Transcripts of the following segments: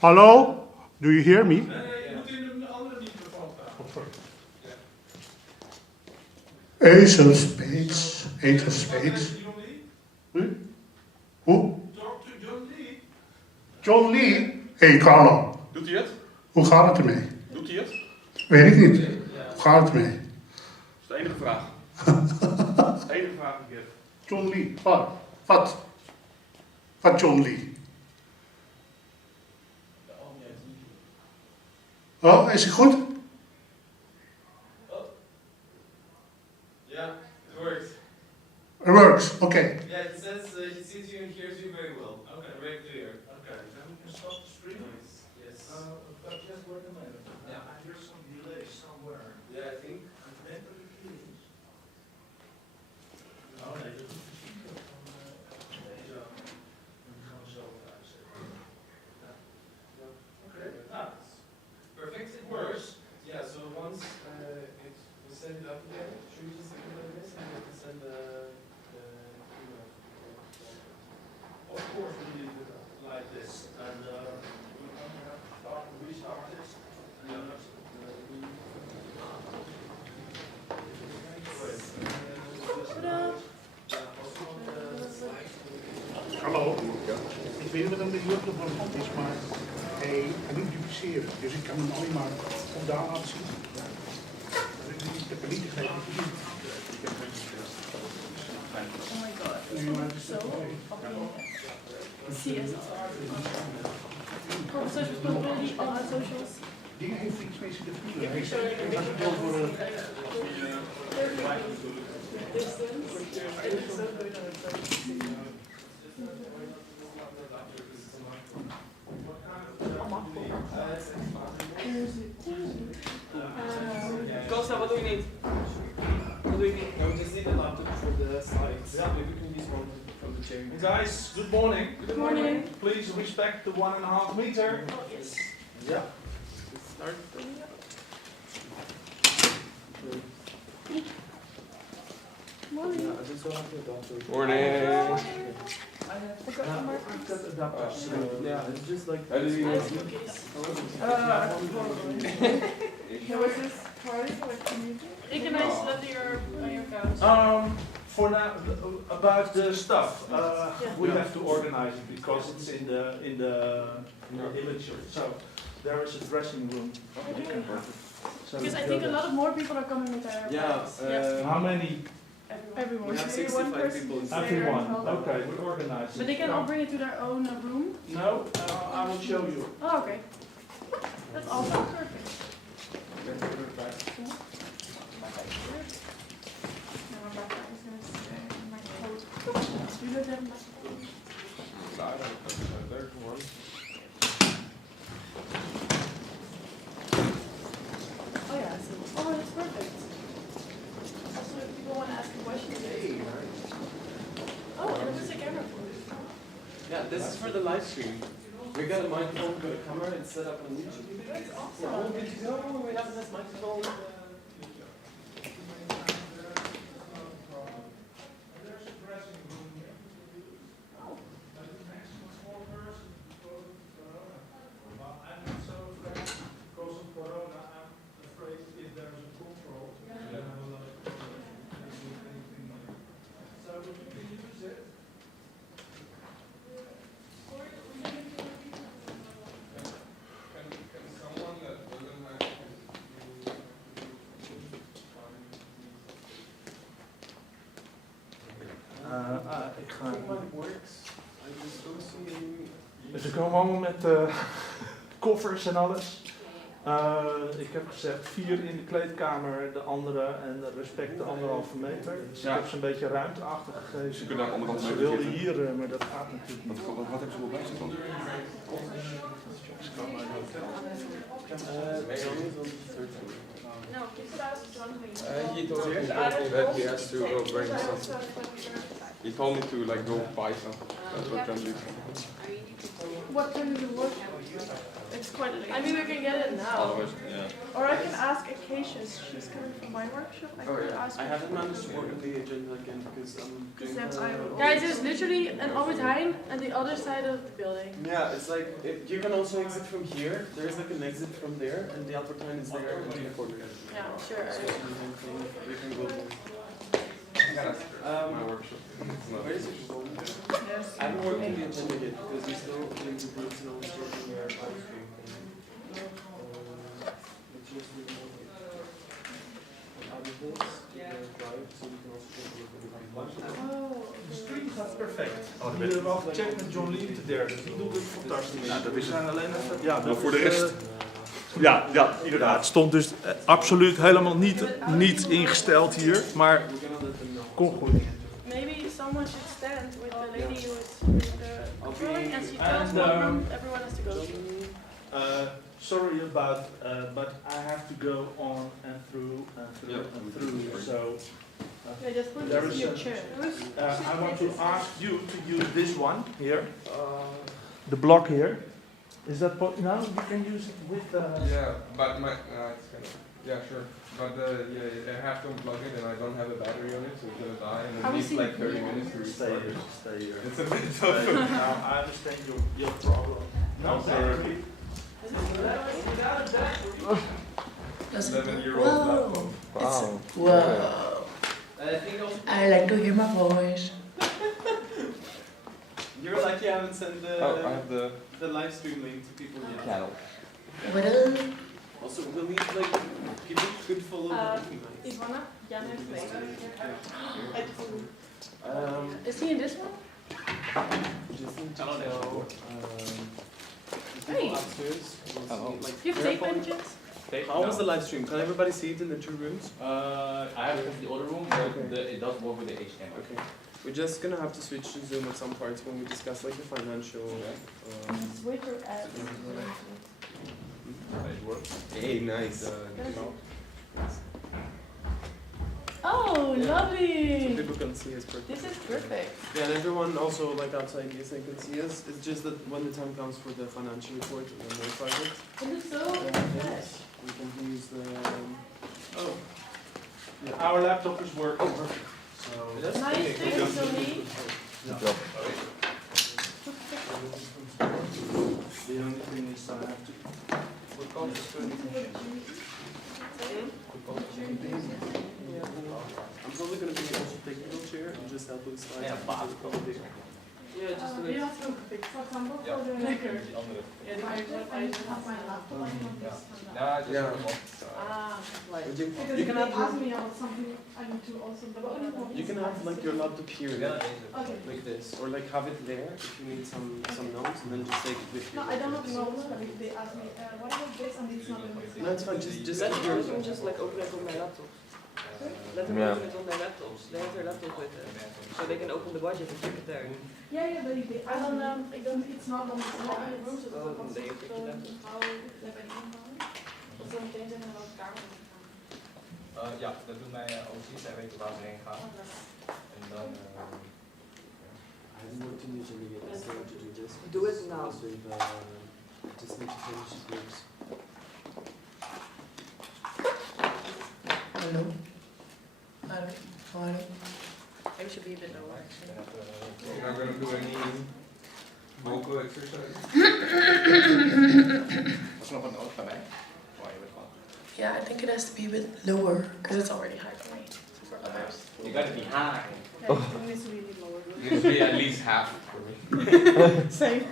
Hallo? Do you hear me? Nee, je moet in een andere microfoon praten. Ezelspeets. Ezelspeets. Hoe? Talk to John Lee. John Lee? Hey Carlo. Doet hij het? Hoe gaat het ermee? Doet hij het? Weet ik niet. Hoe gaat het ermee? Dat is de enige vraag. De enige vraag die ik heb. John Lee. Wat? Wat? Wat John Lee? Oh, is hij goed? Yeah, it works. It works. Okay. Yeah, it says he sees you and hears you very well. Okay. Very clear. Okay, then we can stop the stream. Nice. Yes. But just wait a minute. Yeah. I hear some delay somewhere. Yeah, I think. Oh nee, dat is de speaker van deze. En die gaan we zo uitzetten. Ja. Oké. Nou. Perfect. It works. Yeah. So once we send it up again, should we just send it like this and we can send the email? Of course we leave it like this. And we can start, restart this. And then Hallo. Ik weet dat het een beetje op de hand is, maar hij kan niet dupliceren. Dus ik kan hem alleen maar op daar laten zien. Ik heb er niet gegeven. Oh my god, dat is zo zie je het? Gewoon social responsibility, all our socials. Die heeft iets mee te doen. Ik heb zo Costa, what do we need? What do we need? No, we just need a laptop for the slides. Yeah, maybe we can use one from the chair. guys, good morning. Good morning. Please respect the 1.5 meter. Oh, yes. Yeah. Start. Morning. Yeah, I just don't have the adapter. I've got adapters. Yeah, it's just like. Nice cookies. Was this part of like community? Recognize that you're on your couch. For now, about the stuff, we have to organize it because it's in the image. So there is a dressing room. So Because I think a lot of more people are coming with their Yeah. yes. How many? Everyone. We have Maybe 65 one person people can inside. stay there and Everyone. help. Okay, we organize it. But they can all bring it to their own room? No, I will show you. Oh, okay. That's awesome. Perfect. Let's put it back. My backpack is going to stay in my coat. Do you know that backpack? There's one. Oh yeah, I see. Oh, that's perfect. Also, if people want to ask a question. Oh, and what's the camera for? Yeah, this is for the live stream. We got a microphone, got a camera, it's set up on YouTube. That's Yeah, all awesome. good to go. We have this microphone. There's a dressing room here. Oh. But it makes much more person because of Corona. Well, I'm not so afraid because of Corona. I'm afraid if there's a control, then I have a lot of problems. So we can use it. Can someone that doesn't have Ik ga. I think mine works. I just don't see any. Dus we komen allemaal met koffers en alles. Ik heb gezegd 4 in de kleedkamer, de andere en de respect de 1,5 meter. Dus ik heb ze een beetje ruimteachtig gegeven. Ze kunnen aan de 1,5 meter Ze wilden zitten. hier, maar dat gaat natuurlijk niet. Wat hebben ze wel bij zich dan? John is on the 13th. No, keep it out of John. He told me that he has to go bring something. He told me to like go buy some. That's what John did. What time does it work? It's quite late. I mean, we can get it now. Otherwise, yeah. Or I can ask Acacia, she's coming from my workshop. I could ask I her. haven't managed to work on the agenda again because I'm doing Because I will- Guys, there's literally an Albertijn and the other side of the building. Yeah, it's like, you can also exit from here, there's like an exit from there, and the Albertine is there in the corner. Yeah, sure. So you can go there. My workshop. It's not- Where is it going? Yes. I haven't worked on the agenda yet because we're still doing the groups and all the stuff in there. De stream gaat perfect. We hebben al gecheckt met John Lee te derde. Die doet het fantastisch. Nou, dat is We zijn alleen even... Ja, Maar dat voor is, de rest. Ja, ja, inderdaad. Het stond dus absoluut helemaal niet ingesteld hier. Maar We're gonna let them know. kon goed. Maybe someone should stand with the lady who is with the controlling and she tells And, what room everyone has to go to. Sorry about, but I have to go on and through and through Yeah. and through. So Yeah, just put there this in is your a- chair. I want to ask you to use this one here, the block here. Is that no? You can use it with. Yeah, but my it's kind of yeah sure, but yeah I have to unplug it and I don't have a battery on it, so it's gonna die and I it will needs see. like 30 minutes to Stay restart here. it. Stay here. It's a bit Now tough. I understand your problem. No, battery. 11-year-old laptop. Wow. Whoa. I think also I like to hear my voice. you're like you haven't sent Oh, I have the live stream link to people yet. channel. What up? Also, we'll need like people could follow the meeting nights. Ivana, Jan heeft mee. Um, Is he in this one? just need to tell people Hey. upstairs. wants to meet, like, You have tape Verifone. benches? How was the live stream? Can everybody see it in the 2 rooms? I have it in the other room, but it does work with the HDMI. Okay. We're just gonna have to switch to Zoom at some parts when we discuss like the financial. Switch your ads. It works. Hey, nice. Oh, So lovely! people can see us perfectly. This is perfect. Yeah, and everyone also like outside yes, they can see us. It's just that when the time comes for the financial report, we'll notify it. It is so fresh. We can use the. Oh. Yeah. Our laptop is working. So. That's Nice okay. thing, Zoe. Good job. The only thing is I have to. Yeah. I'm probably gonna be also technical chair and just help with the slides. Ja, baas. Yeah, just Die had ze ook gepikt. For example, Ja. for the Lekker. Die andere. Ja, die kan je zelf I uit. have my laptop, I want this. Ja, het is Ja. wel. Ah, like. But you Because can they have ask me about something I need to also. you can have like your laptop here Ja, deze. Okay. like this, or like have it there if you need some notes, and then just take it with you. No, I don't have notes, but if they ask me, what about this and it's not in this. No, it's fine. Just Let keep your. them just like open it on their laptops. Let them Yeah. open it on their laptops. They have their laptop with them. So they can open the budget and keep it there. Yeah, but if they I ask don't me, it's not on the slide. rooms is Oh, ook dan denk ik dat je laptop. Of zo meteen zeggen in welke kamer we gaan. Ja, dat doet mij ook zien. Zij weten waar we heen gaan. En dan. I haven't worked in the agenda yet. I still have to do this. Do it now. So we've, just need to finish the groups. Hello. Okay, fine. Maybe should be a bit lower actually. You're not gonna do any vocal exercise? Was er nog wat nodig bij mij? Oh, je bent wel. Yeah, I think it has to be a bit lower because it's already high for me. For others. You got to be high. Okay, it needs to be a bit lower. It needs to be at least half for me. Same.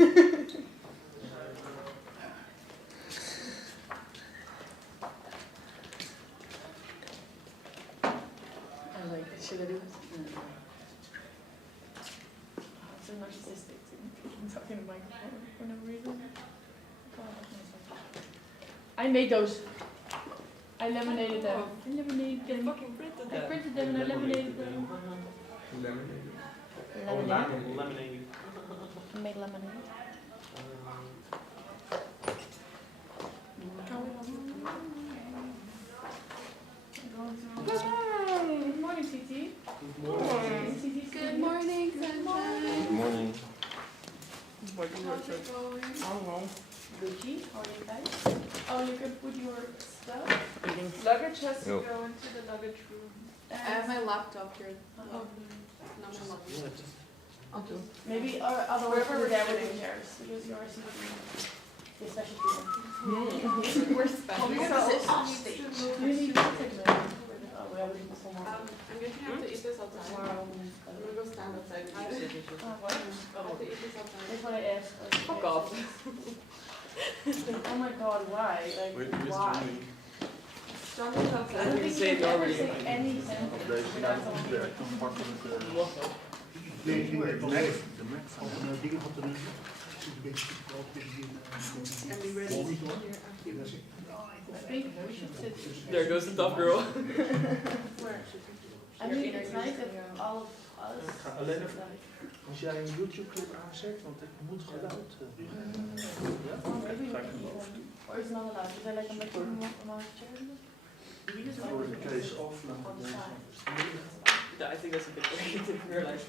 I like it. Should I do it? It's so narcissistic to talk in a microphone for no reason. I made those. I laminated them. I laminated them. Fucking printed I that. printed them and I laminated them. Lemonade. Laminating. I made lemonade. Good morning, CT. Good morning. Good morning. What you were How's it saying. going? I don't know. Gucci, how are you guys? Oh, you can put your stuff. Luggage has to No. go into the luggage room. I have my laptop here. Oh. Not my laptop. I'll do. Maybe otherwise Wherever we're we're there with sitting. the chairs because yours is the special people. We're special. We Also also off needs stage. to move. You need to take them. Oh, we have people from I'm going to have to eat this outside. tomorrow. I'm going to go stand outside and eat it. What? I have to eat this outside. That's what I asked. Fuck off. Oh my god, why? Like, why? John is outside. I don't think say you it can ever already. say any sentence without someone being Nee, de Mac van dingen van de zit een beetje ook in And be ready. monitor. Here Dat is I think we should sit. There goes the tough girl. Where? I mean, it's nice that all of us. Ik ga alleen even, like, als jij een YouTube clip aanzet, want ik moet geluid. Ja? oh, maybe we Ga can ik hem eat wel. them. Or is it not allowed? Is there like a maximum amount of chairs? Voor de case of On the side. Yeah, I think that's a bit creative in real life.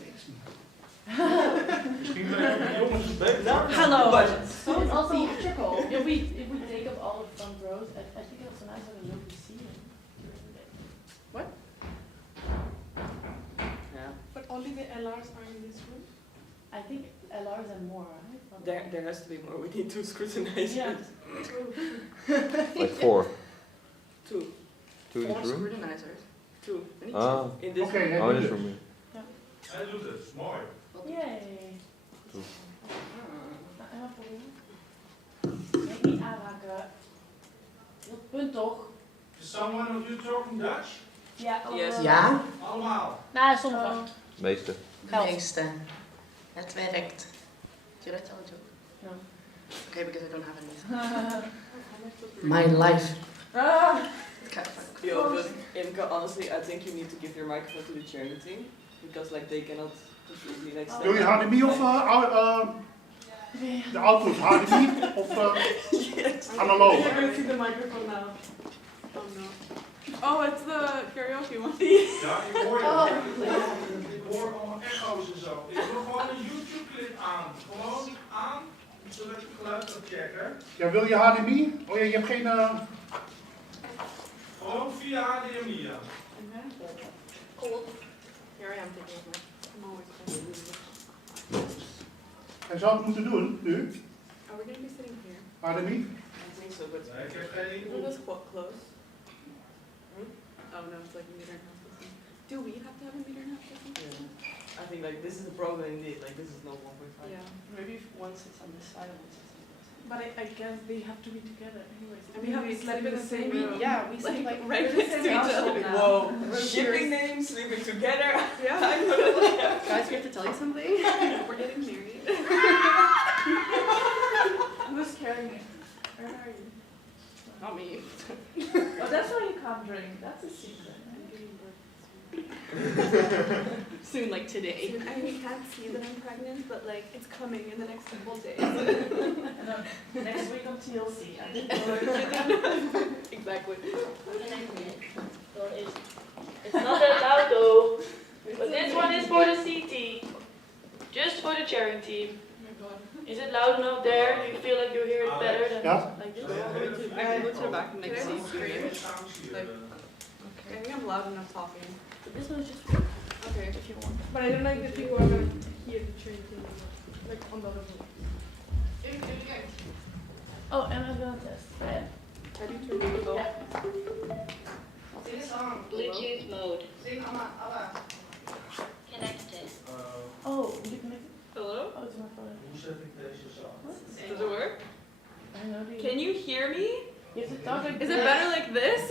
Misschien zijn de jongens beter. Hello. Budget. So it's also trickle. If we take up all of the front rows, I think it's also nice having a look to see it during the day. Yeah. But only the LRs are in this room? I think LRs and more, right? There has to be more. We need to scrutinize Yeah. it. Like 4. 2. 2 in this room? scrutinizers. 2. Ah. In this Oké, room. hij Oh, doet this het. room. Hij doet het, mooi. Yay. Cool. Emma, probeer. Nee, niet aanraken. Dat punt toch? Is someone of you talking Dutch? Ja. Yes. Ja, Allemaal. Nou, sommige. Meeste. de meeste. Het werkt. Do you like telling jokes? No. Okay, because I don't have any. My life. Ah. It's kind of fun. Yo, but Imke, honestly, I think you need to give your microphone to the charity team. Because like they cannot completely like stand Wil je up. HDMI of de auto's? HDMI of analoog? You're going to see the microphone now. Oh no. Oh, it's the karaoke one. Ja, ik hoor je. Ik hoor allemaal echo's en zo. Ik doe gewoon een YouTube clip aan. Gewoon aan, zodat je geluid kan checken. Ja, wil je HDMI? Oh ja, je hebt geen... Gewoon via HDMI, ja. Cool. Here I am taking it. I'm always cold. En zou het moeten doen, nu? Are we going to be sitting here? HDMI? I think so, but Nee, ik heb geen Isn't input. this quite close? Oh no, it's like a meter and a half system. Do we have to have a meter and a half system? yeah. I think like this is the problem indeed. Like this is no 1.5. Yeah. Maybe if one sits on this side and one sits on this side. But I guess they have to be together anyways. I mean, we sleep in the same room. Yeah, We we sleep sleep like right we're the next to same each household other. now. Whoa, shipping names, sleeping together. Yeah. I don't know. Guys, we have to tell you something. We're getting married. Who's carrying it? Where are you? Not me. Oh, that's why you can't drink. That's a secret. Soon, like today. Soon, I mean, you can't see that I'm pregnant, but like it's coming in the next couple days. And then next week on TLC. I think Exactly. it's not that loud though. But this one is for the CT. Just for the chairing team. Is it loud enough there? Do you feel like you hear it better than Ja? like this? I can go to the back and like see scream. Like, I think I'm loud enough talking. But this one is just for Okay. if you want. But I don't like that people are gonna hear the train thing, like on the other one. Oh, Emma's gonna test. Yeah. How do you turn it off? Bluetooth mode. Connected. Oh, you can make it. Hello? Oh, it's my phone. hoe zet ik deze zo? Does it work? I know. Do Can you hear me? You have to talk like Is this. it better like this?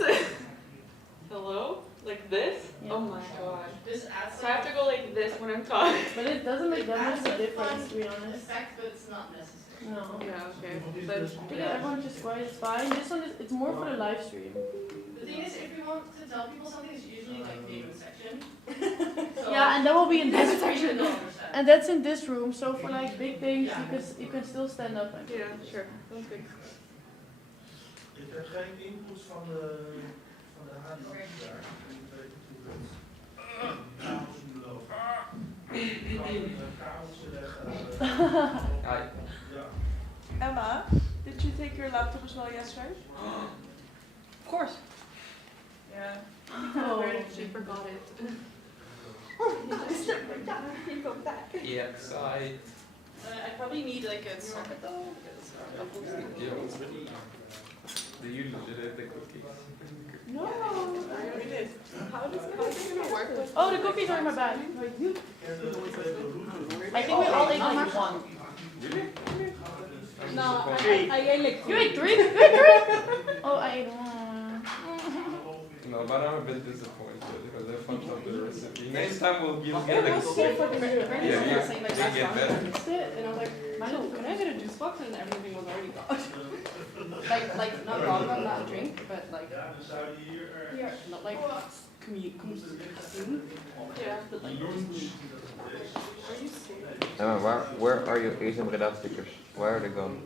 Hello? Like this? Yeah. Oh my god. So I have to go like this when I'm talking. But it doesn't make that much of a difference, to be honest. But it's not necessary. No. Yeah, okay. But Because everyone's just quiet, it's fine. This one is, it's more for the live stream. The thing is, if you want to tell people something, it's usually like name and section. Yeah, and that will be in this section. room. And that's in this room, so for like big things, you can still stand up. And yeah, sure. Sounds good. Ik heb geen input van de HDMI daar. Ik weet niet hoe het chaos nu loopt. Emma, did you take your laptop as well yesterday? Of course. Yeah. Oh, she forgot it. Yeah, so I I probably need like a socket though. do you legit the cookies? No. We did. How is it gonna work with? Oh, the cookies are in my bag. I think we all ate like one. Really? No, I ate like You ate three? You ate three? Oh, I ate one. No, but I'm a bit disappointed because I fucked up the recipe. Next time you'll get like so fucking weird. yeah, you get better. I missed it, and I was like, so can I get a juice box? And everything was already gone. like not gone, not a drink, but like here, not like consumed. Yeah, but like consumed. Emma, where are your Esn Nl stickers? Where are they gone?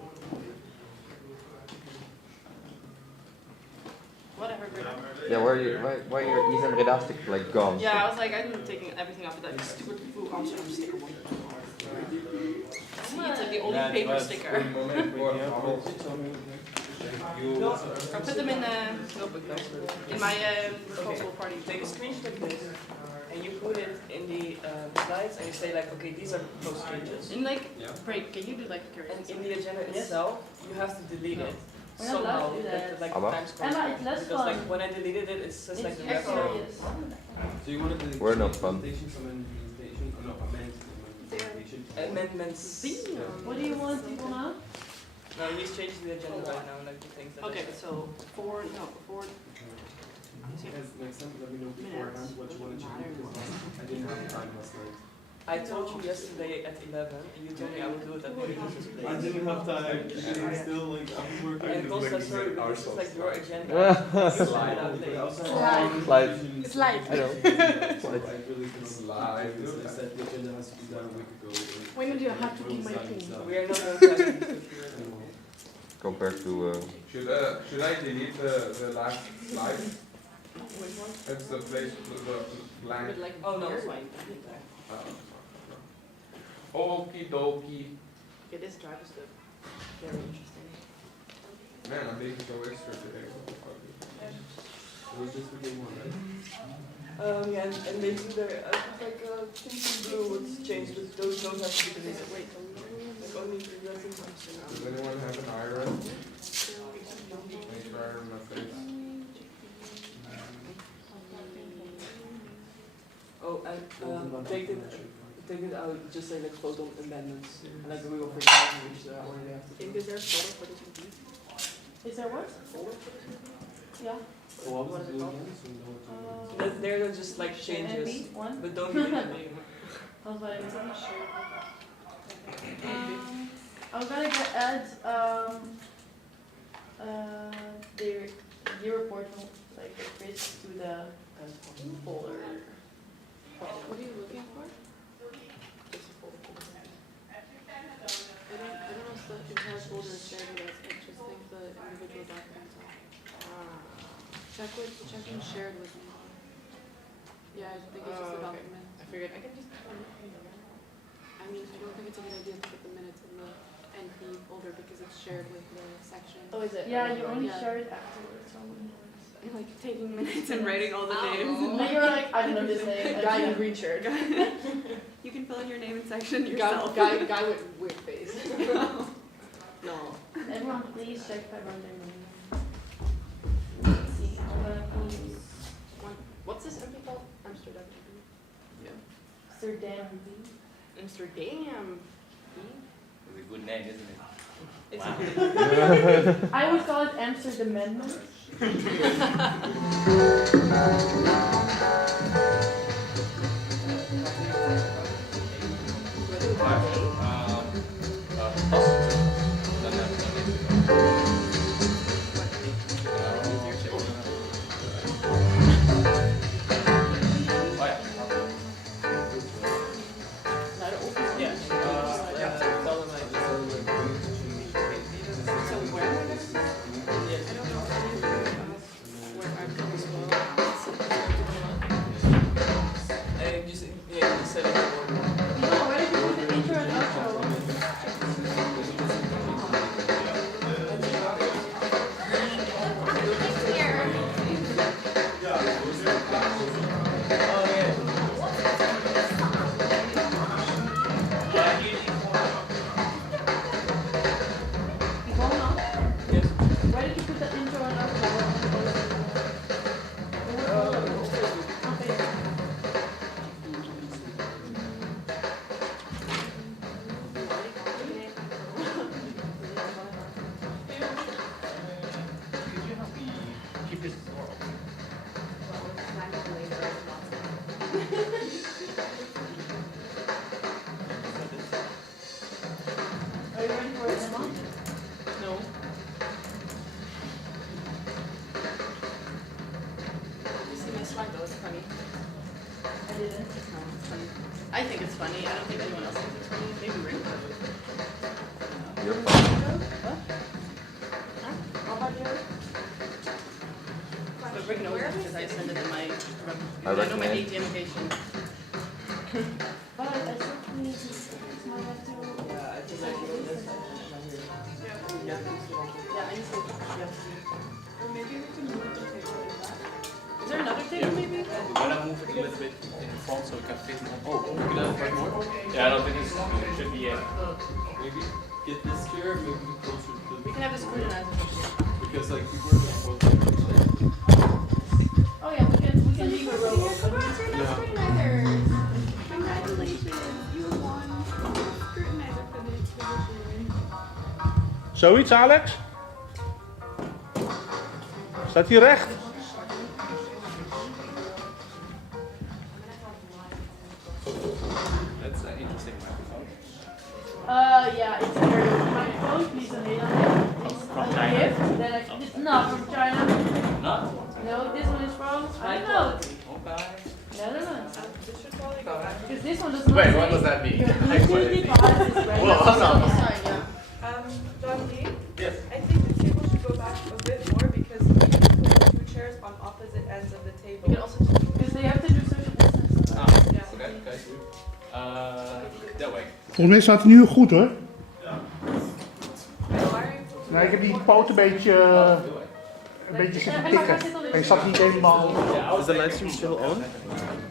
Whatever. Yeah, why are your Esn Nl stickers like gone? Yeah, I was like, I'm taking everything off of that stupid food Amsterdam sticker one. See, it's like the only paper sticker. I put them in notebook though. In my proposal party. Take a screenshot of this, and you put it in the slides, and you say like, okay, these are proposed changes. In like, break, can you do like a And in the agenda itself, you have to delete it. We're not allowed Somehow, to do that. like Emma? times Emma, it's less because fun. like when I deleted it, it says like It's the extra record. serious. So you wanted the We're not fun. Amendments. What do you want people now? No, he's changing the agenda right now, like the things that. Okay, so before. Next time, let me know beforehand what you want to change because I didn't have time last night. I told you yesterday at 11, and you told me I will do it at maybe I didn't have time. Still, like, I was working. And also, sorry, but this is like your agenda. Slide. Slide. It's live. I know. I really couldn't slide. I said the agenda has to be done a week ago. When do you have to do my thing? We are not going to Compared to Should I delete the last slide? Which one? It's the place the blank. With like Oh no, beer? it's fine. Okie dokie. Okay, this drive is good. Very interesting. Man, I'm being so extra today. What the fuck is that? It was just the game one, right? Yeah, and maybe there like things to do what's changed, but those don't have to be deleted. Wait, like only resin. Does anyone have an iron? Make sure I iron my face. Oh, and take it out, just say like photo amendments, and like we will figure out which order they have to do. Is there a photo for this one? Is there what? Yeah. So what was it again? So you know what to do. They're just like changes, One. but don't delete them. I was like, I'm gonna add the year report like the quiz to the folder. What are you looking for? I don't know if the entire folder is shared with us, it's just like the individual documents are. Check and shared with me. Yeah, I think it's just a document. I figured I could just put them in. I mean, I don't think it's a good idea to put the minutes in the NP folder because it's shared with the section. Oh, is it? Yeah, you only Yeah. share it afterwards. I'm like taking minutes and writing all the names. And you're like, I don't know this name. Guy in green shirt. You can fill in your name and section yourself. Guy with weird face. No. Everyone, please check if I wrote their name. Let's see. I'm gonna use What's this MP called? Amsterdam. Yeah. Amsterdam. Amsterdam. It's a good name, isn't it? It's Wow. I would call it Amsterdam Amendment. And you set it up. funny. I don't think anyone else thinks it's funny. Maybe Rick. You're funny. What? Huh? How about you? But Rick knows it because I send it in my. I know my recommend. ATM location. But I still need to have to. Yeah, I just like you this side. Yeah, I need to. Or maybe we can move the table like that. Is there another table maybe? We wanna move it a little bit in front so we can fit more. Oh, we can have one more? Yeah, no, this should be it. Maybe get this chair, maybe closer to We can have the scrutinizer. because like we were supposed to. Oh yeah, we can leave a row. Congratulations, you won scrutinizer for the position. Zoiets, Alex? Staat hier recht? That's an interesting microphone. Yeah, it's a very old microphone. Please don't hate on it. It's From a China? gift that it's not from China. Not? No, this one is from, I don't know, Okay. Netherlands. This should probably go back. Because this one does not Wait, say what does that mean? your Like, what Bluetooth it means? device is ready. Well, hold on. John Lee, Yes. I think the table should go back a bit more because we need to put the 2 chairs on opposite ends of the You table. can also just. Because they have to do social distance. Ah, Yeah. okay, okay. That way. Volgens mij staat het nu goed hoor. Why are you Nou, ik heb die poot een beetje zitten tikken. Hij zat niet helemaal. Is the live stream still on?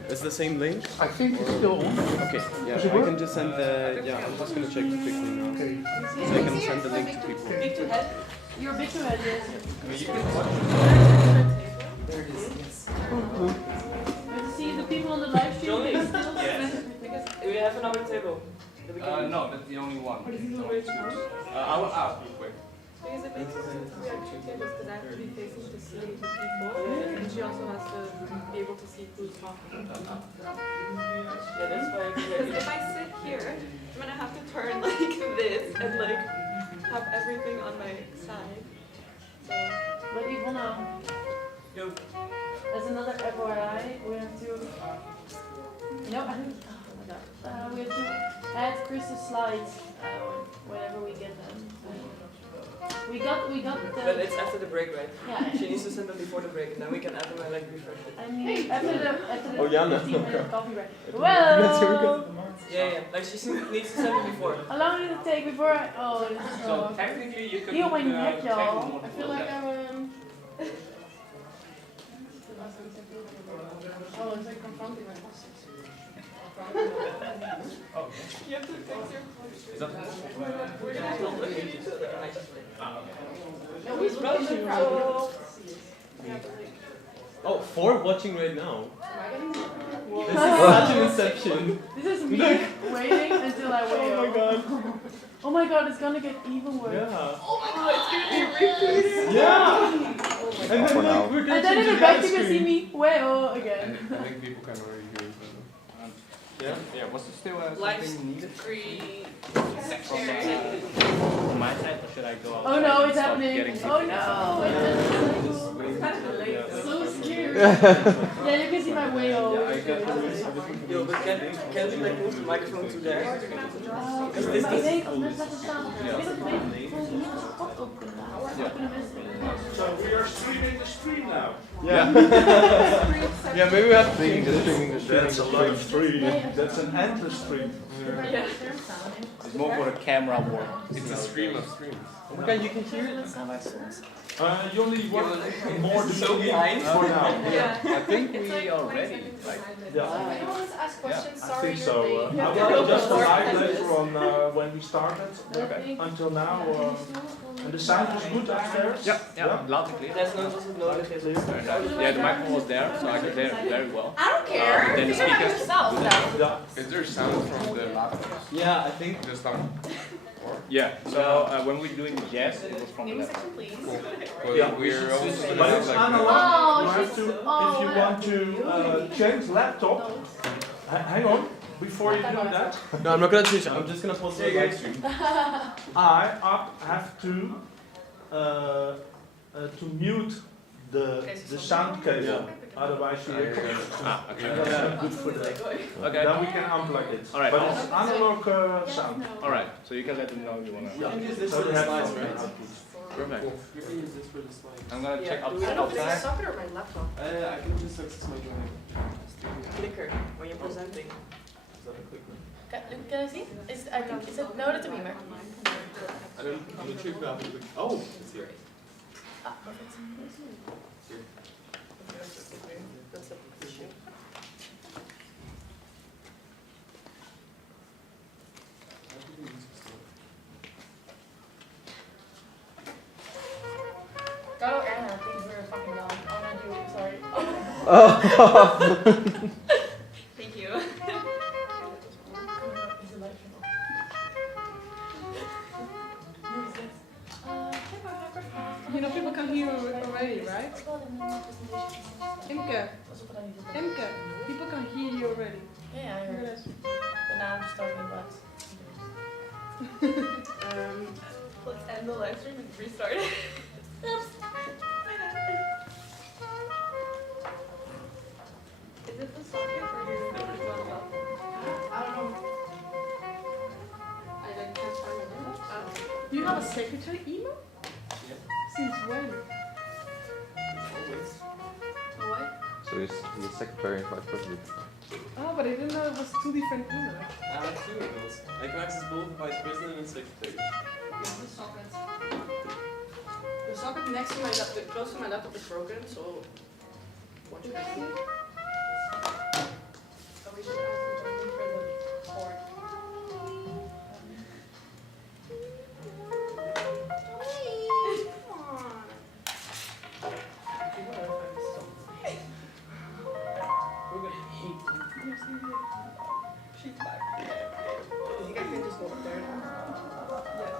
Is the same link? I think it's still on. Okay, yeah, Is it I work? can just send the, yeah, I'm just gonna check quickly now. Okay. So I can send the link to people. Big to head. You're a bit too head, yes. I mean, you can watch. There it is, yes. But to see the people on the live stream, they still Yes. Because Do we have another table? No, that's the only one. I will ask real quick. Because it makes sense to have 2 tables because I have to be facing to see the people and she also has to be able to see who's talking. Yeah, that's why Because if I sit here, I'm gonna have to turn like this and like have everything on my side. So But Ivona, Yo. as another FYI, we have to. No, I think. Oh my god. We have to add Chris's slides whenever we get them. We got the. but it's after the break, right? Yeah. She needs to send them before the break and then we can add them and like refresh it. I mean, after the Oh, Jana. 15-minute coffee break. Well. Yeah, like she needs to send them before. How long did it take before I? Oh, this is So so. technically you can Heel mijn nek, check y'all. them I feel like I'm. Oh, it's like confronting my bosses. You have to fix your Is that We're gonna have to look at each other. No, we Brother, Oh, 4 watching right now. This This is such an inception. This is me waiting until I wait. Oh my god. Oh my god, it's gonna get even worse. Yeah. Oh, it's gonna be repeated. Yeah. And For then now. like, we're gonna And then in change the back other you can see screen. me wail again. I think people can already hear it. Yeah. Yeah, was there still Live something needed screen. from my side, or should I go outside Oh no, and it's start happening. getting Oh people? no. Just wait. Kind of late. Yeah. So scary. Yeah, you can see my wail. Yeah, I get everything. Yo, but can we like move the microphone to there? Maar ik denk, omdat dat er staan, ik weet dat ik weet, volgens mij is het ook openen. Dan kunnen mensen. So we are streaming the stream now. Yeah. Yeah, maybe we have to Streaming change the this. streaming the That's a streaming. live stream. That's an endless stream. Yeah. It's more for the camera work. It's a stream of streams. Oh my god, you can hear it? You only want more than So behind. for now. Yeah. I think we are ready. Like, Yeah. I always ask questions. I Sorry, think you're so. late. I will adjust the live later on when we started. Okay. Until now, and the sound is good upstairs. yeah, loud and clear. There's no doesn't nodig is it? Yeah, the microphone was there, so I could hear it very well. I don't care. Then the Figure it out speakers. yourself. Yeah. Is there sound from the laptops? Yeah, I think. Just sound. Yeah, so when we were doing the jazz, it was from the Give me a laptop. second, please. But Yeah. we're also gonna But have it's like analog. Oh, You have she's- to, oh, if you yeah. want to change laptop, hang on, before you do that, No, I'm not gonna change it. I'm just gonna post the live stream. I have to mute the sound cable. Otherwise you Okay. and that's not good for the Okay. then we can unplug it. Alright. But it's analog sound. Alright, so you can let them know you wanna. You can use this So for they the have slides, no right? outputs. Perfect. You can use this for the slides. I'm gonna check Yeah, out do we have outside. a socket or my laptop? I can just access my journal. Clicker when you're presenting. Is that a clicker? Can I see? I think is it no, that's a beamer. I don't, I'm not sure if you have it. Oh, it's here. Ah, perfect. Here. That's the issue. Go Anna, things were fucking long. Oh, not you, sorry. Thank you. You know, people can hear already, right? Imke, people can hear you already. Yeah, I heard it. But now I'm just talking about. Let's end the live stream and restart it. Oops. Is it the socket or do you know? I don't know. I like can't find it. You have a secretary email? Yeah. Since when? Always. What? So he's secretary and vice president. Oh, but I didn't know it was two different emails. I have two of those. I can access both vice president and secretary. The socket. The socket next to my laptop, close to my laptop is broken, so what should I do? So we should ask them for the cord. She's back. I think I can just go up there now. Yes.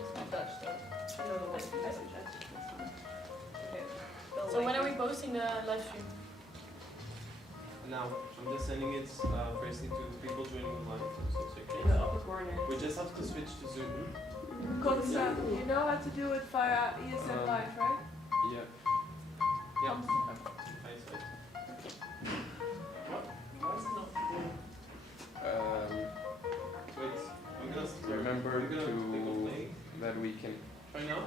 It's not Dutch though. No, the one message. Okay. So when are we posting the live stream? Now, I'm just sending it firstly to people joining live. So it's okay. In the upper corner. We just have to switch to Zoom. Because you know how to do it via ESN Live, right? Yeah. Yeah. Fine, so. Why is it not? Wait. I'm gonna Remember I'm gonna click on to play. that we can Try now.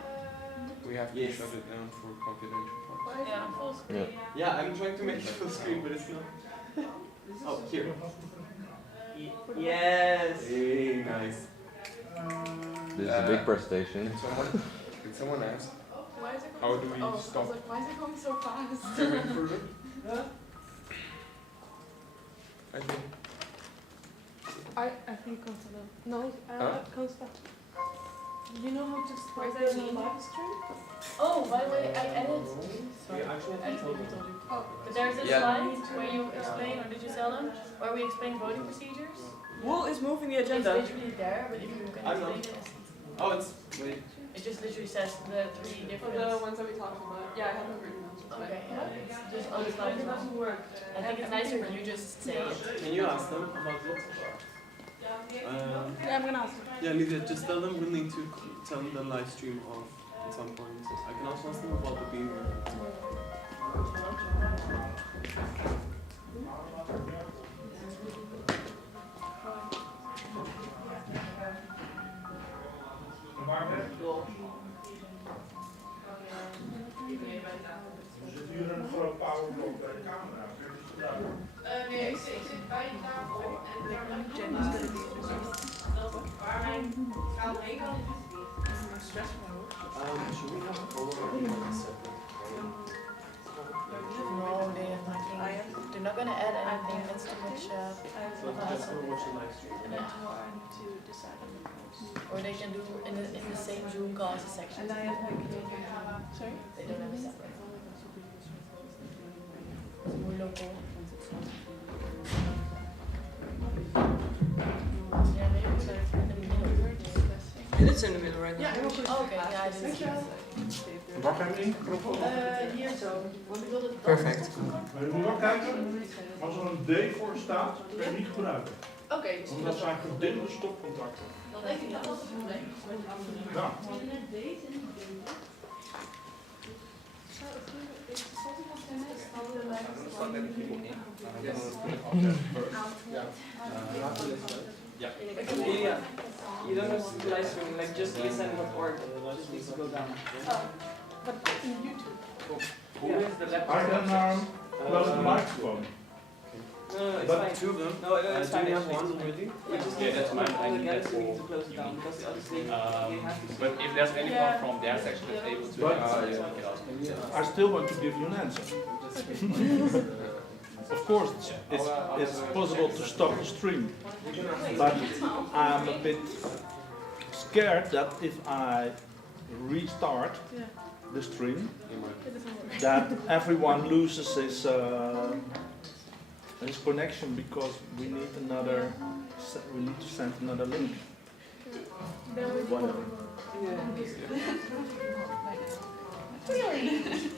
we have to Yes. shut it down for confidential parts. Yeah, full screen. Yeah, I'm trying to make it full screen, but it's not. Oh, here. Yes. Hey, nice. This is a big presentation. Did someone ask? Why is it How going do so we I was stop? like, why is it going so fast? Can we improve it? I think. I think Constantine. No, Huh? Constantine. You know how to start Where's the that live stream? Oh, by the way, I edited. Sorry, Yeah, actually, I I told told you. you. Oh. But there's a Yeah. slide where you explain, or did you tell them, where we explain voting procedures. Wool is moving the It's agenda. literally there, but if you can I'm not. explain it, Oh, it's. Wait. it just literally says the three For different. the ones that we talked about. Yeah, I have them written down. So it's fine. Okay, yeah, it's just on the slide. It doesn't work. I think it's nicer when you just say it. Can you ask them about it? Yeah, I'm gonna ask you. Yeah, Lydia, just tell them we'll need to turn the live stream off at some point. I can also ask them about the beamer. Er zit hier een groot powerblok bij de camera. Kun je het gebruiken? Nee, ik zit bij de tafel en daar ben ik waar mijn vrouw heen kan, is het niet. Should we have a follow-up separate? No, they're not gonna add anything. That's too much. So just gonna watch the live stream. And then tomorrow I need to decide on the post. Or they can do in the same Zoom call as a section. Sorry? They don't have a separate. It's more local. Yeah, maybe it's like in the middle. It's in the middle right now. Yeah, okay, yeah, I didn't see it. Mag hem in? Hier zo. Want ik wilde het Perfect. Maar je moet wel kijken, als er een D voor staat, kun je niet gebruiken. Oké, Want dat zijn gedimde stopcontacten. dan denk ik dat dat het probleem is. Ja. Yeah. Yeah. You don't have to live stream, like just esn.org. Just needs to go down. But in YouTube. Who is the laptop? I can close the microphone. No, it's But fine. two of them. No, it's Do fine. you have actually. one already? You just Yeah, need that's to mine. all I need together, that so we need for to close it down because obviously we have to see. But if there's anyone Yeah. from their section that's able to But- check it out. I still want to give you an answer. Of course, it's possible to stop the stream, but I'm a bit scared that if I restart Yeah. the stream, It doesn't work. that everyone loses his connection because we need to send another link. Then we will. Whatever. Really?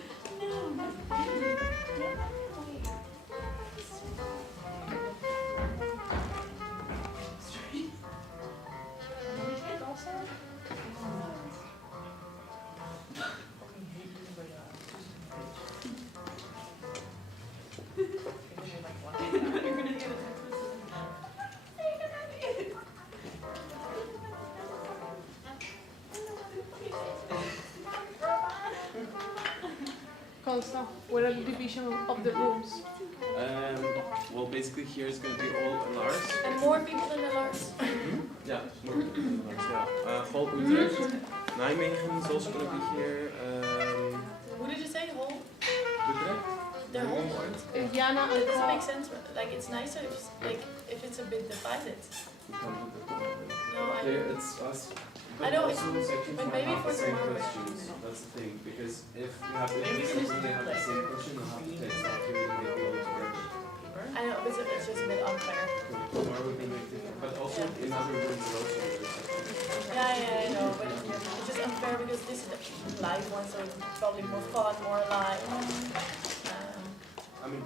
Consta, what are the division of the rooms? Well, basically here is going to be all Lars. And more people than the Lars? Yeah, more Lars, yeah. Hall Utrecht. Nijmegen is also going to be here. What did you say? Whole? Utrecht? The whole board? Jana It and doesn't Carl. make sense. Like it's nicer if it's a bit divided. No, Yeah, it's us. I know, also sections but might maybe have for the same tomorrow. questions. That's the thing, because if you have the Maybe we questions can separately, just they have the like- same question, you have to take stuff to really make it all together. I know, but it's just a bit unfair. Tomorrow would be make different, but also in other rooms are also very separate. Yeah, I know, but it's just unfair because this is the live one, so it's probably more fun, more live. I mean,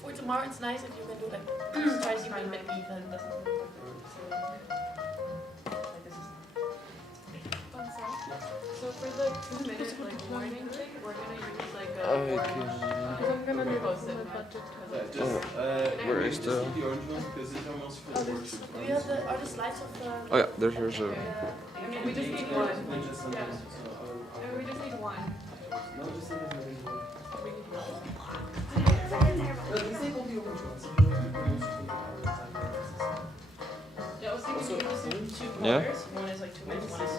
For tomorrow, it's nice if you can do like try to keep it a bit even. So for the 2-minute like warning thing, we're gonna use like a Okay. orange. Because I'm gonna post it in my budget. Where is the- the orange one, because it's almost for the workshop. Do you have are the slides of Oh yeah, there's a. I mean, we just need one. Yeah. And we just need one. No, just leave it in the orange one. We need one. Disable the orange one, so you don't have to use it all the time. Yeah, I was thinking you could do two Yeah. colors. One is like 2 minutes, one is.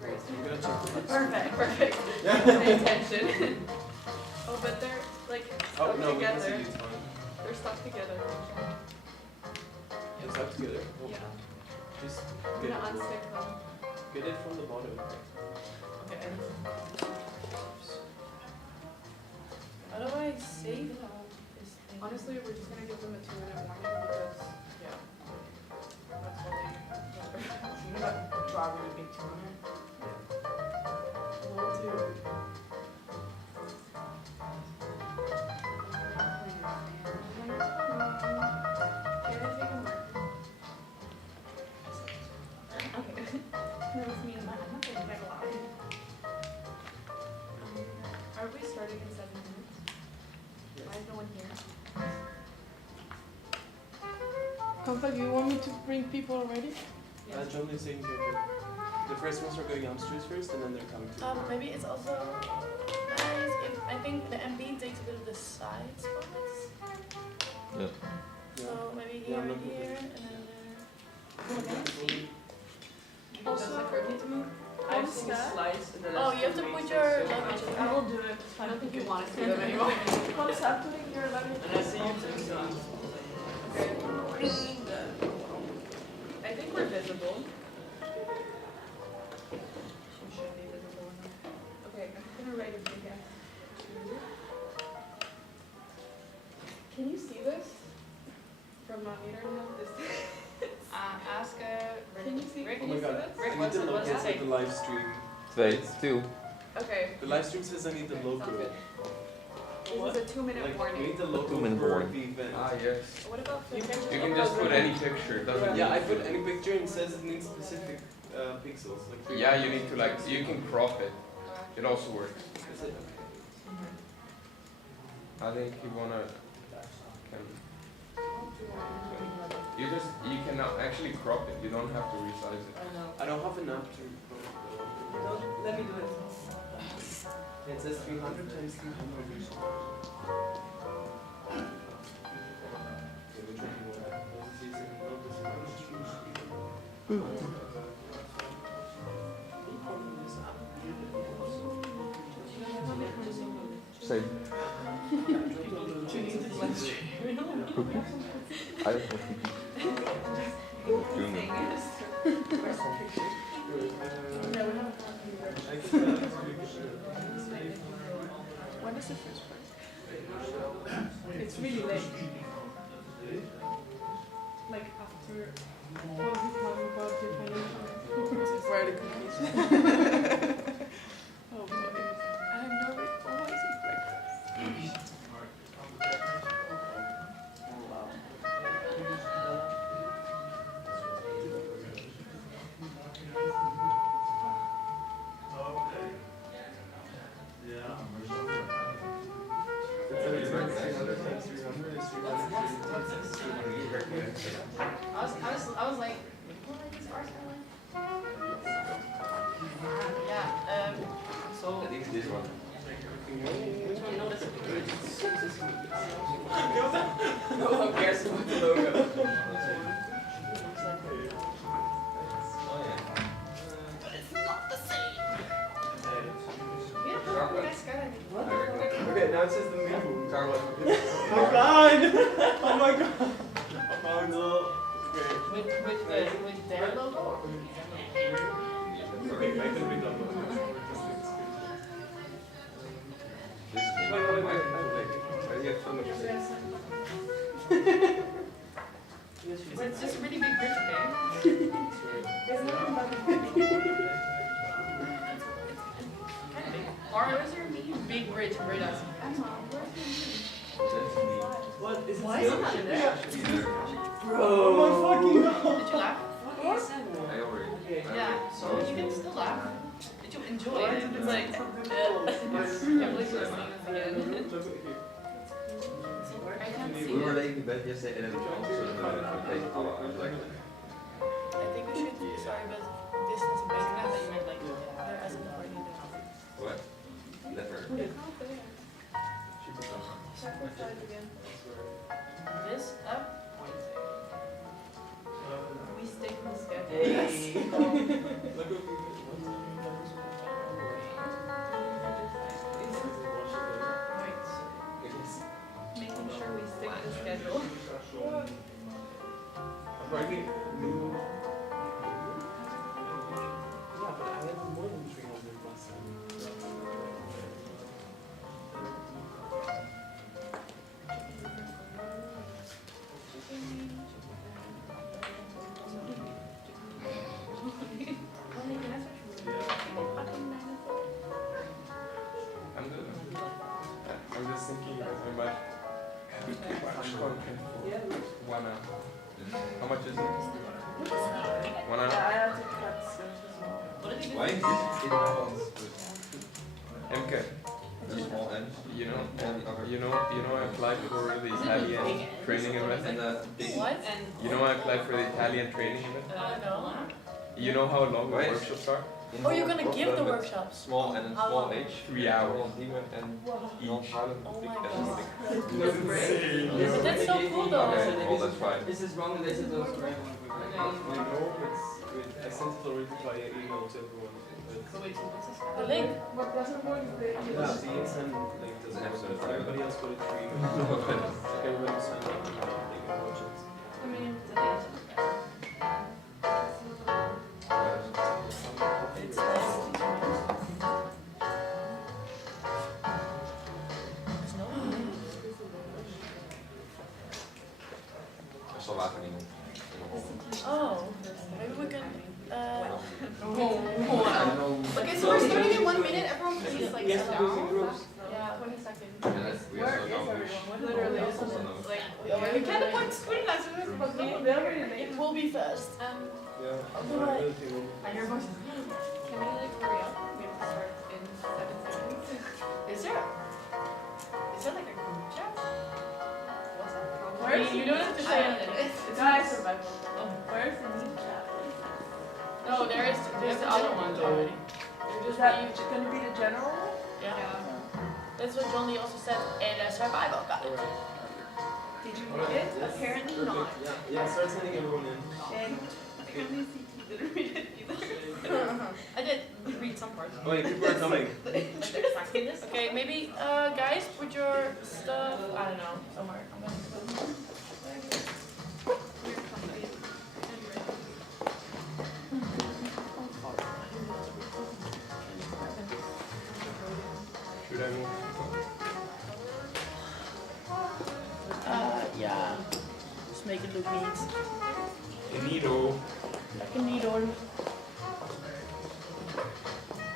Right. You gotta check the Perfect, perfect. Pay attention. Oh, but they're like Oh, stuck no, we can see together. it's fine. They're stuck together. It's stuck together. Yeah. Just I'm get gonna it, unstick them. get it from the bottom. Okay. How do I save this thing? Honestly, we're just gonna give them a 2-minute warning because, yeah. That's what You're not driving a big tournament. Are we starting in 7 minutes? Why is no one here? Consta, do you want me to bring people already? John is saying here, the first ones are going upstairs first, and then they're coming to Maybe it's also nice if I think the MB takes a bit of the side spots. Yeah. So maybe Yeah, here I'm and looking here and then there. Also, I've seen slides in the Oh, you have to put your luggage. I will do it. I don't think you want to see them anymore. Consta, I'm putting your luggage. And I see you too, so. Okay. I think we're visible. We should be visible enough. Okay, I'm gonna write a big F. Can you see this? From a meter and a half distance? Ask Can you see, Oh can my you see god, this? I need what's the it- logo what's it for say? the live stream. Two. Okay. The live stream says I need the Okay, logo. sounds good. This is a 2-minute Like, we warning. need the logo 2-minute for warning. the event. Yes. What about the You can just put any picture, it doesn't Yeah, I need put to- any picture and it says it needs specific pixels. Like Yeah, you need to like, you can crop it. It also works. Is it? I think you wanna, you can now actually crop it. You don't have to resize it. I don't have enough to. Don't let me do it. It says 300 times 300. Same. I don't know. Doing it. When is the first part? It's really late. Like after what we talk about your financial where the cookies. Oh boy. I'm nervous. Always eat breakfast. Oh wow. I was like, yeah, So, I think this one. which one? No, that's no one cares about the logo. it's not the same. Okay, now it says the moon. Carlos. Oh god! Oh my god! Oh no. Okay. With their logo? Okay, I can read that one. This is me. Why do you have so much space? It's just a really big bridge, okay? There's nothing but Kind of big. Or was there a big bridge in Breda? What is Why is it not there? Bro! Oh my fucking god! Did you laugh? I already. Okay. Yeah, so you can still laugh. Did you enjoy it? It's like, I can't believe we're seeing this again. I can't see We were it. laying in bed yesterday and then we also played our like. I think we should, sorry, but this is a big that you meant like, there as a party there. What? Letter. This up, we stick to the schedule. Hey. Making sure we stick to the schedule. Writing new. Yeah, but I have more than 300 last time. I'm just thinking because I might one hour. How much is it? 1 hour? I have to cut small. What did you do? Why is this in balance MK, with small ends? you know, And the other. you know I applied for the Italian training event. And big. What? You know I applied for the Italian training event. No. You know how long the Right. workshops are? Oh, you're gonna give the With workshops? Small and How small long? H. 3 hours. Non-demon and non-violent. Oh big my S. god. But that's so cool though. Okay, well that's fine. This is wrong and this is also right. I know I sent it already via email to everyone. So wait, so what's this? The link? What doesn't work is the Yeah, the instant link doesn't have to. Everybody else got it free. Everyone signed up and they can watch it. I mean, the link. It's nice. There's no one. Er zal water in. Oh, maybe we can. Oh. Okay, so we're starting in 1 minute. Everyone please like Yes, sit we're using down. groups. Yeah, 20 seconds. We Where also is know everyone? Literally, Also knows. like we can't point screen lasers, but they're really late. it will be fast. Yeah. Alright. I I hear voices. Can we like hurry up? We have to start in 7 seconds. Is there like a group chat? What's that? Where's You don't have to say it. It's Guys. not survival. Oh. Where's the meat chat? No, there's the other ones already. They're Is just that reused. gonna be the general? Yeah. That's what John Lee also said in a survival guide. Did you read it? Apparently not. Yeah, start sending everyone in. And I didn't read it either. I did read some parts. Oh, yeah, people are coming. Okay, maybe guys, put your stuff, I don't know, somewhere. I'm gonna put Should I move? yeah. Just make it look neat. A needle. Like a needle.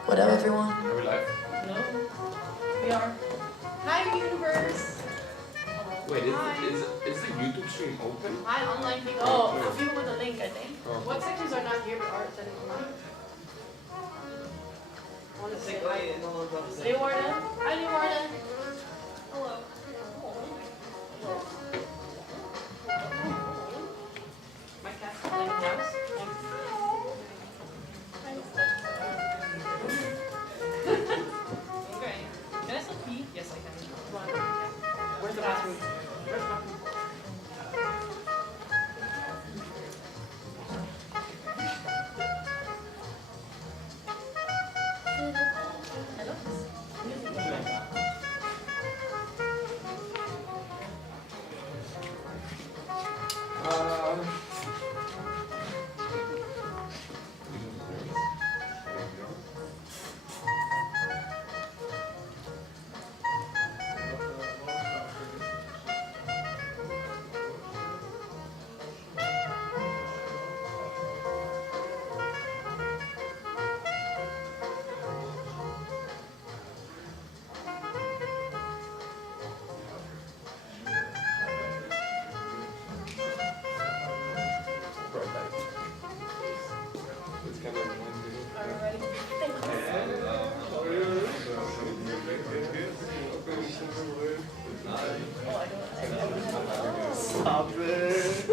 What up, everyone? Are we live? No. We are. Hi, universe. Wait, is the YouTube stream open? Hi, online people. Oh, for people with a link, I think. Oh. What sections are not here but are sending online? I want to say hi. Hey, Warden. Hi, new Warden. Hello. My cat's playing house. Okay. Can I still pee? Yes, I can. Come on. Where's the bathroom? Where's the bathroom? Stop it.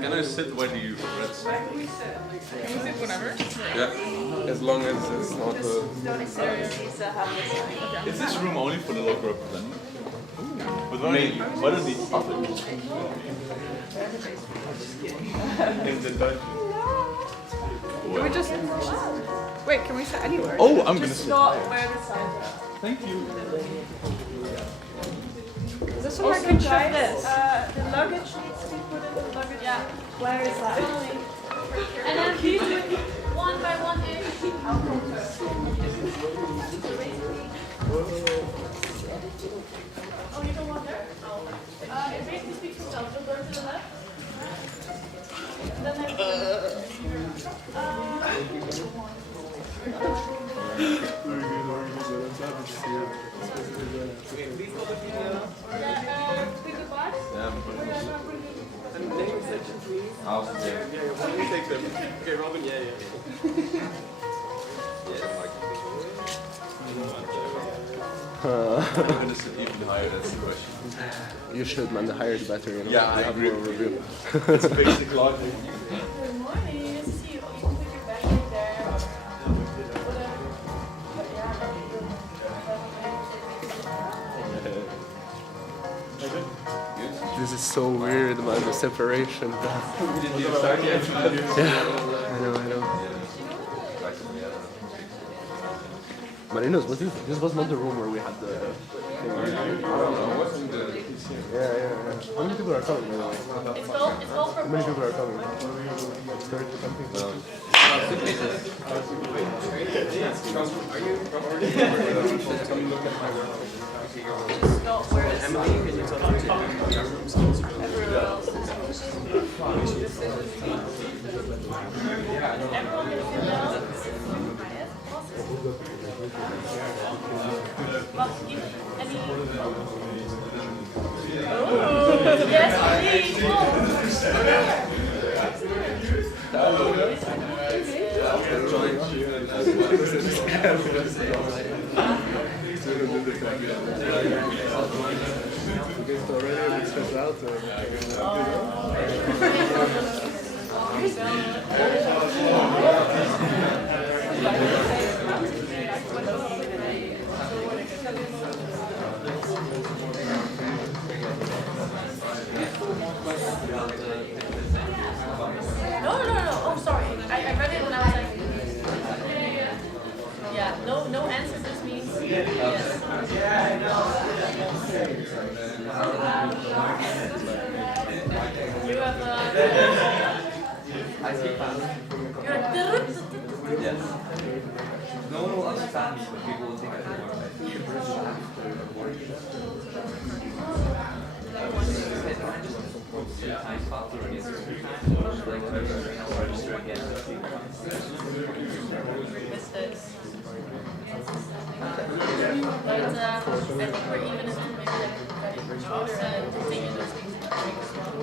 Can I sit where do you read? Can we sit whenever? Yeah, as long as it's not Don't accept these have Is this room only for the local representative? But what are the others? In the Dutch. Can we just wait? Can we sit anywhere? Oh, I'm gonna Just sit. not where the signs are. Thank you. Is this Also, one I can shove guys, this? the luggage needs to be put in the luggage. Yeah. Where is that? And then please do it one by one. Oh, you don't want that? Oh. It basically speaks for itself. So go to the left. And then Take them. Okay, Robin, yeah. I'm gonna sit even higher, that's the question. You should, man. The higher the better, you know. Yeah, I have agree. more review. It's basic logic. good morning. Nice to see you. You can put your bag right there. This is so weird, man. The separation. We didn't even start yet. Yeah, I know. Marinos, this was not the room where we had the thing. Yeah. How many people are coming, by the way? It's called How many people are coming? 30 something? No. Come look at my work. No, where is Emily, can you tell me everyone else? Everyone is in Wacht, any... Oh! Yes, please. No. Oh, sorry. I read it and I was like, yeah. No answer just means yes. You have Yes. No one will understand me, but people will think I mistakes. But I think we're even into maybe like continue those things as well.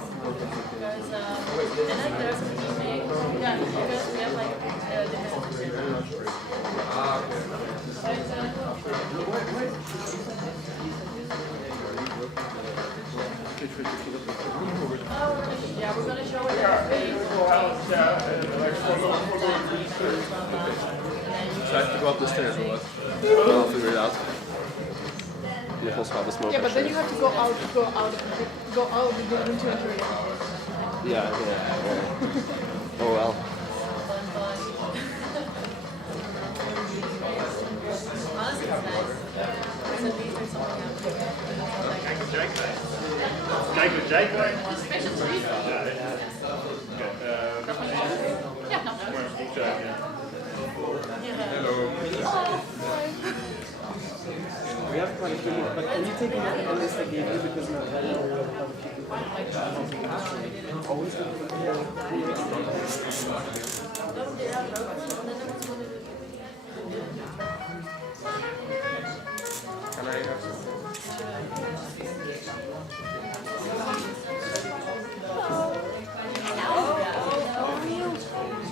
Because and like there's an evening, yeah, because we have like yeah, we're gonna show it their face. So I have to go up the stairs or what? I'll figure it out. Nichols have a smoke. Yeah, but then you have to go out of the building to enter it. Yeah. Oh well. Honestly, it's nice. Because at least there's something happening. Jake. Sufficient to read. Yeah, no. Hello. We have quite a few more, but can you take a look at the list I gave you because we have always Can I have some?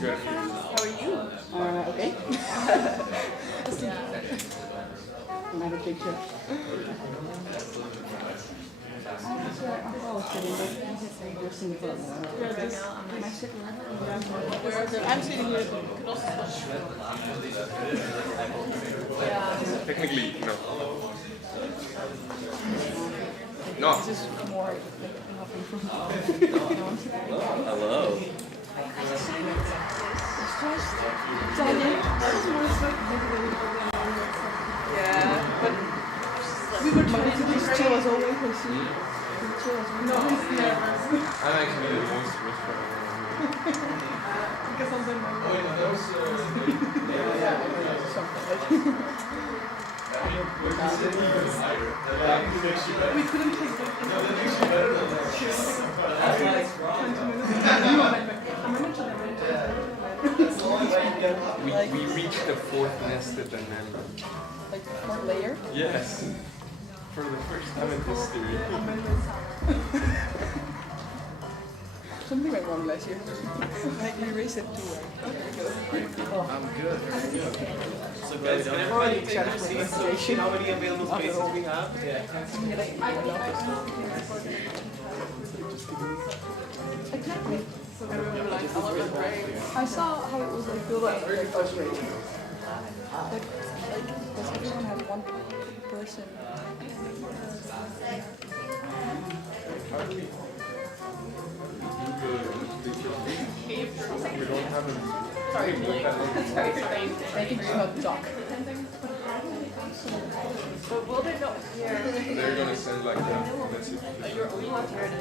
Good. How are you? okay. Another picture. I'm sitting here. Technically, no. No. This is more like nothing from Hello. Yeah, but we would try to just chill as always. No, never. I'm actually the most rich one. Because something like we couldn't take We reached the fourth nested banana. like fourth layer. Yes. For the first time in history. Something went wrong last year. Like you erased it too. I'm good. So guys, whenever you take your seats, so see how many available spaces we have? Yeah. Exactly. So we were like, I love that break. I saw how it was like built up. Like, because everyone had one person. We don't have a... Sorry, making sure to talk. But will they not hear? They're gonna send like a message. You're only not hearing it.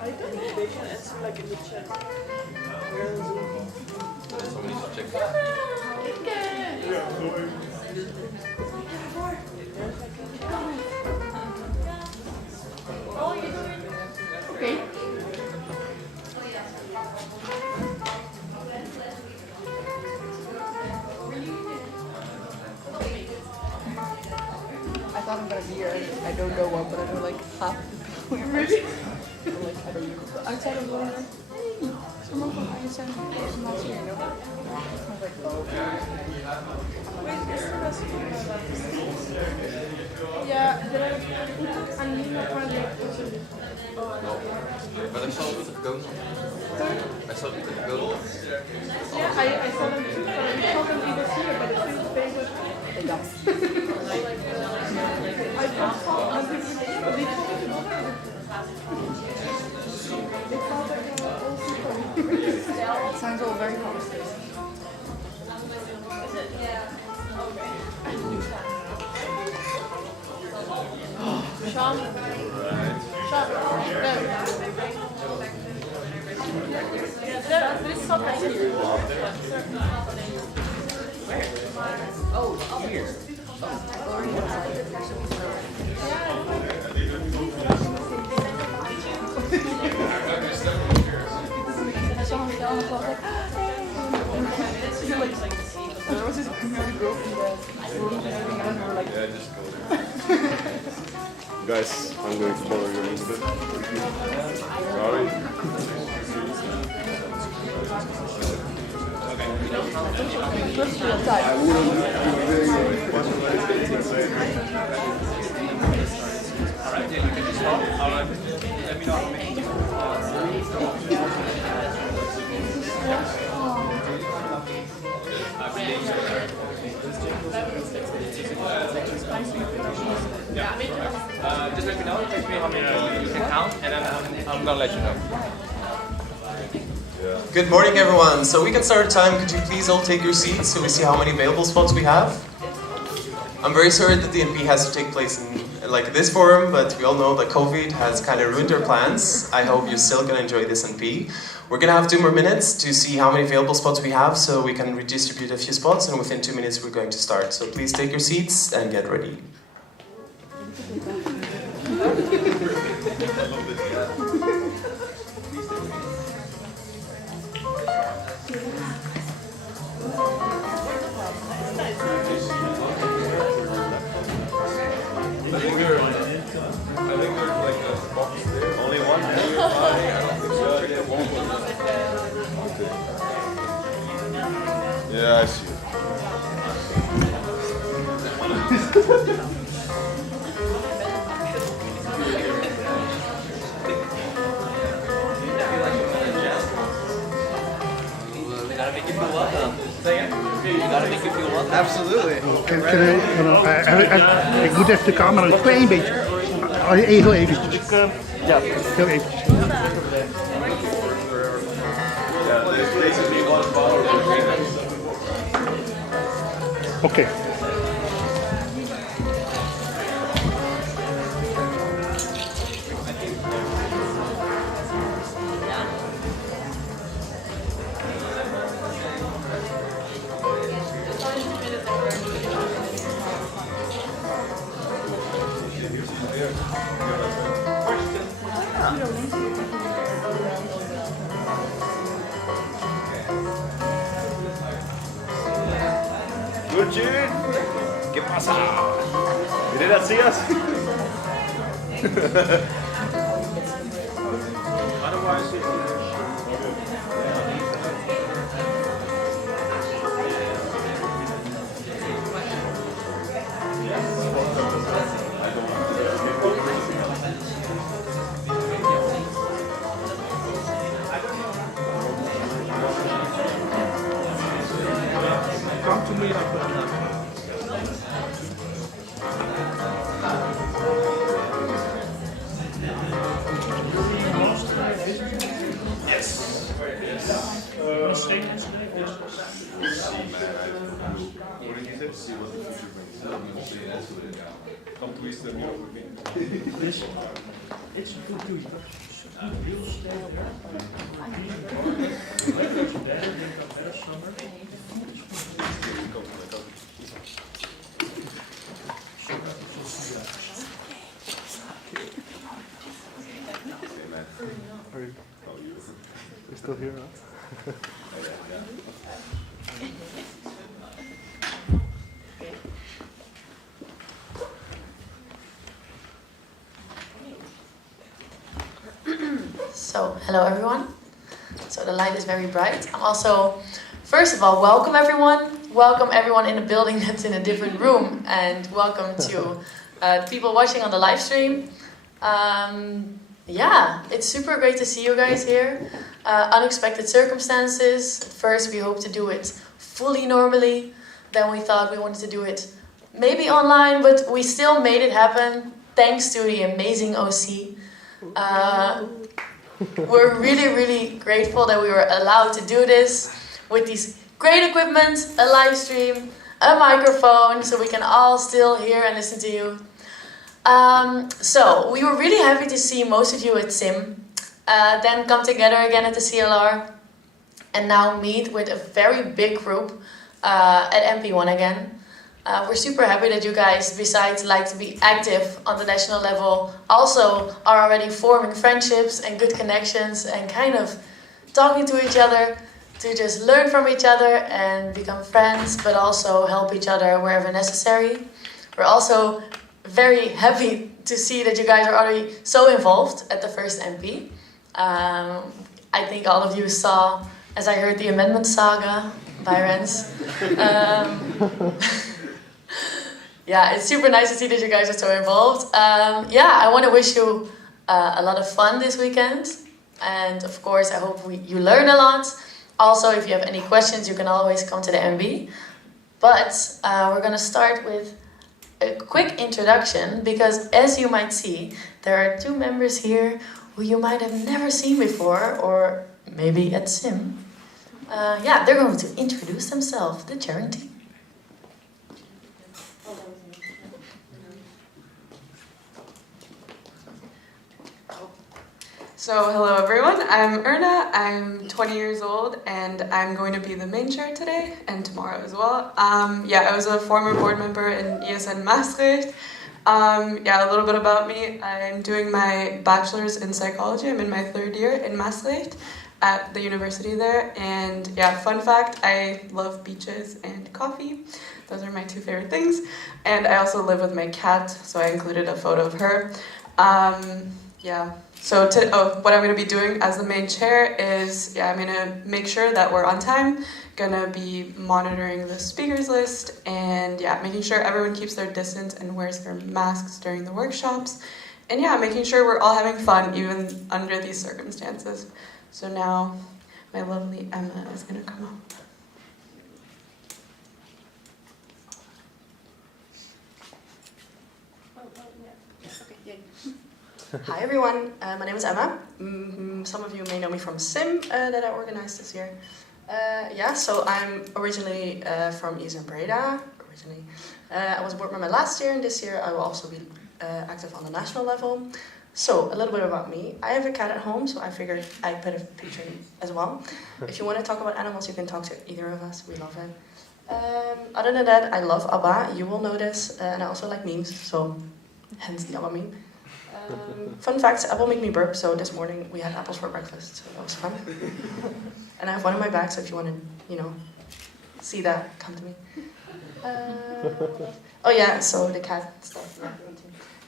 I don't think they can answer like in the chat. We're on Zoom. Somebody should check. Oh, you're doing Okay. I thought I'm gonna be here. I don't know what, but I know like half the people. Really? Outside of London. Someone from ISN was not here, no? I was like, oh. Wait, is the best one? Ja, aan die kant But I saw it with the goat. I saw it with the goat. Yeah, I saw them too, but I saw them either here, but it seems they were. I thought they told me to go there. They thought they were all super. It sounds all very positive. Sean? Sean? No. There is some right here. Oh, here. There was this really girl from the room and everything, and we were like, Yeah, just go there. Guys, I'm going to bother you a little bit. Sorry. I wouldn't be very Alright, yeah, you can just stop. Alright, let me know how many. Just let me know, text me how many you can count, and then I'm gonna let you know. Good morning, everyone. So we can start time. Could you please all take your seats so we see how many available spots we have? I'm very sorry that the NP has to take place in like this forum, but we all know that COVID has kind of ruined our plans. I hope you're still gonna enjoy this NP. We're gonna have 2 more minutes to see how many available spots we have so we can redistribute a few spots, and within 2 minutes we're going to start. So please take your seats and get ready. I think there's like a box there. Only one? I don't think so. Yeah, I see. Absolutely. Ik moet even de camera een klein beetje. Heel eventjes. Ja, heel eventjes. Oké. Good, Jude. ¿Qué pasa? ¿Quieres las sillas? Come to me after that. Come to Eastern Europe again. It's a good doing. Real stay there. We're still here, huh? So, hello everyone. So the light is very bright. I'm also, first of all, welcome everyone. Welcome everyone in the building that's in a different room. And welcome to the people watching on the live stream. Yeah, it's super great to see you guys here. Unexpected circumstances. At first we hoped to do it fully normally. Then we thought we wanted to do it maybe online, but we still made it happen thanks to the amazing OC. We're really, really grateful that we were allowed to do this with these great equipment, a live stream, a microphone, so we can all still hear and listen to you. So we were really happy to see most of you at SIM, then come together again at the CLR, and now meet with a very big group at MP1 again. We're super happy that you guys, besides like to be active on the national level, also are already forming friendships and good connections and kind of talking to each other to just learn from each other and become friends, but also help each other wherever necessary. We're also very happy to see that you guys are already so involved at the first MP. I think all of you saw, as I heard, the amendment saga by Rens. Yeah, it's super nice to see that you guys are so involved. Yeah, I want to wish you a lot of fun this weekend. And of course, I hope you learn a lot. Also, if you have any questions, you can always come to the MB. But we're going to start with a quick introduction, because as you might see, there are two members here who you might have never seen before, or maybe at SIM. Yeah, they're going to introduce themselves, the chairing team. So, hello everyone, I'm Erna, I'm 20 years old, and I'm going to be the main chair today, and tomorrow as well. Yeah, I was a former board member in Esn Maastricht. Yeah, a little bit about me. I'm doing my bachelor's in psychology. I'm in my 3rd year in Maastricht at the university there. And yeah, fun fact, I love beaches and coffee. Those are my 2 favorite things. And I also live with my cat, so I included a photo of her. Yeah. So what I'm going to be doing as the main chair is, yeah, I'm going to make sure that we're on time, going to be monitoring the speakers list, and yeah, making sure everyone keeps their distance and wears their masks during the workshops, and yeah, making sure we're all having fun even under these circumstances. So now my lovely Emma is going to come up. Hi everyone, my name is Emma. Some of you may know me from SIM that I organized this year. Yeah, so I'm originally from Esn Breda. I was a board member last year, and this year I will also be active on the national level. So a little bit about me. I have a cat at home, so I figured I'd put a picture in as well. If you want to talk about animals, you can talk to either of us. We love it. Other than that, I love ABBA. You will know this, and I also like memes, so hence the ABBA meme. Fun fact, apple make me burp, so this morning we had apples for breakfast, so that was fun. And I have one in my bag, so if you want to, see that, come to me. Oh yeah, so the cat stuff.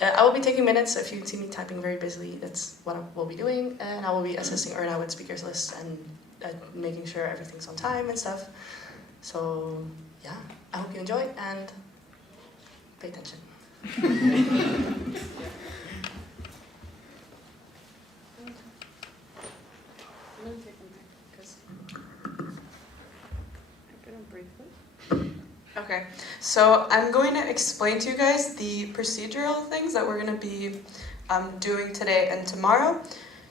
Yeah. I will be taking minutes, so if you see me typing very busily, that's what I will be doing. And I will be assisting Erna with speakers lists and making sure everything's on time and stuff. So yeah, I hope you enjoy and pay attention. Okay, so I'm going to explain to you guys the procedural things that we're going to be doing today and tomorrow.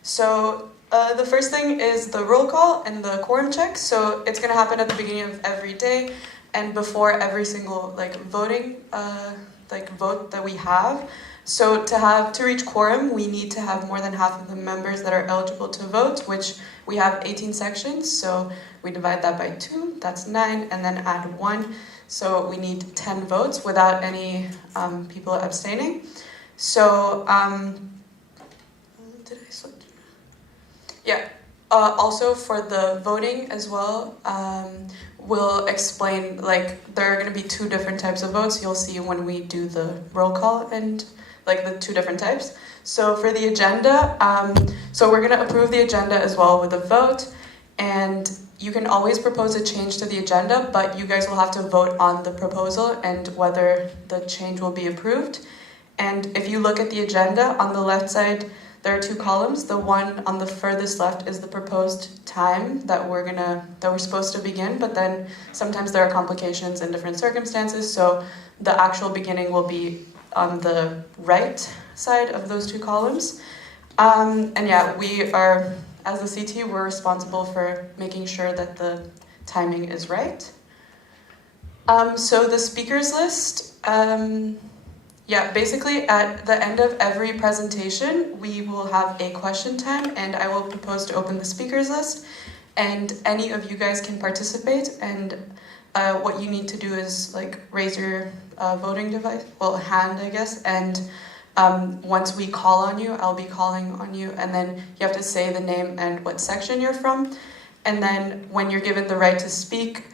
So the first thing is the roll call and the quorum check. So it's going to happen at the beginning of every day and before every single voting vote that we have. So to reach quorum, we need to have more than half of the members that are eligible to vote, which we have 18 sections. So we divide that by 2, that's 9, and then add 1. So we need 10 votes without any people abstaining. So, did I slip through? Yeah, also for the voting as well, we'll explain, there are going to be 2 different types of votes. You'll see when we do the roll call and, the 2 different types. So for the agenda, so we're going to approve the agenda as well with a vote, and you can always propose a change to the agenda, but you guys will have to vote on the proposal and whether the change will be approved. And if you look at the agenda, on the left side, there are two columns. The one on the furthest left is the proposed time that we're supposed to begin, but then sometimes there are complications in different circumstances, so the actual beginning will be on the right side of those two columns. And yeah, we are, as the CT, we're responsible for making sure that the timing is right. So the speakers list, yeah, basically at the end of every presentation, we will have a question time, and I will propose to open the speakers list, and any of you guys can participate, and what you need to do is like raise your voting device, well, hand, I guess, and once we call on you, I'll be calling on you, and then you have to say the name and what section you're from, and then when you're given the right to speak,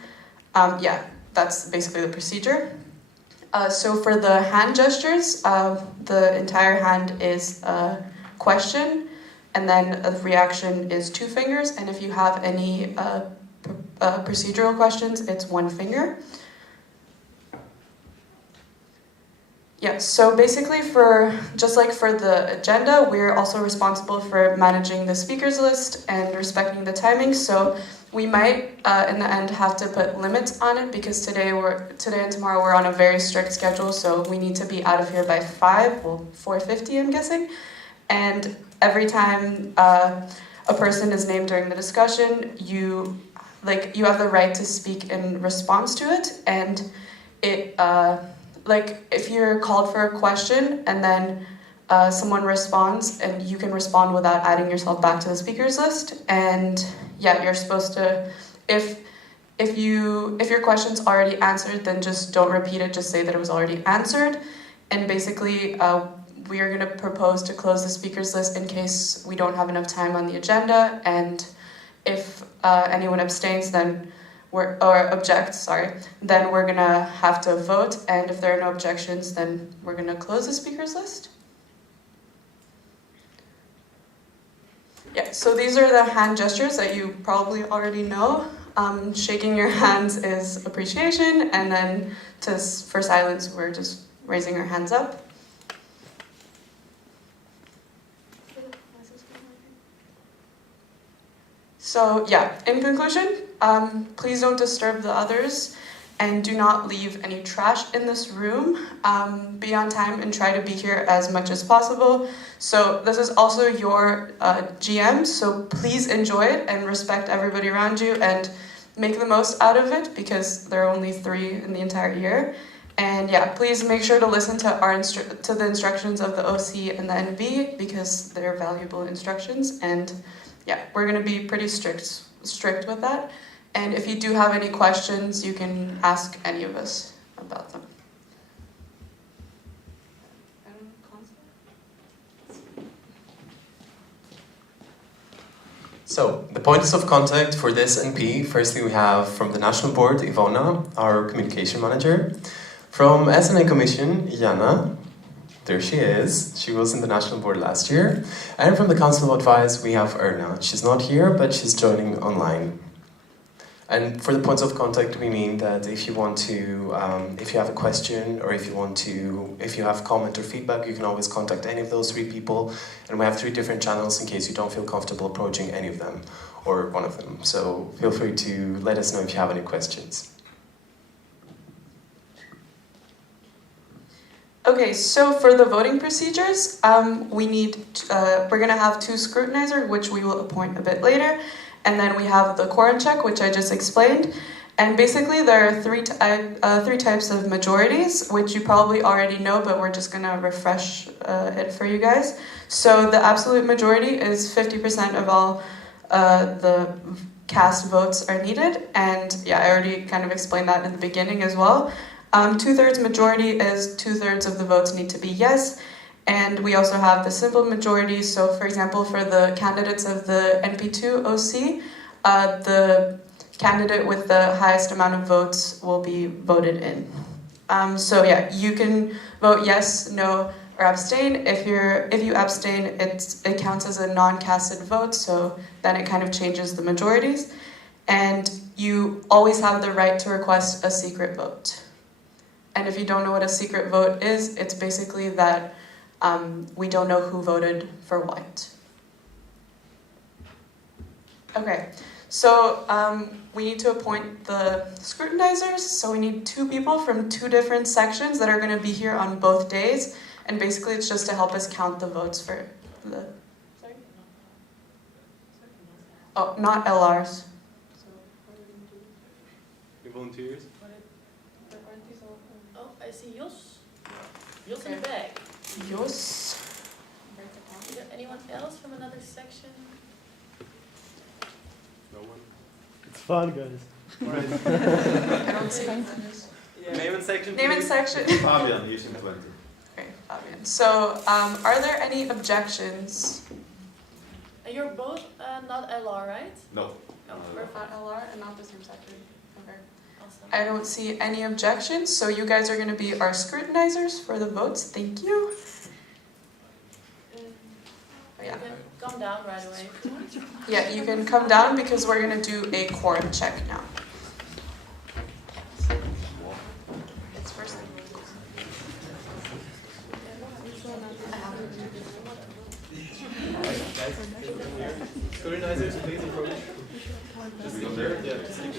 yeah, that's basically the procedure. So for the hand gestures, the entire hand is a question, and then a reaction is 2 fingers, and if you have any procedural questions, it's 1 finger. Yeah, so basically just like for the agenda, we're also responsible for managing the speakers list and respecting the timing, so we might, in the end, have to put limits on it because today and tomorrow we're on a very strict schedule, so we need to be out of here by 5, well, 4:50, I'm guessing. And every time a person is named during the discussion, you have the right to speak in response to it, and it, if you're called for a question and then someone responds, and you can respond without adding yourself back to the speakers list, and yeah, you're supposed to, if your question's already answered, then just don't repeat it, just say that it was already answered. And basically, we are going to propose to close the speakers list in case we don't have enough time on the agenda, and if anyone abstains, then objects, then we're going to have to vote, and if there are no objections, then we're going to close the speakers list. Yeah, so these are the hand gestures that you probably already know. Shaking your hands is appreciation, and then for silence, we're just raising our hands up. So yeah, in conclusion, please don't disturb the others, and do not leave any trash in this room. Be on time and try to be here as much as possible. So this is also your GM, so please enjoy it and respect everybody around you and make the most out of it because there are only 3 in the entire year. And yeah, please make sure to listen to to the instructions of the OC and the NB because they're valuable instructions. And yeah, we're going to be pretty strict with that. And if you do have any questions, you can ask any of us about them. So, the points of contact for this NP, firstly we have from the National Board, Ivona, our communication manager. From Esn Nl Commission, Jana, there she is, she was in the National Board last year. And from the Council of Advice, we have Erna. She's not here, but she's joining online. And for the points of contact, we mean that if you want to, if you have a question or if you have comment or feedback, you can always contact any of those 3 people. And we have 3 different channels in case you don't feel comfortable approaching any of them or one of them. So feel free to let us know if you have any questions. Okay, so for the voting procedures, we're going to have 2 scrutinizers, which we will appoint a bit later. And then we have the quorum check, which I just explained. And basically there are 3 types of majorities, which you probably already know, but we're just going to refresh it for you guys. So the absolute majority is 50% of all the cast votes are needed. And yeah, I already kind of explained that in the beginning as well. 2/3 majority is 2/3 of the votes need to be yes. And we also have the simple majority. So for example, for the candidates of the NP2 OC, the candidate with the highest amount of votes will be voted in. So yeah, you can vote yes, no, or abstain. If you abstain, it counts as a non-casted vote, so then it kind of changes the majorities. And you always have the right to request a secret vote. And if you don't know what a secret vote is, it's basically that we don't know who voted for what. Okay, so we need to appoint the scrutinizers. So we need 2 people from 2 different sections that are going to be here on both days. And basically it's just to help us count the votes for the... Sorry? Oh, not LRs. Volunteers? Oh, I see Jos. Jos in the back. Jos. Is there anyone else from another section? No one. It's fun, guys. I don't see Name and section. Name and section. Fabian, using 20. Okay, Fabian. So, are there any objections? And you're both not LR, right? No. We're not LR and not the same section. Okay. Awesome. I don't see any objections, so you guys are going to be our scrutinizers for the votes. Thank you. You can come down right away. Yeah, you can come down because we're going to do a quorum check now. It's first. Scrutinizers, please approach. Just go there. Yeah, just take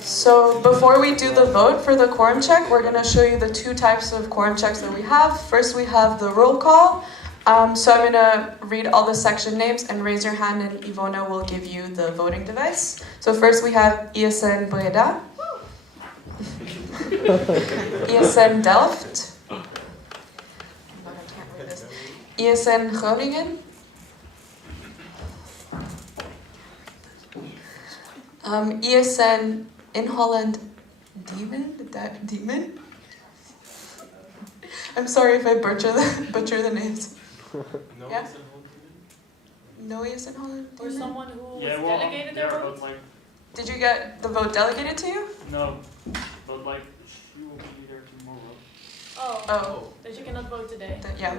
So before we do the vote for the quorum check, we're going to show you the 2 types of quorum checks that we have. First, we have the roll call. So I'm going to read all the section names and raise your hand and Ivona will give you the voting device. So first we have Esn Breda, Esn Delft, Esn Groningen, Esn in Holland Diemen. I'm sorry if I butcher the names. No, Yeah? it's in Holland. No Esn Holland Or Diemen? someone who Yeah, was well, delegated yeah, their but vote? like, Did you get the vote delegated to you? no, but like, she will be there tomorrow. Oh. That you cannot vote today. Yeah.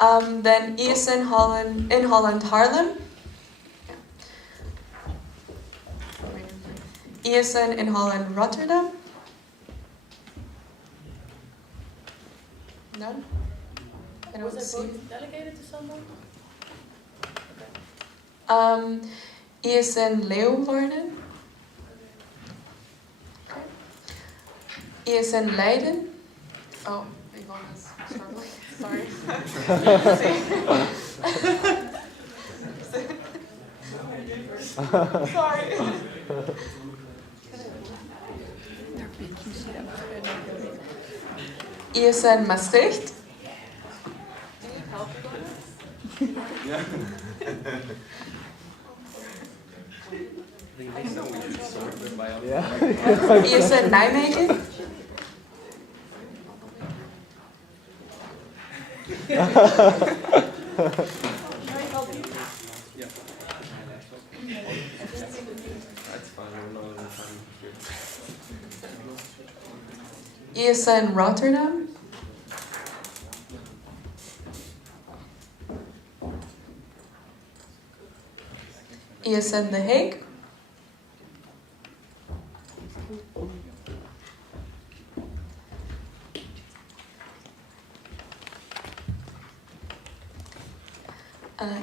Yeah, Then Esn Holland in Holland Haarlem. Esn in Holland Rotterdam. None? I don't Was see. that vote delegated to someone? Esn Leeuwarden. Okay. Esn Leiden. Oh, Ivona's struggling. Sorry. Sorry. Esn Maastricht. Yeah. Esn Nijmegen. That's fine, we're not on the time here. Esn Rotterdam. Esn The Hague.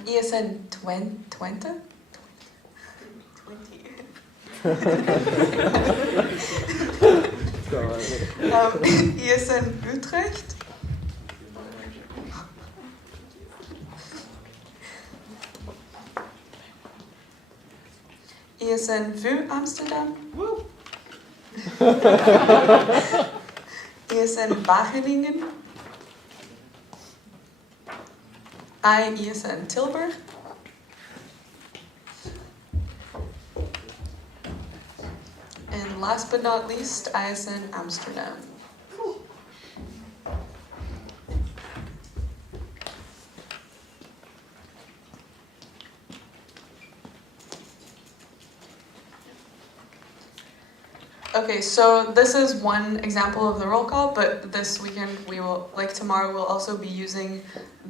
Esn Twente. Esn Utrecht. Esn VU Amsterdam. Esn Wageningen. Esn Tilburg. And last but not least, Esn Amsterdam. Okay, so this is one example of the roll call, but this weekend we will, like tomorrow, we'll also be using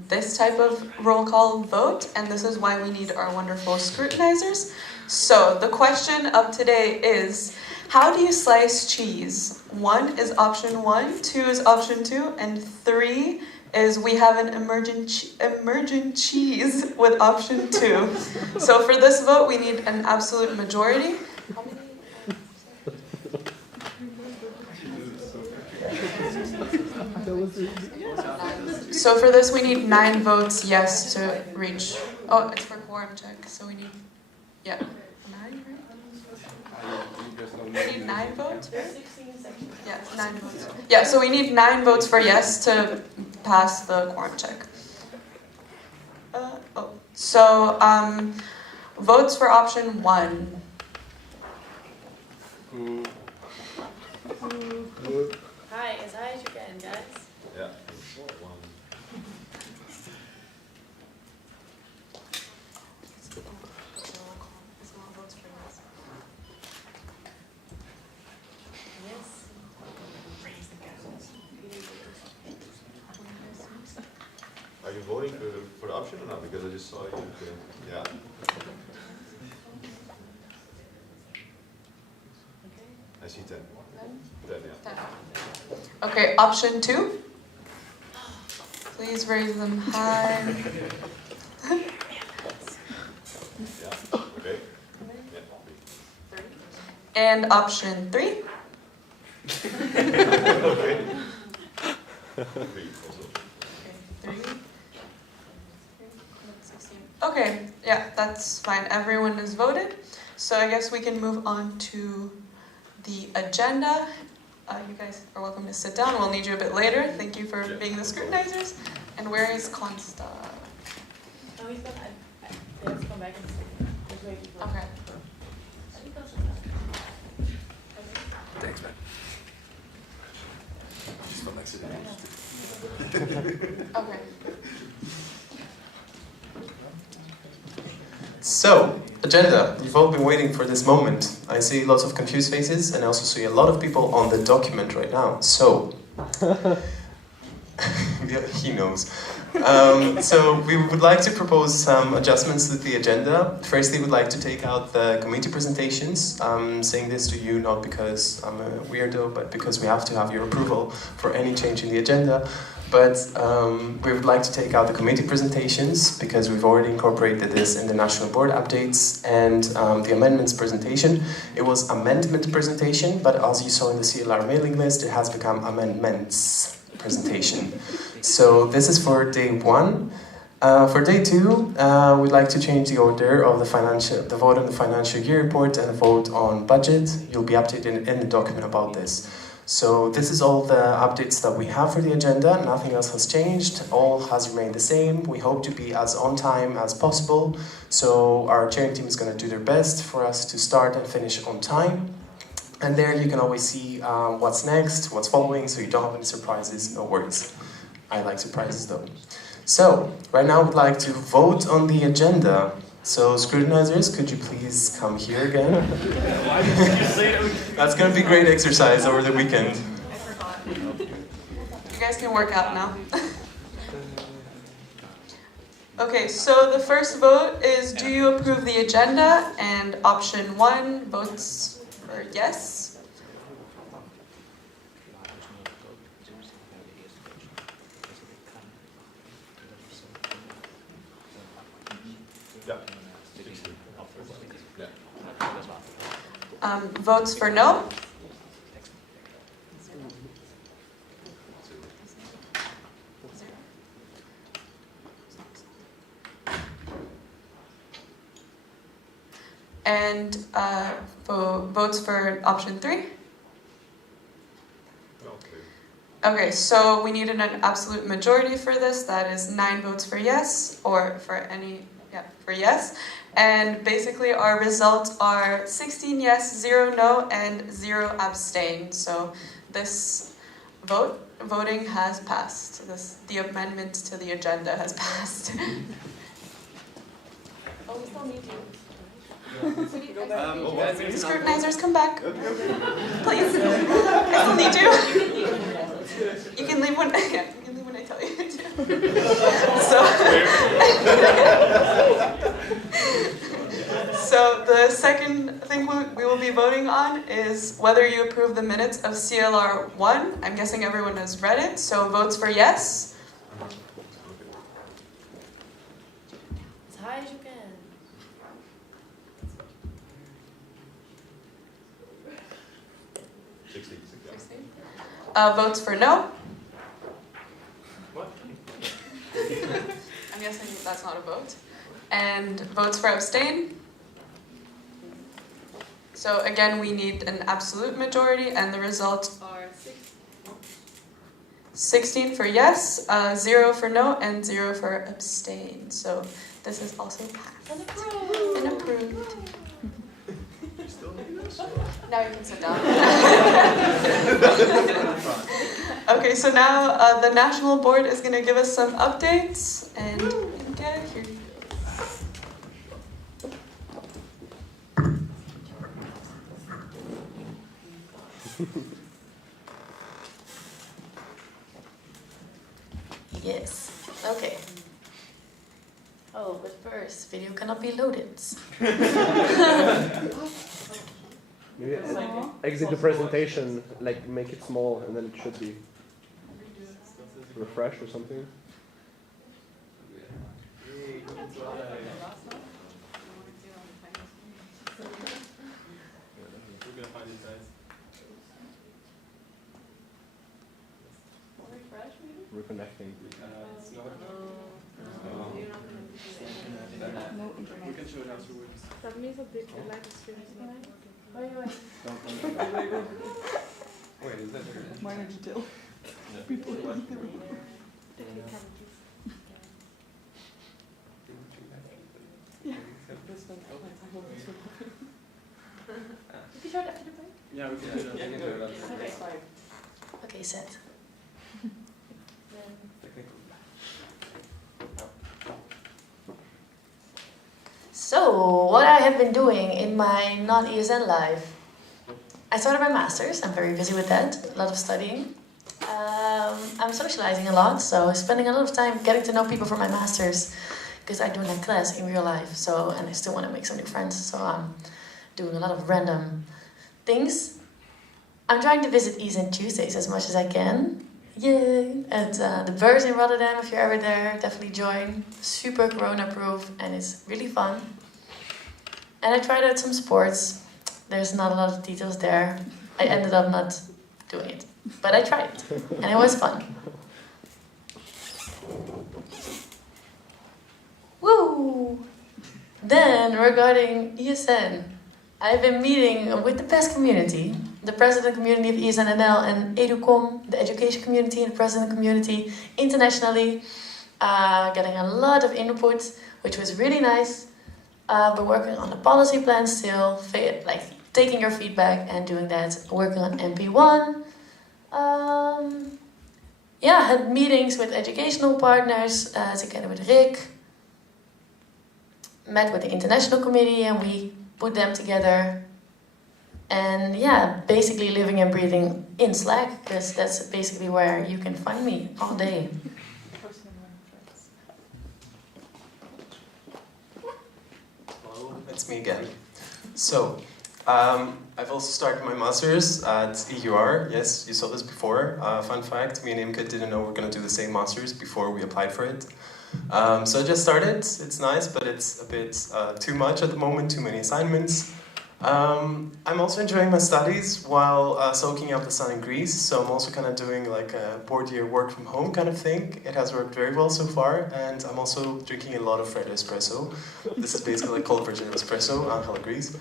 this type of roll call vote, and this is why we need our wonderful scrutinizers. So the question of today is, how do you slice cheese? 1 is option 1, 2 is option 2, and 3 is we have an emergent cheese with option 2. So for this vote, we need an absolute majority. So for this, we need 9 votes yes to reach. Oh, it's for quorum check, so we need, yeah, 9, right? We need 9 votes? Yeah, 9 votes. Yeah, so we need 9 votes for yes to pass the quorum check. So votes for option 1. Hi, as high as you can, guys. Yeah. Are you voting for the option or not? Because I just saw you. Yeah. I see 10. 10, yeah. Okay, option 2. Please raise them high. Yeah. Okay. Yeah. And option 3. Okay. 3 also. 3. Okay, yeah, that's fine. Everyone has voted. So I guess we can move on to the agenda. You guys are welcome to sit down. We'll need you a bit later. Thank you for being the scrutinizers. And where is Consta? Oh, he's gonna, let's come back and see. Okay. Thanks, man. Just felt like sitting down. Okay. So, agenda. You've all been waiting for this moment. I see lots of confused faces and I also see a lot of people on the document right now. So, yeah, he knows. So we would like to propose some adjustments to the agenda. Firstly, we'd like to take out the committee presentations. I'm saying this to you not because I'm a weirdo, but because we have to have your approval for any change in the agenda. But we would like to take out the committee presentations because we've already incorporated this in the national board updates and the amendments presentation. It was amendment presentation, but as you saw in the CLR mailing list, it has become amendments presentation. So this is for day 1. For day 2, we'd like to change the order of the vote on the financial year report and the vote on budget. You'll be updated in the document about this. So this is all the updates that we have for the agenda. Nothing else has changed. All has remained the same. We hope to be as on time as possible. So our chairing team is going to do their best for us to start and finish on time. And there you can always see what's next, what's following, so you don't have any surprises, no worries. I like surprises though. So, right now we'd like to vote on the agenda. So, scrutinizers, could you please come here again? That's going to be great exercise over the weekend. I forgot. You guys can work out now. Okay, so the first vote is, do you approve the agenda? And option 1 votes for yes. Votes for no. And votes for option 3. Okay, so we need an absolute majority for this. That is 9 votes for yes, or for any, for yes. And basically our results are 16 yes, 0 no, and 0 abstain. So this voting has passed. The amendment to the agenda has passed. Oh, we still need you. Scrutinizers, come back. Please. do. You can leave when yeah, you can leave when I tell you to. So the second thing we will be voting on is whether you approve the minutes of CLR 1. I'm guessing everyone has read it, so votes for yes. As high as you can. Votes for no. What? I'm guessing that's not a vote. And votes for abstain. So again, we need an absolute majority, and the results are 16 for yes, 0 for no, and 0 for abstain. So this is also passed. And approved. And approved. Now you can sit down. Okay, so now the National Board is going to give us some updates, and here you go. Yes, okay. Oh, but first, video cannot be loaded. Maybe exit the presentation, like make it small, and then it should be refresh or something. We're gonna find it, guys. Reconnecting. It's not. We can show it afterwards. Dat means dat dit lijkt het scherm. Wait. Wait, is that there? Minor detail. People want to Yeah. Heb je zo even erbij? Yeah, we can do that. Okay, fine. Okay, set. So, what I have been doing in my non-ESN life. I started my master's, I'm very busy with that, a lot of studying. I'm socializing a lot, so spending a lot of time getting to know people for my master's, because I don't have class in real life, so, and I still want to make some new friends, so I'm doing a lot of random things. I'm trying to visit Esn Tuesdays as much as I can. Yay! At the Beurs in Rotterdam, if you're ever there, definitely join. Super corona-proof, and it's really fun. And I tried out some sports. There's not a lot of details there. I ended up not doing it, but I tried, and it was fun. Woo! Then, regarding ESN, I've been meeting with the PES community, the president community of Esn Nl and EduCom, the education community and the president community internationally, getting a lot of input, which was really nice. We're working on the policy plan still, like taking your feedback and doing that, working on MP1. Yeah, had meetings with educational partners, together with Rick. Met with the international committee and we put them together. And yeah, basically living and breathing in Slack, because that's basically where you can find me all day. It's me again. So, I've also started my master's at EUR. Yes, you saw this before. Fun fact, me and Imke didn't know we were going to do the same master's before we applied for it. So I just started. It's nice, but it's a bit too much at the moment, too many assignments. I'm also enjoying my studies while soaking up the sun in Greece, so I'm also kind of doing like a board year work from home kind of thing. It has worked very well so far, and I'm also drinking a lot of Freddo espresso. This is basically like cold version of espresso, Angela agrees.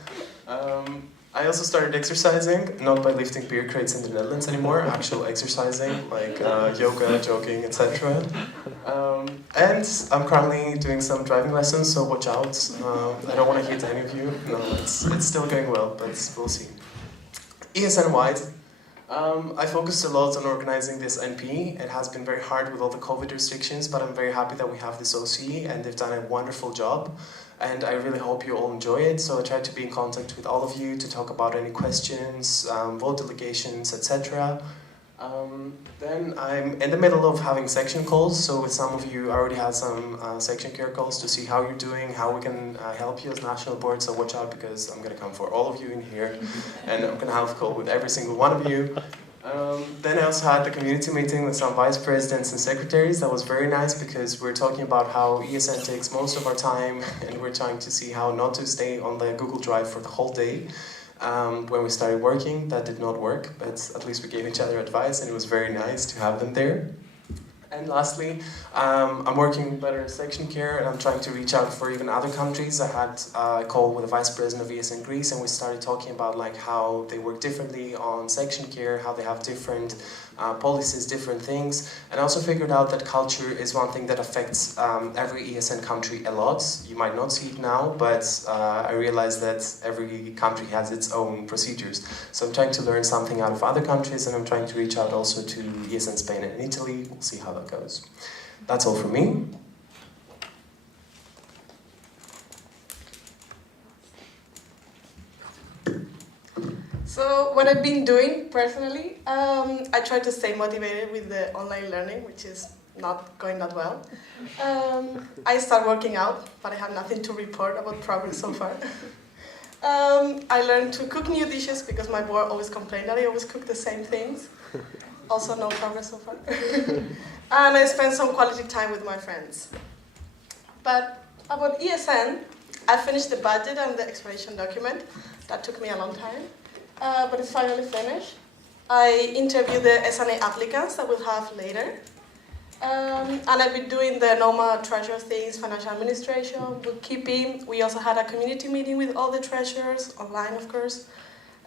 I also started exercising, not by lifting beer crates in the Netherlands anymore, actual exercising, like yoga, jogging, etc. And I'm currently doing some driving lessons, so watch out. I don't want to hit any of you. No, it's still going well, but we'll see. ESN-wide, I focused a lot on organizing this NP. It has been very hard with all the COVID restrictions, but I'm very happy that we have this OC, and they've done a wonderful job. and I really hope you all enjoy it. So I try to be in contact with all of you to talk about any questions, vote delegations, etc. Then I'm in the middle of having section calls, so with some of you I already had some section care calls to see how you're doing, how we can help you as national board, so watch out because I'm going to come for all of you in here and I'm going to have a call with every single one of you. Then I also had the community meeting with some vice presidents and secretaries. That was very nice because we're talking about how ESN takes most of our time and we're trying to see how not to stay on the Google Drive for the whole day. When we started working, that did not work, but at least we gave each other advice and it was very nice to have them there. And lastly, I'm working better in section care and I'm trying to reach out for even other countries. I had a call with the vice president of ESN Greece and we started talking about like how they work differently on section care, how they have different policies, different things. And I also figured out that culture is one thing that affects every ESN country a lot. You might not see it now, but I realized that every country has its own procedures. So I'm trying to learn something out of other countries and I'm trying to reach out also to ESN Spain and Italy. We'll see how that goes. That's all from me. So what I've been doing personally, I try to stay motivated with the online learning, which is not going that well. I start working out, but I have nothing to report about progress so far. I learned to cook new dishes because my board always complained that I always cook the same things. Also no progress so far. And I spent some quality time with my friends. But about ESN, I finished the budget and the explanation document. That took me a long time. But it's finally finished. I interviewed the Esn Nl applicants that we'll have later. And I've been doing the normal treasurer things, financial administration, bookkeeping. We also had a community meeting with all the treasurers, online of course.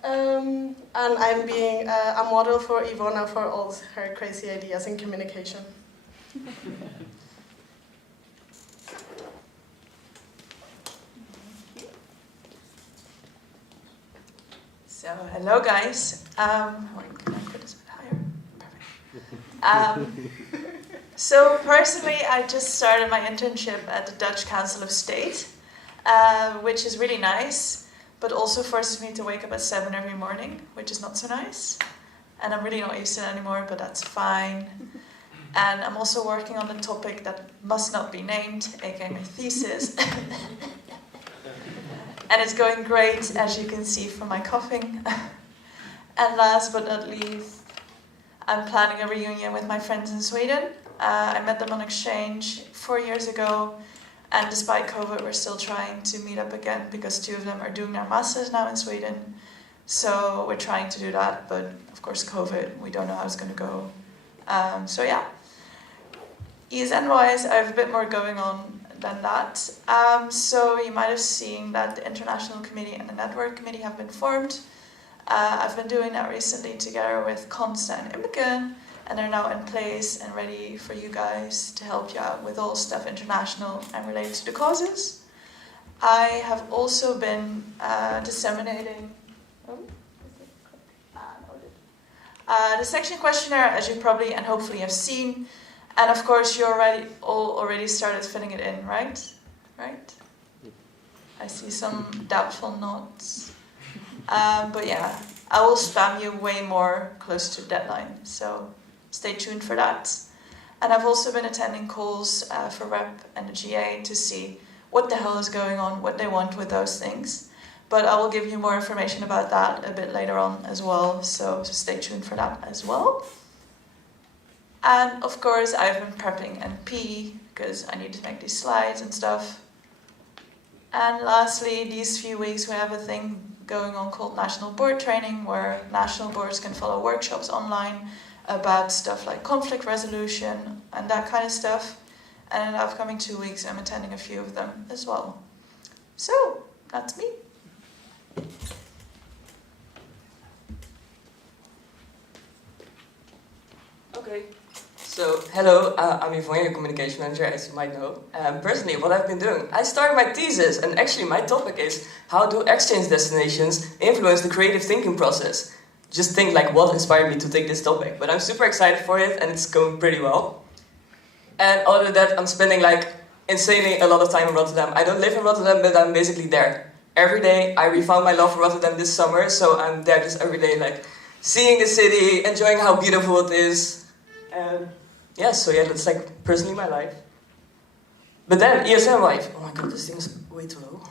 And I'm being a model for Ivona for all her crazy ideas in communication. So, hello guys. Wait, can I put this a bit higher? Perfect. So personally, I just started my internship at the Dutch Council of State, which is really nice, but also forces me to wake up at 7 every morning, which is not so nice. And I'm really not used to it anymore, but that's fine. And I'm also working on a topic that must not be named, aka my thesis. And it's going great, as you can see from my coughing. And last but not least, I'm planning a reunion with my friends in Sweden. I met them on exchange 4 years ago, and despite COVID, we're still trying to meet up again because 2 of them are doing their masters now in Sweden. So we're trying to do that, but of course COVID, we don't know how it's going to go. So yeah, ESN-wise, I have a bit more going on than that. So you might have seen that the International Committee and the Network Committee have been formed. I've been doing that recently together with Consta and Imke, and they're now in place and ready for you guys to help you out with all stuff international and related to the causes. I have also been disseminating the section questionnaire, as you probably and hopefully have seen. And of course, you already started filling it in, right? Right? I see some doubtful nods. But yeah, I will spam you way more close to the deadline, so stay tuned for that. And I've also been attending calls for REP and the GA to see what the hell is going on, what they want with those things. But I will give you more information about that a bit later on as well, so stay tuned for that as well. And of course, I've been prepping NP because I need to make these slides and stuff. And lastly, these few weeks we have a thing going on called National Board Training, where national boards can follow workshops online about stuff like conflict resolution and that kind of stuff. And in the upcoming 2 weeks, I'm attending a few of them as well. So, that's me. Okay. So, hello, I'm Yvonne, your communication manager, as you might know. Personally, what I've been doing, I started my thesis, and actually my topic is how do exchange destinations influence the creative thinking process? Just think like what inspired me to take this topic, but I'm super excited for it, and it's going pretty well. And other than that, I'm spending like insanely a lot of time in Rotterdam. I don't live in Rotterdam, but I'm basically there. Every day, I refound my love for Rotterdam this summer, so I'm there just every day, like, seeing the city, enjoying how beautiful it is. And yeah, so yeah, that's like personally my life. But then, ESN life. Oh my god, this thing is way too low.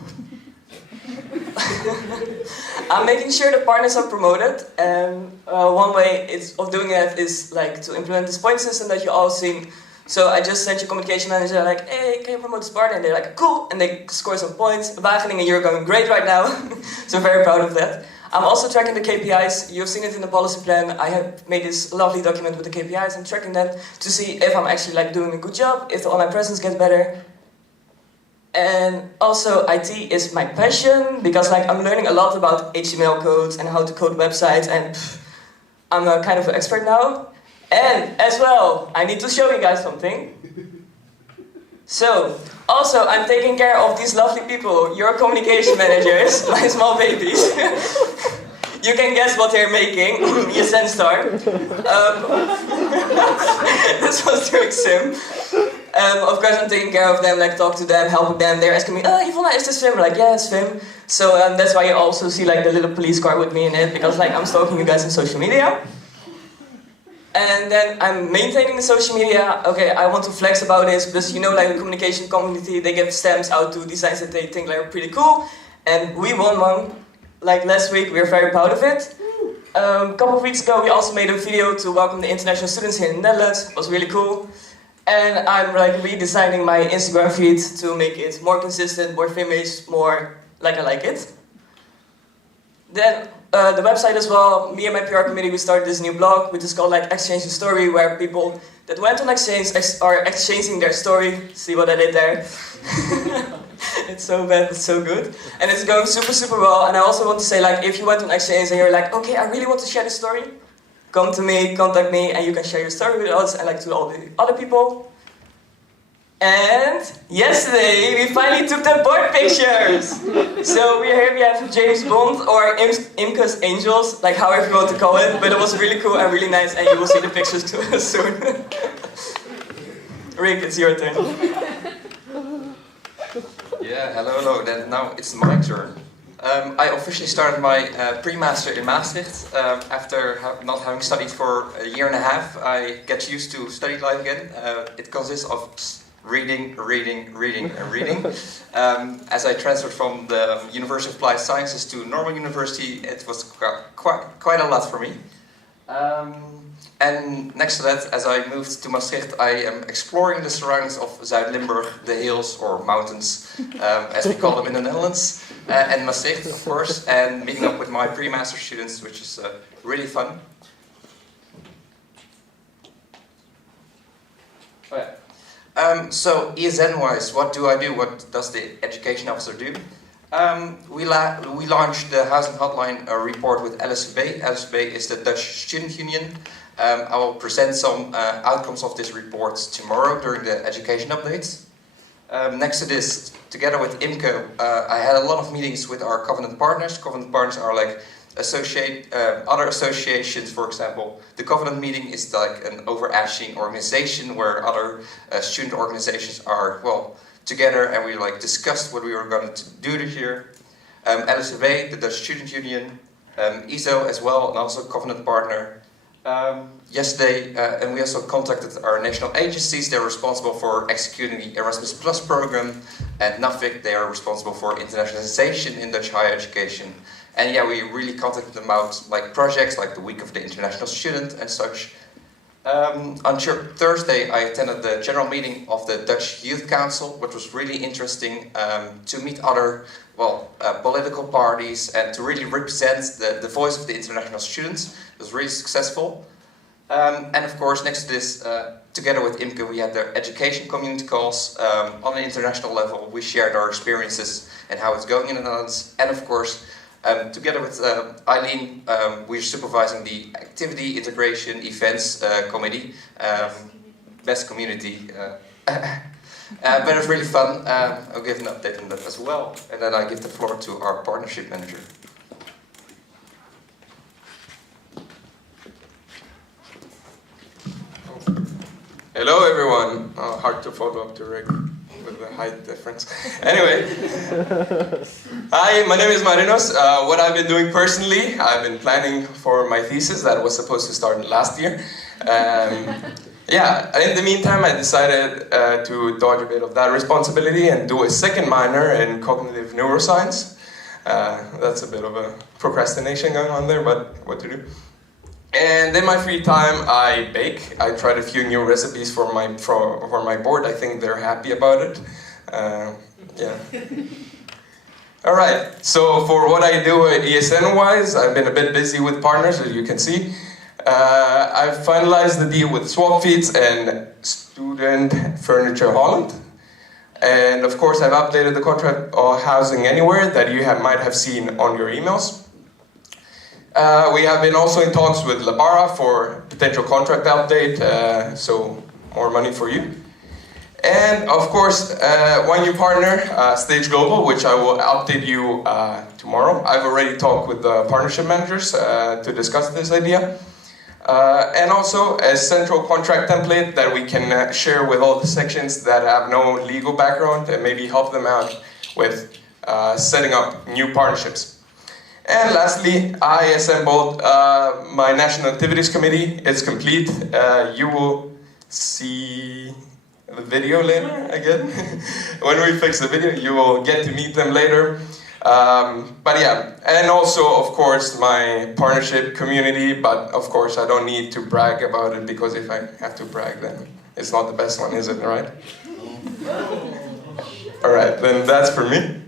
I'm making sure the partners are promoted, and one way of doing that is like to implement this point system that you all seen. So I just sent your communication manager like, hey, can you promote this partner? And they're like, cool, and they score some points. Wageningen, you're going great right now, so I'm very proud of that. I'm also tracking the KPIs. You've seen it in the policy plan. I have made this lovely document with the KPIs. I'm tracking them to see if I'm actually like doing a good job, if the online presence gets better. And also IT is my passion because like I'm learning a lot about HTML codes and how to code websites, and I'm a kind of an expert now. And as well, I need to show you guys something. So, also I'm taking care of these lovely people, your communication managers, my small babies. You can guess what they're making, Esn Nl. This was during Sim. Of course I'm taking care of them, like talk to them, helping them. They're asking me, oh, Ivana, is this Vim? I'm like, yeah, it's Vim. So that's why you also see like the little police car with me in it, because like I'm stalking you guys on social media. And then I'm maintaining the social media. Okay, I want to flex about this because you know, like the communication community, they give stamps out to designs that they think like are pretty cool. And we won one like last week. We're very proud of it. A couple of weeks ago, we also made a video to welcome the international students here in the Netherlands. It was really cool. And I'm like redesigning my Instagram feed to make it more consistent, more Vim-ish, more like I like it. Then the website as well, me and my PR committee, we started this new blog, which is called like Exchange the Story, where people that went on exchange are exchanging their story. See what I did there? It's so bad, it's so good. And it's going super, super well. And I also want to say, like, if you went on exchange and you're like, okay, I really want to share this story, come to me, contact me, and you can share your story with us and like to all the other people. And yesterday we finally took the board pictures. So here we have James Bond or Imke's Angels, like however you want to call it. But it was really cool and really nice, and you will see the pictures too soon. Rick, it's your turn. Yeah, hello. Then now it's my turn. I officially started my pre-master in Maastricht. After not having studied for a year and a half, I get used to study life again. It consists of reading. As I transferred from the University of Applied Sciences to normal university, it was quite a lot for me. And next to that, as I moved to Maastricht, I am exploring the surroundings of Zuid-Limburg, the hills or mountains, as we call them in the Netherlands, and Maastricht, of course, and meeting up with my pre-master students, which is really fun. Oh, yeah. So ESN-wise, what do I do? What does the education officer do? We launched the Housing Hotline report with LSVB. LSVB is the Dutch Student Union. I will present some outcomes of this report tomorrow during the education updates. Next to this, together with Imke, I had a lot of meetings with our covenant partners. Covenant partners are like other associations, for example. The covenant meeting is like an overarching organization where other student organizations are, well, together, and we like discussed what we were going to do this year. LSVB, the Dutch Student Union, ISO as well, and also covenant partner. Yesterday, and we also contacted our national agencies. They're responsible for executing the Erasmus Plus program, and NAFIC, they are responsible for internationalization in Dutch higher education. And yeah, we really contacted them about like projects like the Week of the International Student and such. On Thursday, I attended the general meeting of the Dutch Youth Council, which was really interesting to meet other, political parties and to really represent the voice of the international students. It was really successful. And of course, next to this, together with Imke, we had the education community calls on an international level. We shared our experiences and how it's going in the Netherlands. And of course, together with Eileen, we're supervising the activity integration events committee, best community. But it was really fun. I'll give an update on that as well. And then I give the floor to our partnership manager. Hello everyone. Hard to follow up to Rick with of the height difference. Anyway, hi, my name is Marinos. What I've been doing personally, I've been planning for my thesis that was supposed to start last year. Yeah, in the meantime, I decided to dodge a bit of that responsibility and do a second minor in cognitive neuroscience. That's a bit of a procrastination going on there, but what to do? And in my free time, I bake. I tried a few new recipes for my board. I think they're happy about it. Yeah. All right. So for what I do ESN-wise, I've been a bit busy with partners, as you can see. I've finalized the deal with Swapfeeds and Student Furniture Holland. And of course, I've updated the contract of Housing Anywhere that you might have seen on your emails. We have been also in talks with Labara for potential contract update, so more money for you. And of course, one new partner, Stage Global, which I will update you tomorrow. I've already talked with the partnership managers to discuss this idea. And also a central contract template that we can share with all the sections that have no legal background and maybe help them out with setting up new partnerships. And lastly, I assembled my National Activities Committee. It's complete. You will see the video later, again. When we fix the video, you will get to meet them later. But yeah, and also, of course, my partnership community, but of course, I don't need to brag about it, because if I have to brag, then it's not the best one, is it, right? All right, then that's for me.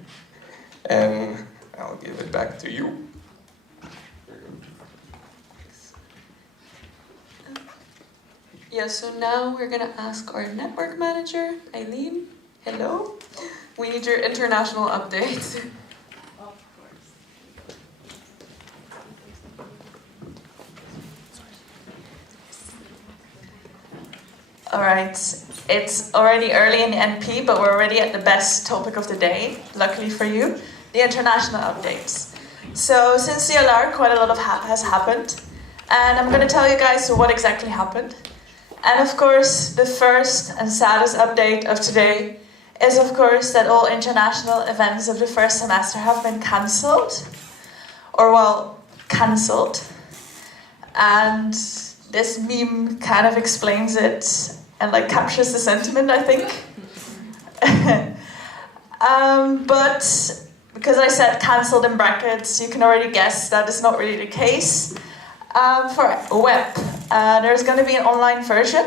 And I'll give it back to you. Yeah, so now we're going to ask our network manager, Eileen. Hello. We need your international update. All right, it's already early in the NP, but we're already at the best topic of the day, luckily for you, the international updates. So since CLR, quite a lot has happened, and I'm going to tell you guys what exactly happened. And of course, the first and saddest update of today is of course that all international events of the first semester have been cancelled, or well, cancelled. And this meme kind of explains it and like captures the sentiment, I think. But because I said cancelled in brackets, you can already guess that is not really the case. For web, there's going to be an online version.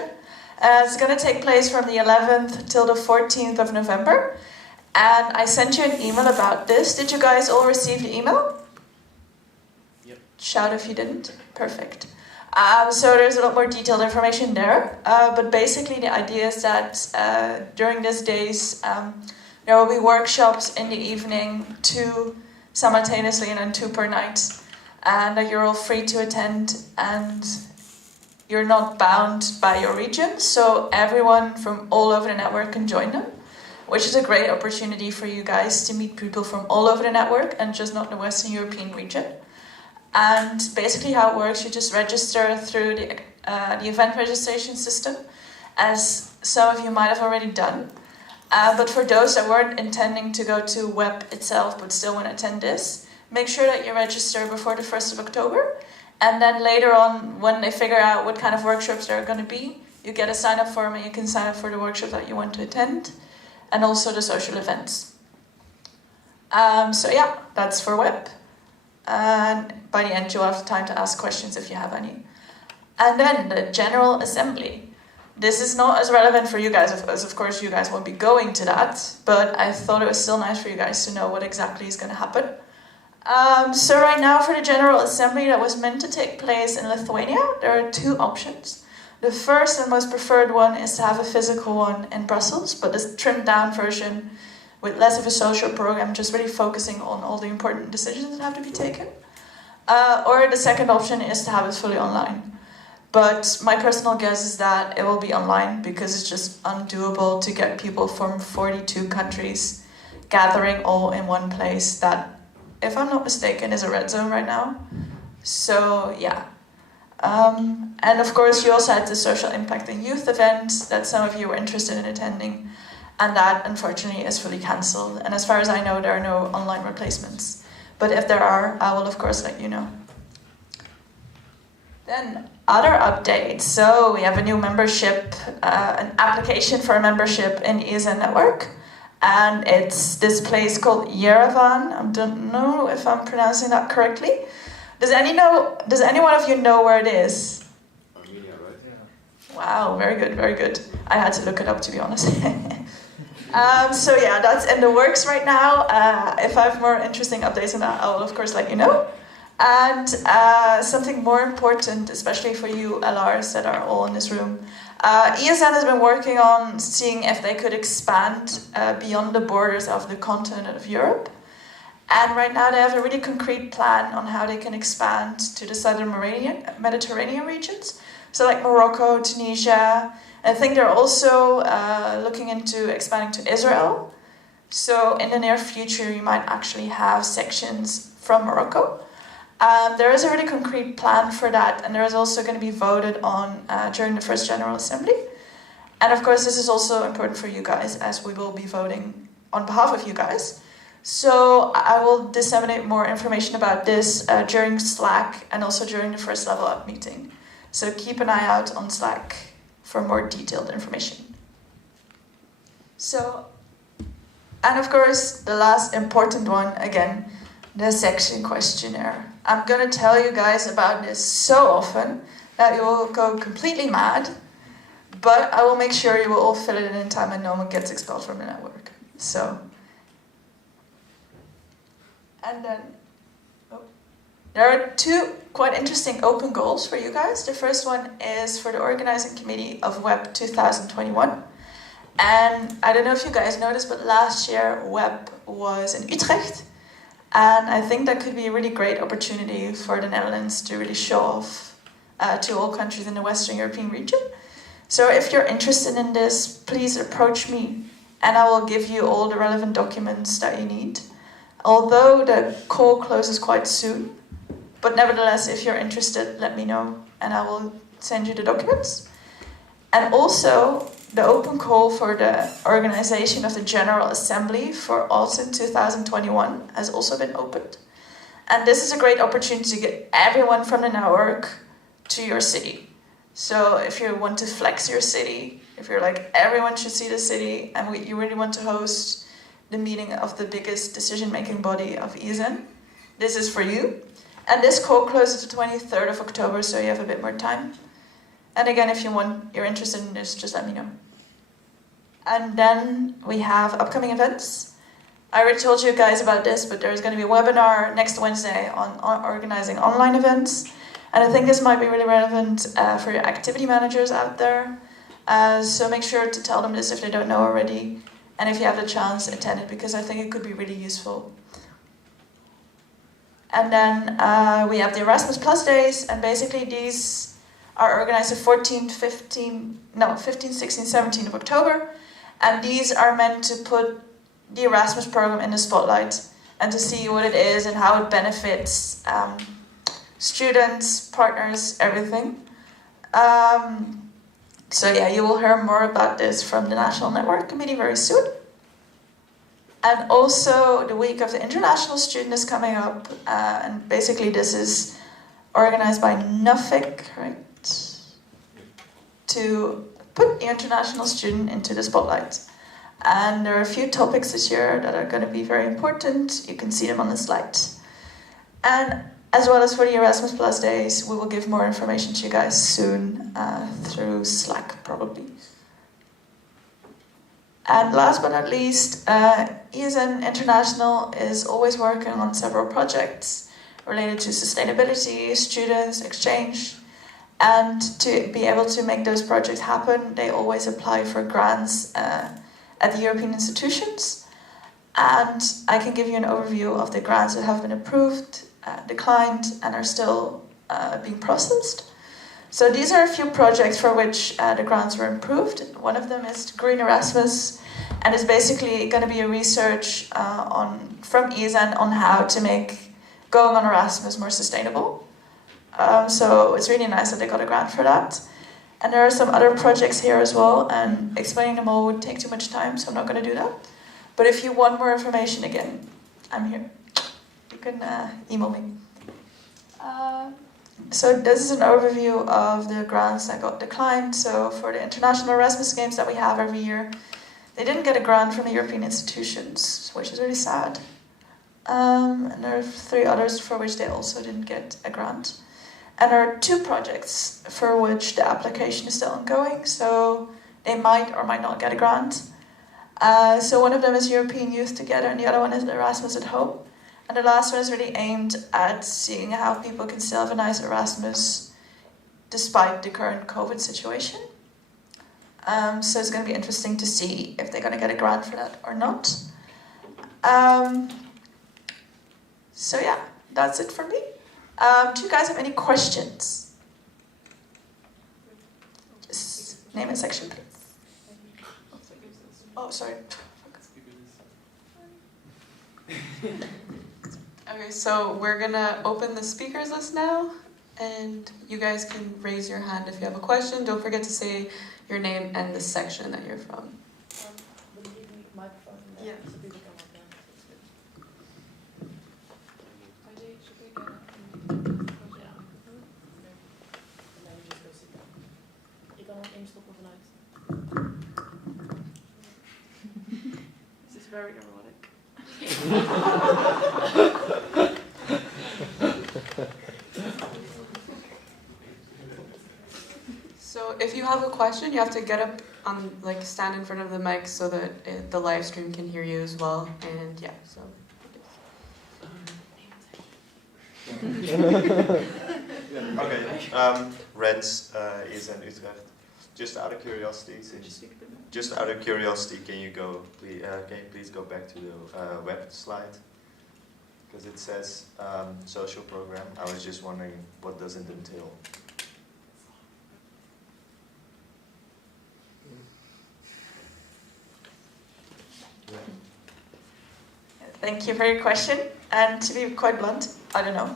It's going to take place from the 11th till the 14th of November. And I sent you an email about this. Did you guys all receive the email? Yep. Shout if you didn't. Perfect. So there's a lot more detailed information there. But basically the idea is that during these days, there will be workshops in the evening, 2 simultaneously and then 2 per night. And that you're all free to attend, and you're not bound by your region, so everyone from all over the network can join them, which is a great opportunity for you guys to meet people from all over the network and just not the Western European region. And basically how it works, you just register through the event registration system, as some of you might have already done. But for those that weren't intending to go to web itself but still want to attend this, make sure that you register before the 1st of October. And then later on, when they figure out what kind of workshops there are going to be, you get a sign-up form and you can sign up for the workshop that you want to attend, and also the social events. So yeah, that's for web. And by the end, you'll have time to ask questions if you have any. And then the General Assembly. This is not as relevant for you guys, as of course you guys won't be going to that, but I thought it was still nice for you guys to know what exactly is going to happen. So right now for the General Assembly that was meant to take place in Lithuania, there are 2 options. The first and most preferred one is to have a physical one in Brussels, but this trimmed down version with less of a social program, just really focusing on all the important decisions that have to be taken. Or the second option is to have it fully online. But my personal guess is that it will be online, because it's just undoable to get people from 42 countries gathering all in one place. That, if I'm not mistaken, is a red zone right now. So yeah. And of course you also had the social impact and youth event that some of you were interested in attending. and that unfortunately is fully cancelled. And as far as I know, there are no online replacements. But if there are, I will of course let you know. Then other updates. So we have a new membership, an application for a membership in Esn Network. And it's this place called Yerevan. I don't know if I'm pronouncing that correctly. Does anyone of you know where it is? Armenia, right? Wow, very good, very good. I had to look it up, to be honest. So yeah, that's in the works right now. If I have more interesting updates on that, I will of course let you know. And something more important, especially for you LRs that are all in this room, ESN has been working on seeing if they could expand beyond the borders of the continent of Europe. And right now they have a really concrete plan on how they can expand to the southern Mediterranean regions. So like Morocco, Tunisia. I think they're also looking into expanding to Israel. So in the near future, you might actually have sections from Morocco. There is a really concrete plan for that, and there is also going to be voted on during the first General Assembly. And of course, this is also important for you guys, as we will be voting on behalf of you guys. So I will disseminate more information about this during Slack and also during the first level up meeting. So keep an eye out on Slack for more detailed information. So, and of course, the last important one, again, the section questionnaire. I'm going to tell you guys about this so often that you will go completely mad, but I will make sure you will all fill it in time and no one gets expelled from the network. So, and then, there are two quite interesting open goals for you guys. The first one is for the organizing committee of Web 2021. And I don't know if you guys noticed, but last year Web was in Utrecht. And I think that could be a really great opportunity for the Netherlands to really show off to all countries in the Western European region. So if you're interested in this, please approach me and I will give you all the relevant documents that you need. Although the call closes quite soon, but nevertheless, if you're interested, let me know and I will send you the documents. And also, the open call for the organization of the General Assembly for autumn 2021 has also been opened. And this is a great opportunity to get everyone from the network to your city. So if you want to flex your city, if you're like, everyone should see the city, and you really want to host the meeting of the biggest decision-making body of ESN, this is for you. And this call closes the 23rd of October, so you have a bit more time. And again, if you're interested in this, just let me know. And then we have upcoming events. I already told you guys about this, but there's going to be a webinar next Wednesday on organizing online events. And I think this might be really relevant for your activity managers out there. So make sure to tell them this if they don't know already. And if you have the chance, attend it, because I think it could be really useful. And then we have the Erasmus Plus days, and basically these are organized the 15, 16, 17 of October. And these are meant to put the Erasmus program in the spotlight and to see what it is and how it benefits students, partners, everything. So yeah, you will hear more about this from the National Network Committee very soon. And also the week of the International Student is coming up, and basically this is organized by NUFIC, right? To put the international student into the spotlight. And there are a few topics this year that are going to be very important. You can see them on the slide. And as well as for the Erasmus Plus days, we will give more information to you guys soon through Slack, probably. And last but not least, ESN International is always working on several projects related to sustainability, students, exchange. And to be able to make those projects happen, they always apply for grants at the European institutions. And I can give you an overview of the grants that have been approved, declined, and are still being processed. So these are a few projects for which the grants were approved. One of them is Green Erasmus, and it's basically going to be a research from ESN on how to make going on Erasmus more sustainable. So it's really nice that they got a grant for that. And there are some other projects here as well, and explaining them all would take too much time, so I'm not going to do that. But if you want more information, again, I'm here. You can email me. So this is an overview of the grants that got declined. So for the international Erasmus games that we have every year, they didn't get a grant from the European institutions, which is really sad. And there are 3 others for which they also didn't get a grant. And there are 2 projects for which the application is still ongoing, so they might or might not get a grant. So one of them is European Youth Together, and the other one is Erasmus at Home. And the last one is really aimed at seeing how people can still have a nice Erasmus despite the current COVID situation. So it's going to be interesting to see if they're going to get a grant for that or not. So yeah, that's it from me. Do you guys have any questions? Just name and section, please. Oh, sorry. Okay, so we're gonna open the speakers list now, and you guys can raise your hand if you have a question. Don't forget to say your name and the section that you're from. Yeah. This is very erotic. So if you have a question, you have to get up on, like, stand in front of the mic so that the live stream can hear you as well. And yeah, so. Okay. Rens, Esn Nl. Just out of curiosity, can you please go back to the web slide? Because it says social program. I was just wondering, what does it entail? Thank you for your question. And to be quite blunt, I don't know.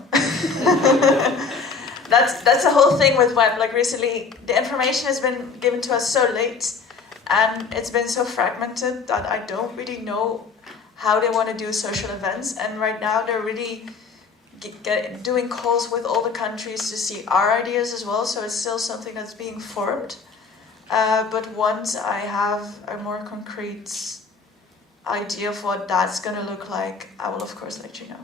That's the whole thing with web. Like recently, the information has been given to us so late, and it's been so fragmented that I don't really know how they want to do social events. And right now, they're really doing calls with all the countries to see our ideas as well. So it's still something that's being formed. But once I have a more concrete idea of what that's going to look like, I will of course let you know.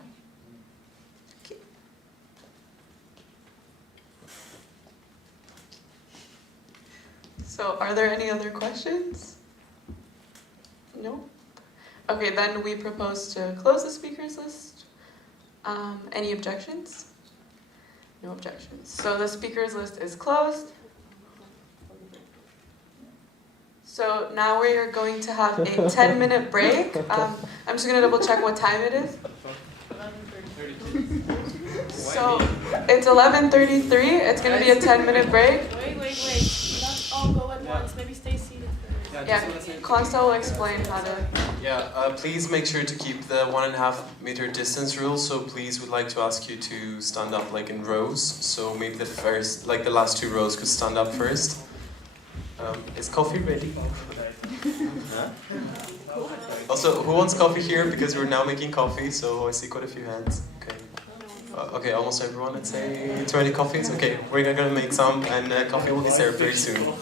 So are there any other questions? No? Okay, then we propose to close the speakers list. Any objections? No objections. So the speakers list is closed. So now we are going to have a 10-minute break. I'm just going to double check what time it is. So it's 11:33. It's going to be a 10-minute break. Wait. Let's all go at once. Maybe stay seated first. Yeah, Constance will explain how to... Yeah, please make sure to keep the 1.5 meter distance rule. So please, would like to ask you to stand up like in rows. So maybe the last 2 rows could stand up first. Is coffee ready? Huh? Also, who wants coffee here? Because we're now making coffee, so I see quite a few hands. Okay. Okay, almost everyone, let's say 20 coffees. Okay, we're gonna make some, and coffee will be served very soon.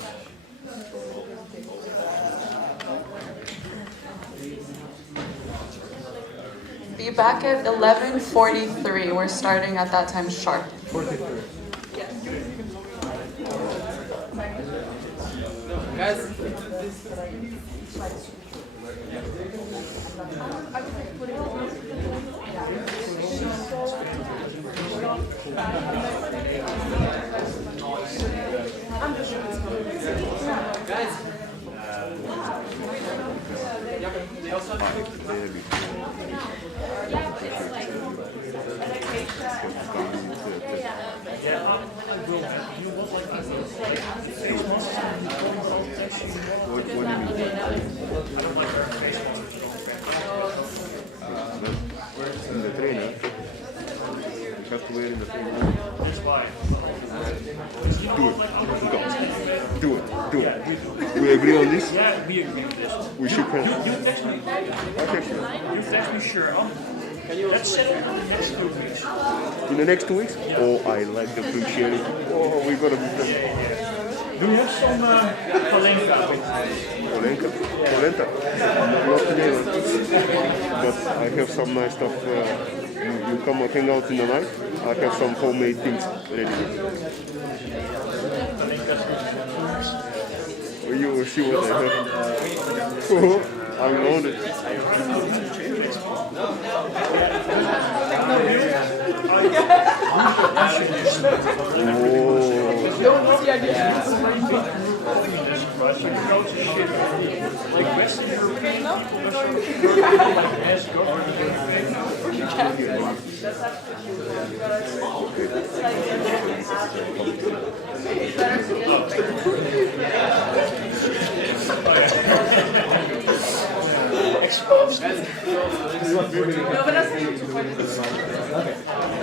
Be back at 11:43. We're starting at that time sharp. 43. Guys. In the trainer. You have to wear in the trainer. That's why. Do it. Go. Do it. We agree on this? Yeah, we agree on this. We should You text me. Okay. You text me, sure. Let's set it in the next 2 weeks. In the next 2 weeks? Oh, I like the functionality. Oh, we're gonna be done. Do you have some polenta? Polenta? Not today, but I have some nice stuff. You come and hang out in the night. I have some homemade things ready. You will see what I have. Oh, I'm on it.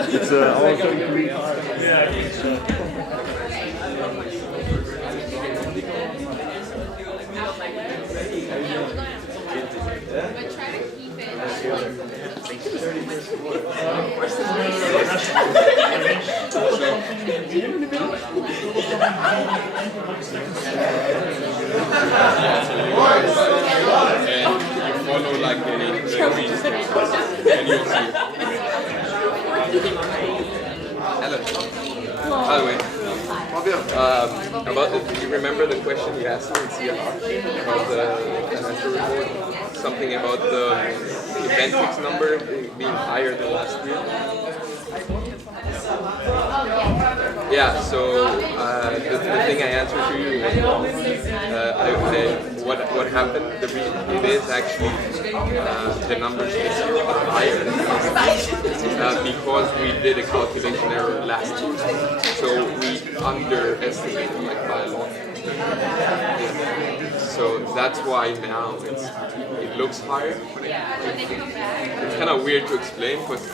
It's also really hard. But try to keep it. Follow like the green street and you'll see. Hello. By the way, about do you remember the question you asked me in CLR about the financial report? Something about the event fix number being higher than last year? Yeah, so the thing I answered to you was what happened, the reason it is actually the numbers this year are higher than last year because we did a calculation error last year. So we underestimated like by a lot. Yeah. So that's why now it looks higher. It's kind of weird to explain because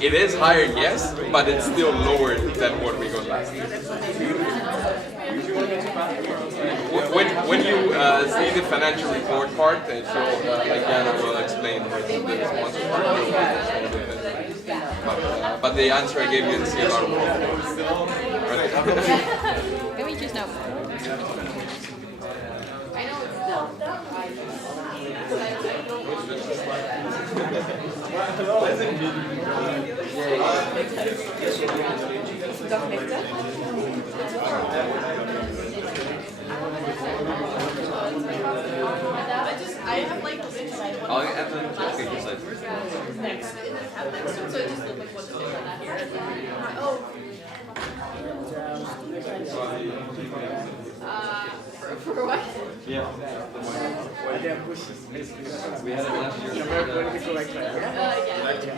it is higher, yes, but it's still lower than what we got last year. When you see the financial report part, and so like Jana will explain the response part, but the answer I gave you in CLR Can we choose now? I know it's still. I have like this. I'll add them to the figure side. Next. So it just looked like what's different here. Oh. For what? Yeah. We had it last year.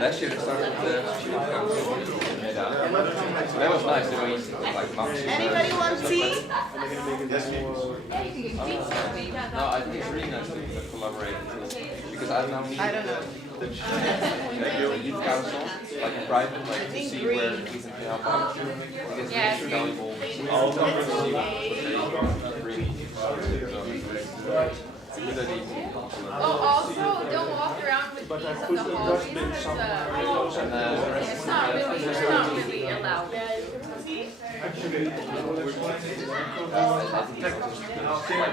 Last year they started with the that was nice. It was like much. Anybody want tea? No, I think it's really nice to collaborate because I now need the youth council, like in private, like to see where we can help out. Because it's valuable. All the numbers see what they bring. Oh, also, don't walk around with these in the hallways. It's not really allowed. Actually, we're quite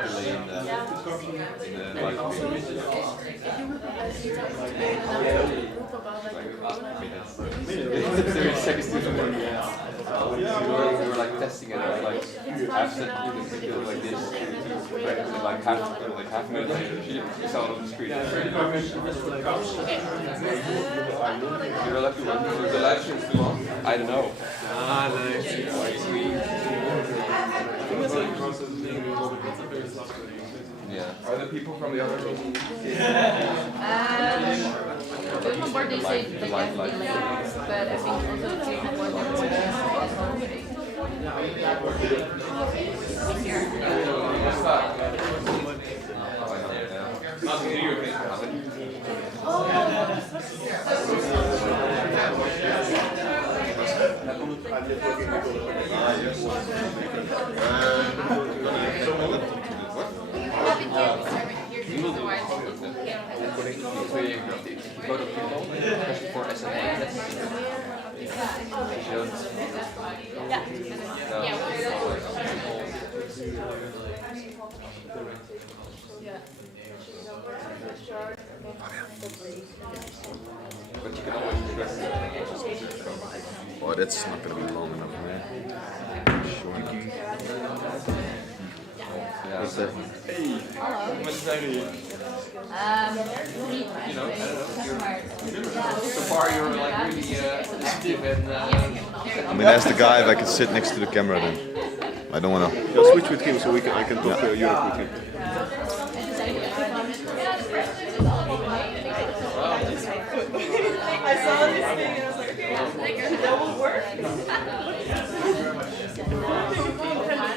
delay in the we were like testing it out, like half second like this, and like half a minute later, she saw it on the screen. You're lucky one. Was the live stream too long? I don't know. Ah, nice. Yeah. Are the people from the other meeting? People on board they say they can be late, but I think also the people on board That For Esn Nl, Oh, that's not going to be long enough, man. Sure. What's that? Hey, what's that here? You know, so far you're like really active and. I mean, ask the guy if I can sit next to the camera then. I don't want to. Yeah, switch with him so I can talk Europe with him. I saw this thing and I was like, okay, that will work.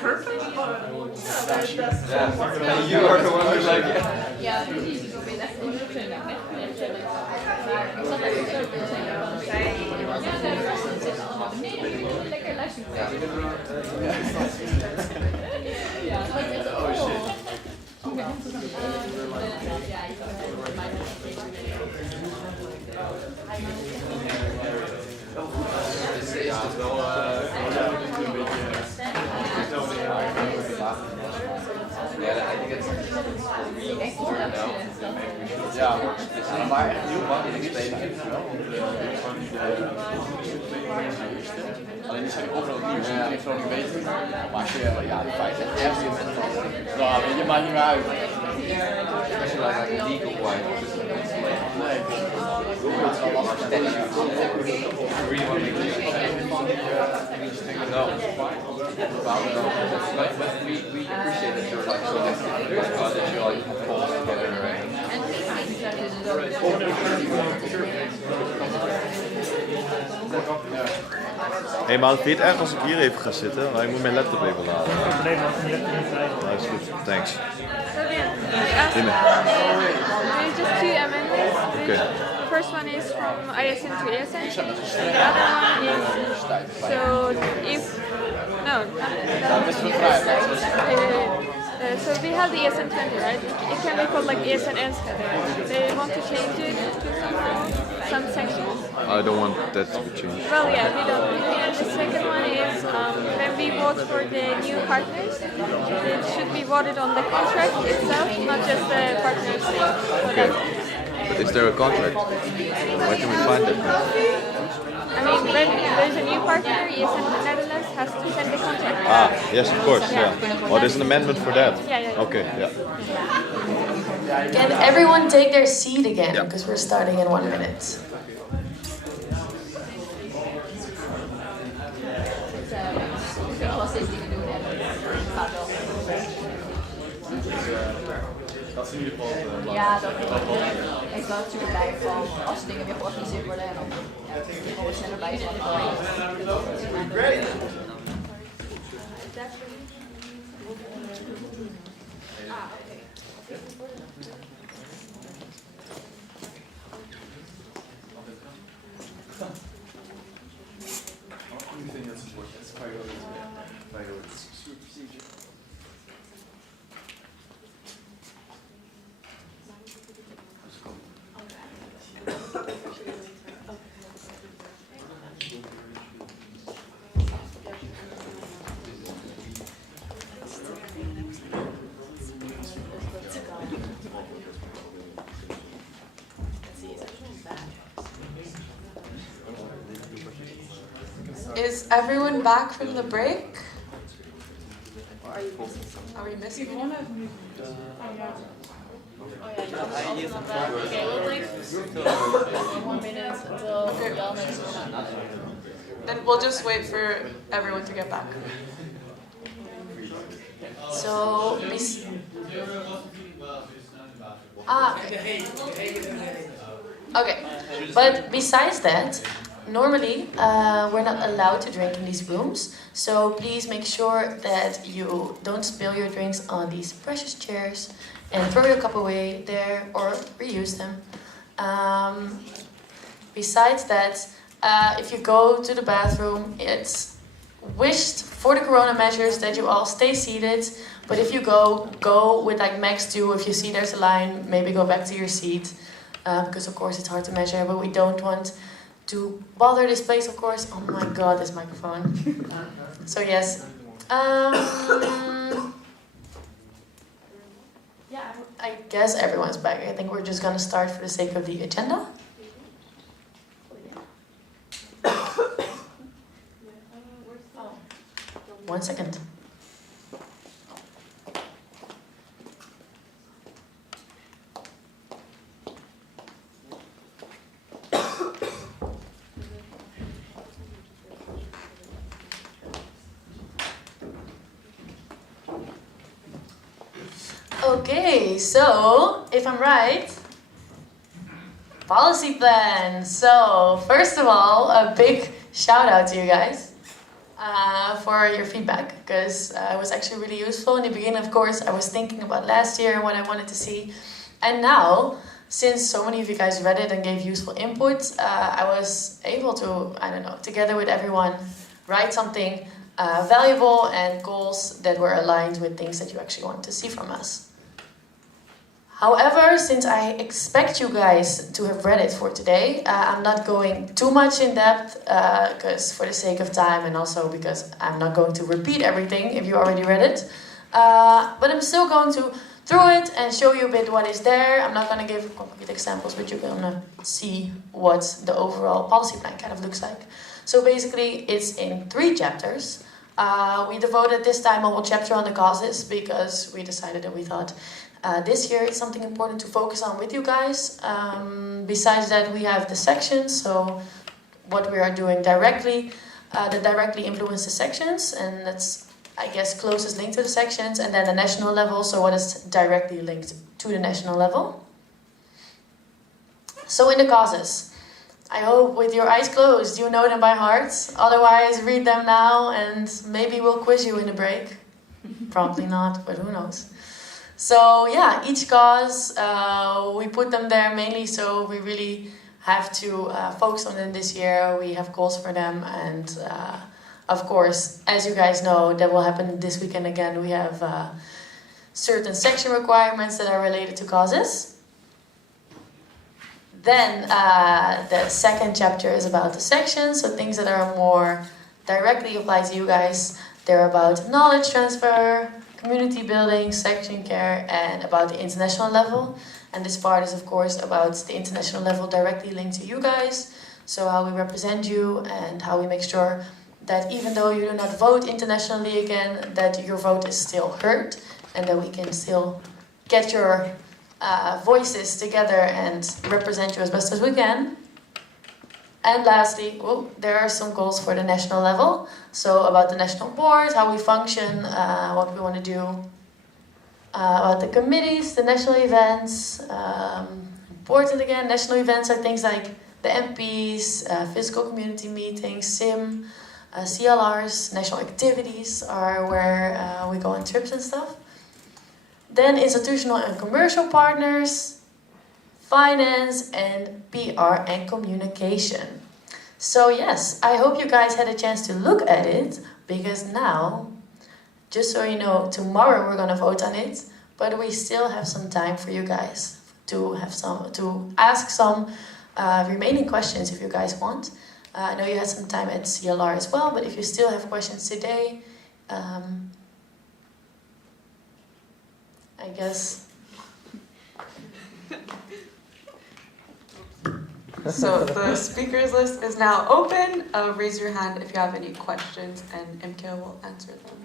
Perfect, but you are the one who's like, Ja, lekker luisteren. Oh shit. Ja, maar echt heel makkelijk spelen heeft wel. Alleen die zijn overal nieuw, dus iedereen gewoon niet weten. Maar als je, ja, de feit hebt, je bent nou, weet je, maakt niet meer uit. Als je like a legal white, nee. Het is wel lastig tennis. Really want to make it. No. But we appreciate that you're like so active, that you like pull together. Hey man, vind je het erg als ik hier even ga zitten? Maar ik moet mijn laptop even laden. Nee, maar je hebt het niet bij. Nou, is goed. Thanks. There's just two amendments. Okay. The first one is from ISN to ESN. The other one is so if so we have the ESN 20, right? It can be called like ESN Enschede. They want to change it to somehow, some sections. I don't want that to be changed. Well, yeah, we don't. And the second one is when we vote for the new partners, it should be voted on the contract itself, not just the partners. Okay. But is there a contract? Where can we find it? I mean, when there's a new partner, ESN Netherlands has to send the contract. Ah, yes, of course, yeah. Oh, there's an amendment for that? Yeah. Okay, yeah. Can everyone take their seat again? Because we're starting in 1 minute. Dat is in ieder geval Ja, dat ik ben natuurlijk blij van als dingen weer georganiseerd worden en dan gewoon sneller bij zijn. Is everyone back from the break? Or are you missing something? Are we missing anyone? Okay, we'll take 1 more minute until Jan is. Then we'll just wait for everyone to get back. So, okay. But besides that, normally we're not allowed to drink in these rooms. So please make sure that you don't spill your drinks on these precious chairs and throw your cup away there or reuse them. Besides that, if you go to the bathroom, it's wished for the corona measures that you all stay seated. But if you go with like max 2. If you see there's a line, maybe go back to your seat. Because of course it's hard to measure, but we don't want to bother this place, of course. Oh my god, this microphone. So yes. Yeah, I guess everyone's back. I think we're just gonna start for the sake of the agenda. One second. Okay, so if I'm right, policy plan. So first of all, a big shout out to you guys for your feedback, because it was actually really useful. In the beginning, of course, I was thinking about last year and what I wanted to see, and now, since so many of you guys read it and gave useful input, I was able to, I don't know, together with everyone, write something valuable and goals that were aligned with things that you actually want to see from us. However, since I expect you guys to have read it for today, I'm not going too much in depth, because for the sake of time and also because I'm not going to repeat everything if you already read it. But I'm still going to through it and show you a bit what is there. I'm not going to give concrete examples, but you're going to see what the overall policy plan kind of looks like. So basically, it's in 3 chapters. We devoted this time a whole chapter on the causes because we decided that we thought this year it's something important to focus on with you guys. Besides that, we have the sections, so what we are doing directly, that directly influence the sections, and that's, I guess, closest link to the sections, and then the national level, so what is directly linked to the national level. So in the causes, I hope with your eyes closed you know them by heart, otherwise read them now and maybe we'll quiz you in the break. Probably not, but who knows. So yeah, each cause, we put them there mainly so we really have to focus on them this year. We have goals for them, and of course, as you guys know, that will happen this weekend again. We have certain section requirements that are related to causes. Then the second chapter is about the sections, so things that are more directly applied to you guys. They're about knowledge transfer, community building, section care, and about the international level. And this part is, of course, about the international level directly linked to you guys. So how we represent you and how we make sure that even though you do not vote internationally again, that your vote is still heard and that we can still get your voices together and represent you as best as we can. And lastly, there are some goals for the national level. So about the national board, how we function, what we want to do. About the committees, the national events. Important again, national events are things like the MPs, physical community meetings, SIM, CLRs, national activities are where we go on trips and stuff. Then institutional and commercial partners, finance, and PR and communication. So yes, I hope you guys had a chance to look at it, because now, just so you know, tomorrow we're gonna vote on it, but we still have some time for you guys to ask some remaining questions if you guys want. I know you had some time at CLR as well, but if you still have questions today, I guess. So the speakers list is now open. Raise your hand if you have any questions and MK will answer them.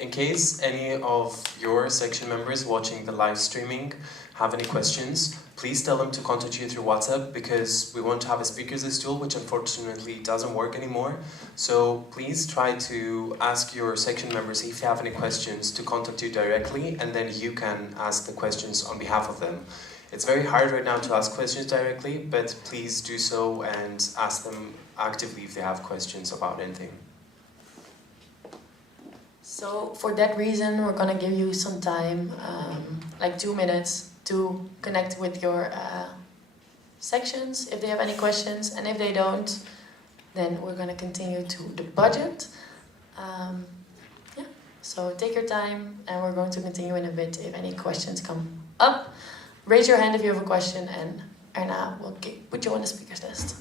In case any of your section members watching the live streaming have any questions, please tell them to contact you through WhatsApp, because we want to have a speakers list tool, which unfortunately doesn't work anymore. So please try to ask your section members if you have any questions to contact you directly, and then you can ask the questions on behalf of them. It's very hard right now to ask questions directly, but please do so and ask them actively if they have questions about anything. So for that reason, we're gonna give you some time, like 2 minutes, to connect with your sections if they have any questions, and if they don't, then we're gonna continue to the budget. Yeah, so take your time, and we're going to continue in a bit. If any questions come up, raise your hand if you have a question, and Erna will put you on the speaker's list.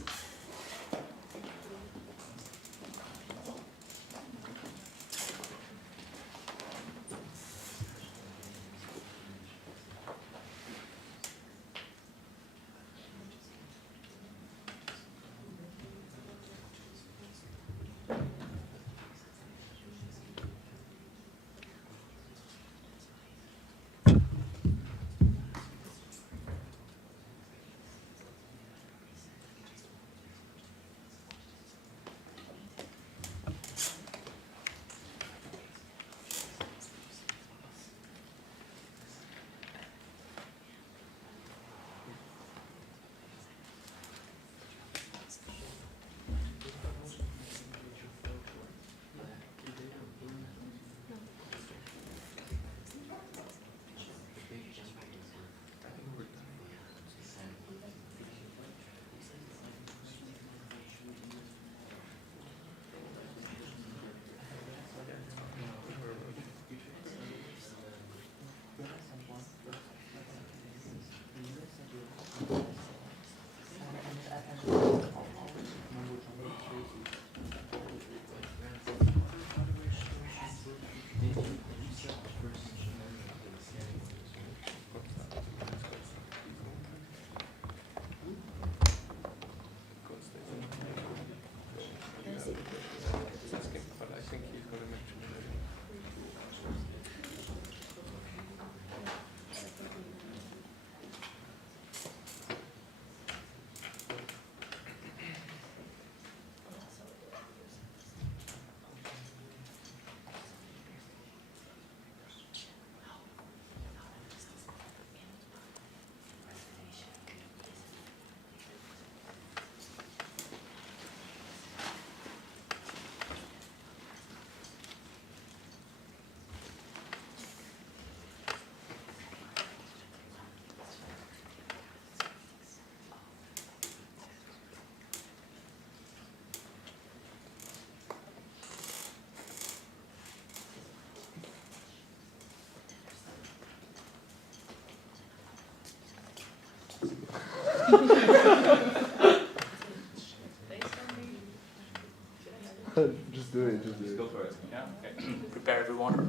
Just do it, just do it. Go for it. Yeah, okay. Prepare everyone.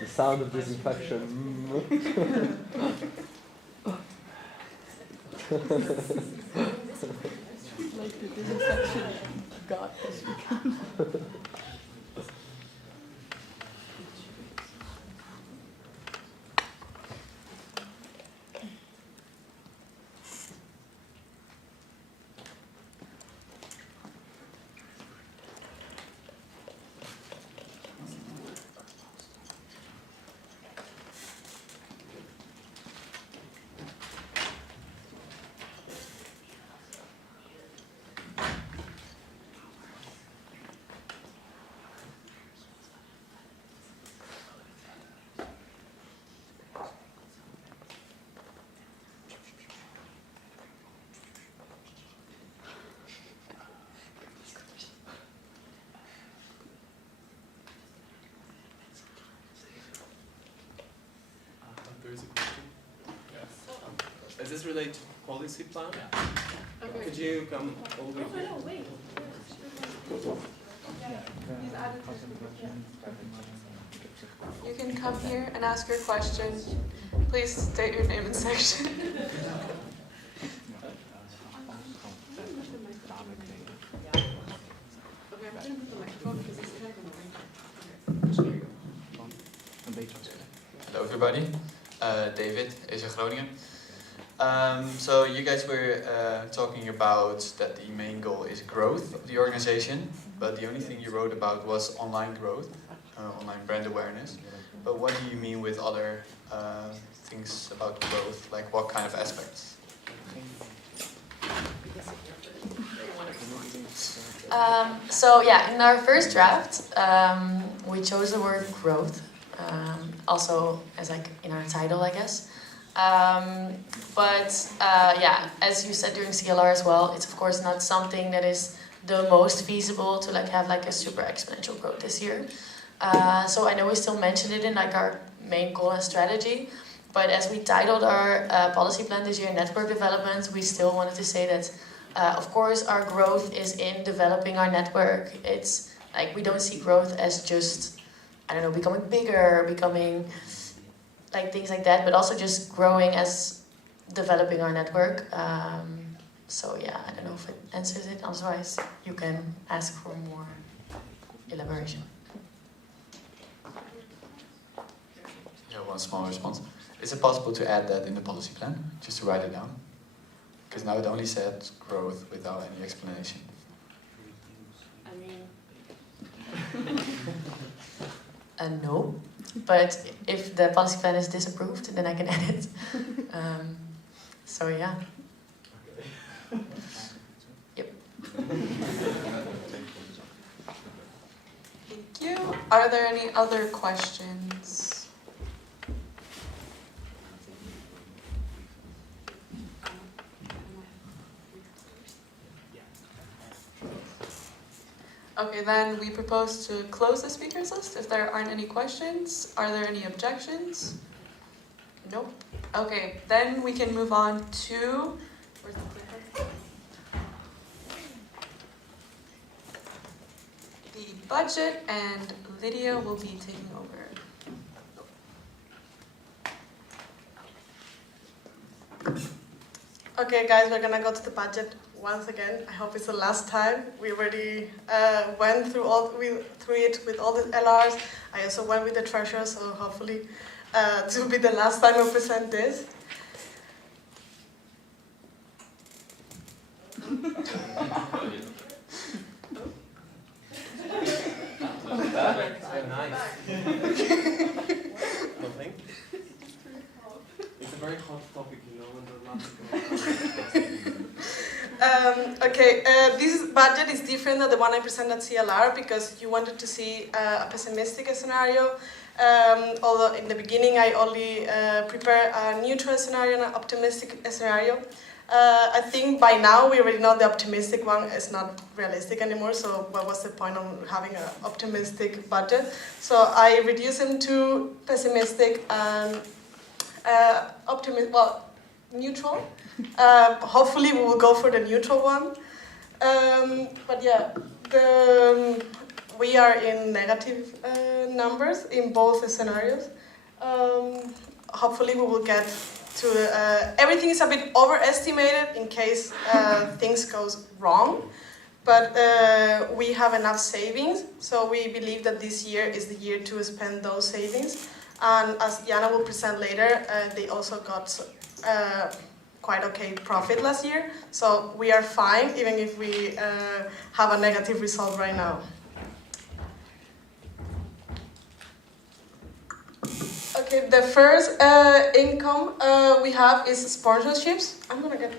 The sound of disinfection. Like the disinfection god this weekend. There is a question. Yes. Is this related to policy plan? Okay. Could you come over here? No, wait. You can come here and ask your question. Please state your name and section. Okay, I'm gonna put the microphone because it's kind of Hello everybody, David, Esn Groningen. So you guys were talking about that the main goal is growth of the organization, but the only thing you wrote about was online growth, online brand awareness. But what do you mean with other things about growth, like what kind of aspects? So yeah, in our first draft, we chose the word growth, also as like in our title, I guess. Yeah, as you said during CLR as well, it's of course not something that is the most feasible to like have like a super exponential growth this year. So I know we still mentioned it in like our main goal and strategy, but as we titled our policy plan this year, network development, we still wanted to say that of course our growth is in developing our network. It's like we don't see growth as just, I don't know, becoming bigger, becoming like things like that, but also just growing as developing our network. So yeah, I don't know if it answers it, otherwise you can ask for more elaboration. Yeah, one small response. Is it possible to add that in the policy plan, just to write it down? Because now it only said growth without any explanation. I mean, no, but if the policy plan is disapproved, then I can add it. So yeah. Yep. Thank you. Are there any other questions? Okay, then we propose to close the speakers list if there aren't any questions. Are there any objections? Nope. Okay, then we can move on to... Where's the clicker? The budget, and Lydia will be taking over. Okay, guys, we're gonna go to the budget once again. I hope it's the last time. We already went through it with all the LRs. I also went with the treasurer, so hopefully this will be the last time I present this. It's a very hot topic, you know, and the last Okay, this budget is different than the one I presented at CLR because you wanted to see a pessimistic scenario. Although in the beginning I only prepared a neutral scenario and an optimistic scenario. I think by now we already know the optimistic one is not realistic anymore, so what was the point of having an optimistic budget? So I reduced them to pessimistic and neutral. Hopefully we will go for the neutral one. But yeah, we are in negative numbers in both scenarios. Hopefully we will get to, everything is a bit overestimated in case things goes wrong. But we have enough savings, so we believe that this year is the year to spend those savings. And as Jana will present later, they also got quite okay profit last year. So we are fine, even if we have a negative result right now. Okay, the first income we have is sponsorships. I'm gonna get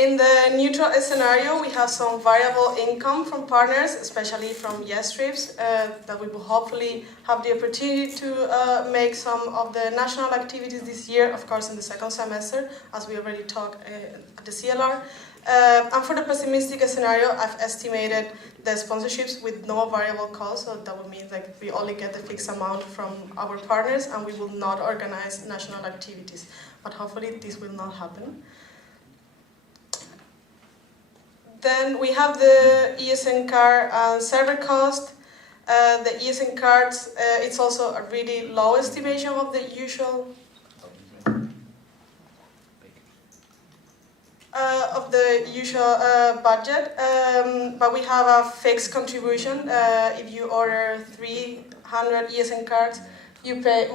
In the neutral scenario, we have some variable income from partners, especially from Yes Trips, that we will hopefully have the opportunity to make some of the national activities this year, of course in the second semester, as we already talked at the CLR. And for the pessimistic scenario, I've estimated the sponsorships with no variable cost, so that would mean like we only get the fixed amount from our partners and we will not organize national activities. But hopefully this will not happen. Then we have the ESN card and server cost. The ESN cards, it's also a really low estimation of the usual budget, but we have a fixed contribution. If you order 300 ESN cards, you pay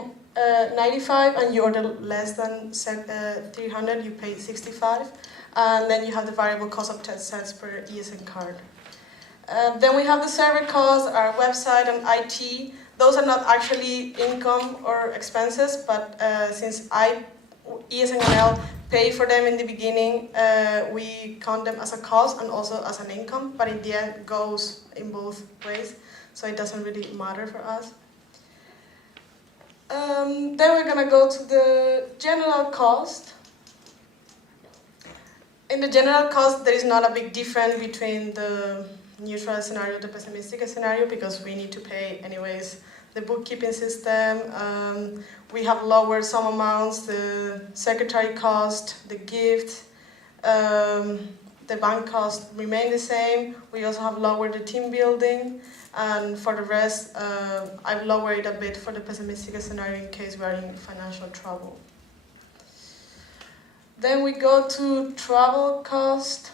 95, and you order less than 300, you pay 65. And then you have the variable cost of 10 cents per ESN card. Then we have the server cost, our website and IT. those are not actually income or expenses, but since Esn Nl pay for them in the beginning, we count them as a cost and also as an income, but in the end it goes in both ways, so it doesn't really matter for us. Then we're going to go to the general cost. In the general cost, there is not a big difference between the neutral scenario and the pessimistic scenario, because we need to pay anyways the bookkeeping system. We have lowered some amounts, the secretary cost, the gift, the bank cost remain the same. We also have lowered the team building, and for the rest, I've lowered it a bit for the pessimistic scenario in case we are in financial trouble. Then we go to travel cost.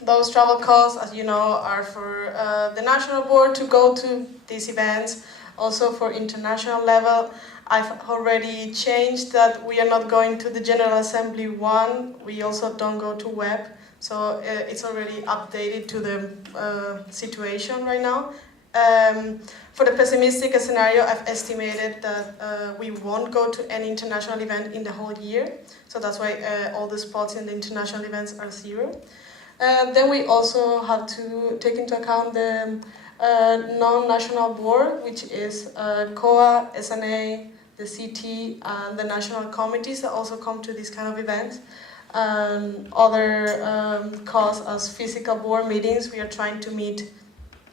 Those travel costs, as you know, are for the national board to go to these events, also for international level. I've already changed that we are not going to the General Assembly 1, we also don't go to web, so it's already updated to the situation right now. For the pessimistic scenario, I've estimated that we won't go to any international event in the whole year, so that's why all the spots in the international events are 0. Then we also have to take into account the non-national board, which is COA, SNA, the CT, and the national committees that also come to these kind of events. Other costs as physical board meetings, we are trying to meet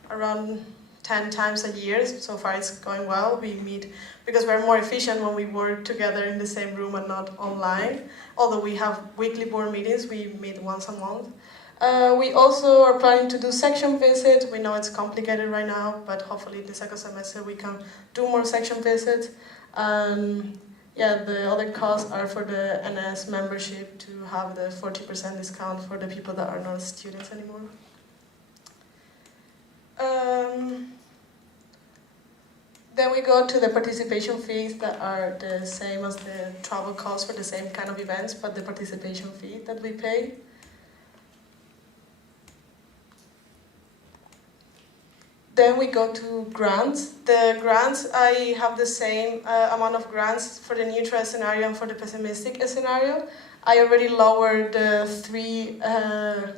around 10 times a year. So far it's going well. We meet because we're more efficient when we work together in the same room and not online. Although we have weekly board meetings, we meet once a month. We also are planning to do section visits. We know it's complicated right now, but hopefully in the second semester we can do more section visits. Yeah, the other costs are for the NS membership to have the 40% discount for the people that are not students anymore. Then we go to the participation fees that are the same as the travel costs for the same kind of events, but the participation fee that we pay. Then we go to grants. The grants, I have the same amount of grants for the neutral scenario and for the pessimistic scenario. I already lowered the 3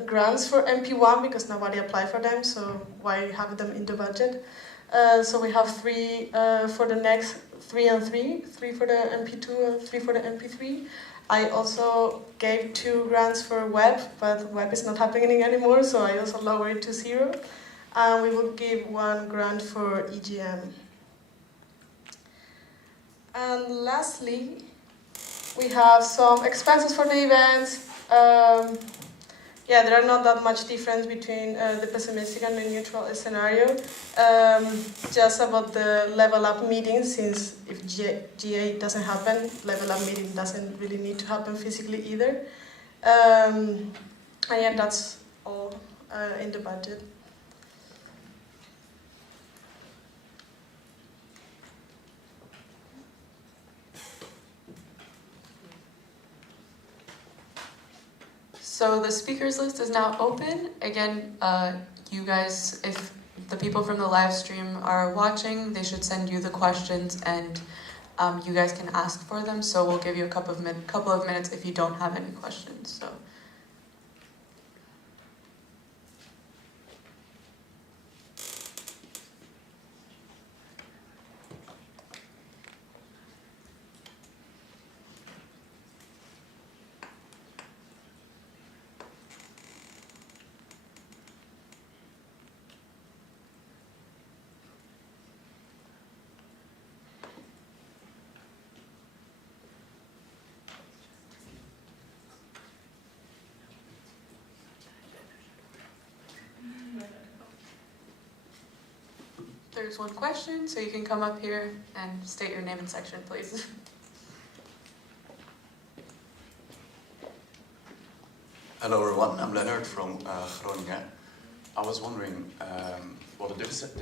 grants for MP1 because nobody applied for them, so why have them in the budget? So we have 3 for the next 3 and 3, 3 for the MP2 and 3 for the MP3. I also gave 2 grants for web, but web is not happening anymore, so I also lowered it to 0. And we will give 1 grant for EGM. And lastly, we have some expenses for the events. Yeah, there are not that much difference between the pessimistic and the neutral scenario. Just about the level up meetings, since if GA doesn't happen, level up meeting doesn't really need to happen physically either. And yeah, that's all in the budget. So the speakers list is now open. Again, you guys, if the people from the live stream are watching, they should send you the questions and you guys can ask for them. So we'll give you a couple of minutes if you don't have any questions. So. There's one question, so you can come up here and state your name and section, please. Hello everyone, I'm Leonard from Groningen. I was wondering, well the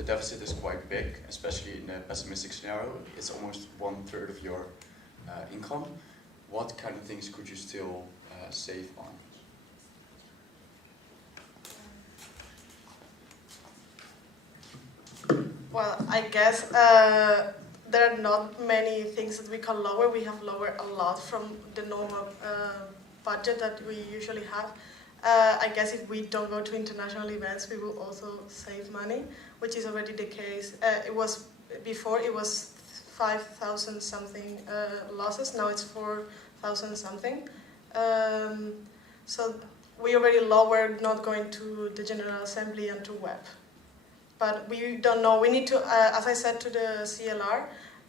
deficit is quite big, especially in the pessimistic scenario. It's almost 1/3 of your income. What kind of things could you still save on? Well, I guess there are not many things that we can lower. We have lowered a lot from the normal budget that we usually have. I guess if we don't go to international events, we will also save money, which is already the case. It was before, it was 5,000 something losses. Now it's 4,000 something. So we already lowered not going to the General Assembly and to web. But we don't know. We need to, as I said to the CLR,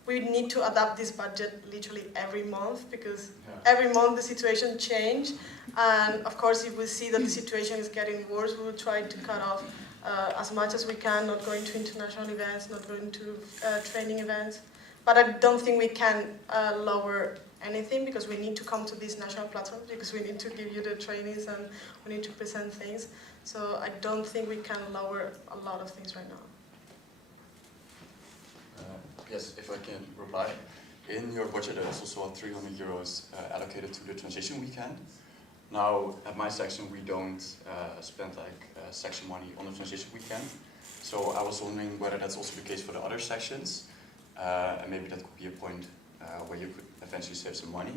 we need to adapt this budget literally every month because every month the situation changes. And of course, if we see that the situation is getting worse, we will try to cut off as much as we can, not going to international events, not going to training events. But I don't think we can lower anything because we need to come to these national platforms because we need to give you the trainings and we need to present things. So I don't think we can lower a lot of things right now. Yes, if I can reply. In your budget, there is also 300 euros allocated to the transition weekend. Now, at my section, we don't spend section money on the transition weekend. So I was wondering whether that's also the case for the other sections. And maybe that could be a point where you could eventually save some money.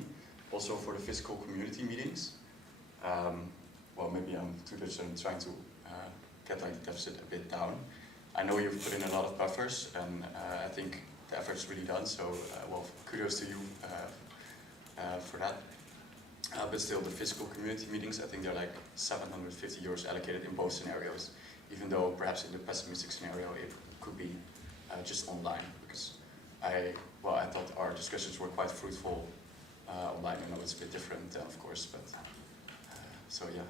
Also for the physical community meetings. Well, maybe I'm too much trying to get the deficit a bit down. I know you've put in a lot of buffers, and I think the effort's really done. So, well, kudos to you for that. But still, the physical community meetings, I think they're like 750 euros allocated in both scenarios. Even though perhaps in the pessimistic scenario it could be just online, because I thought our discussions were quite fruitful online. I know it's a bit different, of course, but so yeah.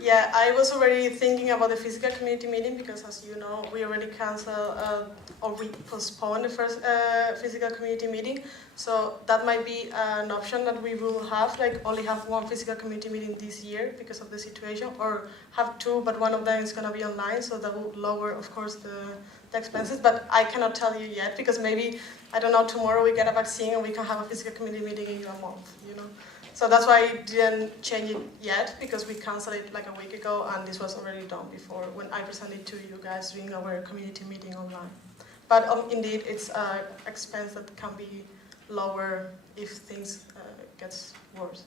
Yeah, I was already thinking about the physical community meeting because, as you know, we already canceled or we postponed the first physical community meeting. So that might be an option that we will have, like only have one physical community meeting this year because of the situation, or have two, but one of them is going to be online. So that will lower, of course, the expenses. But I cannot tell you yet because maybe, I don't know, tomorrow we get a vaccine and we can have a physical community meeting in a month, you know. So that's why I didn't change it yet, because we canceled it like a week ago, and this was already done before when I presented to you guys during our community meeting online. But indeed, it's an expense that can be lower if things gets worse.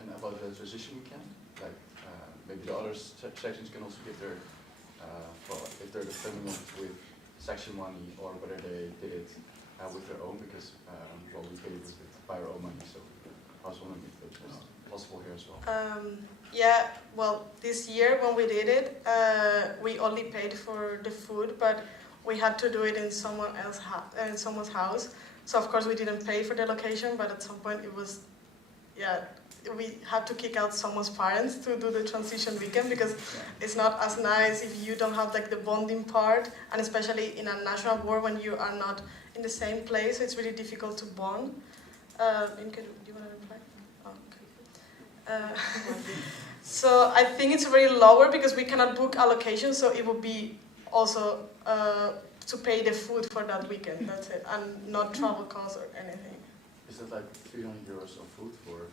And about the transition weekend, like maybe the other sections can also give their, well, if they're defending it with section money or whether they did it with their own, because well, we paid it by our own money. So I was wondering if it was possible here as well. Yeah, well, this year when we did it, we only paid for the food, but we had to do it in someone's house. So of course we didn't pay for the location, but at some point it was, yeah, we had to kick out someone's parents to do the transition weekend because it's not as nice if you don't have like the bonding part, and especially in a national board when you are not in the same place, it's really difficult to bond. Do you want to reply? Oh, okay. So I think it's very lower because we cannot book a location, so it would be also to pay the food for that weekend, that's it, and not travel costs or anything. Is that like 300 euros of food for?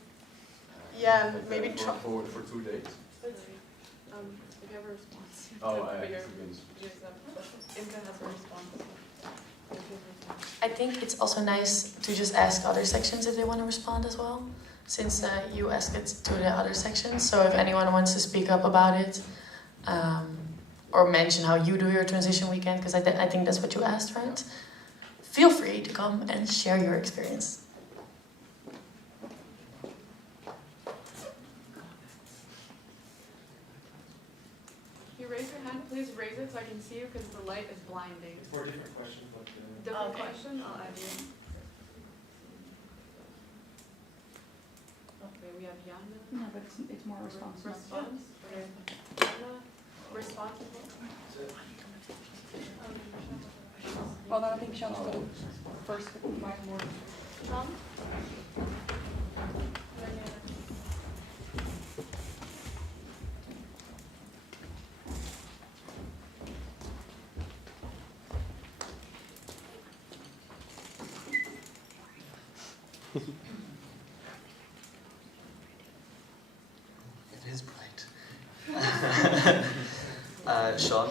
Yeah, and like maybe for 2 days. If you have a response. Oh, Inka has a response. I think it's also nice to just ask other sections if they want to respond as well, since you asked it to the other sections. So if anyone wants to speak up about it, or mention how you do your transition weekend, because I think that's what you asked, right? Feel free to come and share your experience. If you raise your hand, please raise it so I can see you because the light is blinding. It's for a different question, but... Different question? I'll add you. Okay, we have Jana. No, but it's more response. Response? Okay. Jana, response as well? Well, then I think Sean's going to first provide more. Sean? It is bright. Sean,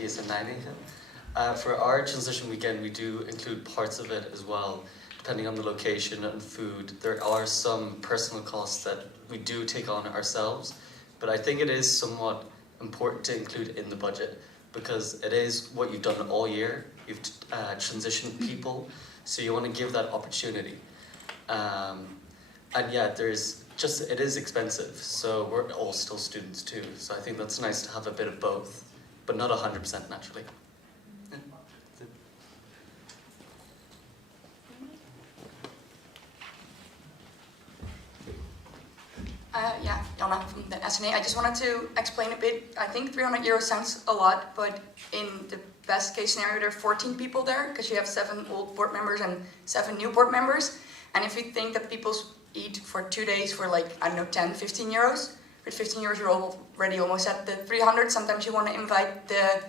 Esn Nl. For our transition weekend, we do include parts of it as well, depending on the location and food. There are some personal costs that we do take on ourselves, but I think it is somewhat important to include in the budget because it is what you've done all year. You've transitioned people, so you want to give that opportunity. And yeah, it is expensive, so we're all still students too, so I think that's nice to have a bit of both, but not 100% naturally. Yeah, Jana from the Esn Nl. I just wanted to explain a bit. I think 300 euros sounds a lot, but in the best case scenario, there are 14 people there because you have 7 old board members and 7 new board members. And if you think that people eat for 2 days for like, I don't know, 10, 15 euros, with 15 euros you're already almost at the 300. Sometimes you want to invite the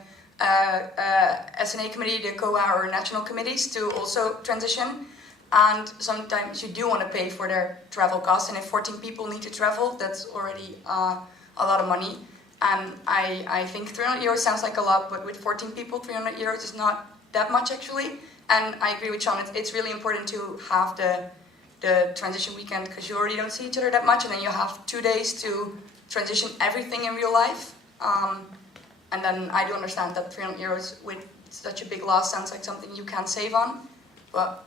Esn Nl committee, the COA or national committees to also transition. And sometimes you do want to pay for their travel costs, and if 14 people need to travel, that's already a lot of money. And I think 300 euros sounds like a lot, but with 14 people, 300 euros is not that much actually. And I agree with Sean, it's really important to have the transition weekend because you already don't see each other that much, and then you have 2 days to transition everything in real life. And then I do understand that 300 euros with such a big loss sounds like something you can save on, but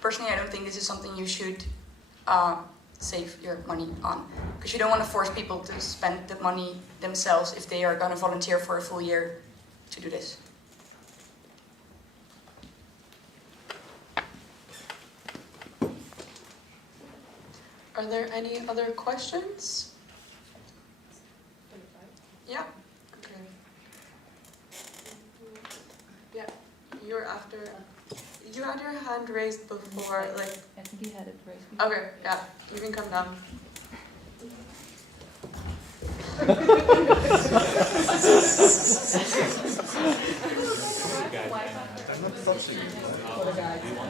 personally, I don't think this is something you should save your money on, because you don't want to force people to spend the money themselves if they are going to volunteer for a full year to do this. Are there any other questions? Yeah. Okay. Yeah, you're after. You had your hand raised before, like. I think you had it raised before. Okay, yeah, you can come down.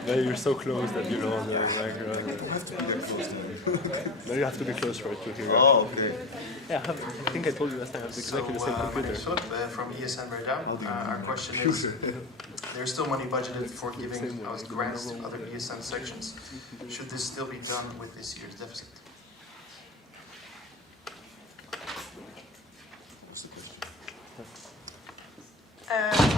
No, you're so close that you don't have to be that close. No, you have to be close for it to hear. Oh, okay. Yeah, I think I told you last time I have exactly the same computer. From ESN Breda. Our question is, there's still money budgeted for giving out grants to other ESN sections. Should this still be done with this year's deficit?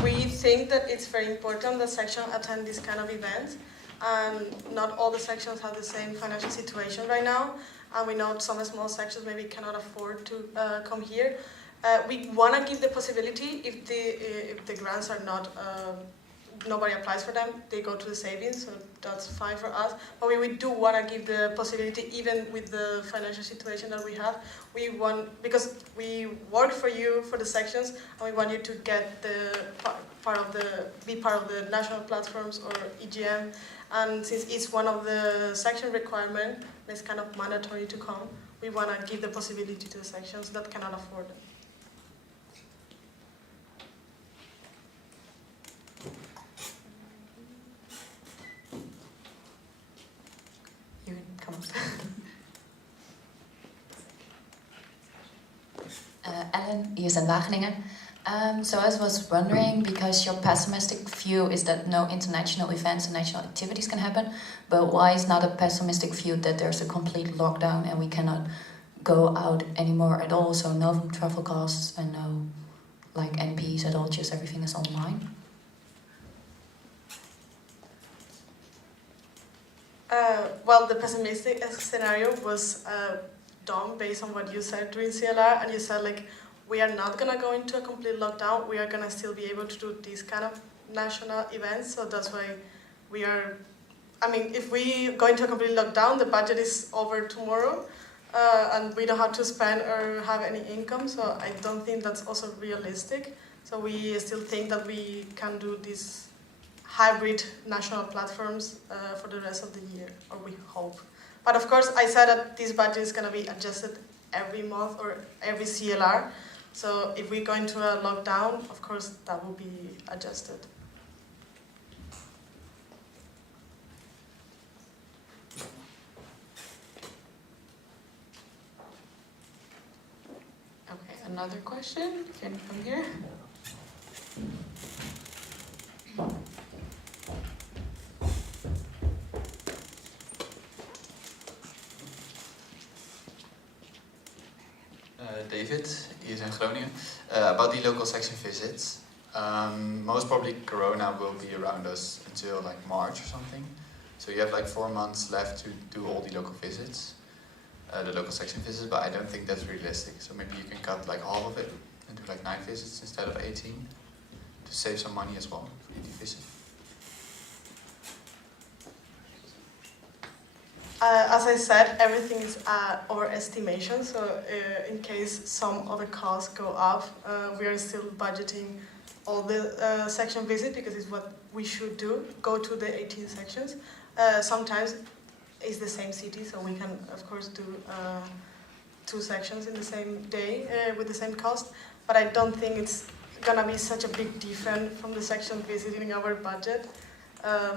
We think that it's very important that sections attend this kind of events, and not all the sections have the same financial situation right now, and we know some small sections maybe cannot afford to come here. We want to give the possibility, if the grants are not, nobody applies for them, they go to the savings, so that's fine for us. But we do want to give the possibility, even with the financial situation that we have. We want, because we work for you, for the sections, and we want you to get the be part of the national platforms or EGM. And since it's one of the section requirement, it's kind of mandatory to come. We want to give the possibility to the sections that cannot afford it. You can come up. Ellen, ESN Wageningen. So I was wondering, because your pessimistic view is that no international events and national activities can happen, but why is not a pessimistic view that there's a complete lockdown and we cannot go out anymore at all, so no travel costs and no like NPs at all, just everything is online? Well, the pessimistic scenario was done based on what you said during CLR, and you said like, we are not going to go into a complete lockdown, we are going to still be able to do these kind of national events, so that's why we are, I mean, if we go into a complete lockdown, the budget is over tomorrow, and we don't have to spend or have any income, so I don't think that's also realistic. So we still think that we can do these hybrid national platforms for the rest of the year, or we hope. But of course, I said that this budget is going to be adjusted every month or every CLR. So if we go into a lockdown, of course, that will be adjusted. Okay, another question. Can you come here? David, Esn Groningen. About the local section visits. Most probably Corona will be around us until like March or something. So you have like 4 months left to do all the local visits, the local section visits, but I don't think that's realistic. So maybe you can cut like half of it and do like 9 visits instead of 18 to save some money as well for the visit. As I said, everything is our estimation, so in case some other costs go up, we are still budgeting all the section visit because it's what we should do, go to the 18 sections. Sometimes it's the same city, so we can of course do 2 sections in the same day with the same cost, but I don't think it's gonna be such a big difference from the section visit in our budget.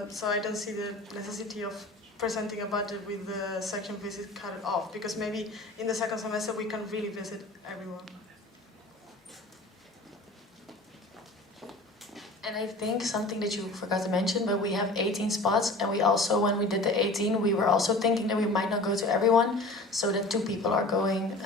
So I don't see the necessity of presenting a budget with the section visit cut off, because maybe in the second semester we can really visit everyone. And I think something that you forgot to mention, but we have 18 spots, and we also, when we did the 18, we were also thinking that we might not go to everyone, so that 2 people are going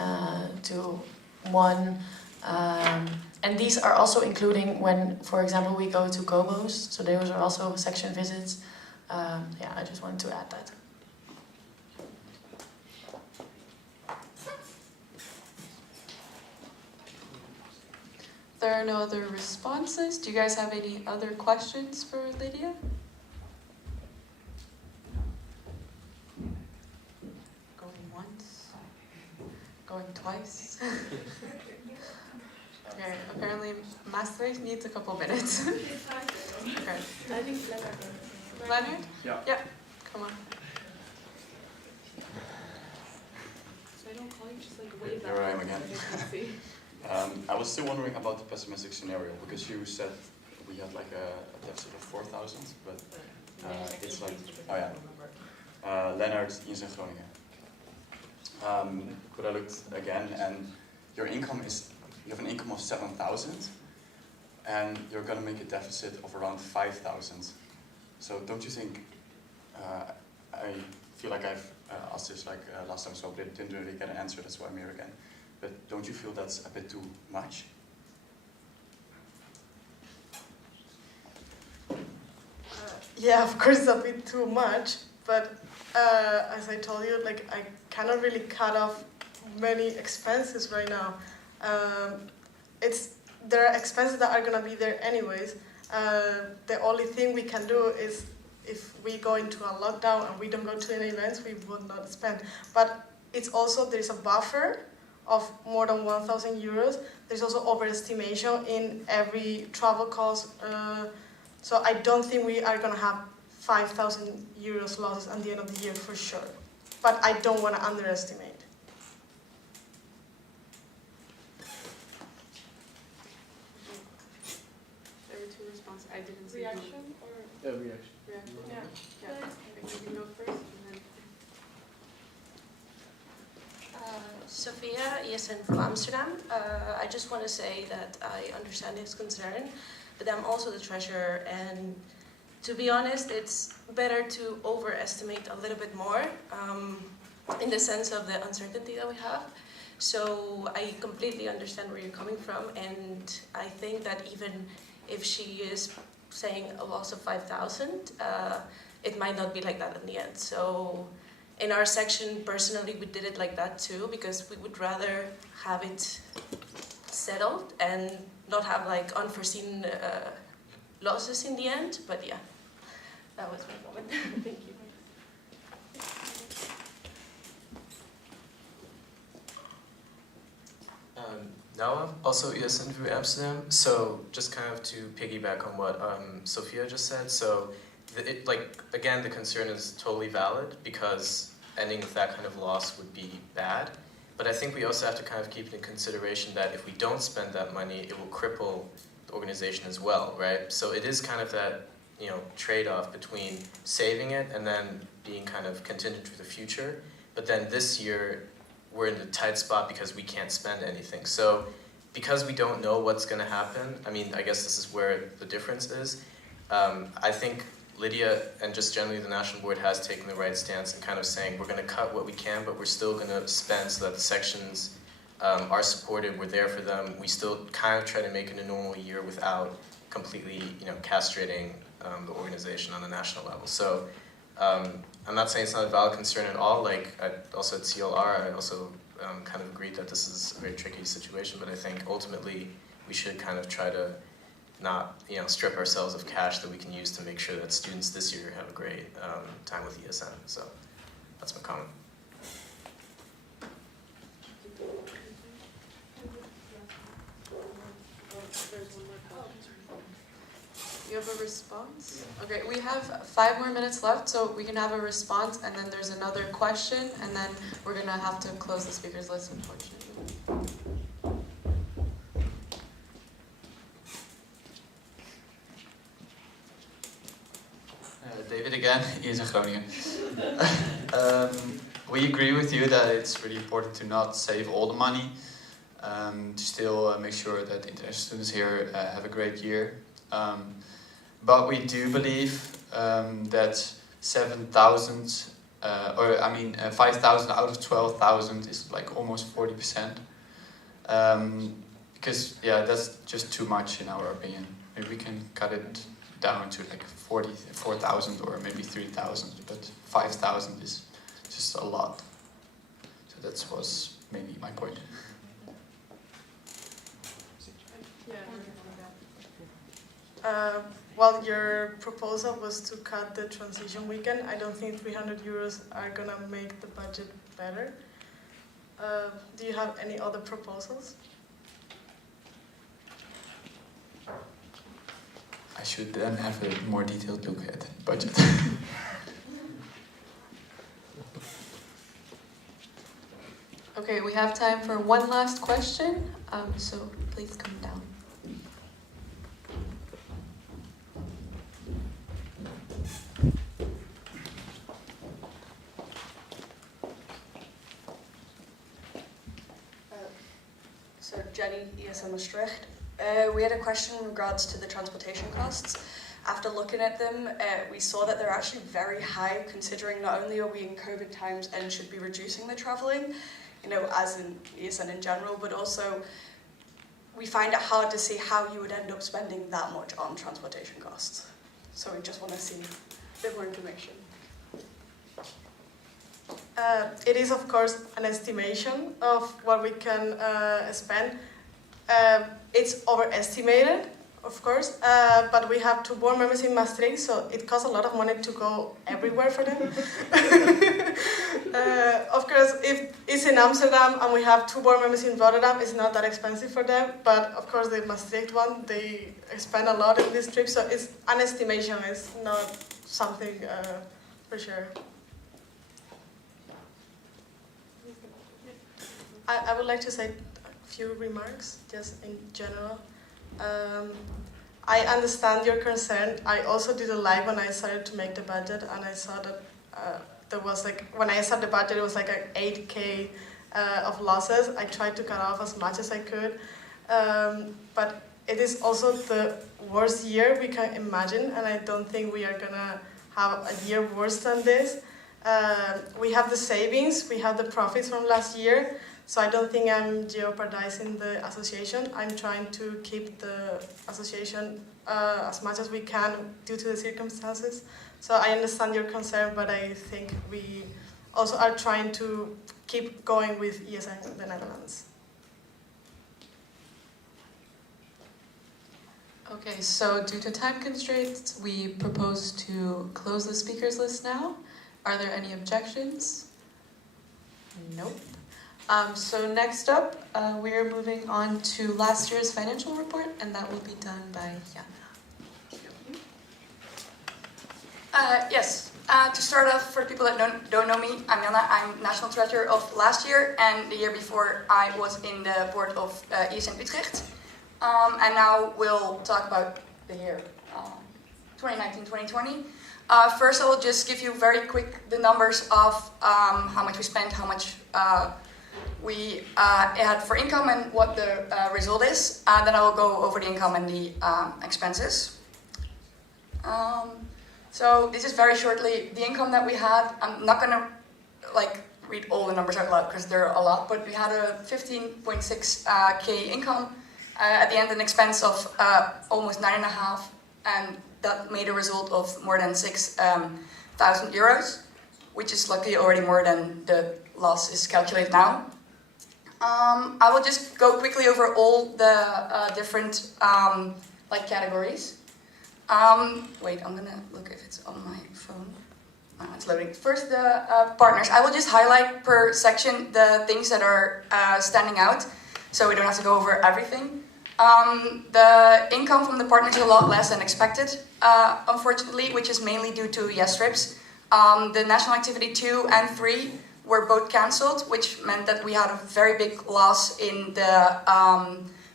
to one. And these are also including when, for example, we go to Gobos, so those are also section visits. Yeah, I just wanted to add that. There are no other responses. Do you guys have any other questions for Lydia? Going once? Going twice? Okay, apparently Maastricht needs a couple minutes. Okay. I think Leonard. Leonard? Yeah. Yeah, come on. So I don't call you, just like wave Here I am at me again. so they can see. I was still wondering about the pessimistic scenario, because you said we had like a deficit of 4,000, but it's like, oh yeah, Leonard, Esn Groningen. But I looked again, and your income is, you have an income of 7,000, and you're gonna make a deficit of around 5,000. So don't you think, I feel like I've asked this like last time, so I didn't really get an answer, that's why I'm here again. But don't you feel that's a bit too much? Yeah, of course it's a bit too much, but as I told you, like I cannot really cut off many expenses right now. There are expenses that are gonna be there anyways. The only thing we can do is if we go into a lockdown and we don't go to any events, we will not spend. But it's also, there's a buffer of more than 1,000 euros. There's also overestimation in every travel cost. So I don't think we are gonna have 5,000 euros losses at the end of the year for sure. But I don't wanna underestimate. There were 2 responses. I didn't see Reaction or? Reaction. Reaction. Yeah. Yeah. I think we can go first and then. Sophia, Esn from Amsterdam. I just want to say that I understand his concern, but I'm also the treasurer, and to be honest, it's better to overestimate a little bit more in the sense of the uncertainty that we have. So I completely understand where you're coming from, and I think that even if she is saying a loss of 5,000, it might not be like that in the end. So in our section, personally, we did it like that too, because we would rather have it settled and not have like unforeseen losses in the end. But yeah, that was my moment. Thank you. Now, also Esn from Amsterdam. So just kind of to piggyback on what Sophia just said. So again, the concern is totally valid because ending with that kind of loss would be bad. But I think we also have to kind of keep in consideration that if we don't spend that money, it will cripple the organization as well, right? So it is kind of that, trade-off between saving it and then being kind of contingent for the future. But then this year, we're in a tight spot because we can't spend anything. So because we don't know what's going to happen, I mean, I guess this is where the difference is. I think Lydia and just generally the National Board has taken the right stance in kind of saying we're going to cut what we can, but we're still going to spend so that the sections are supported, we're there for them. We still kind of try to make it a normal year without completely, castrating the organization on the national level. So I'm not saying it's not a valid concern at all. Like also at CLR, I also kind of agreed that this is a very tricky situation, but I think ultimately we should kind of try to not, strip ourselves of cash that we can use to make sure that students this year have a great time with ESN. So that's my comment. You have a response? Okay, we have 5 more minutes left, so we can have a response, and then there's another question, and then we're going to have to close the speakers list, unfortunately. David again, Esn Nl. We agree with you that it's really important to not save all the money, to still make sure that international students here have a great year. But we do believe that 7,000, 5,000 out of 12,000 is like almost 40%. Because that's just too much in our opinion. Maybe we can cut it down to like 4,000 or maybe 3,000, but 5,000 is just a lot. So that was mainly my point. Well, your proposal was to cut the transition weekend. I don't think 300 euros are gonna make the budget better. Do you have any other proposals? I should then have a more detailed look at the budget. Okay, we have time for one last question, so please come down. So Jenny, ESN Maastricht. We had a question in regards to the transportation costs. After looking at them, we saw that they're actually very high, considering not only are we in COVID times and should be reducing the traveling, as in ESN in general, but also we find it hard to see how you would end up spending that much on transportation costs. So we just want to see a bit more information. It is, of course, an estimation of what we can spend. It's overestimated, of course, but we have 2 board members in Maastricht, so it costs a lot of money to go everywhere for them. Of course, if it's in Amsterdam and we have 2 board members in Rotterdam, it's not that expensive for them, but of course the Maastricht one, they spend a lot in this trip, so it's an estimation, it's not something for sure. I would like to say a few remarks, just in general. I understand your concern. I also did a live when I started to make the budget, and I saw that there was when I saw the budget, it was like 8K of losses. I tried to cut off as much as I could, but it is also the worst year we can imagine, and I don't think we are gonna have a year worse than this. We have the savings, we have the profits from last year. So I don't think I'm jeopardizing the association. I'm trying to keep the association as much as we can due to the circumstances. So I understand your concern, but I think we also are trying to keep going with ESN in the Netherlands. Okay, so due to time constraints, we propose to close the speakers list now. Are there any objections? Nope. So next up, we are moving on to last year's financial report, and that will be done by Jana. Yes, to start off, for people that don't know me, I'm Jana. I'm National Treasurer of last year, and the year before I was in the board of ESN Utrecht. And now we'll talk about the year 2019-2020. First, I will just give you very quick the numbers of how much we spent, how much we had for income and what the result is. Then I will go over the income and the expenses. So this is very shortly the income that we had. I'm not gonna read all the numbers out loud because there are a lot, but we had a 15.6k income at the end, an expense of almost 9.5, and that made a result of more than 6,000 euros, which is luckily already more than the loss is calculated now. I will just go quickly over all the different categories. Wait, I'm gonna look if it's on my phone. It's loading. First, the partners. I will just highlight per section the things that are standing out, so we don't have to go over everything. The income from the partners is a lot less than expected, unfortunately, which is mainly due to yes trips. The national activity 2 and 3 were both cancelled, which meant that we had a very big loss in the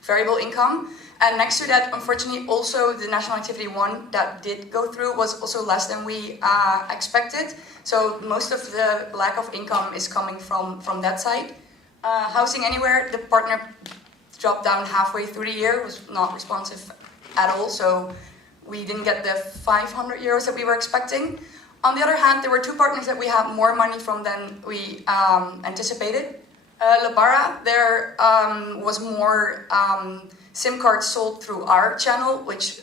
variable income. And next to that, unfortunately, also the national activity 1 that did go through was also less than we expected. So most of the lack of income is coming from that side. Housing Anywhere, the partner dropped down halfway through the year, was not responsive at all, so we didn't get the 500 euros that we were expecting. On the other hand, there were 2 partners that we had more money from than we anticipated. Lebara, there was more SIM cards sold through our channel, which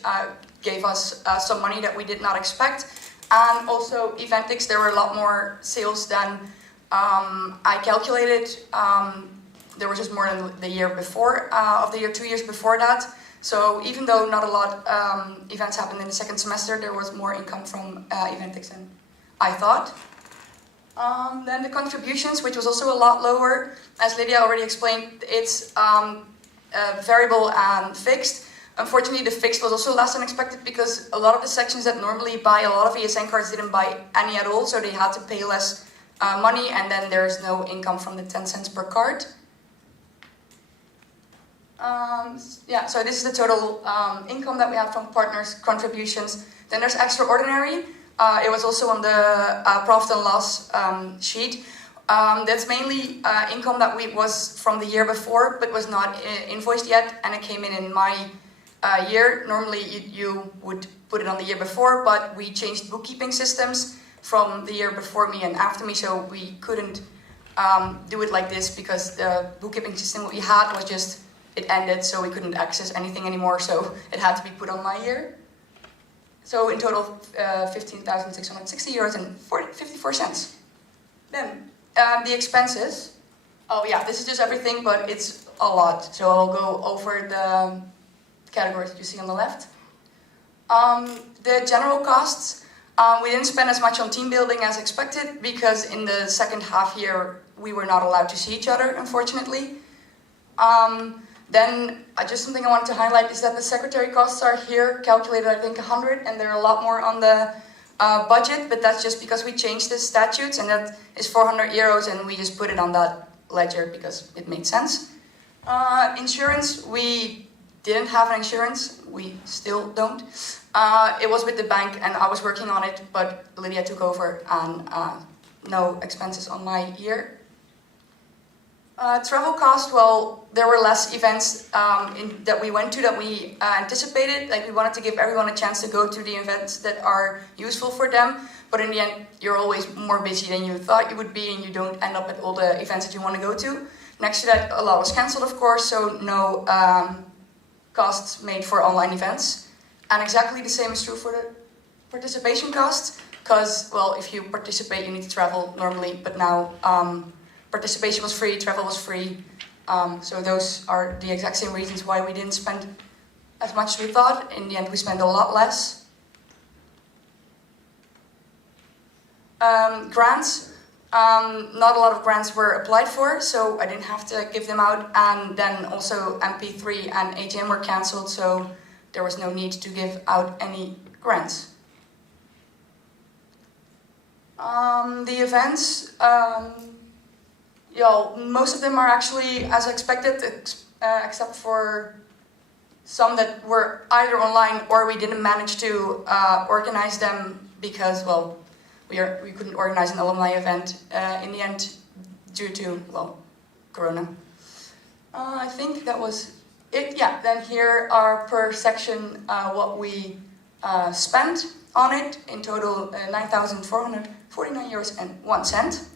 gave us some money that we did not expect. And also Eventix, there were a lot more sales than I calculated. There was just more than the year before, of the year 2 years before that. So even though not a lot events happened in the second semester, there was more income from Eventix than I thought. Then the contributions, which was also a lot lower. As Lydia already explained, it's variable and fixed. Unfortunately, the fixed was also less than expected because a lot of the sections that normally buy a lot of ESN cards didn't buy any at all, so they had to pay less money, and then there's no income from the 10 cents per card. Yeah, so this is the total income that we have from partners' contributions. Then there's extraordinary. It was also on the profit and loss sheet. That's mainly income that was from the year before, but was not invoiced yet, and it came in my year. Normally you would put it on the year before, but we changed bookkeeping systems from the year before me and after me, so we couldn't do it like this because the bookkeeping system we had was just, it ended, so we couldn't access anything anymore, so it had to be put on my year. So in total, 15,660 euros and 54 cents. Then the expenses. Oh yeah, this is just everything, but it's a lot. So I'll go over the categories that you see on the left. The general costs, we didn't spend as much on team building as expected because in the second half year we were not allowed to see each other, unfortunately. Then just something I wanted to highlight is that the secretary costs are here calculated, I think 100, and they're a lot more on the budget, but that's just because we changed the statutes, and that is 400 euros, and we just put it on that ledger because it made sense. Insurance, we didn't have an insurance, we still don't. It was with the bank, and I was working on it, but Lydia took over, and no expenses on my year. Travel cost, well, there were less events that we went to that we anticipated. Like, we wanted to give everyone a chance to go to the events that are useful for them. But in the end, you're always more busy than you thought you would be, and you don't end up at all the events that you want to go to. Next to that, a lot was cancelled, of course, so no costs made for online events. And exactly the same is true for the participation costs, because, well, if you participate, you need to travel normally, but now participation was free, travel was free, so those are the exact same reasons why we didn't spend as much as we thought. In the end, we spent a lot less. Grants, not a lot of grants were applied for, so I didn't have to give them out, and then also MP3 and AGM were cancelled, so there was no need to give out any grants. The events, most of them are actually as expected, except for some that were either online or we didn't manage to organize them because, well, we couldn't organize an alumni event in the end due to, well, Corona. I think that was it. Yeah, then here are per section what we spent on it. In total, €9,449.01.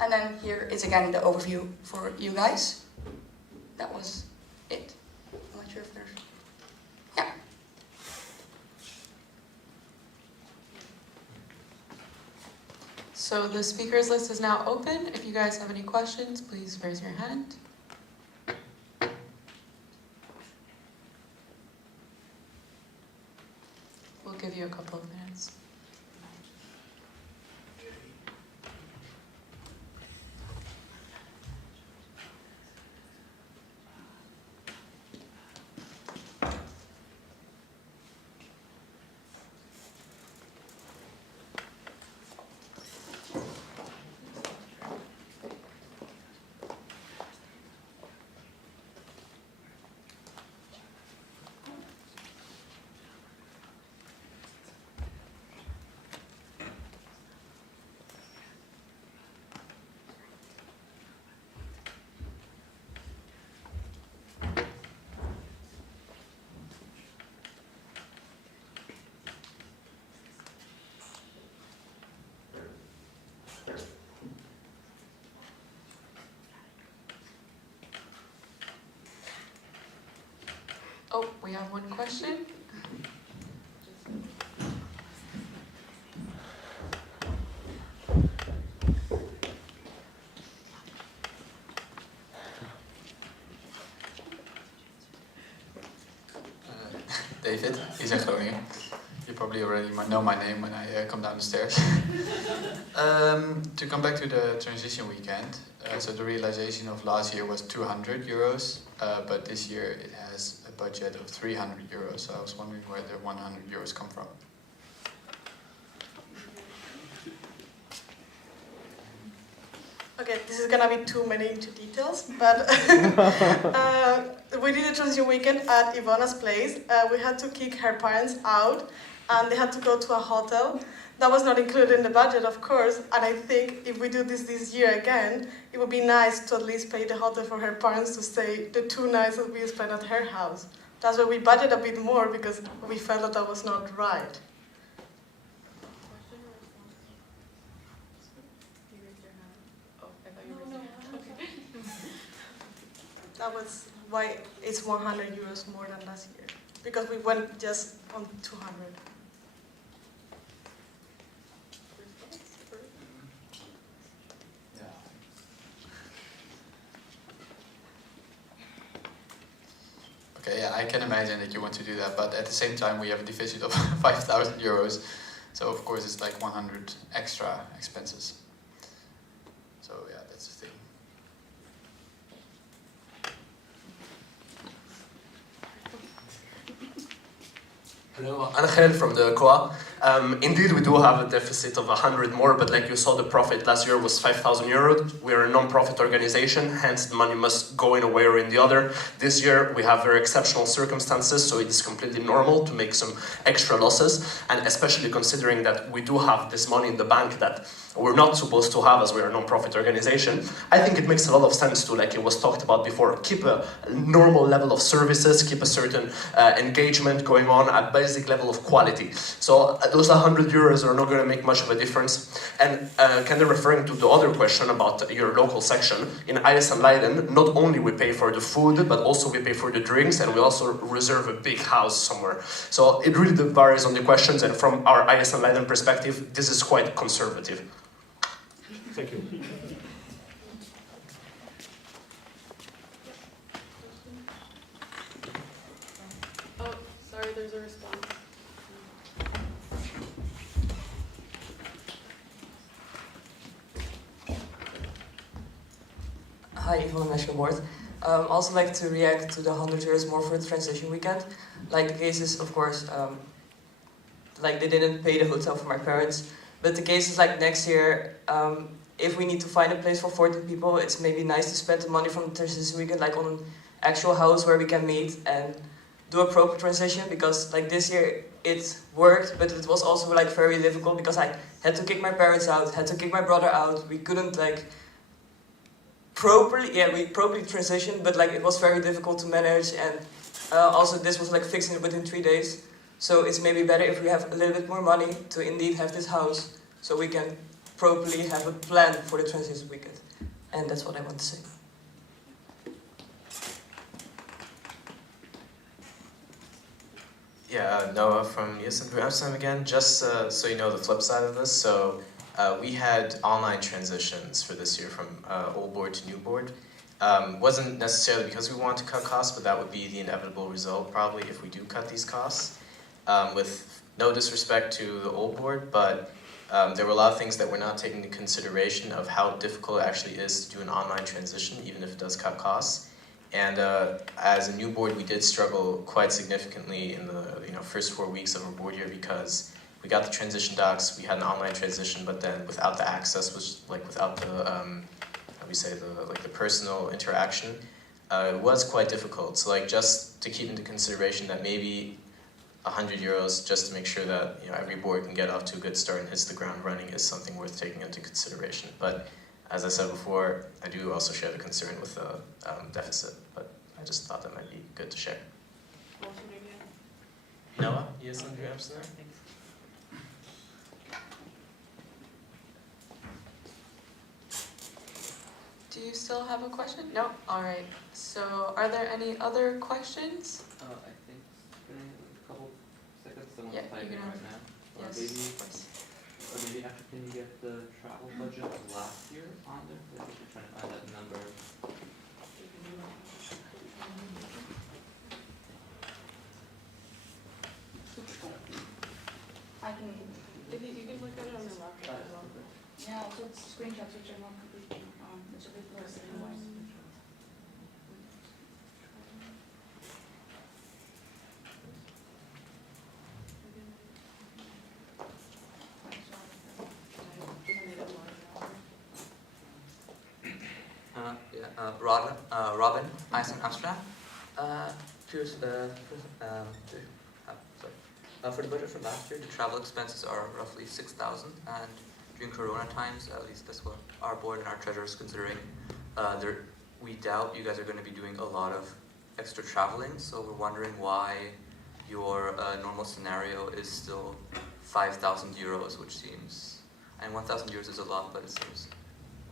And then here is again the overview for you guys. That was it. I'm not sure if there's... Yeah. So the speakers list is now open. If you guys have any questions, please raise your hand. We'll give you a couple of minutes. Oh, we have one question. David, Esn Nl. You probably already know my name when I come down the stairs. To come back to the transition weekend, so the realization of last year was €200, but this year it has a budget of €300. So I was wondering where the €100 come from. Okay, this is gonna be too many into details, but we did a transition weekend at Ivana's place. We had to kick her parents out, and they had to go to a hotel. That was not included in the budget, of course, and I think if we do this year again, it would be nice to at least pay the hotel for her parents to stay the 2 nights that we spent at her house. That's why we budgeted a bit more, because we felt that that was not right. That was why it's €100 more than last year, because we went just on 200. Okay, yeah, I can imagine that you want to do that, but at the same time we have a deficit of €5,000, so of course it's like 100 extra expenses. So yeah, that's the thing. Hello, I'm Nl from the COA. Indeed, we do have a deficit of 100 more, but like you saw, the profit last year was €5,000. We are a non-profit organization, hence the money must go in a way or in the other. This year, we have very exceptional circumstances, so it is completely normal to make some extra losses, and especially considering that we do have this money in the bank that we're not supposed to have as we're a non-profit organization. I think it makes a lot of sense to, like it was talked about before, keep a normal level of services, keep a certain engagement going on at basic level of quality. So those €100 are not going to make much of a difference. And kind of referring to the other question about your local section, in Esn Nl, not only we pay for the food, but also we pay for the drinks, and we also reserve a big house somewhere. So it really varies on the questions, and from our Esn Nl perspective, this is quite conservative. Thank you. Oh, sorry, there's a response. Hi, Yvonne National Board. Also like to react to the €100 more for the transition weekend. Like the case is, of course, like they didn't pay the hotel for my parents, but the case is like next year, if we need to find a place for 14 people, it's maybe nice to spend the money from the transition weekend like on an actual house where we can meet and do a proper transition, because like this year it worked, but it was also like very difficult because I had to kick my parents out, had to kick my brother out. We couldn't like we properly transitioned, but like it was very difficult to manage, and also this was like fixing it within 3 days. So it's maybe better if we have a little bit more money to indeed have this house, so we can properly have a plan for the transition weekend. And that's what I want to say. Yeah, Noah from Esn Nl Amsterdam again. Just so you know the flip side of this, so we had online transitions for this year from old board to new board. Wasn't necessarily because we wanted to cut costs, but that would be the inevitable result probably if we do cut these costs. With no disrespect to the old board, but there were a lot of things that were not taken into consideration of how difficult it actually is to do an online transition, even if it does cut costs. And as a new board, we did struggle quite significantly in the first 4 weeks of our board year because we got the transition docs, we had an online transition, but then without the access, without the the personal interaction, it was quite difficult. So just to keep into consideration that maybe €100 just to make sure that every board can get off to a good start and hits the ground running is something worth taking into consideration. But as I said before, I do also share the concern with the deficit, but I just thought that might be good to share. Noah, Esn Nl Amsterdam. Do you still have a question? No? Alright. So, are there any other questions? I think a couple seconds, someone's Yeah, typing you can right now. Yes, of course. Or maybe after, can you get the travel budget of last year on there? I think we're trying to find that number. I can. You can look at it on the laptop as well. Yeah, also it's screenshots which are not completely it's a bit less otherwise. Robin, Esn Nl Amsterdam. For the budget from last year, the travel expenses are roughly 6,000, and during Corona times, at least that's what our board and our treasurer is considering. We doubt you guys are going to be doing a lot of extra traveling, so we're wondering why your normal scenario is still 5,000 euros, which seems, and 1,000 euros is a lot, but it seems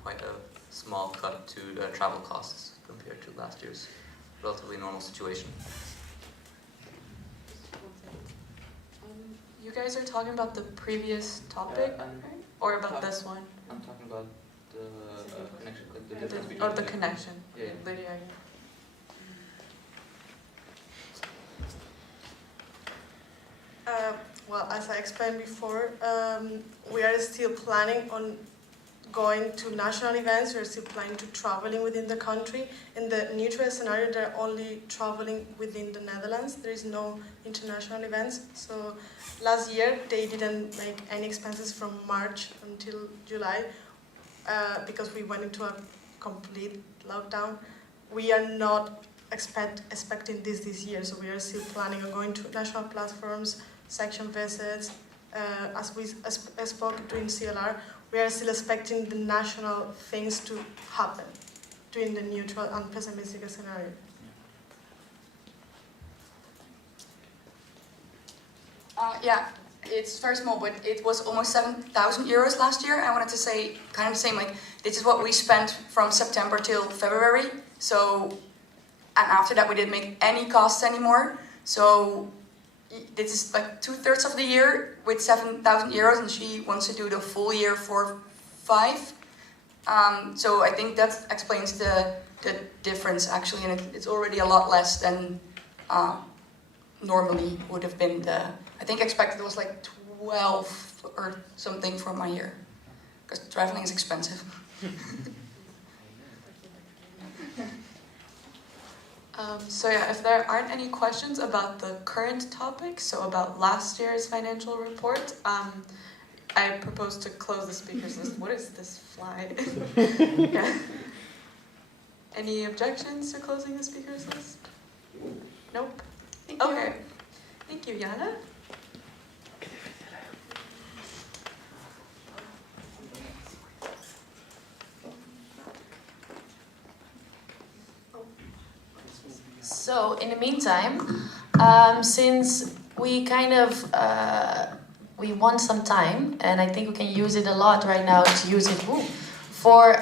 quite a small cut to travel costs compared to last year's relatively normal situation. You guys are talking about the previous topic, right? Or about this one? I'm talking about the connection, the difference between the connection. Yeah. Lydia, Well, as I explained before, we are still planning on going to national events. We're still planning to traveling within the country. In the neutral scenario, they're only traveling within the Netherlands. There is no international events. So last year, they didn't make any expenses from March until July because we went into a complete lockdown. We are not expecting this year, so we are still planning on going to national platforms, section visits. As we spoke during CLR, we are still expecting the national things to happen during the neutral and pessimistic scenario. Yeah, it's very small, but it was almost 7,000 euros last year. I wanted to say kind of the same, like this is what we spent from September till February. So, and after that we didn't make any costs anymore. So this is like 2/3 of the year with 7,000 euros, and she wants to do the full year for 5. So I think that explains the difference actually, and it's already a lot less than normally would have been. I think expected was like 12 or something for my year, because traveling is expensive. So yeah, if there aren't any questions about the current topic, so about last year's financial report, I propose to close the speakers list. What is this slide? Yeah. Any objections to closing the speakers list? Nope. Thank you. Okay. Thank you, Jana. So in the meantime, since we kind of we want some time, and I think we can use it a lot right now to use it for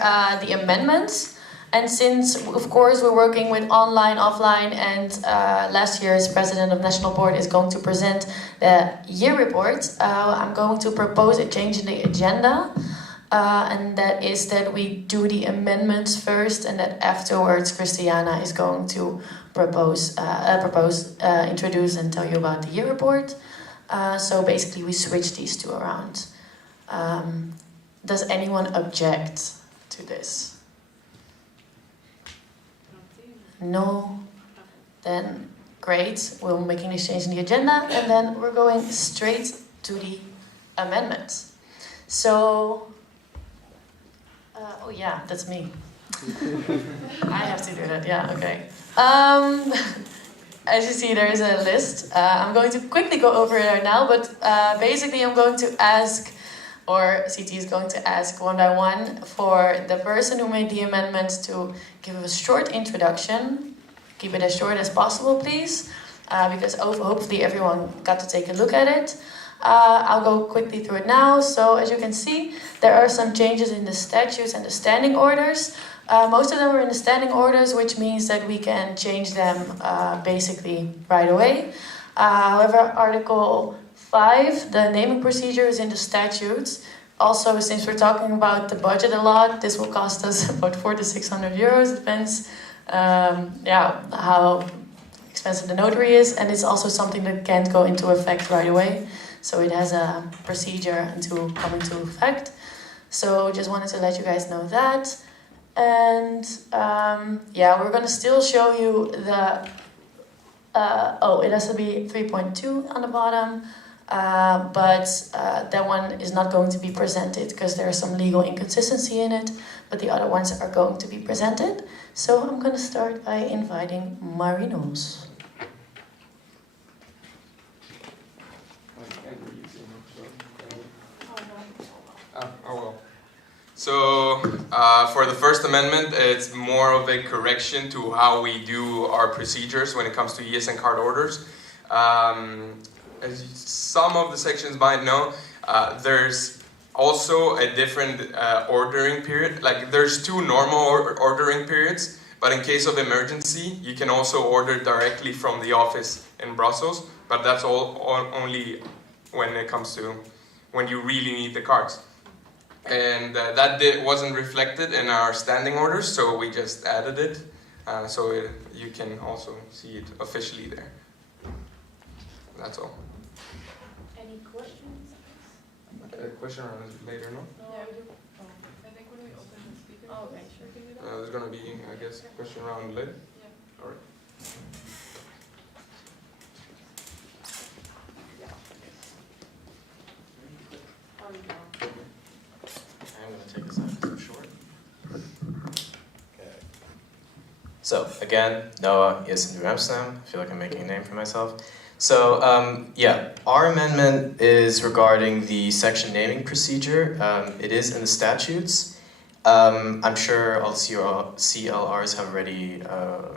the amendments. And since, of course, we're working with online, offline, and last year's president of National Board is going to present the year report, I'm going to propose a change in the agenda. And that is that we do the amendments first, and that afterwards Christiana is going to introduce and tell you about the year report. So basically we switch these two around. Does anyone object to this? No? Then great, we're making this change in the agenda, and then we're going straight to the amendments. So, oh yeah, that's me. I have to do that, yeah, okay. As you see, there is a list. I'm going to quickly go over it right now, but basically I'm going to ask, or CT is going to ask one by one, for the person who made the amendment to give a short introduction. Keep it as short as possible, please, because hopefully everyone got to take a look at it. I'll go quickly through it now. So as you can see, there are some changes in the statutes and the standing orders. Most of them are in the standing orders, which means that we can change them basically right away. However, Article 5, the naming procedure, is in the statutes. Also, since we're talking about the budget a lot, this will cost us about 400 to 600 euros. Depends, how expensive the notary is, and it's also something that can't go into effect right away. So it has a procedure to come into effect. So just wanted to let you guys know that. And we're going to still show you the... it has to be 3.2 on the bottom. But that one is not going to be presented because there is some legal inconsistency in it. But the other ones are going to be presented. So I'm going to start by inviting Marinos. Oh well. So for the first amendment, it's more of a correction to how we do our procedures when it comes to ESN card orders. As some of the sections might know, there's also a different ordering period. Like there's two normal ordering periods, but in case of emergency, you can also order directly from the office in Brussels. But that's only when it comes to when you really need the cards. And that wasn't reflected in our standing orders, so we just added it, you can also see it officially there. That's all. Any questions? A question on it later, no? Yeah, we do. I think when we open the speaker. Oh, okay, sure. There's gonna be, I guess, a question round later. Yeah. All right. I'm going to take this out because I'm short. Okay. So, again, Noah, Esn Nl. I feel like I'm making a name for myself. So, our amendment is regarding the section naming procedure. It is in the statutes. I'm sure all CLRs have already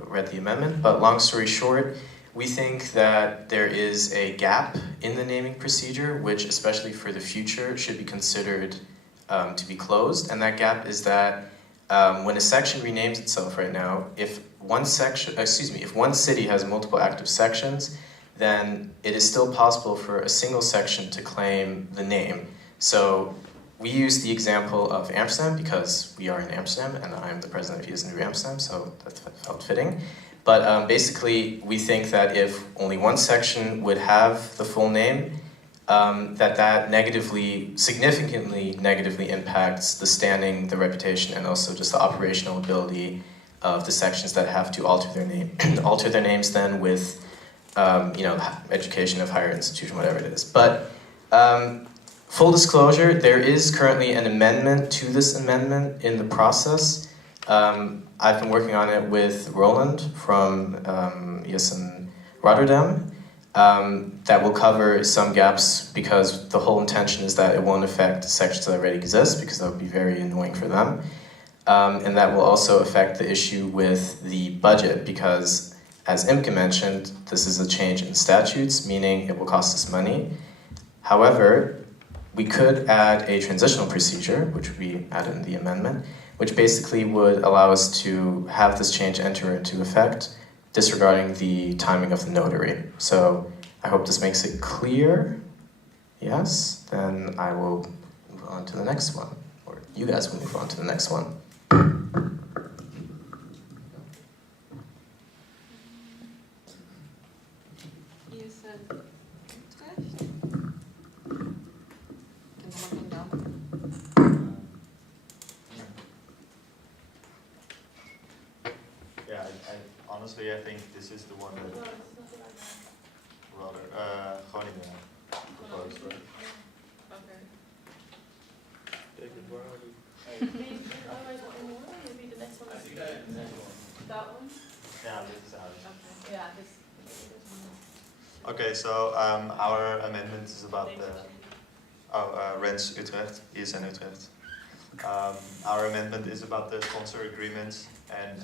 read the amendment, but long story short, we think that there is a gap in the naming procedure, which, especially for the future, should be considered to be closed. And that gap is that when a section renames itself right now, if one city has multiple active sections, then it is still possible for a single section to claim the name. So we use the example of Amsterdam because we are in Amsterdam and I'm the president of Esn Nl, so that felt fitting. But basically, we think that if only one section would have the full name, that significantly negatively impacts the standing, the reputation, and also just the operational ability of the sections that have to alter their name, alter their names then with, education of higher institution, whatever it is. But full disclosure, there is currently an amendment to this amendment in the process. I've been working on it with Roland from Esn Rotterdam. That will cover some gaps because the whole intention is that it won't affect sections that already exist because that would be very annoying for them. And that will also affect the issue with the budget because as Imke mentioned, this is a change in statutes, meaning it will cost us money. However, we could add a transitional procedure, which we added in the amendment, which basically would allow us to have this change enter into effect, disregarding the timing of the notary. So I hope this makes it clear. Yes, then I will move on to the next one, or you guys will move on to the next one. Yeah, honestly, I think this is the one that rather Groningen proposed, right? Okay. David, where are you? Maybe the next one. I think I have the next one. That one? Yeah, this is ours. Okay. Yeah, this. Okay, so our amendment is about the Rens Utrecht, Esn Utrecht. Our amendment is about the sponsor agreements, and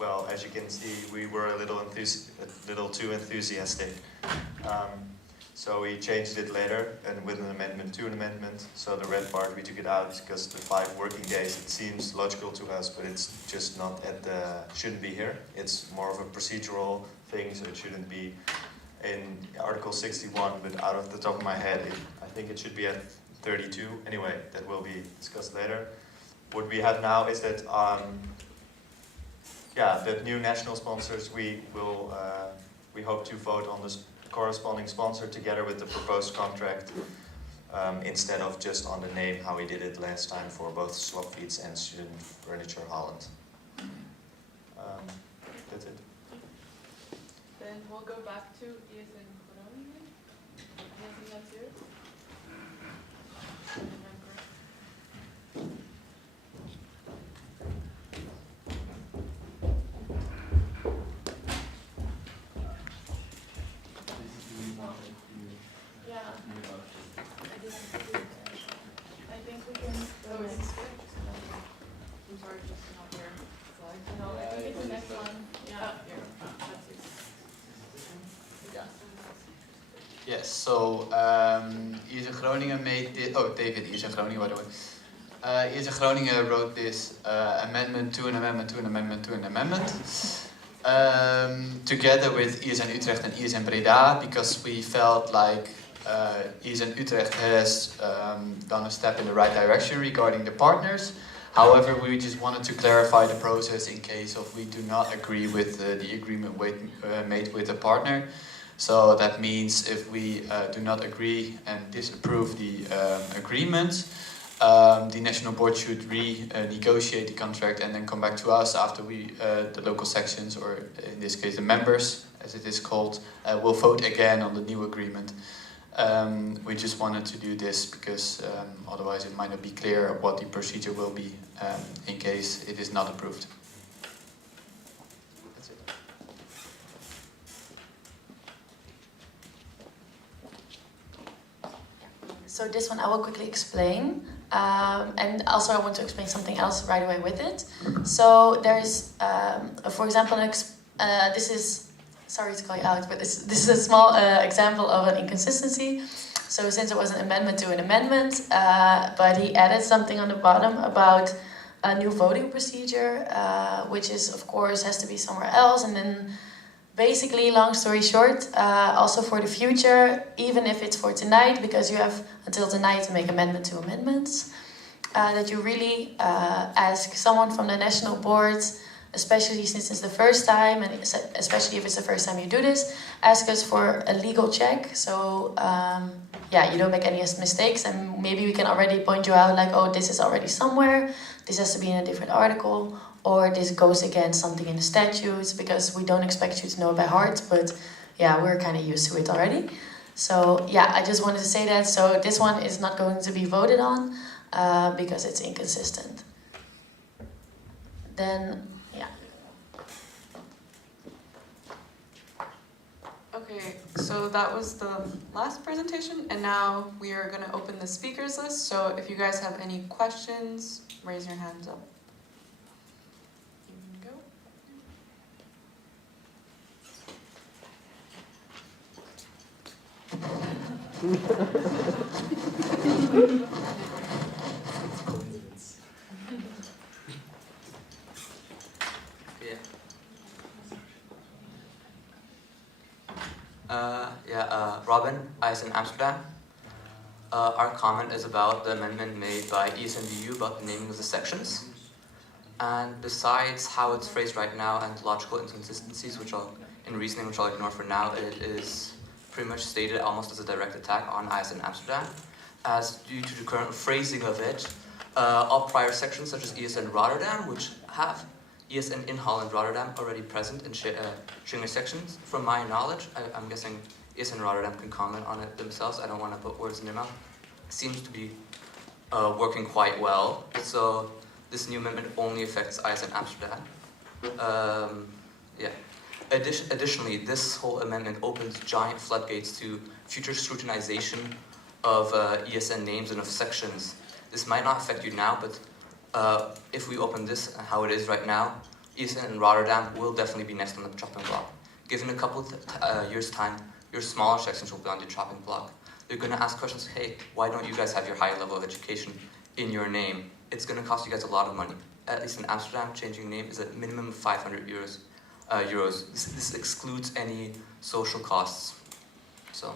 well, as you can see, we were a little too enthusiastic. So we changed it later, and with an amendment to an amendment. So the red part we took it out because the 5 working days, it seems logical to us, but it's just not shouldn't be here. It's more of a procedural thing, so it shouldn't be in Article 61. But out of the top of my head, I think it should be at 32. Anyway, that will be discussed later. What we have now is that the new national sponsors, we hope to vote on this corresponding sponsor together with the proposed contract, instead of just on the name, how we did it last time for both Swapfiets and Student Furniture Holland. That's it. Then we'll go back to Esn Nl. Anything else here? I think we can go next. I'm sorry, just not here. No, I think it's the next one. Yeah, here. That's it. Yeah. Yes, so Esn Groningen made this, David, Esn Groningen, by the way. Esn Groningen wrote this amendment to an amendment to an amendment to an amendment. Together with Esn Utrecht and Esn Breda, because we felt like Esn Utrecht has done a step in the right direction regarding the partners. However, we just wanted to clarify the process in case of we do not agree with the agreement made with the partner. So that means if we do not agree and disapprove the agreement, the national board should renegotiate the contract and then come back to us after the local sections, or in this case the members, as it is called, will vote again on the new agreement. We just wanted to do this because otherwise it might not be clear what the procedure will be in case it is not approved. That's it. So this one I will quickly explain. And also I want to explain something else right away with it. So there's, for example, this is, sorry to call you out, but this is a small example of an inconsistency. So since it was an amendment to an amendment, but he added something on the bottom about a new voting procedure, which is, of course, has to be somewhere else. And then basically, long story short, also for the future, even if it's for tonight, because you have until tonight to make amendment to amendments, that you really ask someone from the national board, especially since it's the first time, and especially if it's the first time you do this, ask us for a legal check. So you don't make any mistakes, and maybe we can already point you out like, oh, this is already somewhere, this has to be in a different article, or this goes against something in the statutes, because we don't expect you to know it by heart, but yeah, we're kind of used to it already. So yeah, I just wanted to say that. So this one is not going to be voted on because it's inconsistent. Then, yeah. Okay, so that was the last presentation, and now we are going to open the speakers list. So if you guys have any questions, raise your hands up. You can go. Robin, Esn Amsterdam. Our comment is about the amendment made by ESNVU about the naming of the sections. And besides how it's phrased right now and logical inconsistencies, in reasoning, which I'll ignore for now, it is pretty much stated almost as a direct attack on Esn Amsterdam, as due to the current phrasing of it, all prior sections such as ESN Rotterdam, which have ESN in Holland Rotterdam already present in Schinger sections. From my knowledge, I'm guessing ESN Rotterdam can comment on it themselves. I don't want to put words in their mouth. It seems to be working quite well. So this new amendment only affects ESN Amsterdam. Additionally, this whole amendment opens giant floodgates to future scrutinization of ESN names and of sections. This might not affect you now, but if we open this how it is right now, ESN in Rotterdam will definitely be next on the chopping block. Given a couple of years' time, your smaller sections will be on the chopping block. They're going to ask questions, hey, why don't you guys have your high level of education in your name? It's going to cost you guys a lot of money. At least in Amsterdam, changing your name is a minimum of 500 euros. This excludes any social costs. So,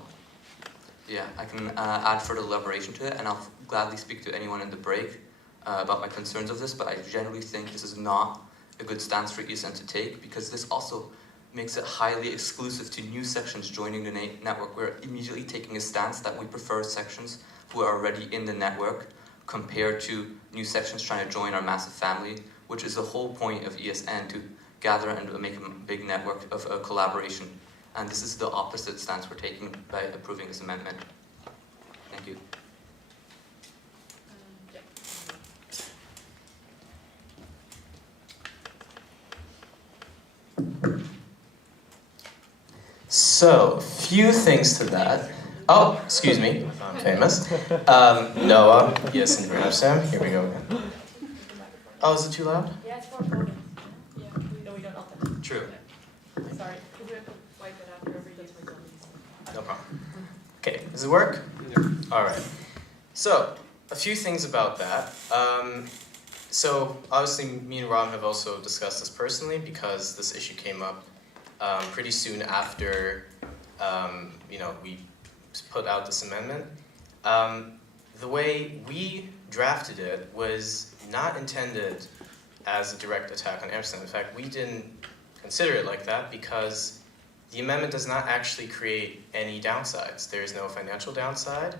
yeah, I can add further elaboration to it, and I'll gladly speak to anyone in the break about my concerns of this, but I generally think this is not a good stance for ESN to take, because this also makes it highly exclusive to new sections joining the network. We're immediately taking a stance that we prefer sections who are already in the network compared to new sections trying to join our massive family, which is the whole point of ESN, to gather and make a big network of collaboration. And this is the opposite stance we're taking by approving this amendment. Thank you. So, few things to that. Oh, excuse me, I'm famous. Noah, yes, in Amsterdam. Here we go again. Oh, is it too loud? Yeah, it's more photos. Yeah, no, we don't open. True. Sorry, because we have to wipe it after every use. No problem. Okay, does it work? Yeah. All right. So, a few things about that. So, obviously, me and Ram have also discussed this personally because this issue came up pretty soon after, we put out this amendment. The way we drafted it was not intended as a direct attack on Amsterdam. In fact, we didn't consider it like that because the amendment does not actually create any downsides. There is no financial downside.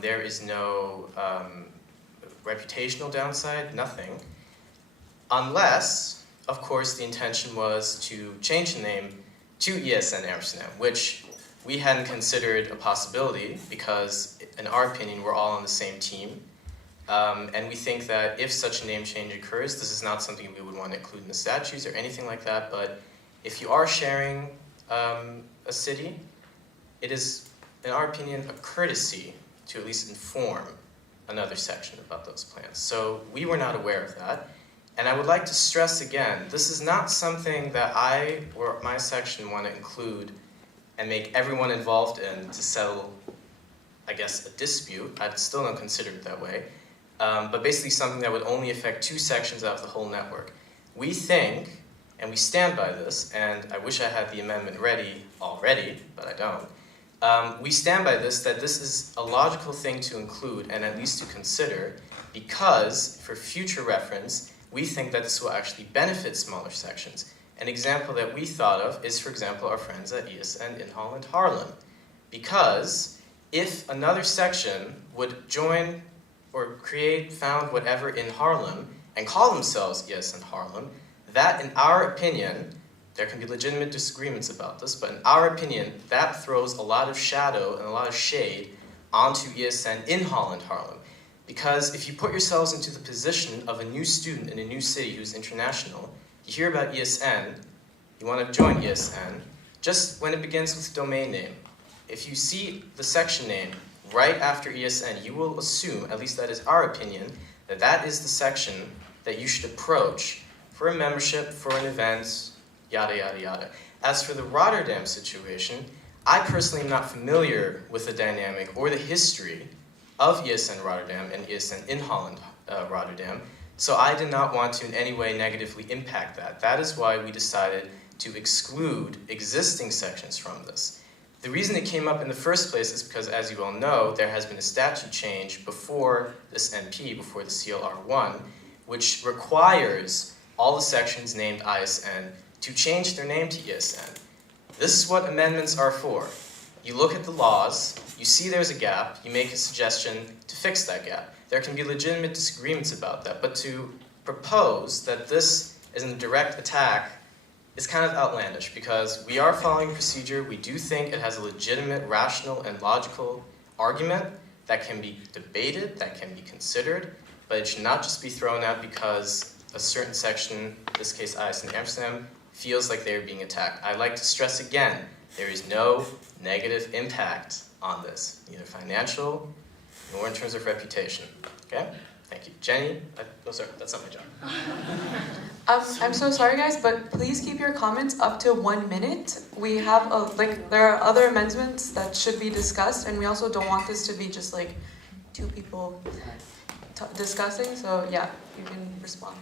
There is no reputational downside, nothing. Unless, of course, the intention was to change the name to ESN Amsterdam, which we hadn't considered a possibility because, in our opinion, we're all on the same team. And we think that if such a name change occurs, this is not something we would want to include in the statutes or anything like that, but if you are sharing a city, it is, in our opinion, a courtesy to at least inform another section about those plans. So we were not aware of that. And I would like to stress again, this is not something that I or my section want to include and make everyone involved in to settle, I guess, a dispute. I still don't consider it that way. But basically something that would only affect two sections out of the whole network. We think, and we stand by this, and I wish I had the amendment ready already, but I don't. We stand by this, that this is a logical thing to include and at least to consider, because for future reference, we think that this will actually benefit smaller sections. An example that we thought of is, for example, our friends at ESN in Holland Haarlem. Because if another section would join or create, found whatever in Haarlem and call themselves ESN Haarlem, that, in our opinion, there can be legitimate disagreements about this, but in our opinion, that throws a lot of shadow and a lot of shade onto ESN in Holland Haarlem. Because if you put yourselves into the position of a new student in a new city who's international, you hear about ESN, you want to join ESN, just when it begins with domain name. If you see the section name right after ESN, you will assume, at least that is our opinion, that that is the section that you should approach for a membership, for an event, yada, yada, yada. As for the Rotterdam situation, I personally am not familiar with the dynamic or the history of ESN Rotterdam and ESN in Holland, Rotterdam, so I did not want to in any way negatively impact that. That is why we decided to exclude existing sections from this. The reason it came up in the first place is because, as you all know, there has been a statute change before this NP, before the CLR1, which requires all the sections named ISN to change their name to ESN. This is what amendments are for. You look at the laws, you see there's a gap, you make a suggestion to fix that gap. There can be legitimate disagreements about that, but to propose that this is a direct attack is kind of outlandish, because we are following procedure. We do think it has a legitimate, rational, and logical argument that can be debated, that can be considered, but it should not just be thrown out because a certain section, in this case ISN Amsterdam, feels like they're being attacked. I'd like to stress again, there is no negative impact on this, neither financial nor in terms of reputation. Okay? Thank you. Jenny? Sorry, that's not my job. I'm so sorry, guys, but please keep your comments up to 1 minute. We have there are other amendments that should be discussed, and we also don't want this to be just like 2 people discussing. So yeah, you can respond.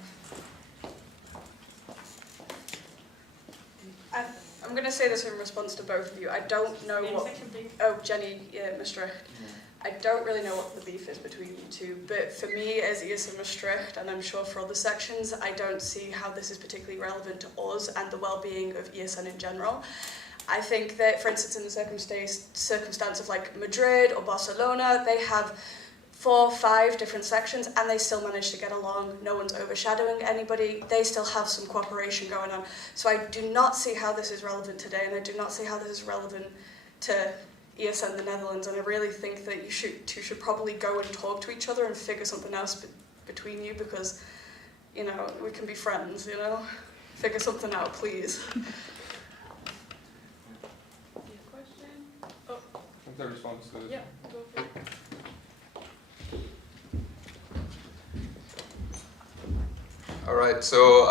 I'm going to say this in response to both of you. I don't know what... Oh, Jenny Maastricht. I don't really know what the beef is between you two, but for me as ESN Maastricht, and I'm sure for other sections, I don't see how this is particularly relevant to us and the well-being of ESN in general. I think that, for instance, in the circumstance of like Madrid or Barcelona, they have 4 or 5 different sections and they still manage to get along. No one's overshadowing anybody. They still have some cooperation going on. So I do not see how this is relevant today, and I do not see how this is relevant to ESN the Netherlands, and I really think that you should probably go and talk to each other and figure something else between you, because, you know, we can be friends, you know? Figure something out, please. Question? Oh. Is there a response to this? Yeah, go for it. All right, so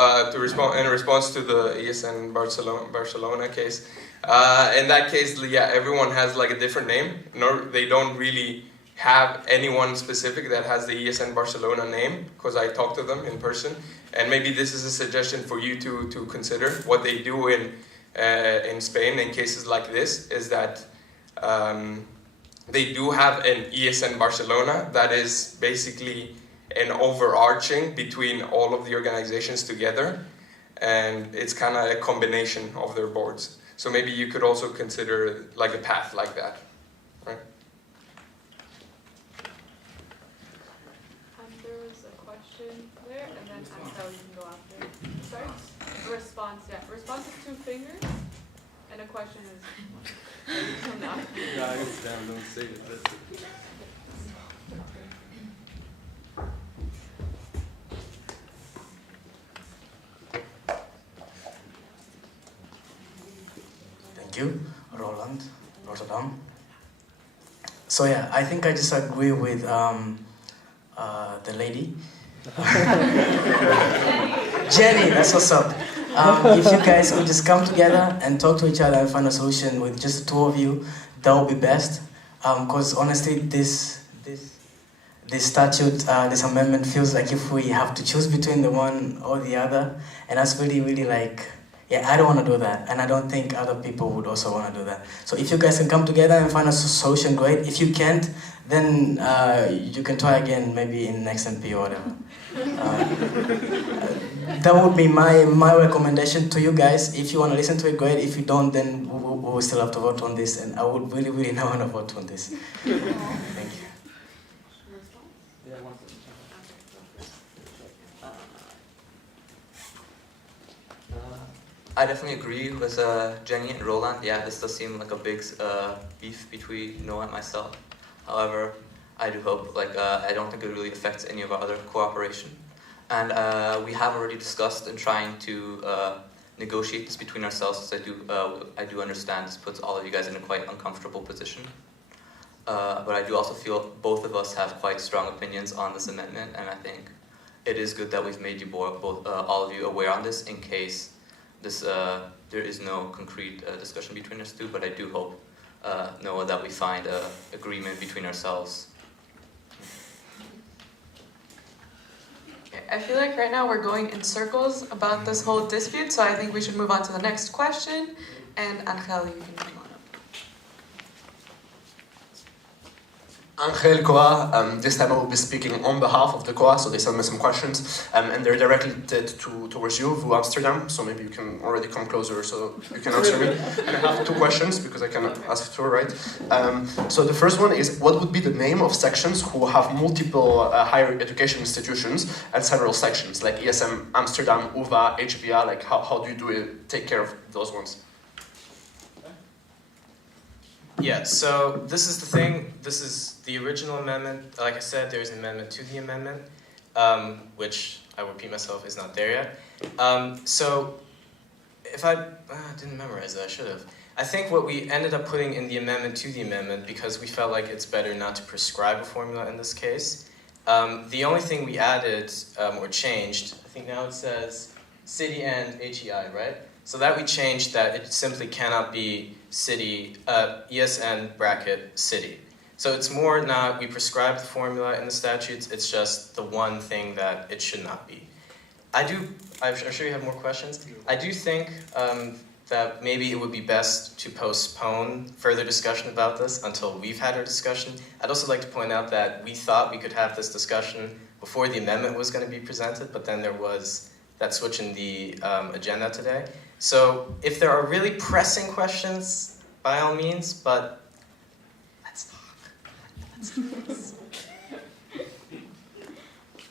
in response to the ESN Barcelona case, in that case, yeah, everyone has like a different name. No, they don't really have anyone specific that has the ESN Barcelona name, because I talked to them in person. And maybe this is a suggestion for you to consider. What they do in Spain in cases like this is that they do have an ESN Barcelona that is basically an overarching between all of the organizations together, and it's kind of a combination of their boards. So maybe you could also consider like a path like that, right? There was a question there, and then Axel, you can go after. Sorry? A response, yeah. A response is 2 fingers, and a question is... Guys, damn, don't say it. Thank you, Roland, Rotterdam. So yeah, I think I disagree with the lady. Jenny, that's what's up. If you guys could just come together and talk to each other and find a solution with just the 2 of you, that would be best. Because honestly, this statute, this amendment feels like if we have to choose between the one or the other, and that's really, really like, yeah, I don't want to do that, and I don't think other people would also want to do that. So if you guys can come together and find a solution, great. If you can't, then you can try again, maybe in next MP or whatever. That would be my recommendation to you guys. If you want to listen to it, great. If you don't, then we will still have to vote on this, and I would really, really not want to vote on this. Thank you. I definitely agree with Jenny and Roland. Yeah, this does seem like a big beef between Noah and myself. However, I do hope, I don't think it really affects any of our other cooperation. And we have already discussed in trying to negotiate this between ourselves, because I do understand this puts all of you guys in a quite uncomfortable position. But I do also feel both of us have quite strong opinions on this amendment, and I think it is good that we've made you all of you aware on this in case there is no concrete discussion between us 2, but I do hope Noah, that we find a agreement between ourselves. I feel like right now we're going in circles about this whole dispute, so I think we should move on to the next question. And Angel, you can come on up. Angel Koa, this time I will be speaking on behalf of the Koa, so they sent me some questions, and they're directed towards you, Vu Amsterdam, so maybe you can already come closer so you can answer me. And I have two questions, because I cannot ask two, right? So the first one is, what would be the name of sections who have multiple higher education institutions and several sections, like ESM Amsterdam, UvA, HBA, like how do you take care of those ones? Yeah, so this is the thing. This is the original amendment. Like I said, there's an amendment to the amendment, which, I repeat myself, is not there yet. So if I didn't memorize it, I should have. I think what we ended up putting in the amendment to the amendment, because we felt like it's better not to prescribe a formula in this case, the only thing we added or changed, I think now it says city and HEI, right? So that we changed that it simply cannot be city, ESN bracket city. So it's more not, we prescribe the formula in the statutes, it's just the one thing that it should not be. I'm sure you have more questions. I do think that maybe it would be best to postpone further discussion about this until we've had our discussion. I'd also like to point out that we thought we could have this discussion before the amendment was going to be presented, but then there was that switch in the agenda today. So if there are really pressing questions, by all means, but let's talk.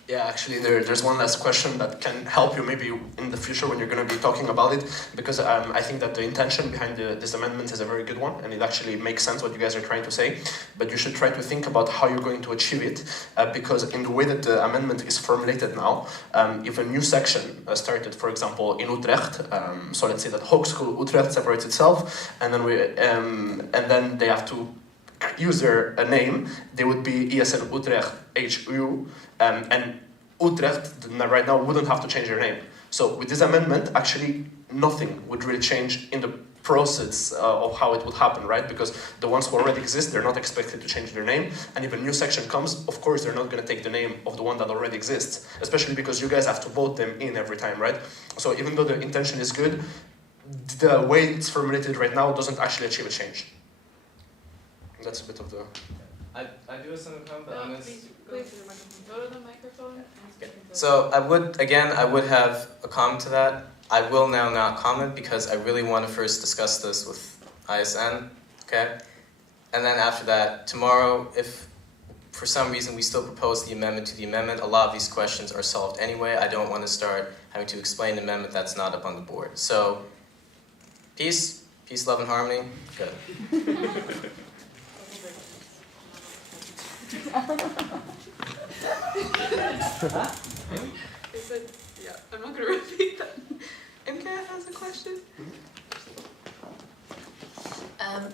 Yeah, actually, there's one last question that can help you maybe in the future when you're going to be talking about it, because I think that the intention behind this amendment is a very good one, and it actually makes sense what you guys are trying to say, but you should try to think about how you're going to achieve it, because in the way that the amendment is formulated now, if a new section started, for example, in Utrecht, so let's say that Hogeschool Utrecht separates itself, and then they have to use their name, they would be ESN Utrecht HU, and Utrecht right now wouldn't have to change their name. So with this amendment, actually nothing would really change in the process of how it would happen, right? Because the ones who already exist, they're not expected to change their name, and if a new section comes, of course they're not going to take the name of the one that already exists, especially because you guys have to vote them in every time, right? So even though the intention is good, the way it's formulated right now doesn't actually achieve a change. That's a bit of the... I do have something to comment, but I'm going to... Please, go to the microphone. So I would have a comment to that. I will now not comment because I really want to first discuss this with ISN, okay? And then after that, tomorrow, if for some reason we still propose the amendment to the amendment, a lot of these questions are solved anyway. I don't want to start having to explain the amendment that's not up on the board. So, peace, love, and harmony, good. He said, yeah, I'm not going to repeat that. Imke has a question.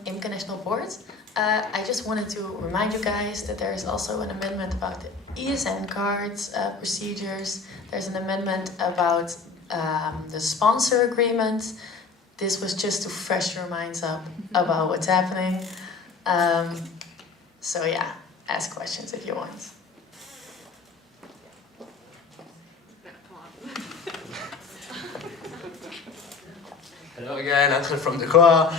Imke National Board. I just wanted to remind you guys that there is also an amendment about the ESN cards, procedures. There's an amendment about the sponsor agreement. This was just to fresh your minds up about what's happening. So yeah, ask questions if you want. Hello again, Angel from the COA.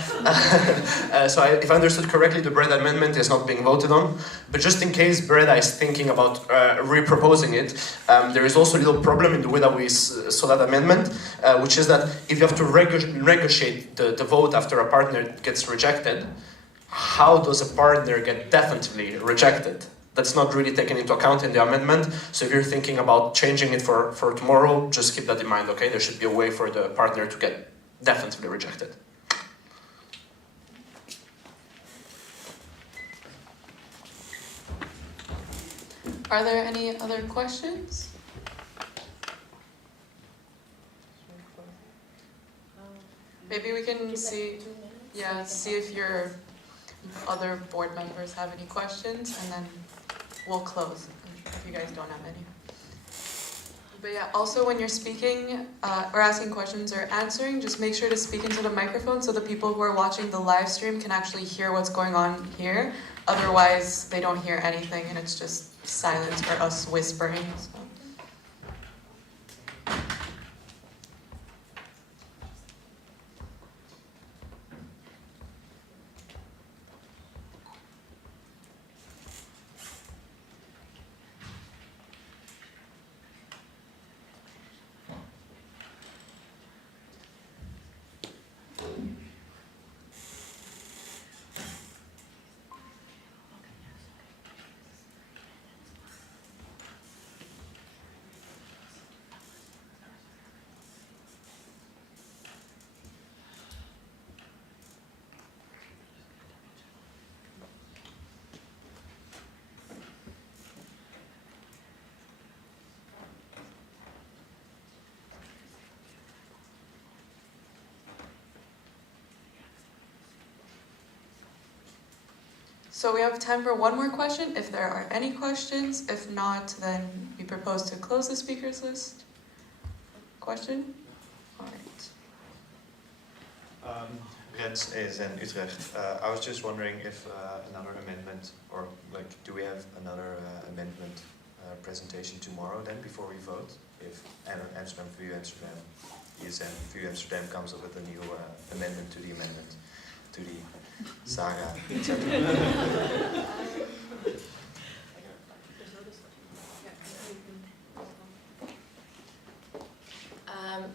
So if I understood correctly, the Breda amendment is not being voted on. But just in case Breda is thinking about reproposing it, there is also a little problem in the way that we saw that amendment, which is that if you have to negotiate the vote after a partner gets rejected, how does a partner get definitively rejected? That's not really taken into account in the amendment. So if you're thinking about changing it for tomorrow, just keep that in mind, okay? There should be a way for the partner to get definitively rejected. Are there any other questions? Maybe we can see if your other board members have any questions, and then we'll close if you guys don't have any. But yeah, also when you're speaking or asking questions or answering, just make sure to speak into the microphone so the people who are watching the live stream can actually hear what's going on here. Otherwise, they don't hear anything and it's just silence or us whispering. So. So we have time for one more question, if there are any questions. If not, then we propose to close the speakers list. Question? All right. Rens is in Utrecht. I was just wondering if another amendment, or like, do we have another amendment presentation tomorrow then, before we vote? If Amsterdam VU Amsterdam, ESN VU Amsterdam comes up with a new amendment, to the saga, etc.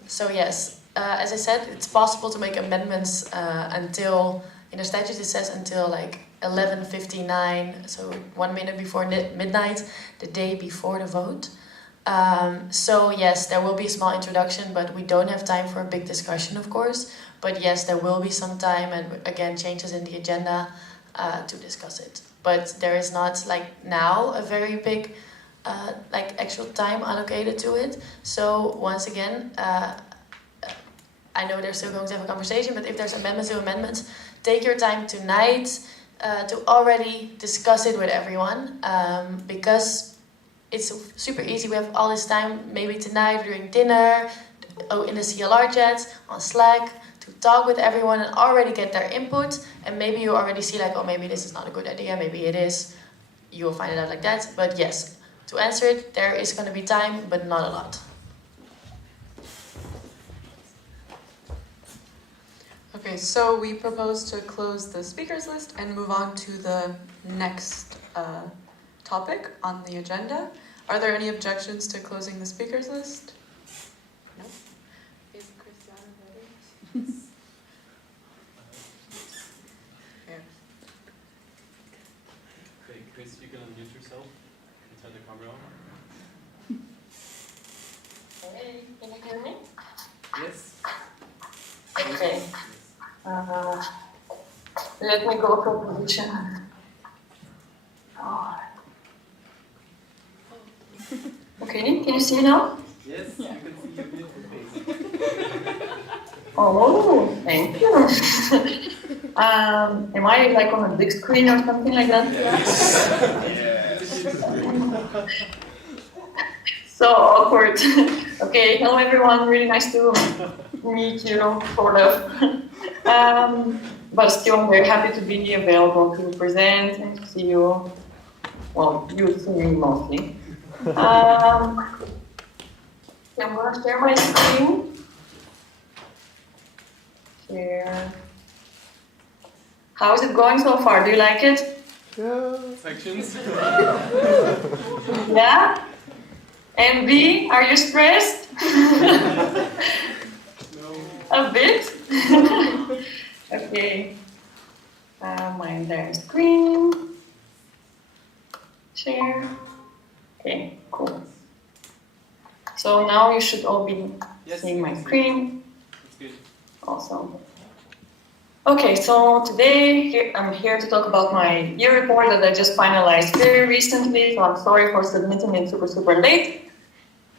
So yes, as I said, it's possible to make amendments until, in the statute it says until like 11:59, so 1 minute before midnight, the day before the vote. So yes, there will be a small introduction, but we don't have time for a big discussion, of course. But yes, there will be some time, and again, changes in the agenda to discuss it. But there is not like now a very big like actual time allocated to it. So once again, I know they're still going to have a conversation, but if there's amendments, take your time tonight to already discuss it with everyone, because it's super easy. We have all this time, maybe tonight during dinner, in the CLR chat, on Slack, to talk with everyone and already get their input. And maybe you already see like, oh, maybe this is not a good idea, maybe it is. You will find it out like that. But yes, to answer it, there is going to be time, but not a lot. Okay, so we propose to close the speakers list and move on to the next topic on the agenda. Are there any objections to closing the speakers list? No? Is Christiana ready? Yeah. Okay, Chris, you can unmute yourself and turn the camera on. Hey, can you hear me? Yes. Okay. Let me go for position. Oh. Okay, can you see me now? Yes, you can see your beautiful face. Oh, thank you. Am I like on a big screen or something like that? Yes. So awkward. Okay, hello everyone, really nice to meet you, sort of. But still I'm very happy to be available to present and to see you. Well, you see me mostly. I'm going to share my screen. Share. How is it going so far? Do you like it? Yeah. Sections. Yeah? And B, are you stressed? No. A bit? Okay. My entire screen. Share. Okay, cool. So now you should all be seeing my screen. That's good. Awesome. Okay, so today I'm here to talk about my year report that I just finalized very recently, so I'm sorry for submitting it super late.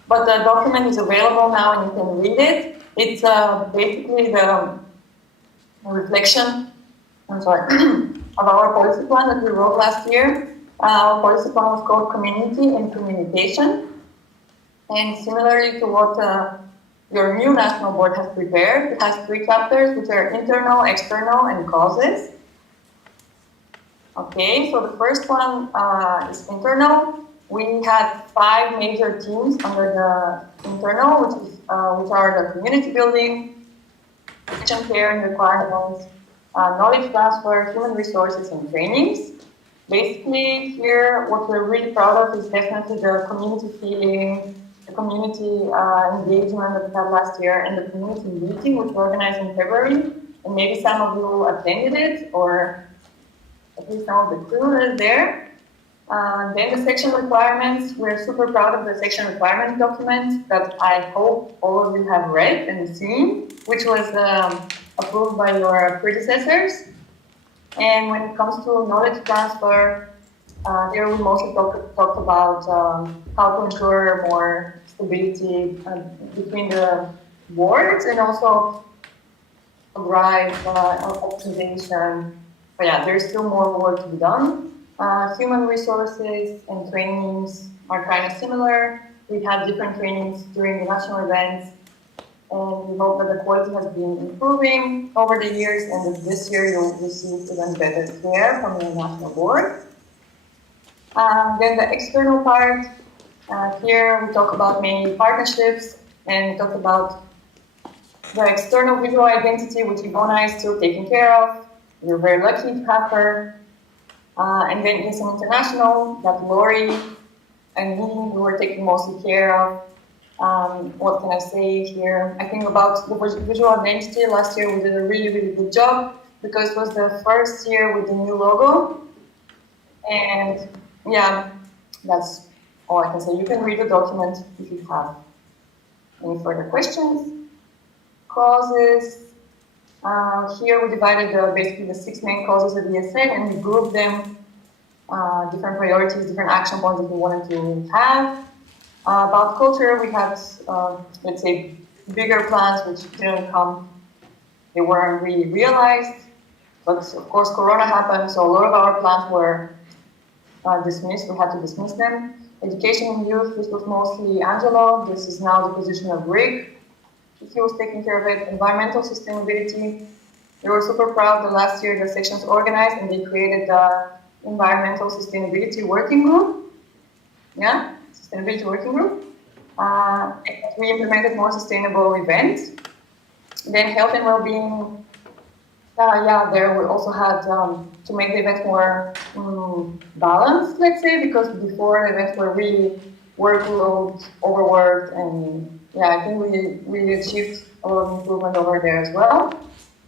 But the document is available now and you can read it. It's basically the reflection, of our policy plan that we wrote last year. Our policy plan was called Community and Communication. And similarly to what your new national board has prepared, it has 3 chapters, which are internal, external, and causes. Okay, so the first one is internal. We had 5 major teams under the internal, which are the community building, patient care and requirements, knowledge transfer, human resources, and trainings. Basically, here, what we're really proud of is definitely the community feeling, the community engagement that we had last year, and the community meeting, which we organized in February. And maybe some of you attended it, or at least some of the crew that is there. Then the section requirements, we're super proud of the section requirements document that I hope all of you have read and seen, which was approved by your predecessors. And when it comes to knowledge transfer, here we mostly talked about how to ensure more stability between the boards and also drive optimization. But yeah, there's still more work to be done. Human resources and trainings are kind of similar. We have different trainings during the national events, and we hope that the quality has been improving over the years, and that this year you'll receive even better care from the national board. Then the external part, here we talk about mainly partnerships, and we talk about the external visual identity, which Ivona is still taking care of. We're very lucky to have her. And then Esn International, that Lori and me, we were taking mostly care of. What can I say here? I think about the visual identity, last year we did a really, really good job because it was the first year with the new logo. And yeah, that's all I can say. You can read the document if you have any further questions. Causes. Here we divided basically the 6 main causes of ESN, and we grouped them, different priorities, different action points that we wanted to have. About culture, we had, let's say, bigger plans which didn't come, they weren't really realized. But of course, Corona happened, so a lot of our plans were dismissed, we had to dismiss them. Education and youth, this was mostly Angelo, this is now the position of Rick. He was taking care of it. Environmental sustainability. We were super proud that last year the sections organized and they created the environmental sustainability working group. Yeah, sustainability working group. We implemented more sustainable events. Then health and well-being. Yeah, there we also had to make the event more balanced, let's say, because before the events were really workload, overworked, and yeah, I think we achieved a lot of improvement over there as well.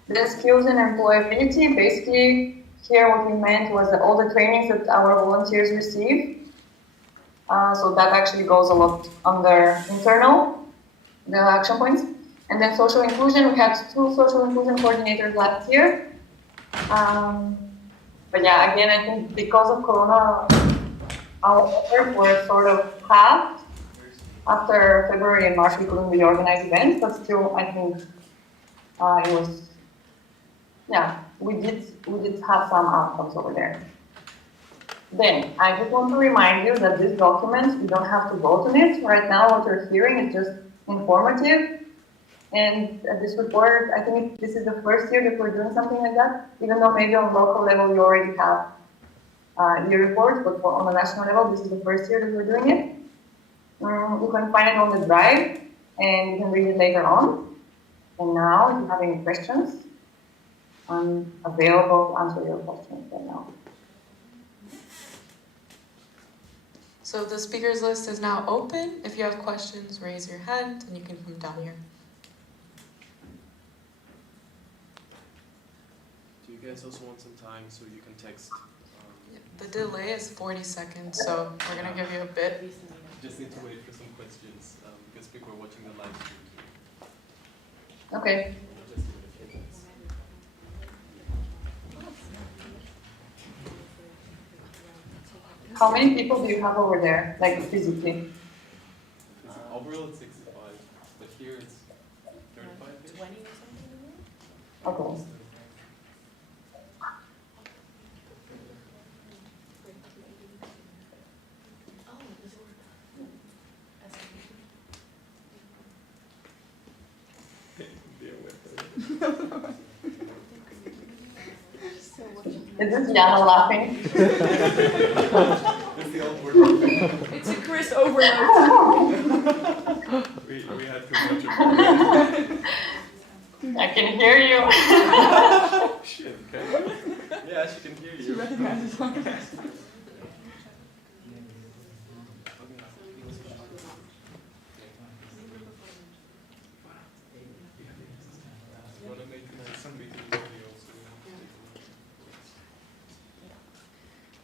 The skills and employability, basically, here what we meant was that all the trainings that our volunteers receive, so that actually goes a lot under internal, the action points. And then social inclusion, we had 2 social inclusion coordinators last year. But yeah, again, I think because of Corona, our efforts were sort of halved. After February and March, we couldn't really organize events, but still, I think it was, yeah, we did have some outcomes over there. Then, I just want to remind you that this document, you don't have to vote on it. Right now, what you're hearing is just informative. And this report, I think this is the first year that we're doing something like that, even though maybe on local level you already have your reports, but on a national level, this is the first year that we're doing it. You can find it on the drive, and you can read it later on. And now, if you have any questions, I'm available to answer your questions right now. So the speakers list is now open. If you have questions, raise your hand, and you can come down here. Do you guys also want some time so you can text? The delay is 40 seconds, so we're going to give you a bit. Just need to wait for some questions because people are watching the live stream too. Okay. How many people do you have over there, like physically? Overall it's 65, but here it's 35-ish. 20 or something? Okay. Is this Jana laughing? It's the old word. It's a Chris overload. we had too much of I can hear you. Shit, okay. Yeah, she can hear you. She recognizes something.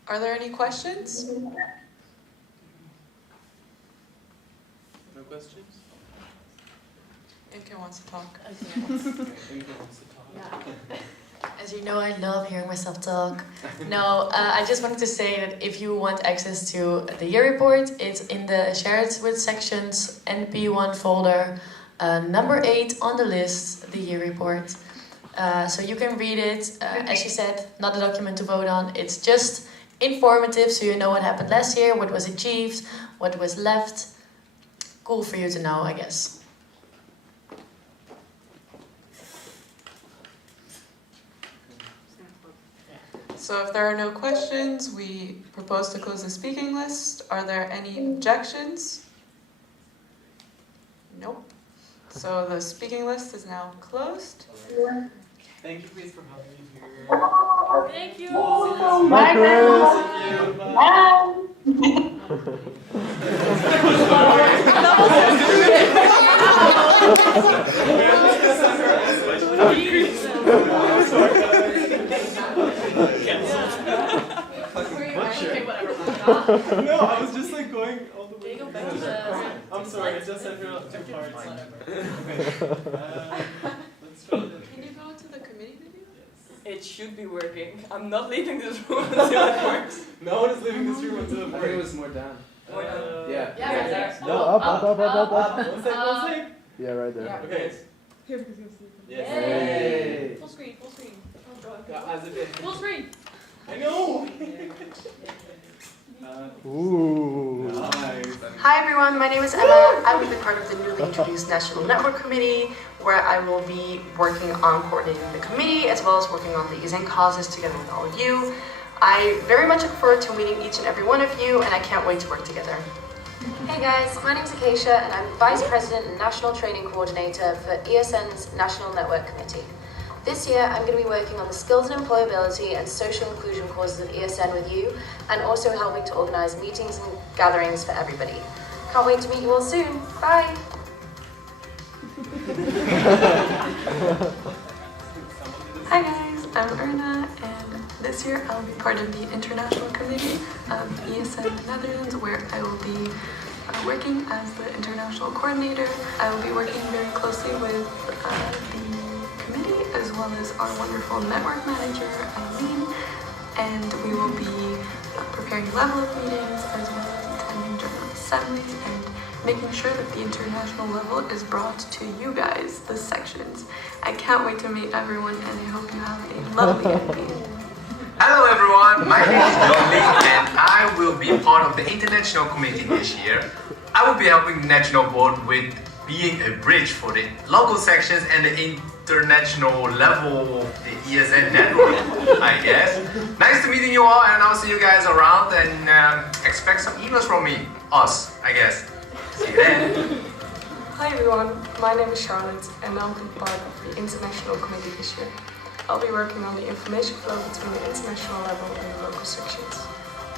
Are there any questions? No questions? Inke wants to talk. As you know, I love hearing myself talk. No, I just wanted to say that if you want access to the year report, it's in the shared with sections NP1 folder, number 8 on the list, the year report. So you can read it. As you said, not a document to vote on. It's just informative, so you know what happened last year, what was achieved, what was left. Cool for you to know, I guess. So if there are no questions, we propose to close the speaking list. Are there any objections? Nope. So the speaking list is now closed. Thank you, please, for having me here. Thank you. Bye, guys. No, I was just like going all the way. I'm sorry, I just had too parts. Let's try that. Can you go to the committee video? It should be working. I'm not leaving this room until it works. No one is leaving this room until it works. I think it was more down. Yeah. Yeah, right there. No, up. One sec. Yeah, right there. Okay. Here, Yes. Yay! Full screen, full screen. Yeah, as it is. Full screen. I know. Ooh. Nice. Hi everyone, my name is Emma. I will be part of the newly introduced National Network Committee, where I will be working on coordinating the committee as well as working on the ESN causes together with all of you. I very much look forward to meeting each and every one of you, and I can't wait to work together. Hey guys, my name is Acacia and I'm Vice President and National Training Coordinator for ESN's National Network Committee. This year I'm going to be working on the skills and employability and social inclusion courses of ESN with you, and also helping to organise meetings and gatherings for everybody. Can't wait to meet you all soon. Bye! Hi guys, I'm Erna, and this year I'll be part of the International Committee of ESN Netherlands, where I will be working as the International Coordinator. I will be working very closely with the committee as well as our wonderful network manager, Eileen, and we will be preparing level up meetings as well as attending general assemblies and making sure that the international level is brought to you guys, the sections. I can't wait to meet everyone, and I hope you have a lovely evening. Hello everyone, my name is Lonely and I will be part of the International Committee this year. I will be helping the National Board with being a bridge for the local sections and the international level of the ESN network, I guess. Nice to meeting you all, and I'll see you guys around, and expect some emails from me. Us, I guess. See you then. Hi everyone, my name is Charlotte, and I'll be part of the International Committee this year. I'll be working on the information flow between the international level and the local sections.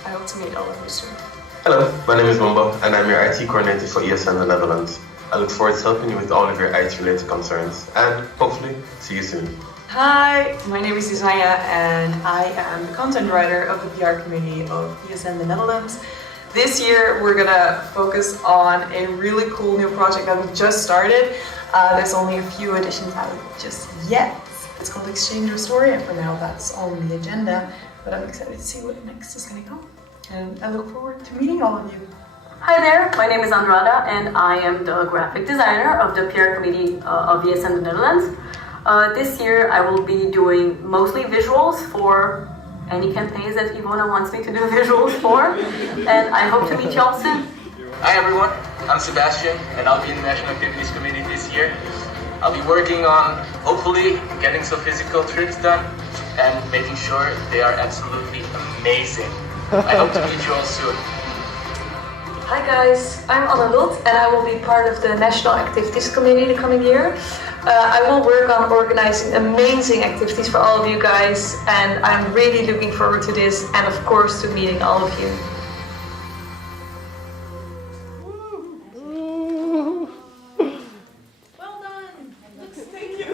I hope to meet all of you soon. Hello, my name is Mombo, and I'm your IT coordinator for ESN the Netherlands. I look forward to helping you with all of your IT-related concerns, and hopefully, see you soon. Hi, my name is Ismaya, and I am the content writer of the PR committee of ESN the Netherlands. This year, we're gonna focus on a really cool new project that we just started. There's only a few editions out just yet. It's called Exchange Your Story, and for now that's on the agenda, but I'm excited to see what next is gonna come. And I look forward to meeting all of you. Hi there, my name is Andrada and I am the graphic designer of the PR committee of ESN the Netherlands. This year I will be doing mostly visuals for any campaigns that Ivona wants me to do visuals for, and I hope to meet y'all soon. Hi everyone, I'm Sebastian and I'll be in the National Activities Committee this year. I'll be working on hopefully getting some physical tricks done and making sure they are absolutely amazing. I hope to meet you all soon. Hi guys, I'm Anne Lot and I will be part of the National Activities Committee the coming year. I will work on organizing amazing activities for all of you guys, and I'm really looking forward to this and of course to meeting all of you. Well done. Thank you.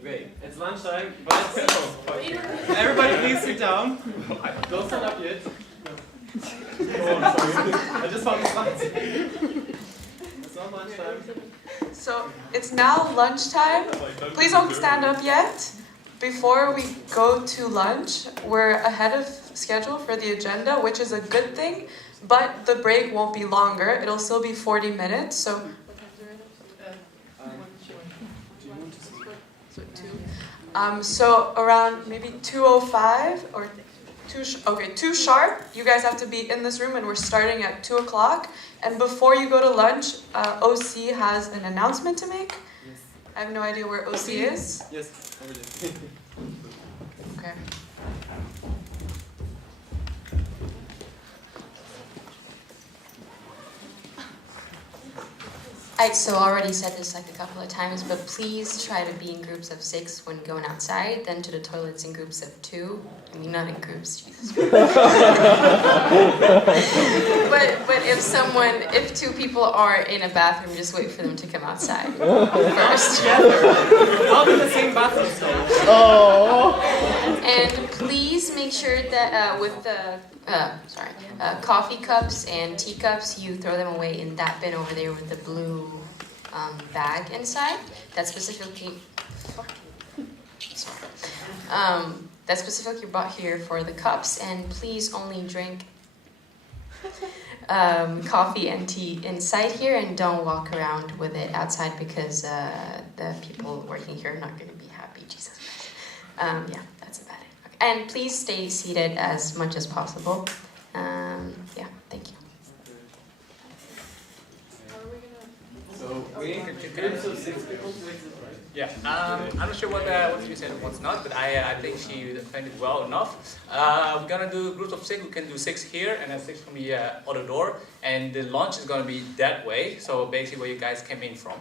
Great. It's lunchtime, but everybody please sit down. Don't stand up yet. Oh, I'm sorry. I just found the slides. It's not lunchtime. So it's now lunchtime. Please don't stand up yet. Before we go to lunch, we're ahead of schedule for the agenda, which is a good thing, but the break won't be longer. It'll still be 40 minutes. So so around maybe 2:05 or 2 sharp, you guys have to be in this room, and we're starting at 2 o'clock. And before you go to lunch, OC has an announcement to make. Yes. I have no idea where OC is. Yes, over there. Okay. So I already said this like a couple of times, but please try to be in groups of 6 when going outside, then to the toilets in groups of 2. I mean, not in groups, Jesus. But if 2 people are in a bathroom, just wait for them to come outside first. Not in the same bathroom. And please make sure that with the coffee cups and teacups, you throw them away in that bin over there with the blue bag inside. That's specifically bought here for the cups. And please only drink coffee and tea inside here, and don't walk around with it outside, because the people working here are not going to be happy. Jesus Christ. Yeah, that's about it. Okay. And please stay seated as much as possible. Yeah, thank you. So we need groups of 6 people to exit, right? Yeah, I'm not sure what you said and what's not, but I think she explained it well enough. We're gonna do groups of 6. We can do 6 here and then 6 from the other door, and the lunch is gonna be that way. So basically, where you guys came in from.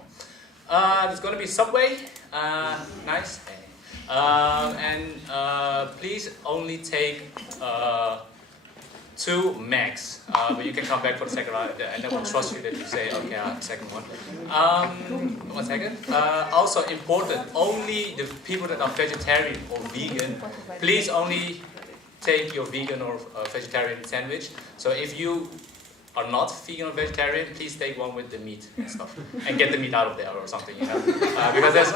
There's gonna be Subway, nice. Please only take 2 max, but you can come back for the second round, and then we'll trust you that you say, okay, I'll have the second one. 1 second. Also important, only the people that are vegetarian or vegan, please only take your vegan or vegetarian sandwich. So if you are not vegan or vegetarian, please take one with the meat and stuff, and get the meat out of there or something, you know, because there's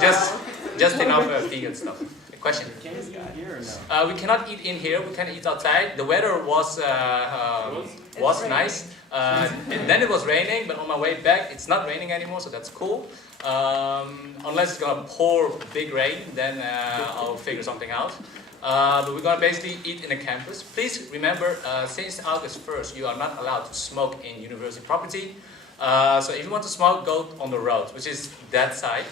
just enough vegan stuff. Question? Can we eat here or no? We cannot eat in here. We can eat outside. The weather was nice, and then it was raining. But on my way back, it's not raining anymore, so that's cool. Unless it's gonna pour big rain, then I'll figure something out. But we're gonna basically eat in the campus. Please remember, since August 1st, you are not allowed to smoke in university property. So if you want to smoke, go on the road, which is that side.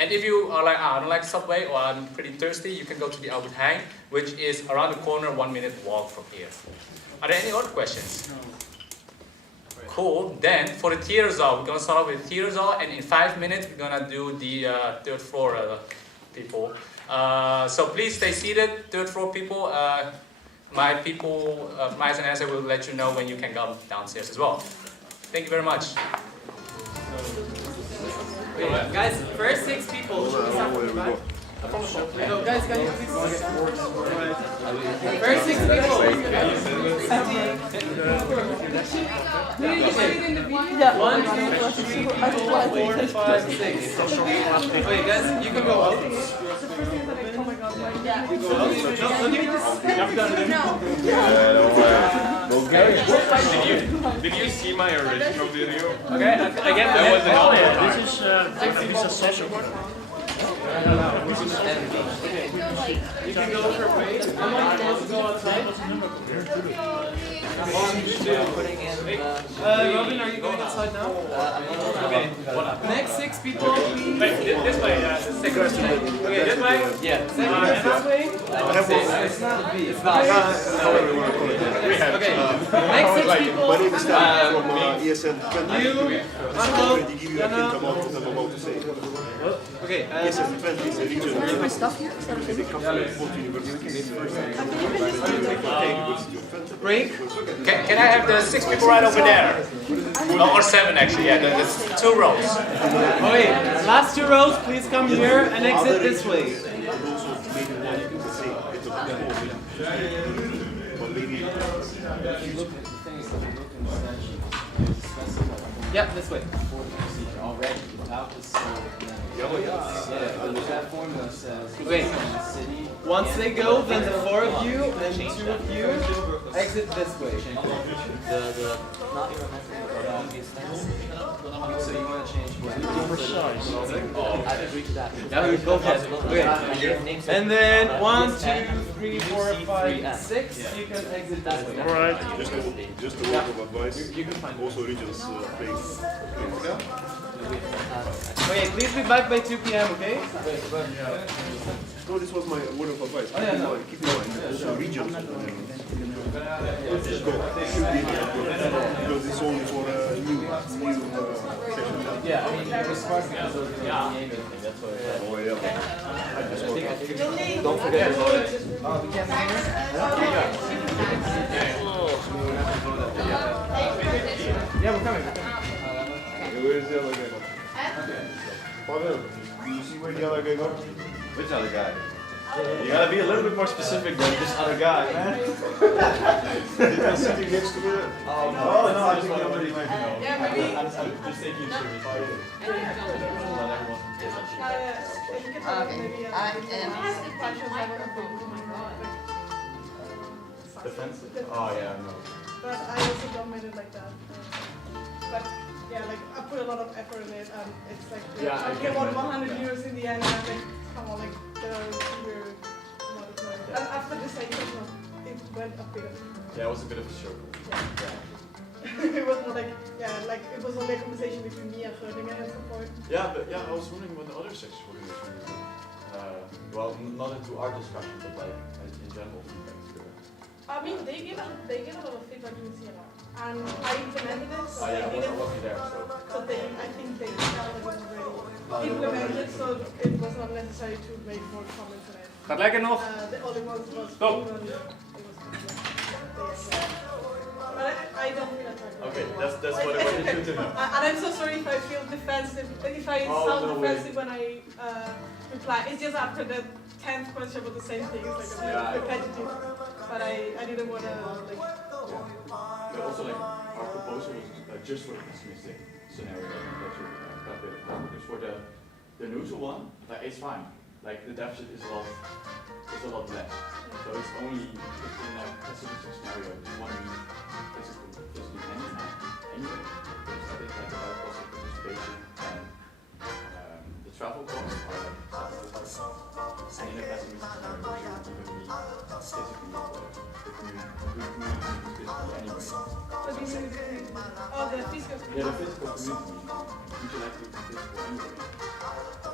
And if you are like, I don't like Subway, or I'm pretty thirsty, you can go to the Albert Heijn, which is around the corner, 1 minute walk from here. Are there any other questions? Cool. Then for the theater zone, we're gonna start off with the theater zone, and in 5 minutes we're gonna do the 3rd floor people. So please stay seated, 3rd floor people. My people, my Esn Nl will let you know when you can come downstairs as well. Thank you very much. Wait, guys, first 6 people. No, guys, can you please first 6 people. Yeah. 1, 2, 3, 4, 5, 6. Wait, guys, you can go out. You go out. No. Did you see my original video? Okay, again, that was This is a session. You can go for a break. I'm not supposed to go outside. Robin, are you going outside now? Okay. Next 6 people, please. Wait, this way. Okay, this way. Yeah. This way. It's not a B. It's not. Okay. Next 6 people. My name is Stan from ESN 20. You, Uncle, to give you a hint about what I'm about to say. Okay. ESN 20 is a region. my stuff here? They come from both universities. Break. Can I have the 6 people right over there? Oh, or 7 actually, yeah, there's 2 rows. Oh wait, last 2 rows, please come here and exit this way. Yeah, this way. Already, without the Wait, once they go, then the 4 of you and 2 of you exit this way. So you want to change I agree to that. Yeah, we both have it. Okay. And then 1, 2, 3, 4, 5, 6. You can exit this way. Alright. Just a word of advice. You can find also regions place. Okay, please be back by 2 p.m., okay? No, this was my word of advice. Oh, yeah, no. Keep in mind, also regions. Just go. Because it's only for a new section. Yeah, I mean, it was smart because of the name and that's what Oh, yeah. I just want Don't forget to vote. Oh, we can't Yeah, we're coming. Where's the other guy? Pavel, do you see where the other guy goes? Which other guy? You gotta be a little bit more specific than this other guy, man. Sitting next to me. Oh no, I think nobody might know. Yeah, maybe. I'm just taking it seriously. Defensive. Oh yeah, no. But I also don't mean it like that. But yeah, like I put a lot of effort in it, and it's like I get about 100 euros in the end, and I'm like, come on, like we're and after the session, it went a bit. Yeah, it was a bit of a circle. It was not like it was only a conversation between me and Groningen at some point. Yeah, but I was wondering what the other sections were doing. Well, not into our discussion, but like in general feedback. I mean, they give a lot of feedback in CLR, and I implemented it. So Oh yeah, I they wasn't there, so. So I think they felt like it was already implemented, so it was not necessary to make more comments on it. Gaat lekker nog? The only one was Stop. But I don't feel attacked. Okay, that's what I wanted you to know. And I'm so sorry if I feel defensive, if I sound defensive when I reply. It's just after the 10th question about the same thing. It's like a bit repetitive. But I didn't want to like. But also like our proposal was just for the pessimistic scenario that you calculated. Because for the neutral one, like it's fine. Like the deficit is a lot less. So it's only in a pessimistic scenario you want to use physically anytime anyway. Because I think like about cost of participation and the travel costs are like and in a pessimistic scenario you need physically anyway. What do you mean? Oh, the physical community. Yeah, the physical community. You should have to be physical anyway.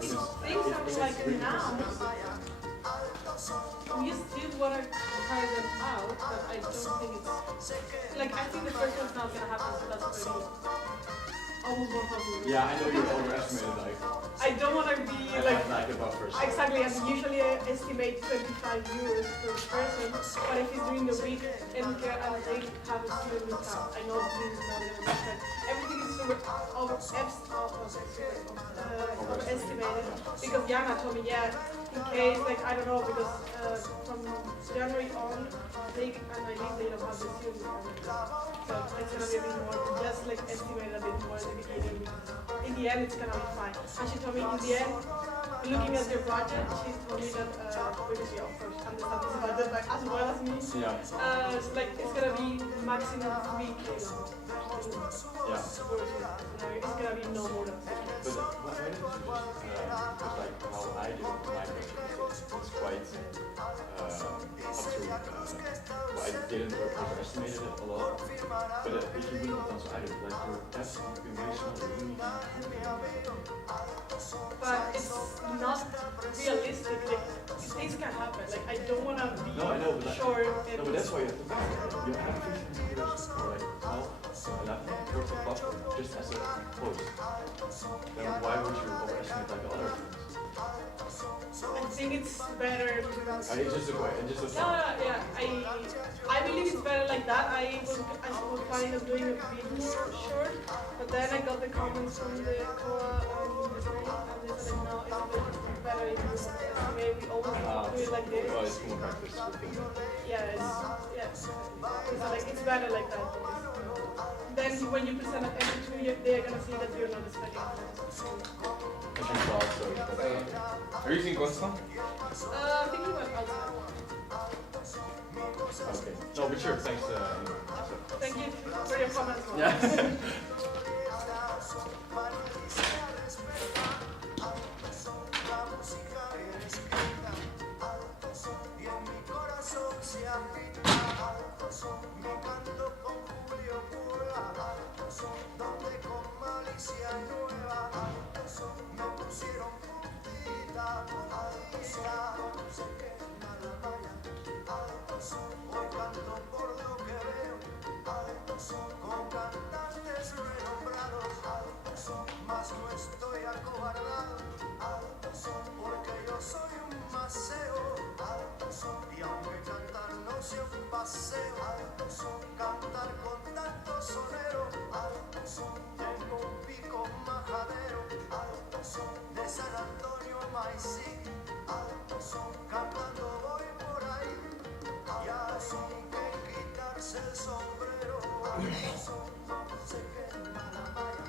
Things are like now. We still want to try them out, but I don't think it's like I think the first one's not gonna happen, so that's already almost 100. Yeah, I know you overestimated like. I don't want to be like a buffer. exactly. And usually I estimate 25 euros per person, but if he's doing the week and they have a student discount, I know this is not going to be fair. Everything is super overestimated because Jana told me, yeah, in case, like, I don't know, because from January on, they don't have the student discount. So it's going to be a bit more, just like estimate a bit more at the beginning. In the end, it's going to be fine. And she told me, in the end, looking at your budget, she told me that, because we of course understand this budget, like as well as me. Yeah. Like it's gonna be maximum 3 kilos. Yeah. It's gonna be no more than 3 But why don't you just, because like how I do my project, it's quite up to, well, I didn't overestimate it a lot, but if you wouldn't have done so, I did, like your depth would be way smaller, you wouldn't but it's not realistic. Like things can happen. Like I don't wanna be No, I know, but like, short. no, but that's why you have to plan. You have 15 years or like 12, 11 worth of buffer just as a post. Then why would you overestimate like the other things? I think it's better to. It's just a way. It's just a No, yeah. I believe it's better like that. I was planning on doing a bit more short, but then I got the comments from the COA and they said like, no, it's better if you estimate. We always do it like this. Well, it's more practice. So like it's better like that. Then when you present at every 2 years, they're gonna see that you're not spending. Are you using Costa? Thinking about outside. Okay. No, but sure. Thanks. Thank you for your comments. Yeah. Hoy canto por lo que veo, con cantantes renombrados, mas no estoy acobardado, porque yo soy un maceo, y aunque cantar no sea un paseo, cantar con tanto sonero, tengo un pico majadero, de San Antonio a Maicí, cantando voy por ahí. Y hay que quitarse el sombrero, se quema la malla,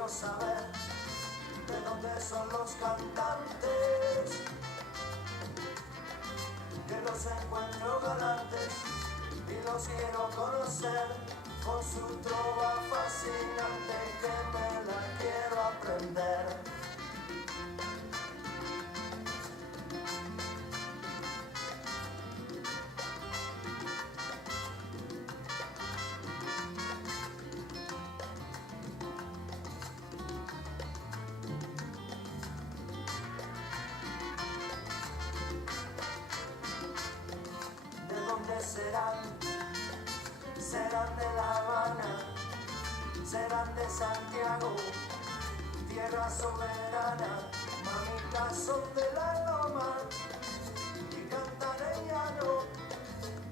quiero saber de dónde son los cantantes, que los encuentro galantes y los quiero conocer con su trova fascinante que me la quiero aprender. ¿De dónde serán? Serán de La Habana, serán de Santiago, tierra soberana, mamitas son de la loma y cantan en llano.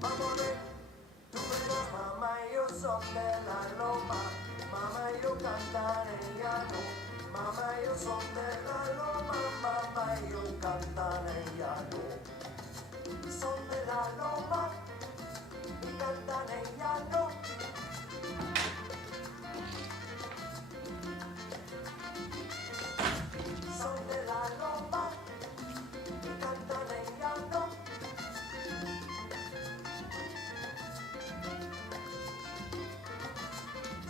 Vamos a ver, tú verás, mamá y yo son de la loma, mamá y yo cantan en llano, mamá y yo son de la loma, mamá y yo cantan en llano. Son de la loma y cantan en llano. Son de la loma y cantan en llano.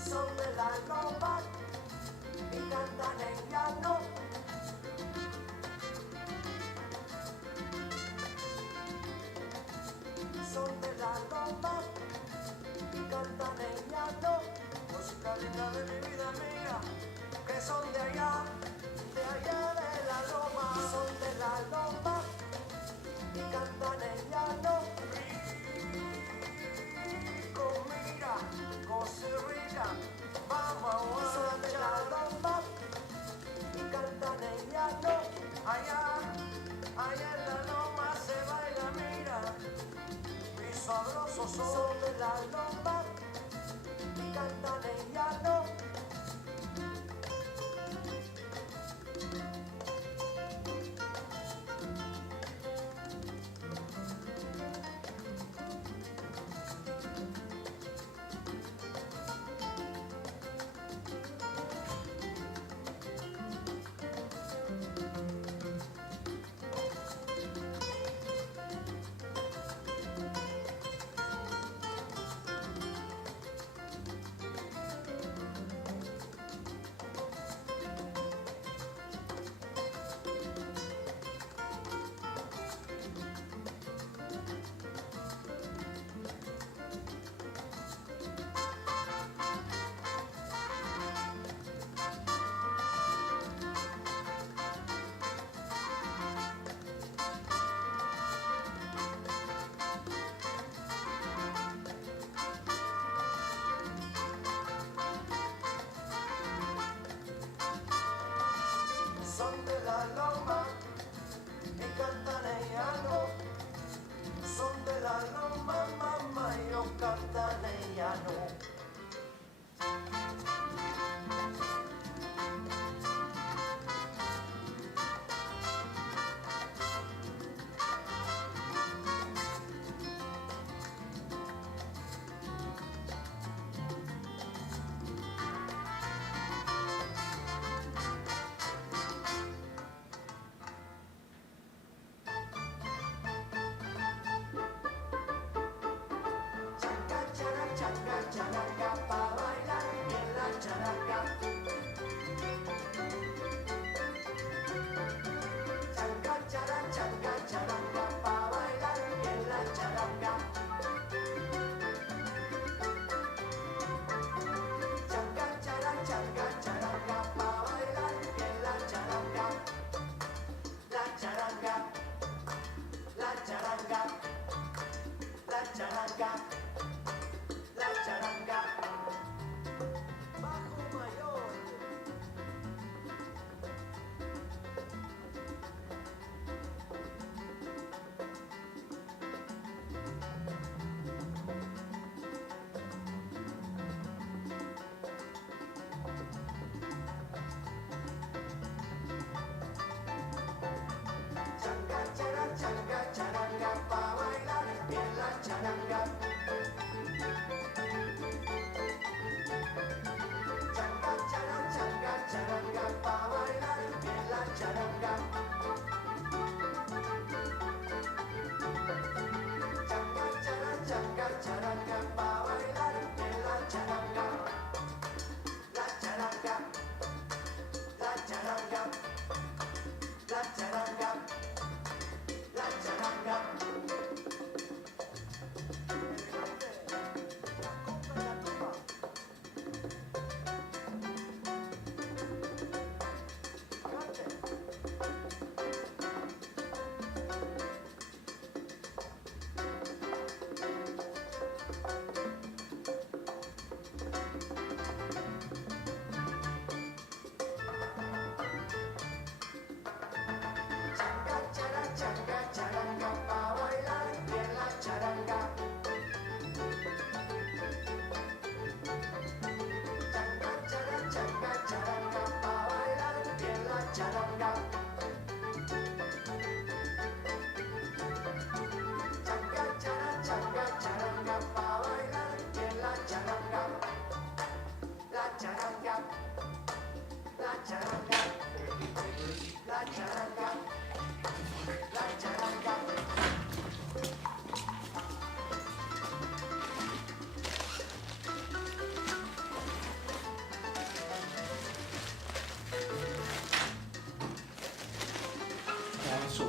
Son de la loma y cantan en llano. Son de la loma y cantan en llano. Música linda de mi vida mía, que son de allá de la loma. Son de la loma y cantan en llano. Rico, mira, Costa Rica, vamos a son de la loma y cantan en llano. Allá en la loma se baila, mira. Sabrosos son de la loma y cantan en llano. Son de la loma y cantan en llano. Son de la loma, mamá, y ellos cantan en llano. Characa pa' bailar en la characa. Characa pa' bailar en la characa. Characa pa' bailar en la characa. La characa, la characa, la characa. La charanga.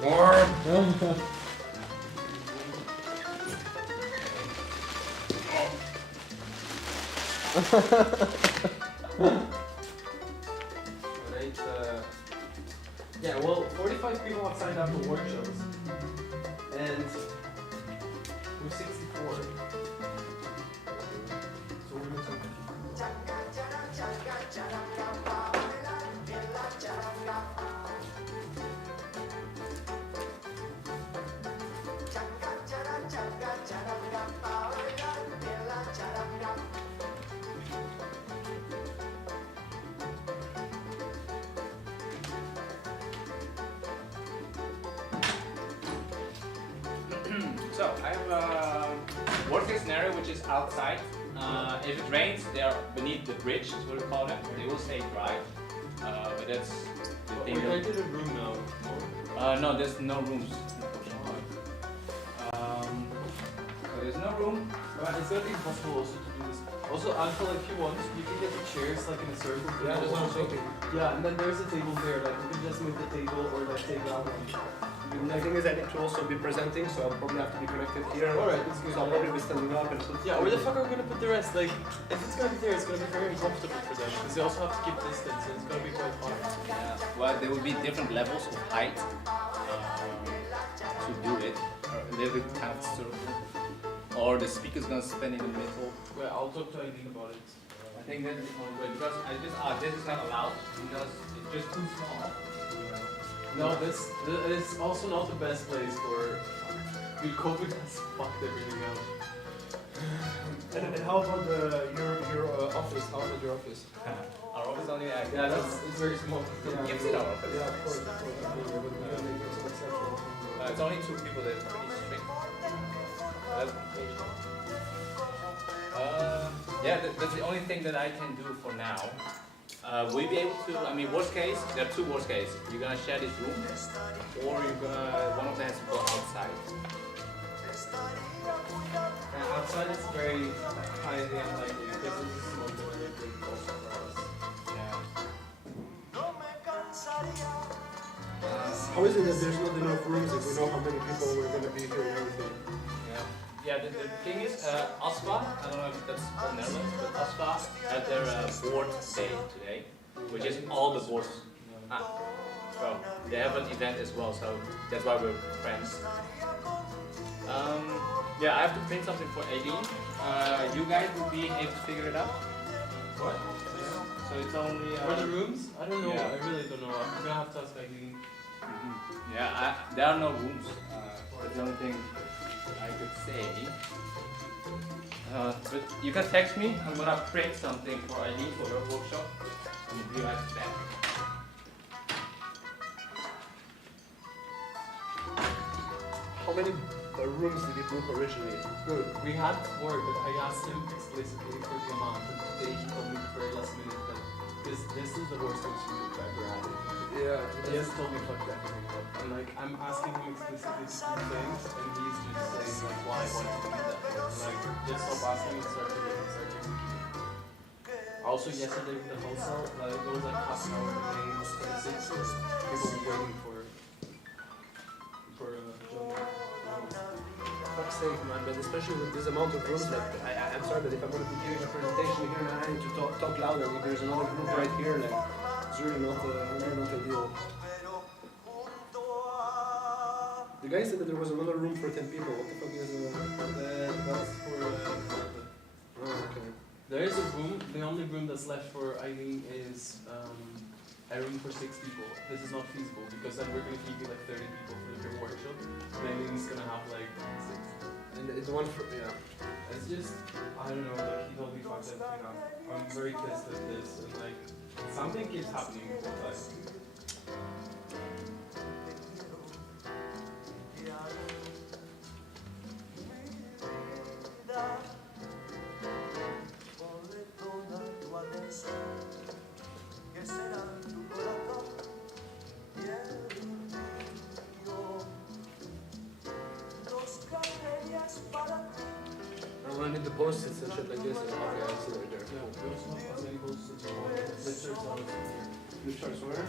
warm. Alright, yeah, well, 45 people have signed up for workshops, and we're 64. So we're missing. So I have a worst case scenario which is outside. If it rains, they are beneath the bridge, is what we call them. They will stay dry. But that's the thing. We're going to the room now. No, there's no rooms. So there's no room. But it's gonna be impossible also to do this. Also, Alpha, like, if you want, you can get the chairs like in a circle. Yeah, that's what I'm thinking. Yeah, and then there's a table there. Like, we can just move the table or like take that one. The thing is, I need to also be presenting, so I'll probably have to be connected here. Alright, that's good. So I'll probably be standing up and so. Yeah, where the fuck are we gonna put the rest? Like, if it's gonna be there, it's gonna be very uncomfortable for them because they also have to keep distance, and it's gonna be quite hard. Yeah. Well, there will be different levels of height to do it, or a little bit kind of circle. Or the speaker's gonna spin in the middle. Well, I'll talk to Eileen about it. I think that's the only way because this is not allowed because it's just too small. No, this is also not the best place for. Dude, COVID has fucked everything up. And how about your office? How about your office? Our office only. Yeah, it's very small. You've seen our office. Yeah, of course. It's only 2 people. That's pretty strict. That's the only thing that I can do for now. Will you be able to? I mean, worst case, there are 2 worst cases. You're gonna share this room, or one of them has to go outside. Outside it's very highly unlikely because this is small door and big also for us. How is it that there's not enough rooms if we know how many people we're going to be here and everything? Yeah, the thing is, ASFA, I don't know if that's all Netherlands, but ASFA had their board day today, which is all the boards. Well, they have an event as well, so that's why we're friends. Yeah, I have to print something for Eileen. You guys will be able to figure it out? What? So it's only... For the rooms? I don't know, yeah. I really don't know. I'm gonna have to ask Eileen. Yeah, there are no rooms. That's the only thing I could say. But you can text me. I'm gonna print something for Eileen for her workshop. And be right back. How many rooms did you book originally? Good. We had 4, but I asked him explicitly for the amount, and today he told me very last minute that this is the worst case we've ever had. Yeah. He has told me fuck that. And like, I'm asking him explicitly to do things, and he's just saying like, why do you do that? I'm like, just stop asking and start doing it. Also, yesterday with the hotel, there was like half an hour delay in 26, people waiting for Fuck's sake, man, but especially with this amount of rooms, like, I'm sorry, but if I'm going to be giving a presentation here and I need to talk louder, if there's another group right here, like, it's really not ideal. The guy said that there was another room for 10 people. What the fuck is that's for oh, okay. There is a room, the only room that's left for Eileen is a room for 6 people. This is not feasible because then we're going to keep you like 30 people for your workshop. And Eileen's going to have like 6. And it's one for, yeah. It's just, I don't know, like he told me fuck everything up. I'm very pissed at this and like, something keeps happening all the time. I'm gonna need the post-its and shit like this. Okay, I see right there. Yeah, we also have as many post-its as well. Flip charts out here. Flip charts where?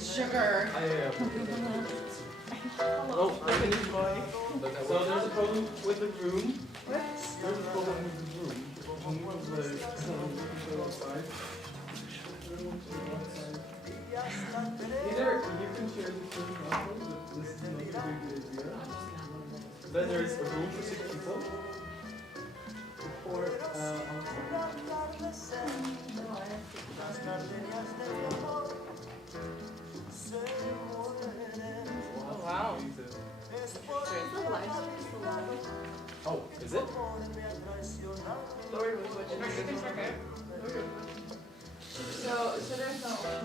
Sugar. Oh, so there's a problem with the room. There's a problem with the room. Outside. Either you can share the room now, but this is not a good idea. Then there is a room for 6 people. Or Oh wow. Oh, is it? Lord was watching. So there's no option.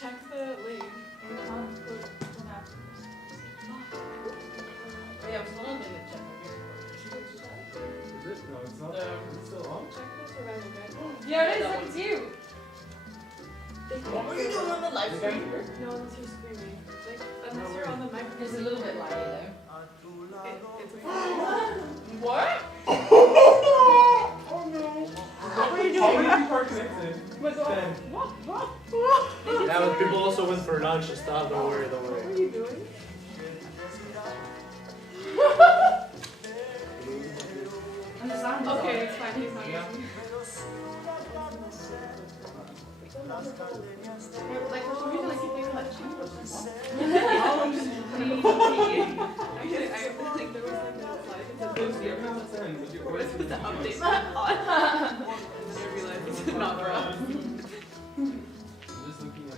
Check the lead. We can't put an app. Oh yeah, it's one of the check. Is it? No, it's not. It's still on? Check the survival guide. Yeah, it is, look, it's you. What were you doing on the live stream? No, it's your screaming. Like, Unless you're on the microphone. It's a little bit lighty though. It's what? Oh no! What were you doing? How many people are connected? What? Yeah, but people also went for lunch and stuff. Don't worry, don't worry. What are you doing? Okay, it's fine. He's not using. Like for some reason, I keep thinking like cheap. Actually, I think there was like a slide that said those here. We're supposed to update that on. And then I realized it's not for us. Just looking at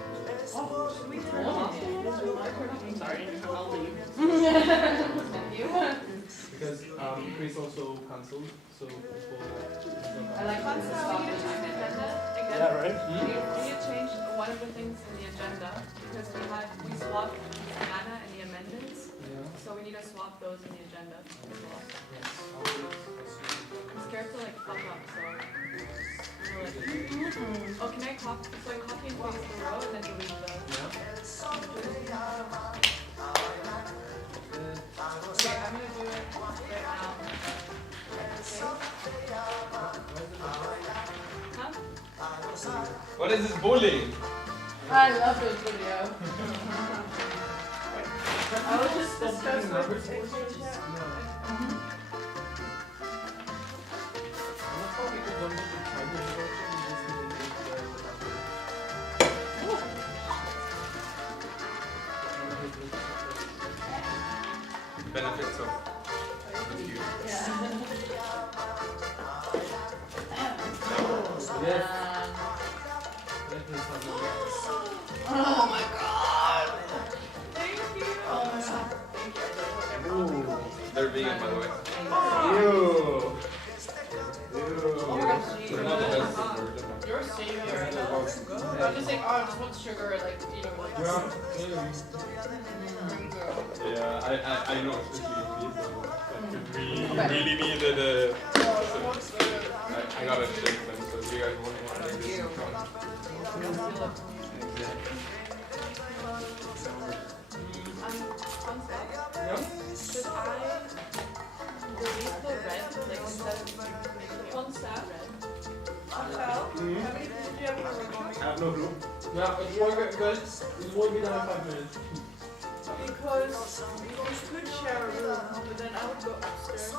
Should we turn off? I'm sorry, I'll leave. Thank you. because Chris also cancelled, so people. I like that. So we need to change the agenda again. Yeah, right? We need to change one of the things in the agenda because we swapped Anna and the amendments. Yeah. So we need to swap those in the agenda as well. I'm scared to like fuck up, so. Oh, can I copy? So I copy and paste the row and then delete the. Okay, I'm gonna do it right now. Huh? What is this bullying? I love this video. I was just discussing numbers. Benefits of yes. Oh my god! Thank you! Ooh, they're vegan, by the way. Ew. Oh my gosh, You're a savior. I'm just like, oh, I just want sugar, like, you know, like. Yeah, I know, especially these really needed I gotta shake them, so if you guys want one, I just Should I delete the red, like instead of one stab red? How many people do you have in the room? I have no clue. Yeah, it's more good, guys. It won't be done in 5 minutes. Because we could share a room, but then I would go upstairs.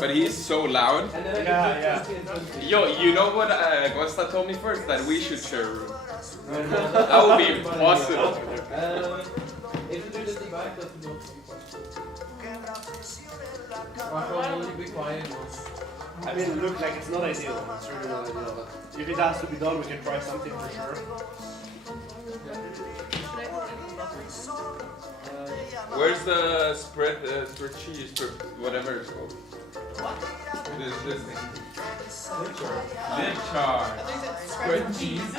But he's so loud. Yeah. Yo, you know what Costa told me first? That we should share a room. That would be impossible. If you do the divide, that would not be quiet. I mean, look, like it's not ideal. It's really not ideal. But if it has to be done, we can try something for sure. Where's the spread cheese, whatever it's called? What? This thing. Lip char. Spread cheese. I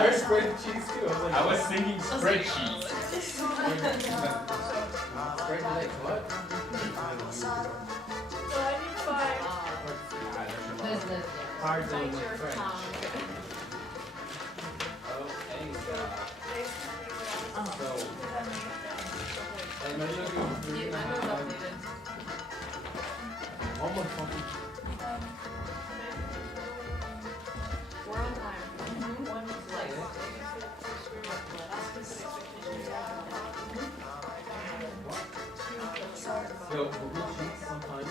heard spread cheese too. I was thinking spread cheese. Spread like what? So I need 5. Hard Bite on your French. tongue. Google Sheets sometimes.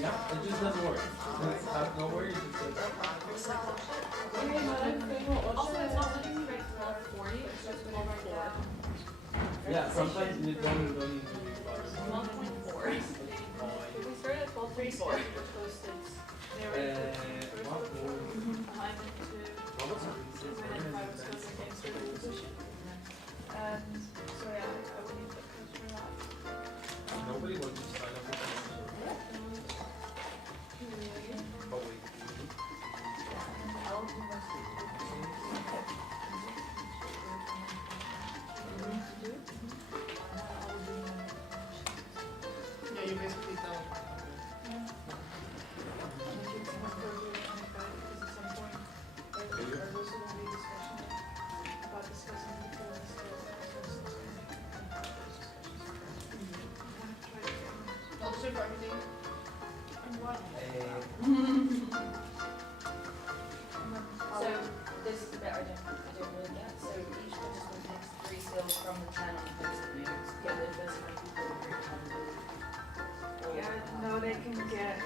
Yeah, it just doesn't work. It's out of nowhere, you just Also, it's not letting me write 1240, it's just 12.4. yeah, sometimes you don't need to use 12.4. We started at 12.4. And so yeah, I would need the coach for that. Nobody wants to sign up for that. But wait. Yeah, you basically don't. So this is the bit I don't really get. So each participant takes 3 skills from the 10 on post-it notes. Yeah, the first 5 people will group on them. Yeah, no, they can get,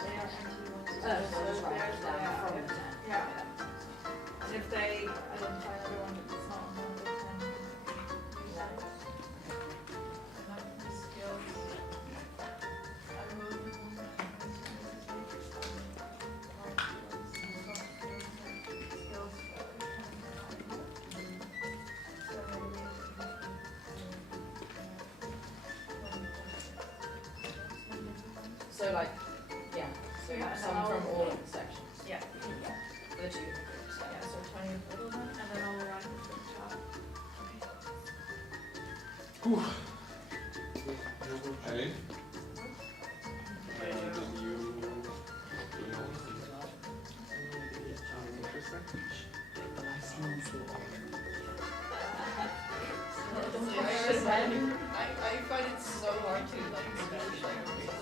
they are empty ones. So that's right, down from the 10. Yeah. And if they identify another one that's not on the 10, you can use that. And then the skills. So like, yeah, so Yeah, and some then from I'll- all of the sections. Yeah. The 2 groups. Yeah, so 20 of those, and then I'll write the top. Ellie? I find it so hard to like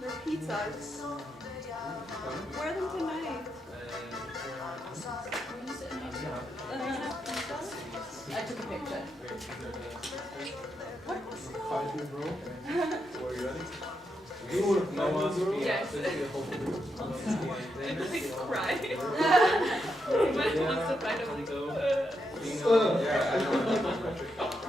They're pizzas. Wear them tonight. I took a picture. Five in a row. Were you ready? You would have known us. Yes. So you hope to do. And then I cry. But wants to find Yeah, I know.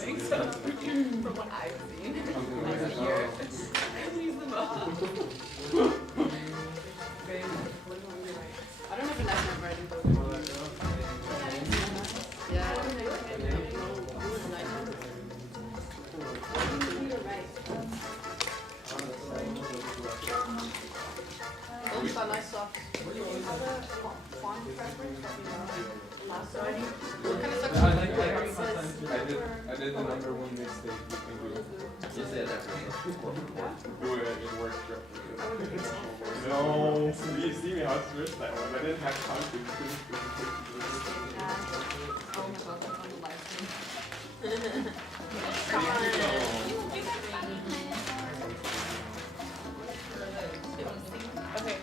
From what I've seen, like here, I use them all. I don't have a nice handwriting book. Yeah. Those are nice socks. Do you have a font preference? Last one? What kind of socks I do like you that. wear? I did the number 1 mistake you can do. You said that Do it in workshop. No, you see me how to switch that one. I didn't have time to. Oh my god, that's on the live stream. Okay,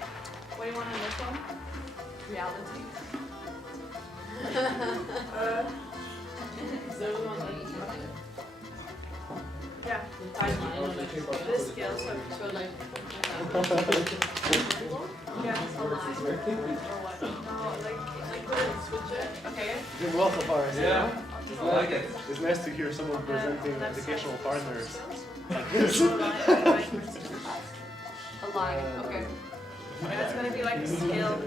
what do you want on this one? Reality. So we want like, Yeah. this scale, so like. Yeah. Or what? No, like switch it. Okay. Doing well so far, Yeah. I like it. It's nice to hear someone presenting educational partners like this. A line, okay. And it's gonna be like a scale.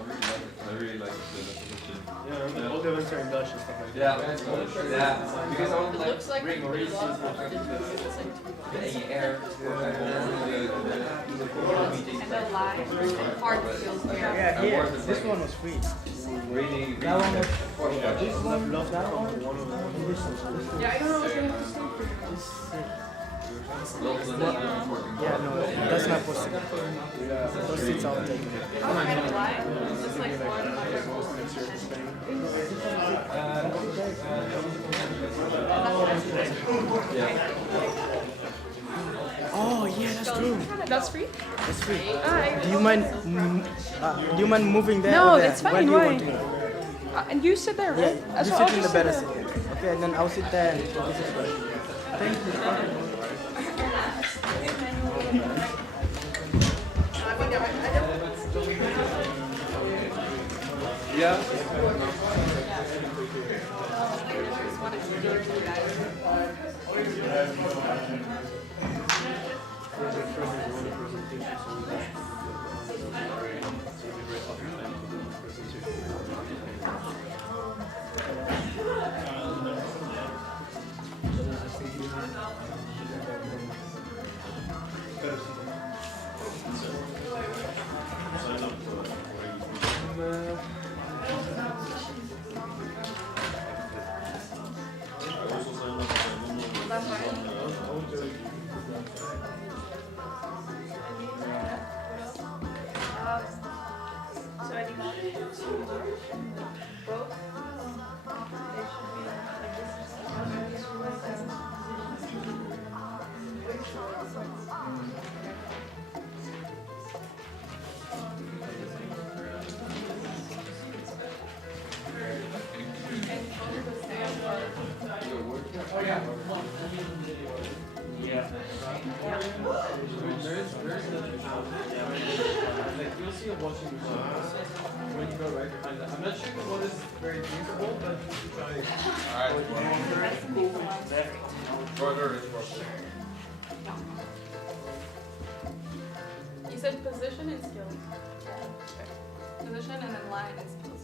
I really like the definition. Yeah, all the events are in Dutch and stuff like that. Yeah, because I want It like looks like bring Maurice the air. And the line, hard feels there. Yeah, here. This one was free. Reading. That one was. This one, love that one. Yeah, I don't know what's gonna happen. Yeah, no, that's not possible. Those seats are taken. I'm kind of lying. It's just like one. Oh yeah, that's true. That's free? That's free. Alright. Do you mind? Do you mind moving there? No, or there? that's fine. Where do you Why? want to move? And you sit there, right? Yeah, you sit in the better seat. Okay, and then I'll sit there and focus this way. Thank you. Yeah. So I need both. They should be like Oh yeah. Like you'll see a washing machine when you go right behind it. I'm not sure if one is very drinkable, but you should try it. Brother is You said position and skills. Position and then line and skills.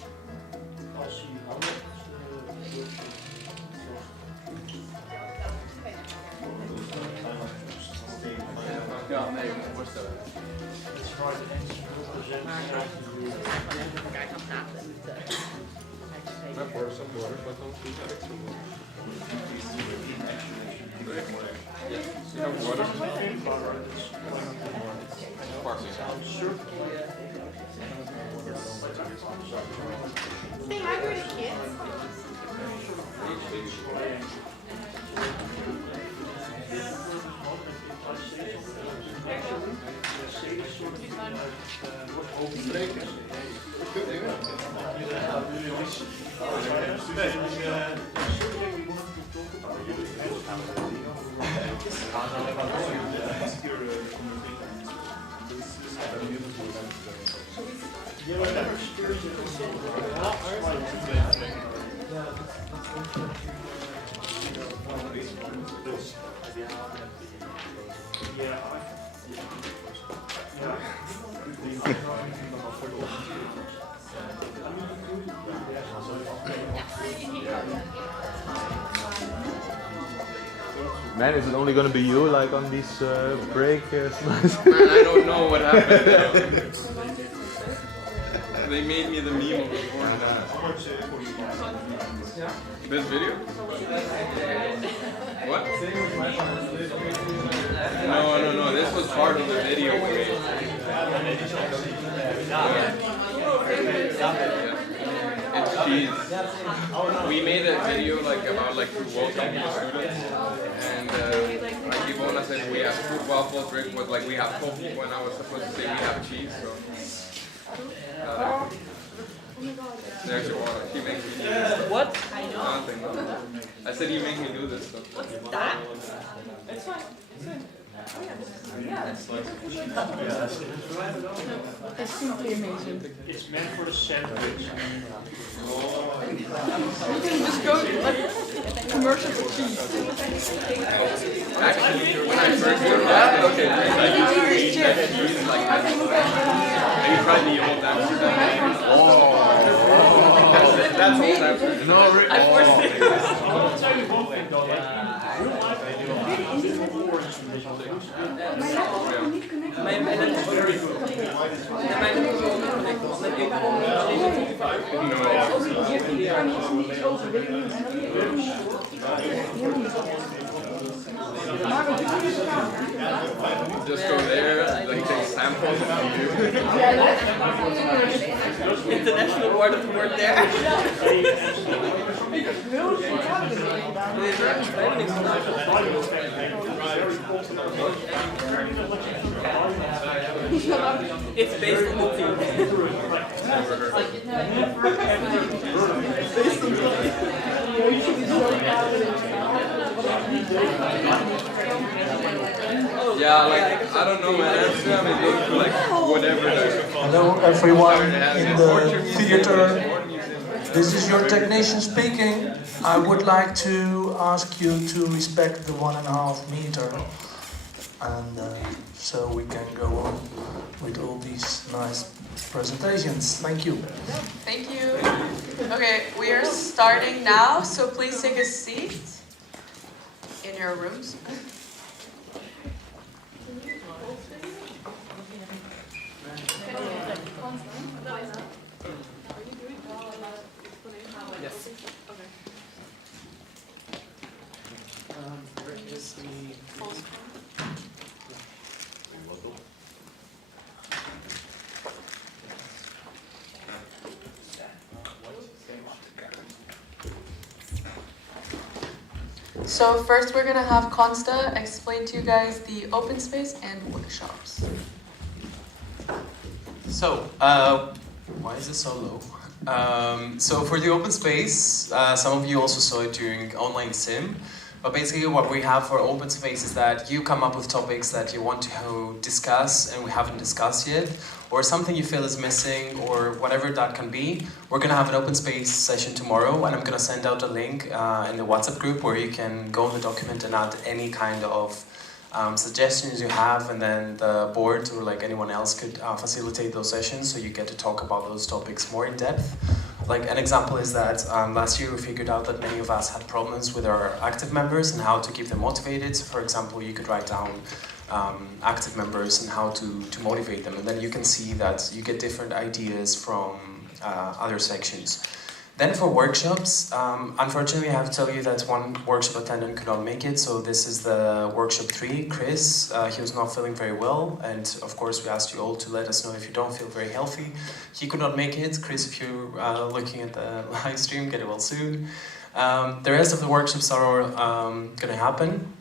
Ja, nee, ik moet me voorstellen. Maar voor some water, but don't use extra water. Yes, you have water. Sparkling. Say hi to the kids. Man, is it only gonna be you like on these break slides? Man, I don't know what happened. They made me the meme of the corner. This video? What? No. This was part of the video we made. It's cheese. We made a video like about like to welcome the students, and like Ivona said we have fruit waffles, Rick was like we have coffee when I was supposed to say we have cheese. So there's your water. He makes me do this. What? Nothing. I said you make me do this stuff. What's that? It's fine. It's fine. It's simply amazing. It's meant for the sandwich. You can just go like commercial for cheese. Actually, when I first heard that, okay, have you tried the old Amsterdam? Oh, that's old Amsterdam. No, I forced it. I'll tell you one thing though, like real life, I do very good. Just go there, like take samples of you. International word of the word there. It's based on the team. Yeah, like, I don't know, man, Amsterdam is going for like whatever. Hello everyone in the theater. This is your technician speaking. I would like to ask you to respect the 1.5 meter. And so we can go on with all these nice presentations. Thank you. Thank you. Okay, we are starting now, so please take a seat in your rooms. Yes. Okay. Where is the Full screen. So first we're going to have Consta explain to you guys the open space and workshops. So, why is it so low? So for the open space, some of you also saw it during online sim. But basically what we have for open space is that you come up with topics that you want to discuss and we haven't discussed yet, or something you feel is missing, or whatever that can be. We're going to have an open space session tomorrow, and I'm going to send out a link in the WhatsApp group where you can go in the document and add any kind of suggestions you have, and then the board or like anyone else could facilitate those sessions so you get to talk about those topics more in depth. Like an example is that last year we figured out that many of us had problems with our active members and how to keep them motivated. So for example, you could write down active members and how to motivate them, and then you can see that you get different ideas from other sections. Then for workshops, unfortunately I have to tell you that one workshop attendant could not make it, so this is the workshop 3, Chris. He was not feeling very well, and of course we asked you all to let us know if you don't feel very healthy. He could not make it. Chris, if you're looking at the live stream, get well soon. The rest of the workshops are going to happen.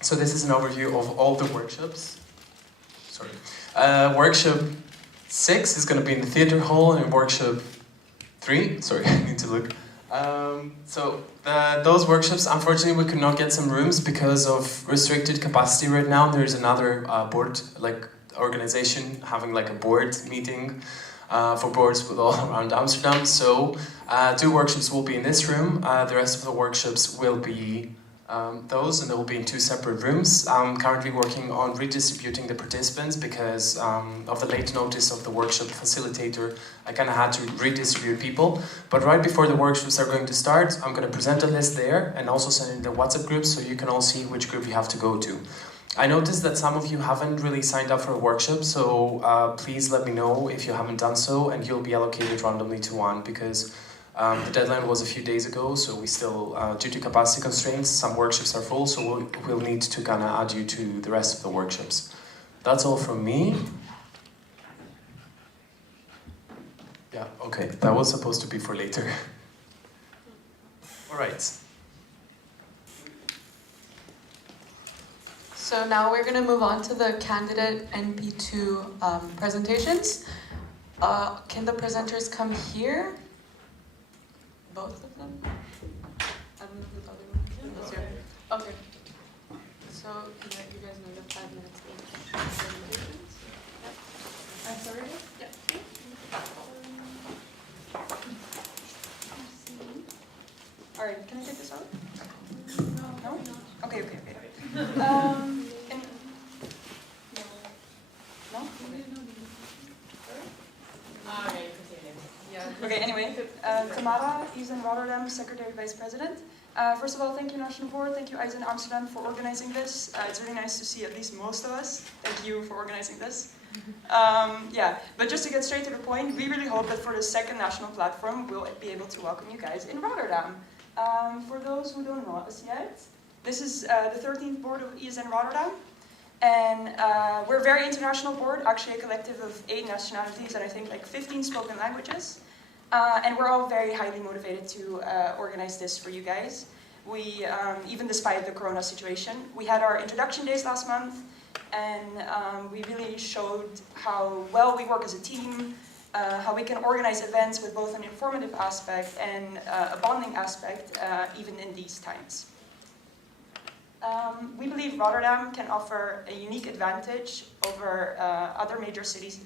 So this is an overview of all the workshops. Sorry. Workshop 6 is going to be in the theater hall, and workshop 3, sorry, I need to look. Those workshops, unfortunately, we could not get some rooms because of restricted capacity right now. There's another board, like organization, having like a board meeting for boards with all around Amsterdam. So 2 workshops will be in this room. The rest of the workshops will be those, and they will be in 2 separate rooms. I'm currently working on redistributing the participants because of the late notice of the workshop facilitator. I kind of had to redistribute people. But right before the workshops are going to start, I'm going to present a list there and also send it in the WhatsApp group so you can all see which group you have to go to. I noticed that some of you haven't really signed up for a workshop, so please let me know if you haven't done so, and you'll be allocated randomly to one because the deadline was a few days ago, so we still, due to capacity constraints, some workshops are full, so we'll need to kind of add you to the rest of the workshops. That's all from me. Yeah, okay, that was supposed to be for later. All right. So now we're going to move on to the candidate NP2 presentations. Can the presenters come here? Both of them? I don't know if the other one is here. Okay. So you guys know you have 5 minutes each. Presentations? Yep. I'm sorry? Yeah. Alright, can I take this out? No? Okay. And, no? Okay, anyway, Tamara, Esn Rotterdam, Secretary Vice President. First of all, thank you National Board, thank you Esn Amsterdam for organizing this. It's really nice to see at least most of us. Thank you for organizing this. But just to get straight to the point, we really hope that for the second national platform, we'll be able to welcome you guys in Rotterdam. For those who don't know us yet, this is the 13th board of Esn Rotterdam. And we're a very international board, actually a collective of 8 nationalities and I think like 15 spoken languages. And we're all very highly motivated to organize this for you guys. We, even despite the corona situation, we had our introduction days last month and we really showed how well we work as a team, how we can organize events with both an informative aspect and a bonding aspect, even in these times. We believe Rotterdam can offer a unique advantage over other major cities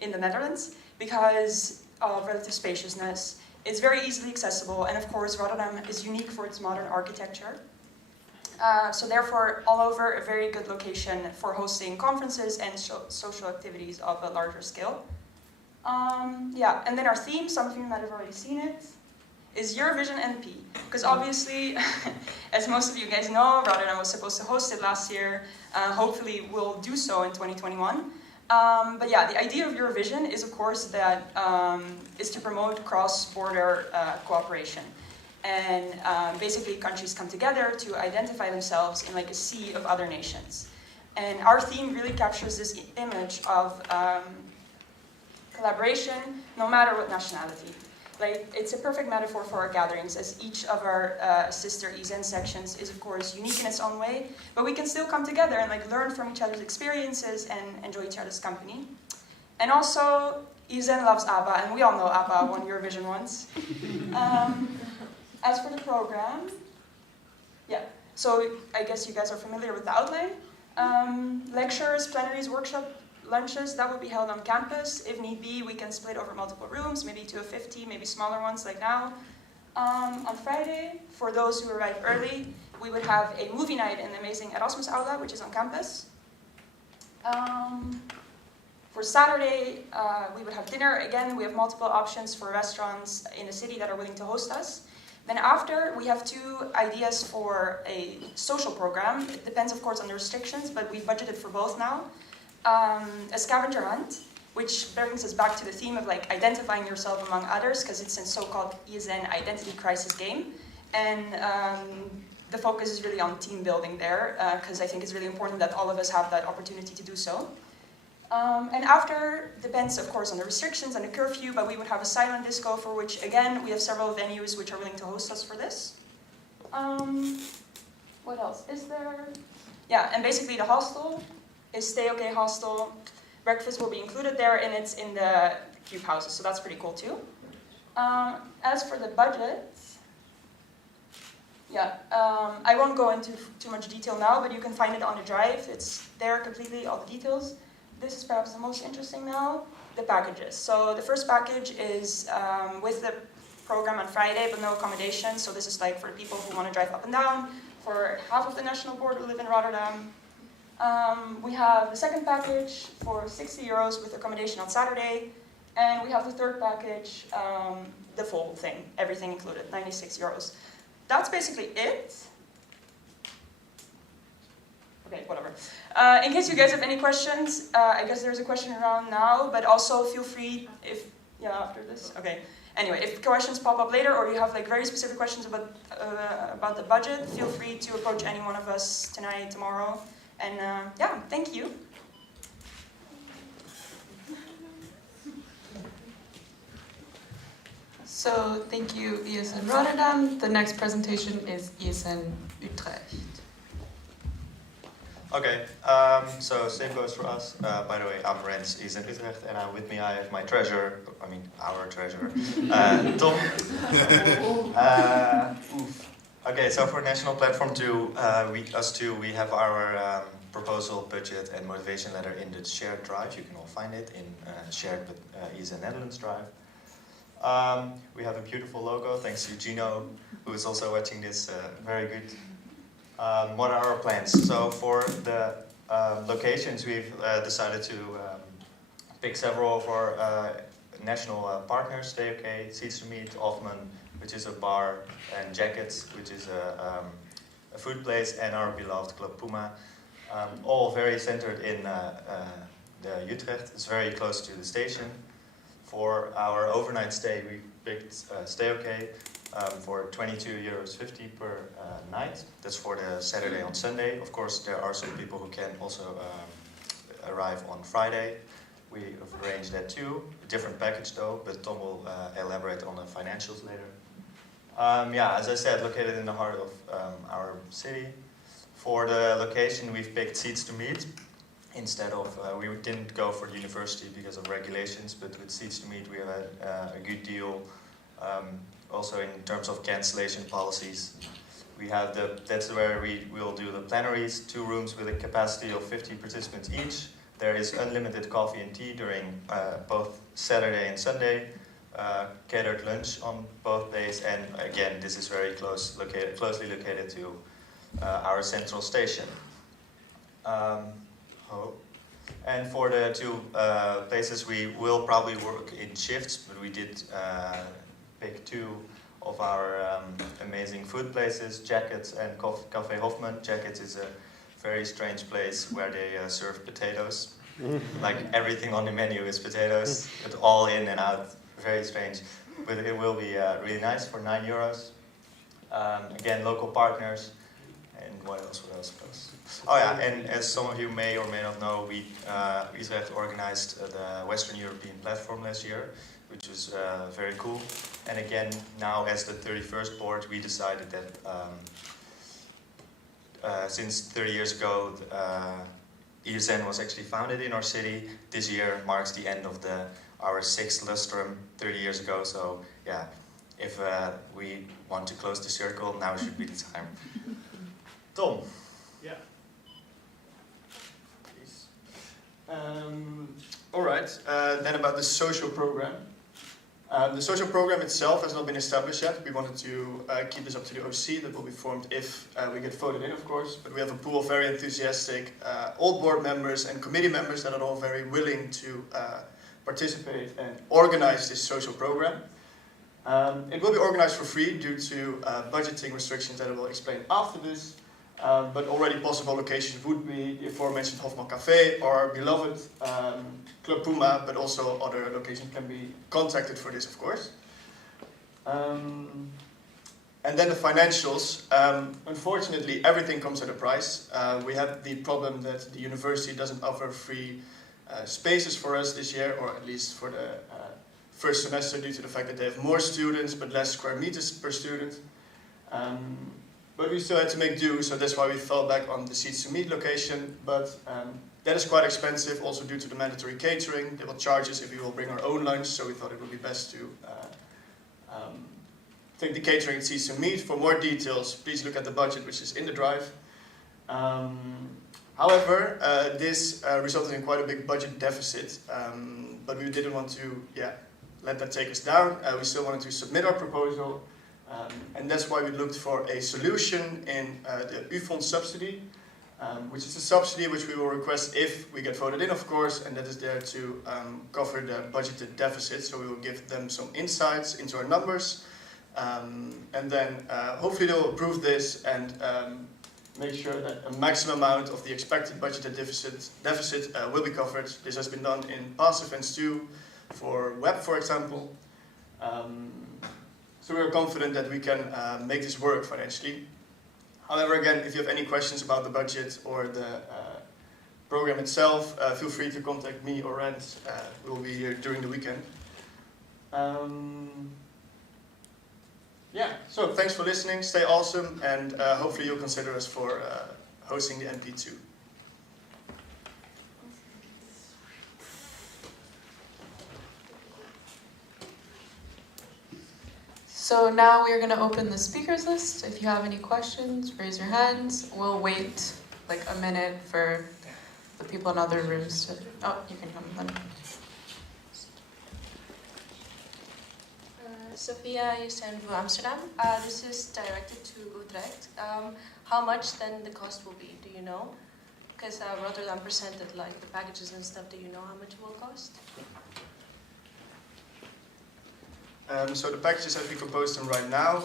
in the Netherlands because of relative spaciousness. It's very easily accessible, and of course Rotterdam is unique for its modern architecture. So therefore, all over, a very good location for hosting conferences and social activities of a larger scale. And then our theme, some of you might have already seen it, is Eurovision NP. Because obviously, as most of you guys know, Rotterdam was supposed to host it last year. Hopefully we'll do so in 2021. But yeah, the idea of Eurovision is of course that is to promote cross-border cooperation. And basically countries come together to identify themselves in like a sea of other nations. And our theme really captures this image of collaboration, no matter what nationality. Like, it's a perfect metaphor for our gatherings, as each of our sister Esn sections is of course unique in its own way, but we can still come together and like learn from each other's experiences and enjoy each other's company. And also, Esn loves ABBA, and we all know ABBA won Eurovision once. As for the program, so I guess you guys are familiar with the outline. Lectures, plenaries, workshop, lunches, that will be held on campus. If need be, we can split over multiple rooms, maybe to a 50, maybe smaller ones like now. On Friday, for those who arrive early, we would have a movie night in the amazing Erasmus Aula, which is on campus. For Saturday, we would have dinner. Again, we have multiple options for restaurants in the city that are willing to host us. Then after, we have 2 ideas for a social program. It depends, of course, on the restrictions, but we've budgeted for both now. A scavenger hunt, which brings us back to the theme of like identifying yourself among others, because it's a so-called Esn identity crisis game. And the focus is really on team building there, because I think it's really important that all of us have that opportunity to do so. And after, depends of course on the restrictions and the curfew, but we would have a silent disco for which, again, we have several venues which are willing to host us for this. What else is there? Yeah, and basically the hostel is Stay OK Hostel. Breakfast will be included there, and it's in the cube houses, so that's pretty cool too. As for the budget, I won't go into too much detail now, but you can find it on the drive. It's there completely, all the details. This is perhaps the most interesting now, the packages. So the first package is with the program on Friday, but no accommodation. So this is like for the people who want to drive up and down, for half of the national board who live in Rotterdam. We have the second package for 60 euros with accommodation on Saturday. And we have the third package, the full thing, everything included, 96 euros. That's basically it. Okay, whatever. In case you guys have any questions, I guess there's a question around now, but also feel free if, after this, okay. Anyway, if questions pop up later or you have like very specific questions about the budget, feel free to approach any one of us tonight, tomorrow. And thank you. So thank you, Esn Rotterdam. The next presentation is Esn Utrecht. Okay, so same goes for us. By the way, I'm Rens, Esn Utrecht, and with me I have my treasurer, our treasurer, Tom. Okay, so for National Platform 2, we have our proposal, budget and motivation letter in the shared drive. You can all find it in shared but Esn Netherlands drive. We have a beautiful logo, thanks to Gino, who is also watching this, very good. What are our plans? So for the locations, we've decided to pick several of our national partners, Stay OK, Seeds to Meet, Hoffman, which is a bar, and Jackets, which is a food place, and our beloved Club Puma. All very centered in the Utrecht. It's very close to the station. For our overnight stay, we picked Stay OK for €22.50 per night. That's for the Saturday and Sunday. Of course, there are some people who can also arrive on Friday. We have arranged that too. A different package though, but Tom will elaborate on the financials later. Yeah, as I said, located in the heart of our city. For the location, we've picked Seeds to Meet. Instead of, we didn't go for the university because of regulations, but with Seeds to Meet we have a good deal. Also in terms of cancellation policies. We have that's where we will do the plenaries, 2 rooms with a capacity of 50 participants each. There is unlimited coffee and tea during both Saturday and Sunday. Catered lunch on both days, and again, this is very closely located to our central station. And for the 2 places, we will probably work in shifts, but we did pick 2 of our amazing food places, Jackets and Café Hoffman. Jackets is a very strange place where they serve potatoes. Like everything on the menu is potatoes, but all in and out. Very strange, but it will be really nice for €9. Again, local partners, and what else? Oh yeah, and as some of you may or may not know, we Utrecht organized the Western European Platform last year, which was very cool. And again, now as the 31st board, we decided that since 30 years ago, ESN was actually founded in our city. This year marks the end of our 6th lustrum 30 years ago, so yeah, if we want to close the circle, now should be the time. Tom. Yeah. Please. All right, then about the social program. The social program itself has not been established yet. We wanted to keep this up to the OC, that will be formed if we get voted in, of course, but we have a pool of very enthusiastic old board members and committee members that are all very willing to participate and organize this social program. It will be organized for free due to budgeting restrictions that I will explain after this. But already possible locations would be the aforementioned Hofman Café or our beloved Club Puma, but also other locations can be contacted for this, of course. And then the financials. Unfortunately, everything comes at a price. We had the problem that the university doesn't offer free spaces for us this year, or at least for the first semester, due to the fact that they have more students but less square meters per student. But we still had to make do, so that's why we fell back on the Seeds to Meet location. But that is quite expensive, also due to the mandatory catering. They will charge us if we will bring our own lunch, so we thought it would be best to take the catering at Seeds to Meet. For more details, please look at the budget, which is in the drive. However, this resulted in quite a big budget deficit, but we didn't want to let that take us down. We still wanted to submit our proposal, and that's why we looked for a solution in the U-Fond subsidy, which is a subsidy which we will request if we get voted in, of course, and that is there to cover the budgeted deficit. So we will give them some insights into our numbers, and then hopefully they will approve this and make sure that a maximum amount of the expected budgeted deficit will be covered. This has been done in past events too, for web, for example. So we are confident that we can make this work financially. However, again, if you have any questions about the budget or the program itself, feel free to contact me or Rens. We will be here during the weekend. So thanks for listening, stay awesome, and hopefully you'll consider us for hosting the MP2. So now we are going to open the speakers list. If you have any questions, raise your hands. We'll wait like a minute for the people in other rooms to... Oh, you can come then. Sophia Justin from Amsterdam. This is directed to Utrecht. How much then the cost will be? Do you know? Because Rotterdam presented like the packages and stuff. Do you know how much it will cost? So the packages as we composed them right now,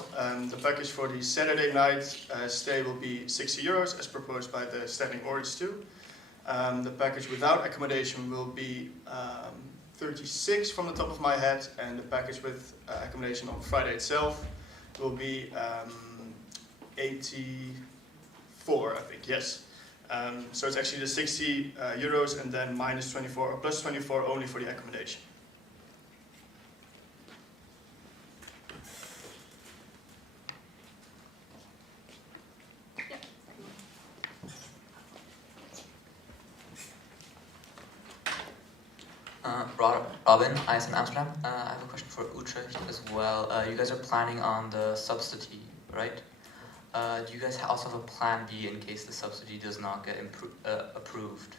the package for the Saturday night stay will be 60 euros as proposed by the standing orders too. The package without accommodation will be 36 from the top of my head, and the package with accommodation on Friday itself will be 84, I think, yes. So it's actually the 60 euros and then minus 24 or plus 24 only for the accommodation. Robin, Esn Amsterdam. I have a question for Utrecht as well. You guys are planning on the subsidy, right? Do you guys also have a plan B in case the subsidy does not get approved?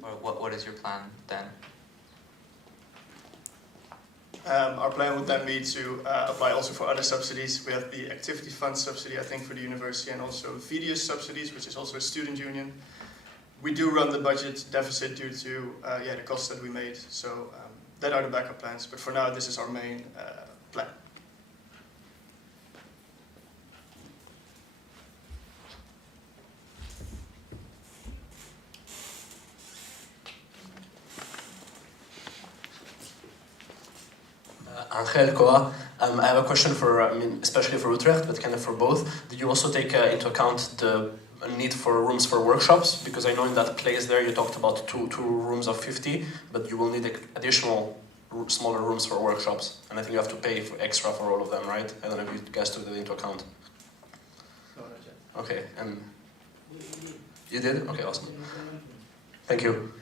Or what is your plan then? Our plan would then be to apply also for other subsidies. We have the activity fund subsidy, I think, for the university, and also VDIUS subsidies, which is also a student union. We do run the budget deficit due to the costs that we made, so that are the backup plans. But for now, this is our main plan. Angel Koa, I have a question for, especially for Utrecht, but kind of for both. Did you also take into account the need for rooms for workshops? Because I know in that place there you talked about two rooms of 50, but you will need additional smaller rooms for workshops, and I think you have to pay for extra for all of them, right? I don't know if you guys took that into account. Okay, and you did? Okay, awesome. Thank you.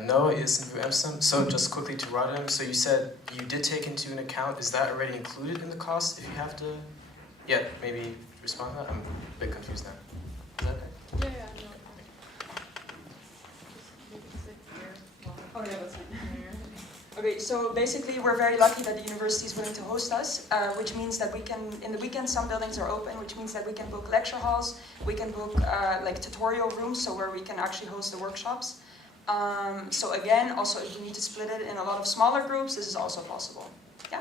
Noah is in Amsterdam. So just quickly to Rotterdam. So you said you did take into an account. Is that already included in the cost? If you have to, yeah, maybe respond to that. I'm a bit confused now. Is that okay? Yeah, no. Oh, yeah, that's fine. Okay, so basically we're very lucky that the university is willing to host us, which means that we can, in the weekend some buildings are open, which means that we can book lecture halls, we can book like tutorial rooms, so where we can actually host the workshops. So again, also if you need to split it in a lot of smaller groups, this is also possible. Yeah.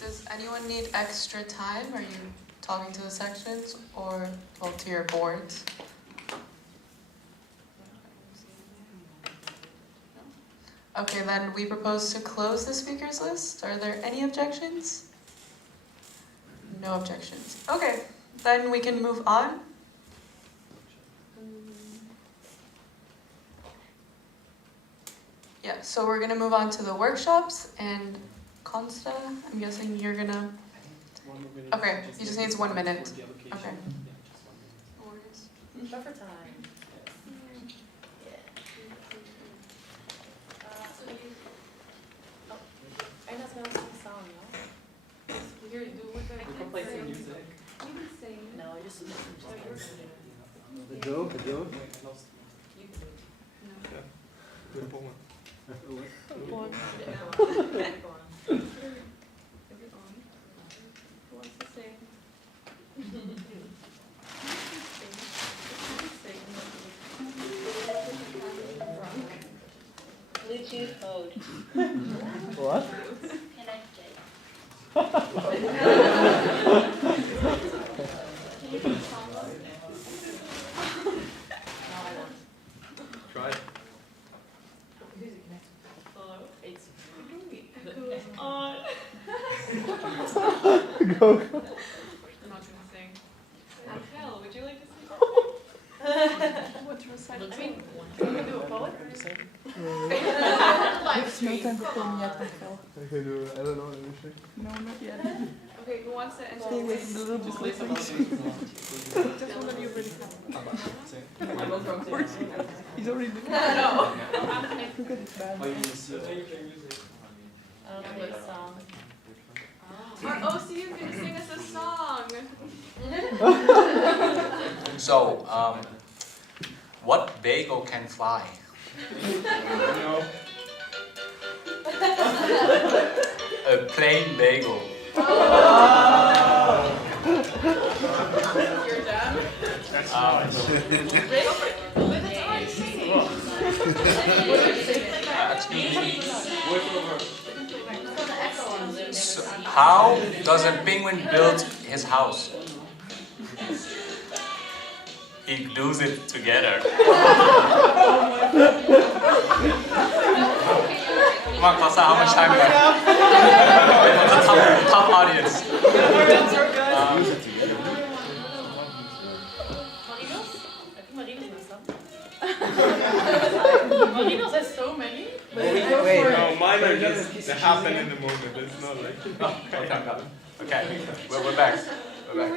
Does anyone need extra time? Are you talking to the sections or to your boards? Okay, then we propose to close the speakers list. Are there any objections? No objections. Okay, then we can move on. Yeah, so we're gonna move on to the workshops, and Consta, I'm guessing you're gonna... Okay, he just needs 1 minute. Okay. Buffer time. Are you not supposed to sing a song, no? Here, do what I We can play some music. You can sing. No, I just The joke, the joke. You can do it. No. Good point. Go on. Go on. Is it on? Who wants to sing? Bluetooth mode. What? Connected. Try it. Hello? It's On. Go. What's recital? I mean, can we do a poet? Live stream. No time to film yet, I feel. I don't know, everything. No, not yet. Okay, who wants to enter? Stay away from the little book, please. Just one of you really come. He's already looking. No. Look at this band. I don't know this song. Our OC is going to sing us a song. So, what bagel can fly? A plain bagel. You're done? So how does a penguin build his house? He glues it together. Come on, Klasa, how much time do you have? The top audience. Marinos has so many. Wait, no, mine are just, they happen in the moment, it's not like... Okay, we're back. We're back.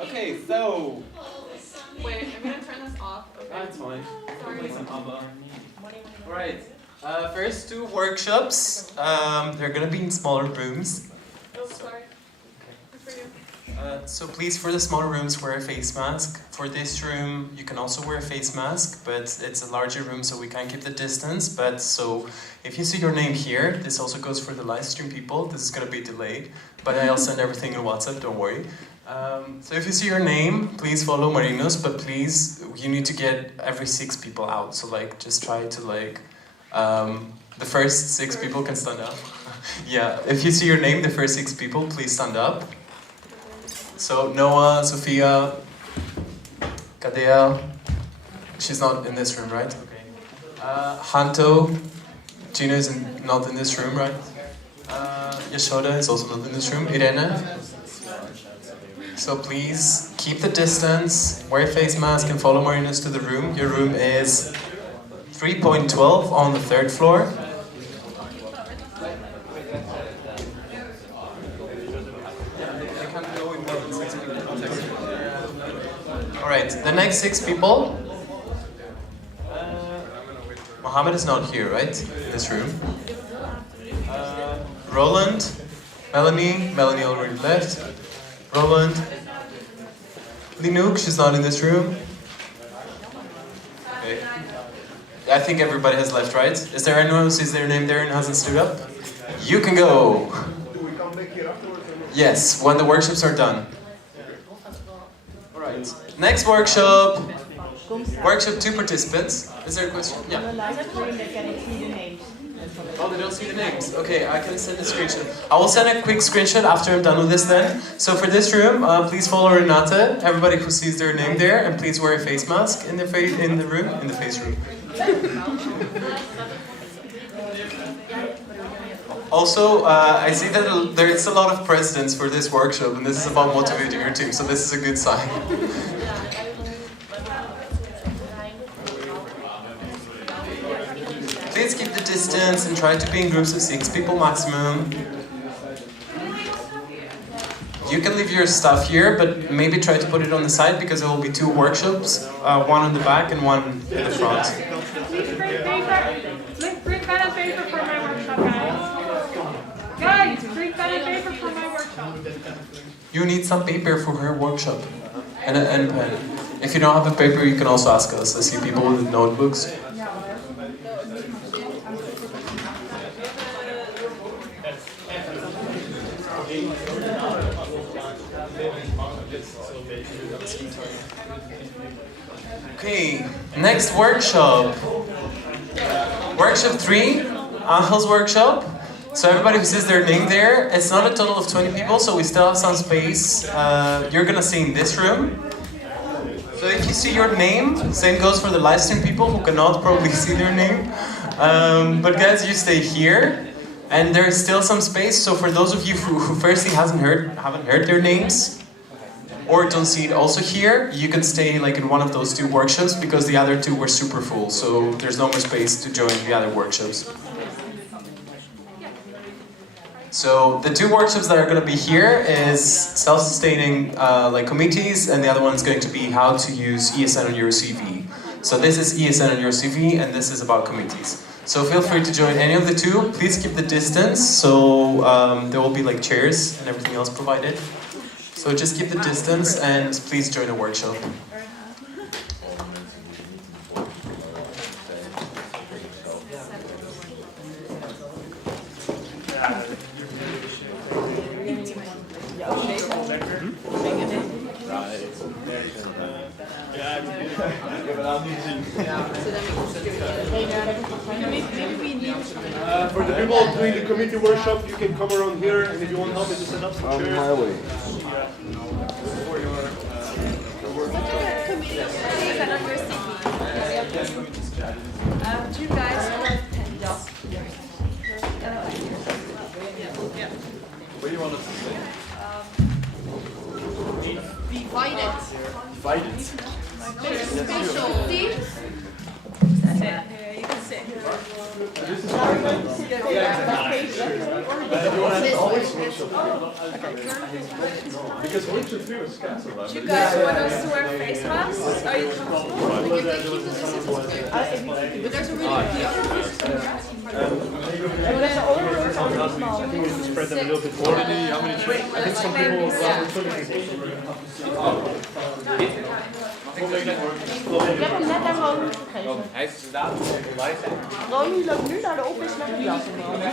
Okay, so... Wait, I'm gonna turn this off. Okay. That's fine. Sorry. Play some ABBA. Alright, first two workshops, they're gonna be in smaller rooms. Oh, sorry. Good for you. So please, for the smaller rooms, wear a face mask. For this room, you can also wear a face mask, but it's a larger room, so we can't keep the distance. But so, if you see your name here, this also goes for the live stream people. This is gonna be delayed, but I'll send everything in WhatsApp. Don't worry. So if you see your name, please follow Marinos. But please, you need to get every 6 people out. So like, just try to like, the first 6 people can stand up. Yeah, if you see your name, the first 6 people, please stand up. So Noah, Sophia, Kadea, she's not in this room, right? Okay. Hanto, Gina is not in this room, right? Yashoda is also not in this room. Irene. So please keep the distance, wear a face mask, and follow Marinos to the room. Your room is 3.12 on the 3rd floor. Alright, the next 6 people. Mohammed is not here, right? In this room. Roland, Melanie already left. Roland, Linook, she's not in this room. Okay. I think everybody has left, right? Is there anyone who sees their name there and hasn't stood up? You can go! Do we come back here afterwards? Yes, when the workshops are done. Alright, next workshop. Workshop 2 participants. Is there a question? Yeah. Oh, they don't see the names. Okay, I can send a screenshot. I will send a quick screenshot after I'm done with this then. So for this room, please follow Renate. Everybody who sees their name there, and please wear a face mask in the face room. Also, I see that there's a lot of presidents for this workshop, and this is about motivating your team, so this is a good sign. Please keep the distance and try to be in groups of 6 people maximum. You can leave your stuff here, but maybe try to put it on the side because there will be 2 workshops, one in the back and one in the front. Please bring paper. Bring pen and paper for my workshop, guys. Guys, bring pen and paper for my workshop. You need some paper for her workshop and a pen. If you don't have a paper, you can also ask us. I see people with notebooks. Okay, next workshop. Workshop 3, Angel's workshop. So everybody who sees their name there, it's not a total of 20 people, so we still have some space. You're gonna see in this room. So if you see your name, same goes for the live stream people who cannot probably see their name. But guys, you stay here. And there's still some space, so for those of you who firstly haven't heard their names, or don't see it also here, you can stay like in one of those 2 workshops because the other 2 were super full, so there's no more space to join the other workshops. So the 2 workshops that are going to be here is self-sustaining like committees, and the other one is going to be how to use ESN on your CV. So this is ESN on your CV, and this is about committees. So feel free to join any of the 2. Please keep the distance, so there will be like chairs and everything else provided. So just keep the distance and please join a workshop. For the people doing the community workshop, you can come around here, and if you want help, to set up some chairs. On my way. For your Do you guys have pens? What do you want us to say? Divided. Divided. There's a special team. You can sit. Because workshop 3 was cancelled, right? Do you guys want us to wear face masks? Are you comfortable? We can keep the distance. But there's a really I think we should spread them a little bit more. How many chairs? I think some people Ik heb hem net aan Ronnie gegeven. Hij is inderdaad live. Ronnie loopt nu naar de office met een jas. Ja.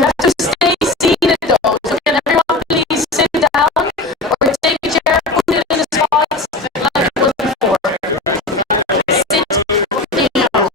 You have to stay seated though. So can everyone please sit down or take a chair, put it in the spots like it was before. Sit down.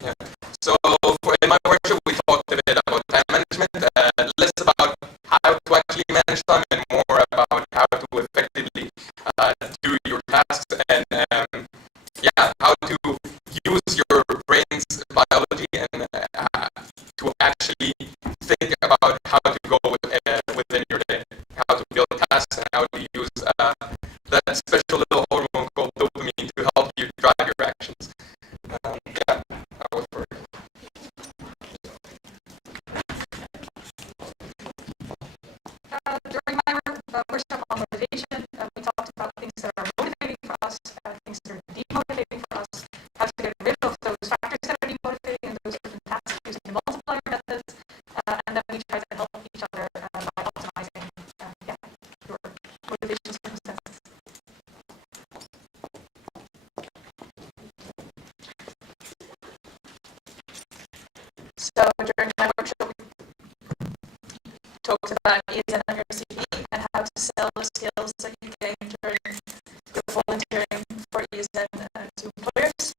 Yeah. So in my workshop we talked a bit about time management, less about how to actually manage time and more about how to effectively do your tasks and yeah, how to use your brain's biology and to actually think about how to go within your day, how to build tasks and how to use that special little hormone called dopamine to help you drive your actions. Yeah, that was for During my workshop on motivation, we talked about things that are motivating for us, things that are demotivating for us, how to get rid of those factors that are demotivating and those different tasks using the multiplier methods, and then we try to help each other by optimizing your motivation circumstances. So during my workshop, we talked about ESN and RCP and how to sell the skills that you gain during your volunteering for ESN to employers.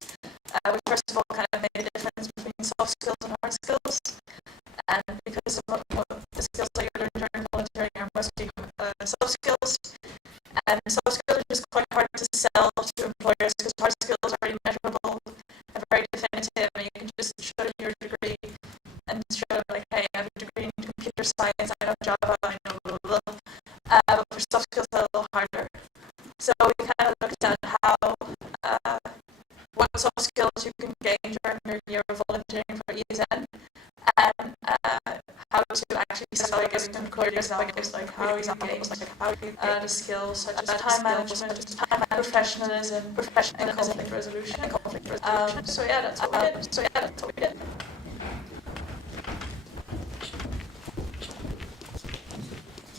We first of all kind of made a difference between soft skills and hard skills. And because of the skills that you learn during volunteering are mostly soft skills, and soft skills are just quite hard to sell to employers because hard skills are very measurable and very definitive, and you can just show them your degree and show them like, hey, I have a degree in computer science, I know Java, I know blah, blah, blah. But for soft skills, they're a little harder. So we kind of looked at how, what soft skills you can gain during your year of volunteering for ESN, and how to actually sell it to employers, like how you gain the skills such as time management, professionalism, and conflict resolution. So yeah, that's what we did.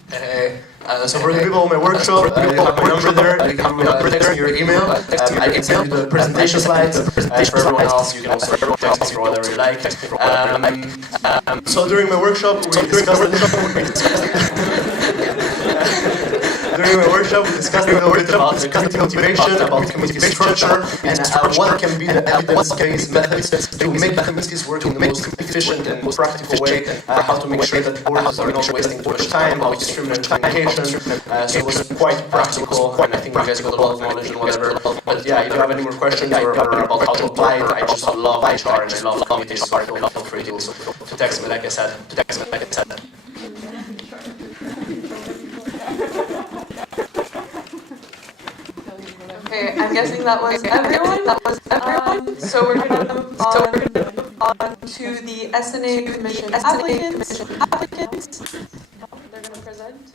Hey, so for the people in my workshop, you have my number there, you can text me your email, I can send you the presentation slides, for everyone else you can also text me for whatever you like. So during my workshop we discussed a little bit about community motivation, about community structure, and what can be the evidence-based methods to make communities work in the most efficient and most practical way, how to make sure that boards are not wasting too much time, how to streamline communication. So it was quite practical, and I think you guys got a lot of knowledge and whatever. But yeah, if you have any more questions or about how to apply it, I just love HR and I love communities, so feel free to text me, like I said. Okay, I'm guessing that was everyone. So we're going to move on to the SNA Commission applicants. They're going to present.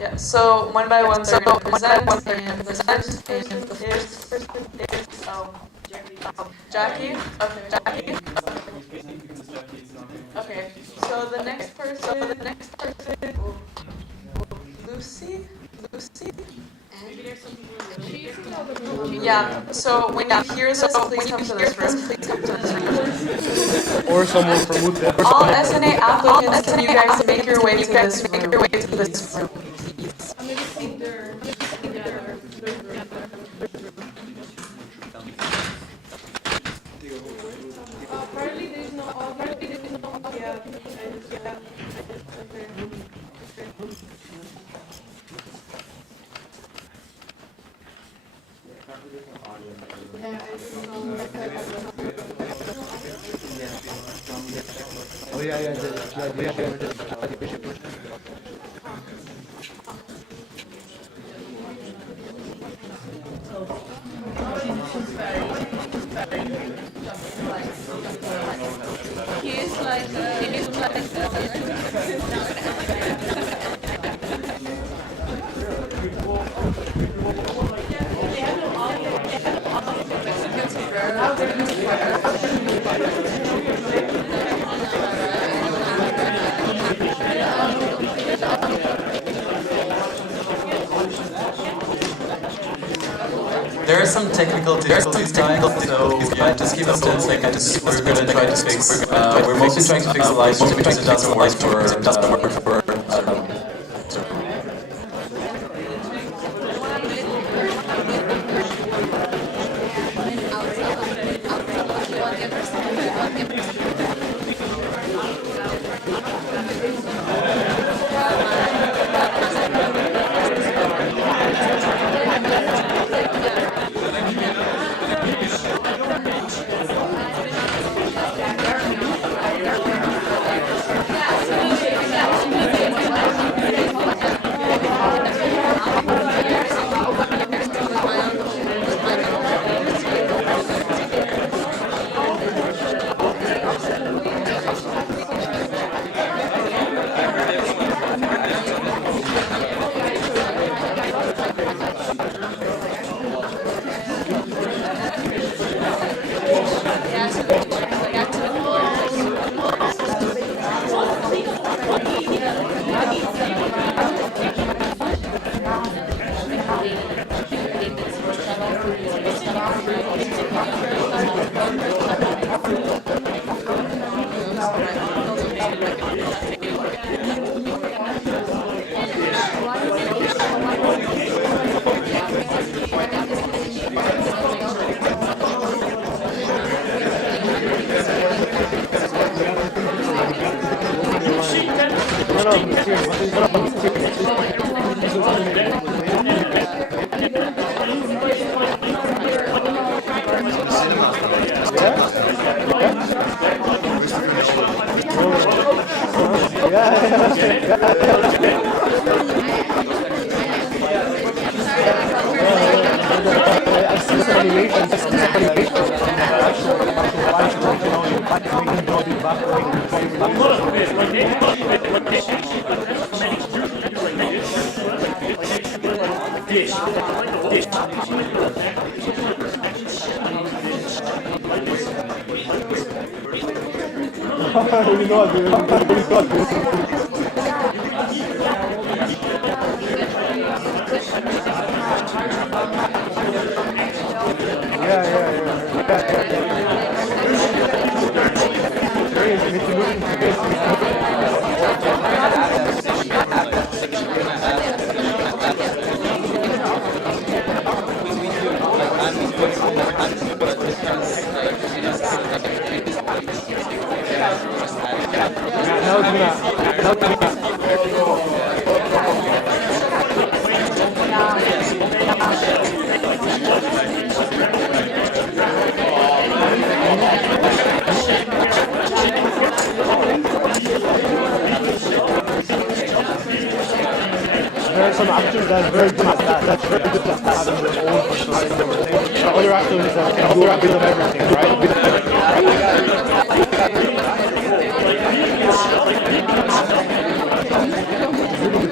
Yeah, so one by one they're going to present. And the first person is Jackie. Okay, Jackie. Okay, so the next person, Lucy. Yeah, so when you hear this, please come to this room. Or someone from Utrecht. All SNA applicants, can you guys make your way to this room? Apparently there is no audio. Oh yeah. There are some technical difficulties, guys, so yeah, just give us 10 seconds. We're going to try to fix, we're mostly trying to fix the live stream because it doesn't work for There are some actors that are very good at that. That's very good at having their own personality and everything. But other actors that can do a bit of everything, right?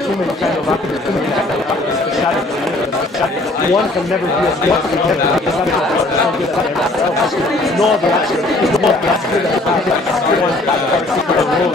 Too many kind of actors, too many kind of speciality. One can never be as good as the other. No other actor is not as good as one particular role.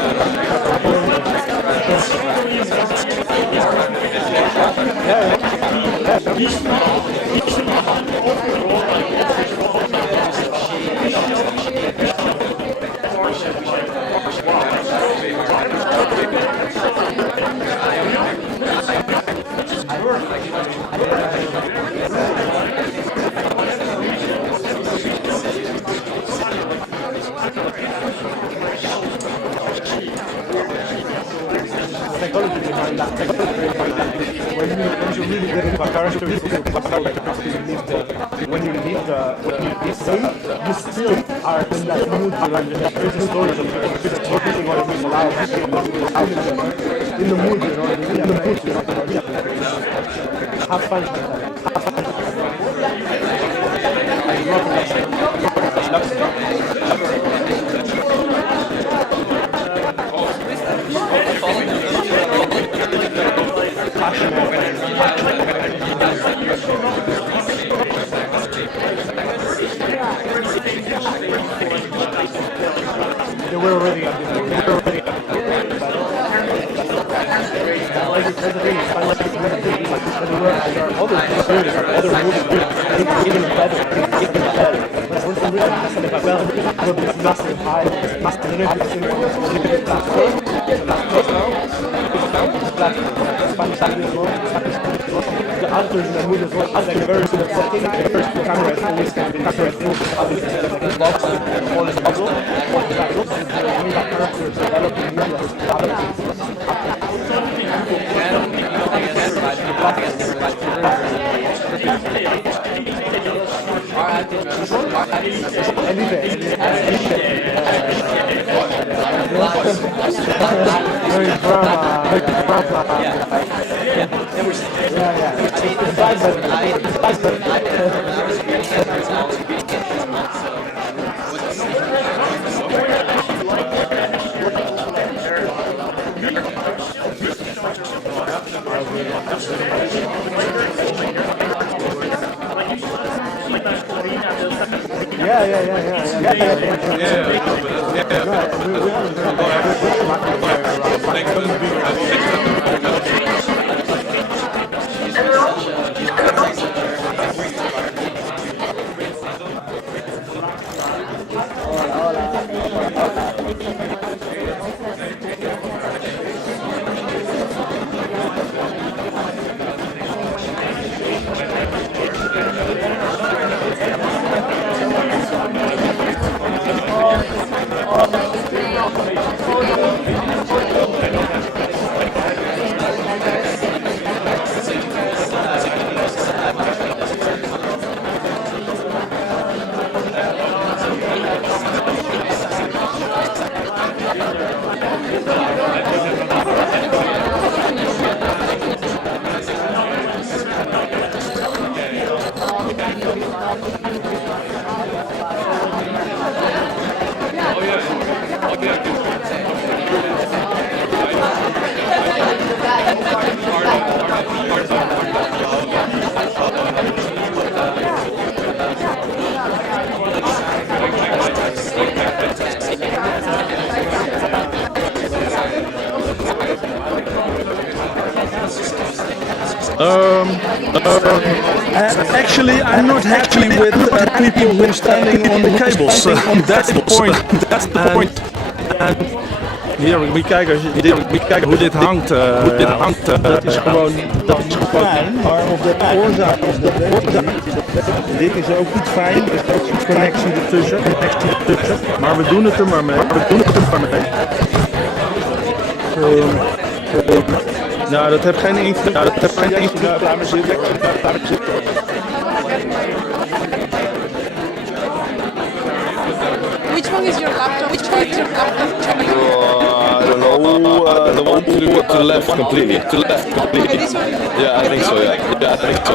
Psychology behind that. When you really get into a character, when you leave the scene, you still are in that mood. There's a story that you're what it means alive. In the mood, you know, in the mood, you know, have fun with that. They were already up there. Other movies, even better. But for some reason, I said this massive high, the actors in the movie as well, like a very sort of setting, the first camera is always going to be all is puzzle, all is that looks, and the way that character is developed in the very drama. Actually, I'm not happy with people who are standing on the cables. That's the point. That's the point. Hier, moet je kijken hoe dit hangt. Dat is gewoon fijn, maar of dat de oorzaak is, dat weet ik niet. Dit is ook niet fijn, er is ook een connectie ertussen. Maar we doen het er maar mee. Nou, dat heeft geen invloed. Laat maar zitten. Which one is your laptop? Which one is your laptop? I don't know. The one to the left completely. To the left completely. Okay, this one? Yeah, I think so. Yeah, I think so.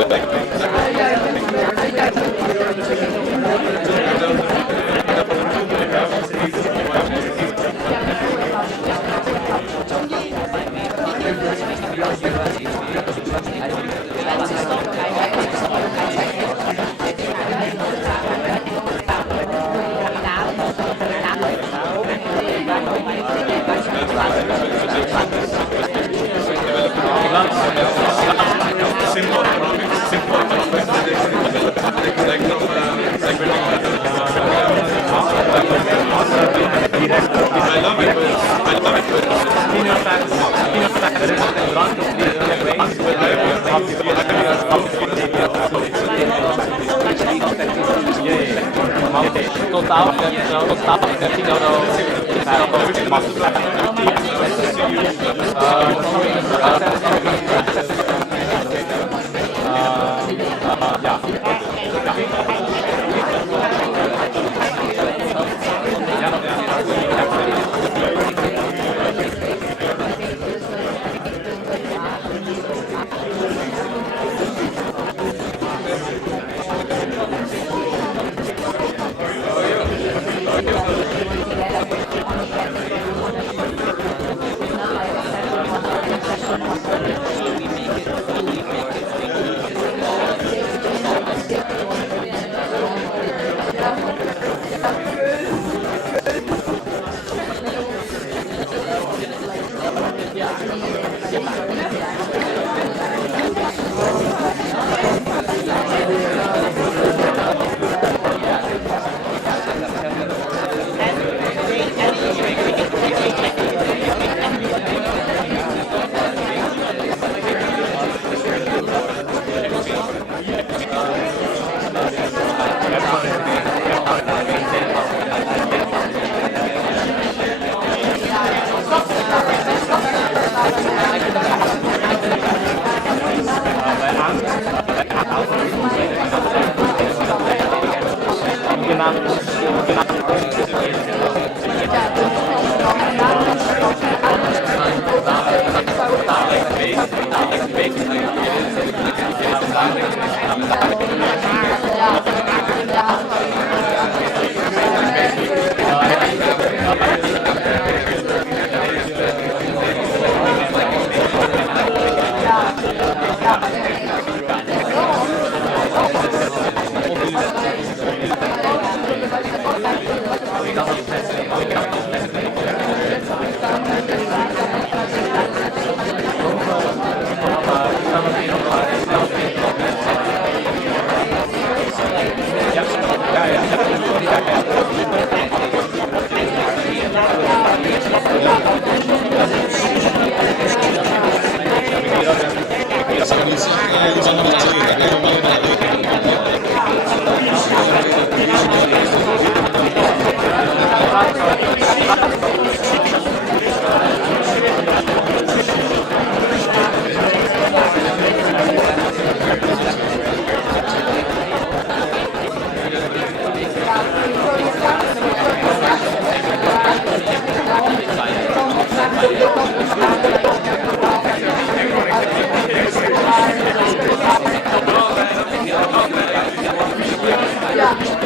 Totaal 13 euro. Ja.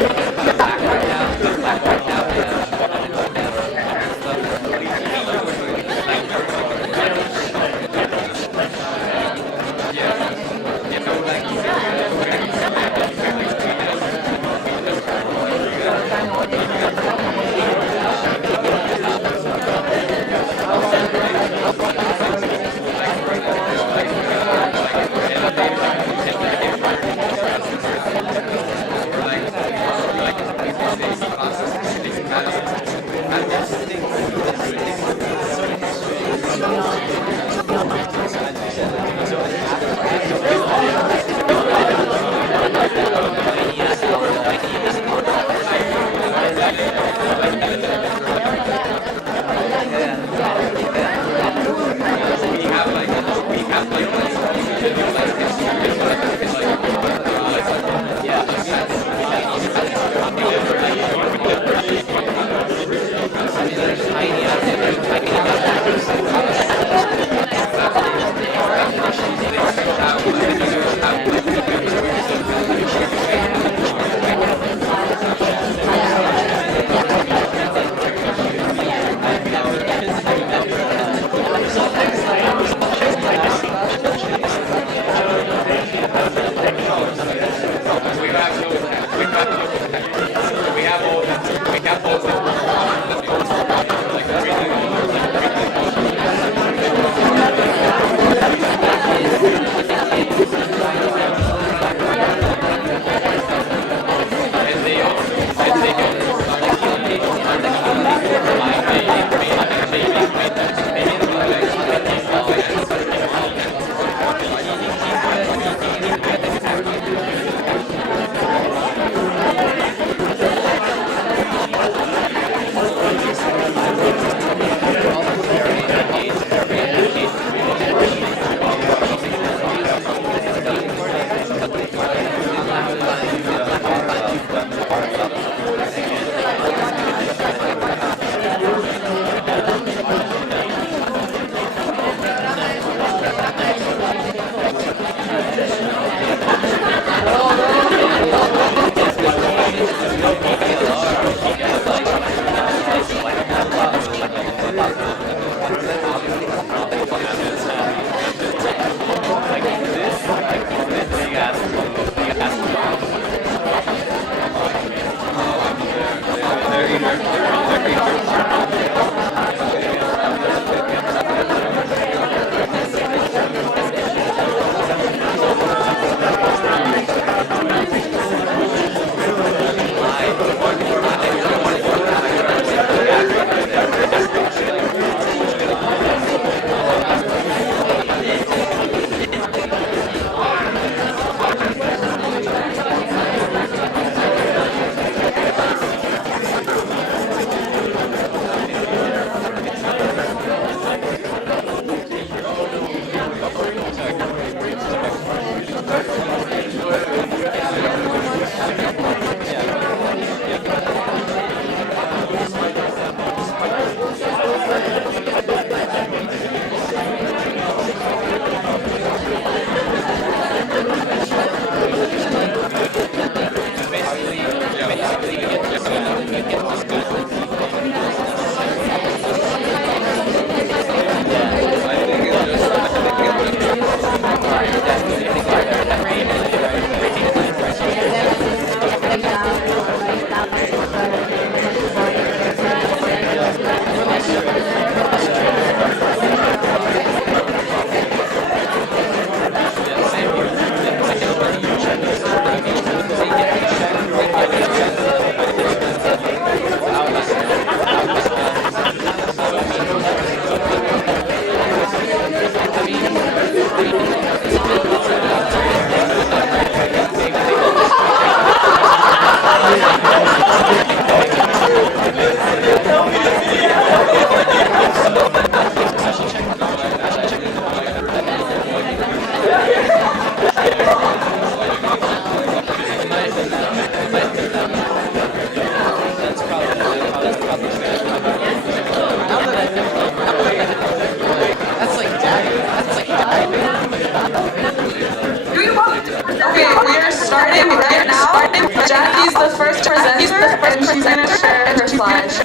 She's gonna share her slides.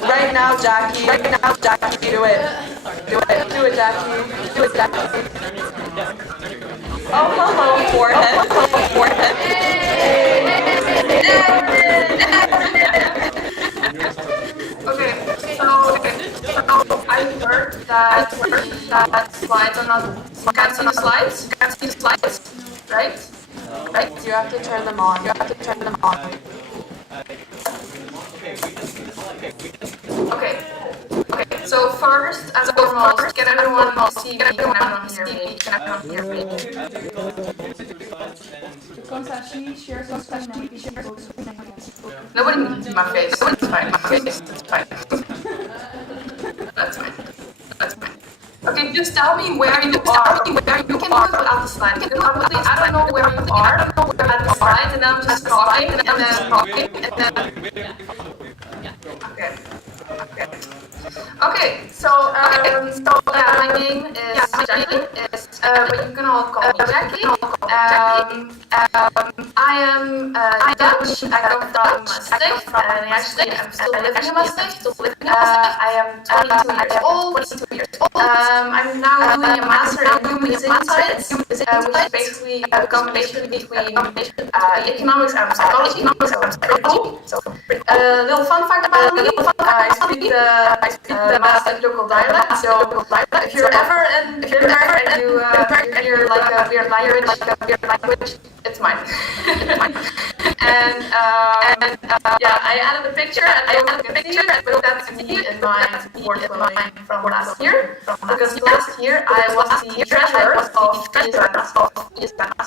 Right now, Jackie. Do it. Do it, Jackie. Oh, hello, forehead. Okay, so I heard that slides are not. You can't see the slides. Right? You have to turn them on. Okay. So first and foremost, can everyone see me? Can everyone hear me? Nobody can see my face. It's fine. That's fine. Okay, just tell me where you are. You can do it without the slide. Because obviously I don't know where you are at the slide, and I'm just talking, and then. Okay, so my name is Jackie, but you can all call me Jackie. I am Dutch. I come from Maastricht, and actually I'm still living in Maastricht. I am 22 years old. I'm now doing a master in human insights, which is basically a combination between economics and psychology. So pretty cool. A little fun fact about me: I speak the Maastricht local dialect. So if you're ever in Limburg and you hear like a weird language, it's mine. And I added a picture, and I can see it, but that's me in my portfolio from last year. Because last year I was the treasurer of Esn Nl.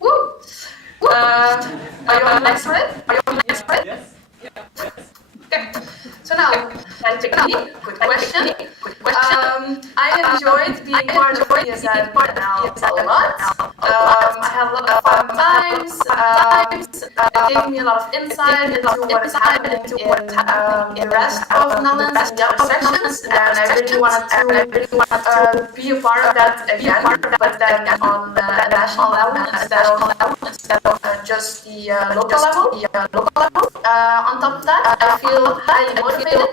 Woo! Are you on next for it? Yes. Okay. So now, good question. I enjoyed being part of Esn Nl a lot. I had a lot of fun times. It gave me a lot of insight into what is happening in the rest of Netherlands and the other sections, and I really wanted to be a part of that again, but then on a national level instead of just the local level. On top of that, I feel highly motivated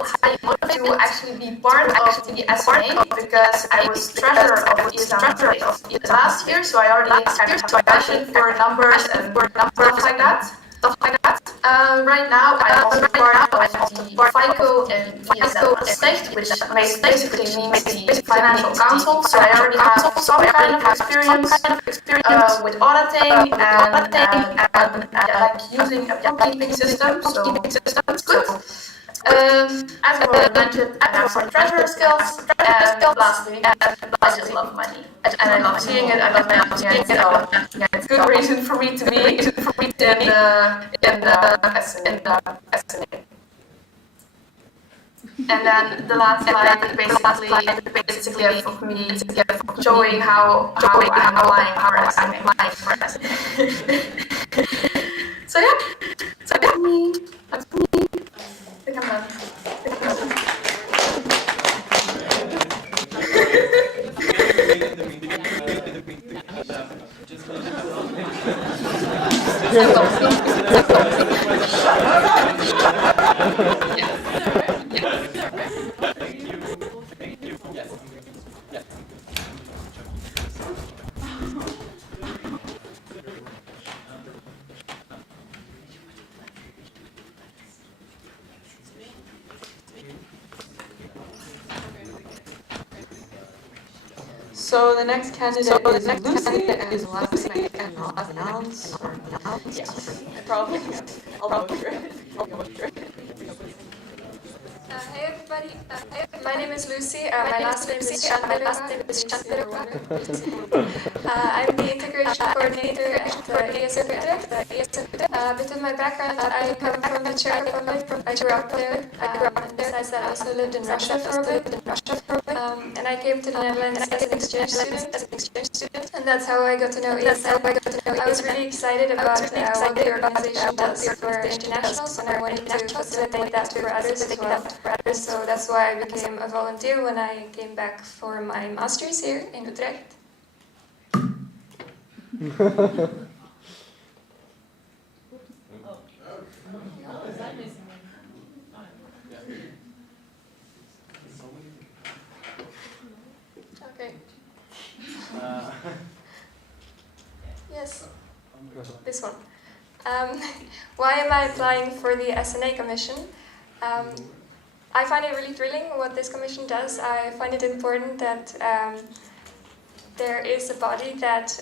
to actually be part of the SMA because I was treasurer of Esn Nl last year, so I already have a passion for numbers and stuff like that. Right now, I'm also part of the FICO in Esn Nl, which basically means the Financial Council. So I already have some kind of experience with auditing and like using a bookkeeping system. So it's good. As I already mentioned, I have some treasurer skills, and lastly, I just love money. And I love seeing it, I love managing it, so it's a good reason for me to be in the SMA. And then the last slide is basically of me showing how I'm applying for SMA. So yeah, that's me. I think I'm done. So the next candidate is Lucy, and the last name I cannot announce. Probably. I'll go through it. Hey everybody, my name is Lucy, my last name is Nl. I'm the integration coordinator at ESN Utrecht. But in my background, I come from the Czech Republic. I grew up there. Besides that, I also lived in Russia for a bit. And I came to the Netherlands as an exchange student. And that's how I got to know ESN. I was really excited about what the organization does for internationals, and I wanted to facilitate that for others as well. So that's why I became a volunteer when I came back for my master's here in Utrecht. this one. Why am I applying for the SNA Commission? I find it really thrilling what this commission does. I find it important that there is a body that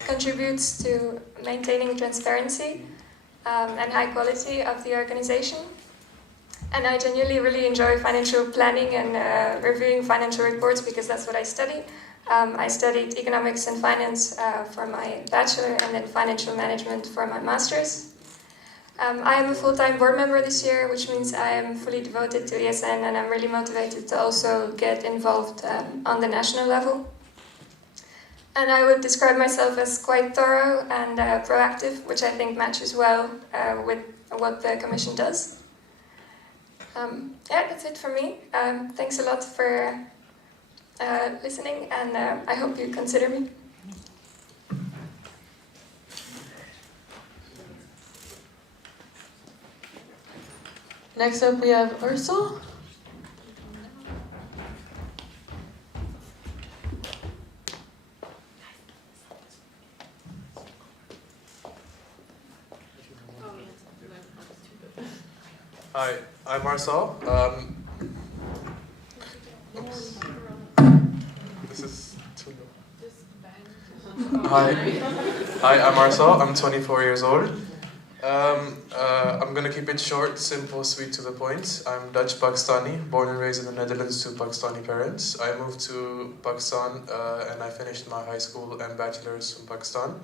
contributes to maintaining transparency and high quality of the organization. And I genuinely really enjoy financial planning and reviewing financial reports because that's what I study. I studied economics and finance for my bachelor and then financial management for my master's. I am a full-time board member this year, which means I am fully devoted to ESN and I'm really motivated to also get involved on the national level. And I would describe myself as quite thorough and proactive, which I think matches well with what the Commission does. Yeah, that's it for me. Thanks a lot for listening, and I hope you consider me. Next up we have Ursel. Hi, I'm Marcel. This is too low. Hi, I'm Marcel. I'm 24 years old. I'm gonna keep it short, simple, sweet, to the point. I'm Dutch Pakistani, born and raised in the Netherlands to Pakistani parents. I moved to Pakistan and I finished my high school and bachelor's from Pakistan.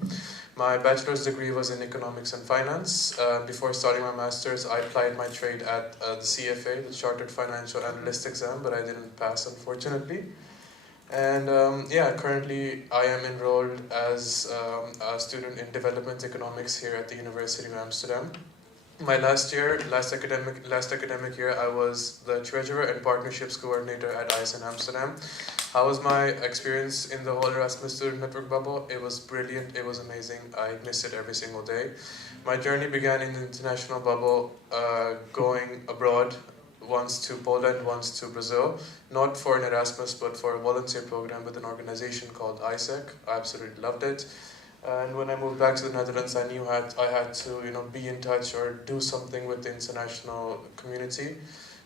My bachelor's degree was in economics and finance. Before starting my master's, I applied my trade at the CFA, the Chartered Financial Analyst exam, but I didn't pass, unfortunately. And yeah, currently I am enrolled as a student in development economics here at the University of Amsterdam. My last academic year, I was the treasurer and partnerships coordinator at Esn Amsterdam. How was my experience in the whole Erasmus student network bubble? It was brilliant, it was amazing, I miss it every single day. My journey began in the international bubble, going abroad, once to Poland, once to Brazil, not for an Erasmus, but for a volunteer program with an organization called ISEC. I absolutely loved it. And when I moved back to the Netherlands, I knew I had to, be in touch or do something with the international community.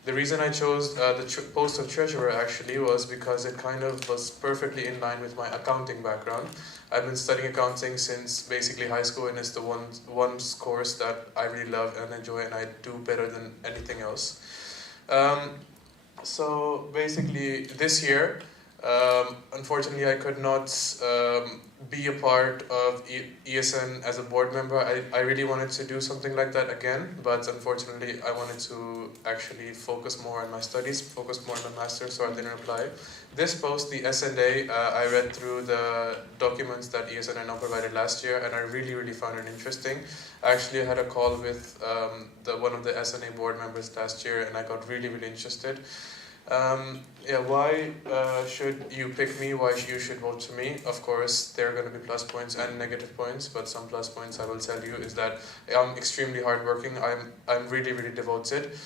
The reason I chose the post of treasurer actually was because it kind of was perfectly in line with my accounting background. I've been studying accounting since basically high school, and it's the one course that I really love and enjoy, and I do better than anything else. So basically this year, unfortunately I could not be a part of ESN as a board member. I really wanted to do something like that again, but unfortunately I wanted to actually focus more on my studies, focus more on my master's, so I didn't apply. This post, the SNA, I read through the documents that ESN provided last year, and I really found it interesting. I actually had a call with one of the SNA board members last year, and I got really interested. Yeah, why should you pick me? Why you should vote for me? Of course, there are going to be plus points and negative points, but some plus points I will tell you is that I'm extremely hardworking. I'm really devoted.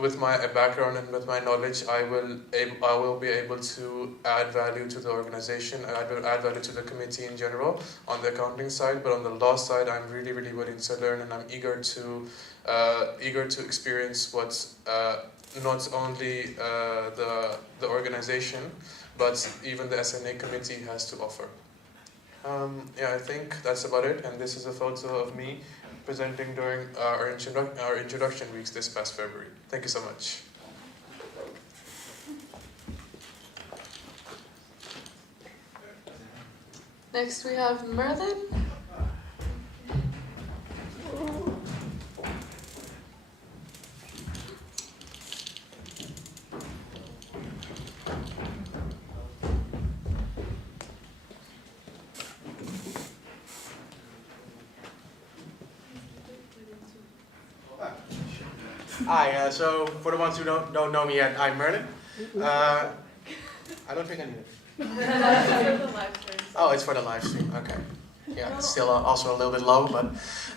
With my background and with my knowledge, I will be able to add value to the organization. I will add value to the committee in general on the accounting side, but on the law side, I'm really willing to learn, and I'm eager to experience what's not only the organization, but even the SNA committee has to offer. Yeah, I think that's about it, and this is a photo of me presenting during our introduction weeks this past February. Thank you so much. Next we have Merlin. Hi, so for the ones who don't know me yet, I'm Merlin. I don't think I need it. Oh, it's for the live stream, okay. Yeah, it's still also a little bit low, but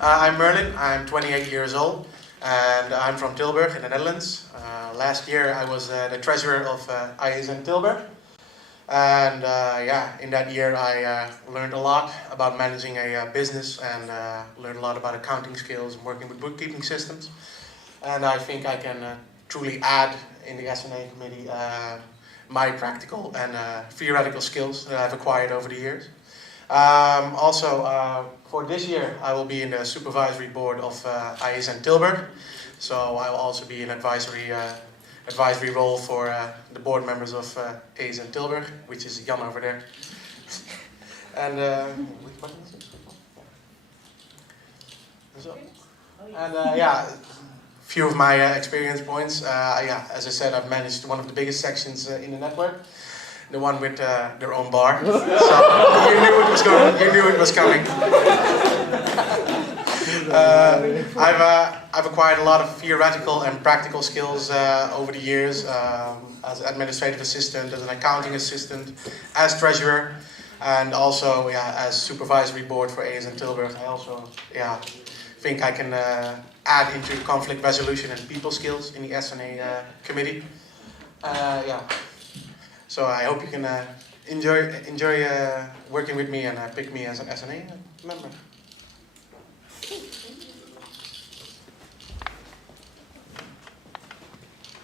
I'm Merlin, I'm 28 years old, and I'm from Tilburg in the Netherlands. Last year I was the treasurer of ISN Tilburg. And yeah, in that year I learned a lot about managing a business and learned a lot about accounting skills and working with bookkeeping systems. And I think I can truly add in the Esn Nl committee my practical and theoretical skills that I've acquired over the years. Also, for this year, I will be in the supervisory board of Esn Tilburg. So I will also be in advisory role for the board members of Esn Tilburg, which is Jan over there. And which button is it? So, and yeah, few of my experience points. Yeah, as I said, I've managed one of the biggest sections in the network. The one with their own bar. So you knew it was going. You knew it was coming. I've acquired a lot of theoretical and practical skills over the years as administrative assistant, as an accounting assistant, as treasurer, and also as supervisory board for Esn Tilburg. I also think I can add into conflict resolution and people skills in the Esn Nl committee. Yeah. So I hope you can enjoy working with me and pick me as an Esn Nl member.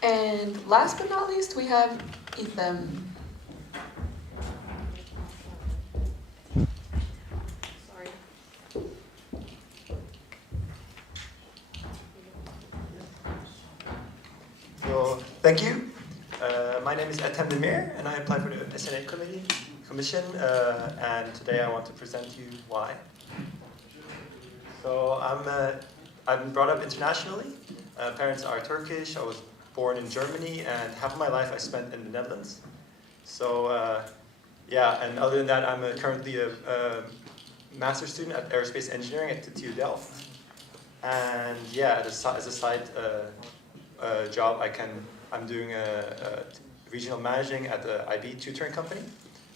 And last but not least, we have Ethan. Sorry. So, thank you. My name is Esn Nl, and I apply for the Esn Nl Commission, and today I want to present you why. So I'm brought up internationally. Parents are Turkish. I was born in Germany, and half of my life I spent in the Netherlands. So yeah, and other than that, I'm currently a master's student at aerospace engineering at the TU Delft. And yeah, as a side job, I'm doing a regional managing at the IB tutoring company,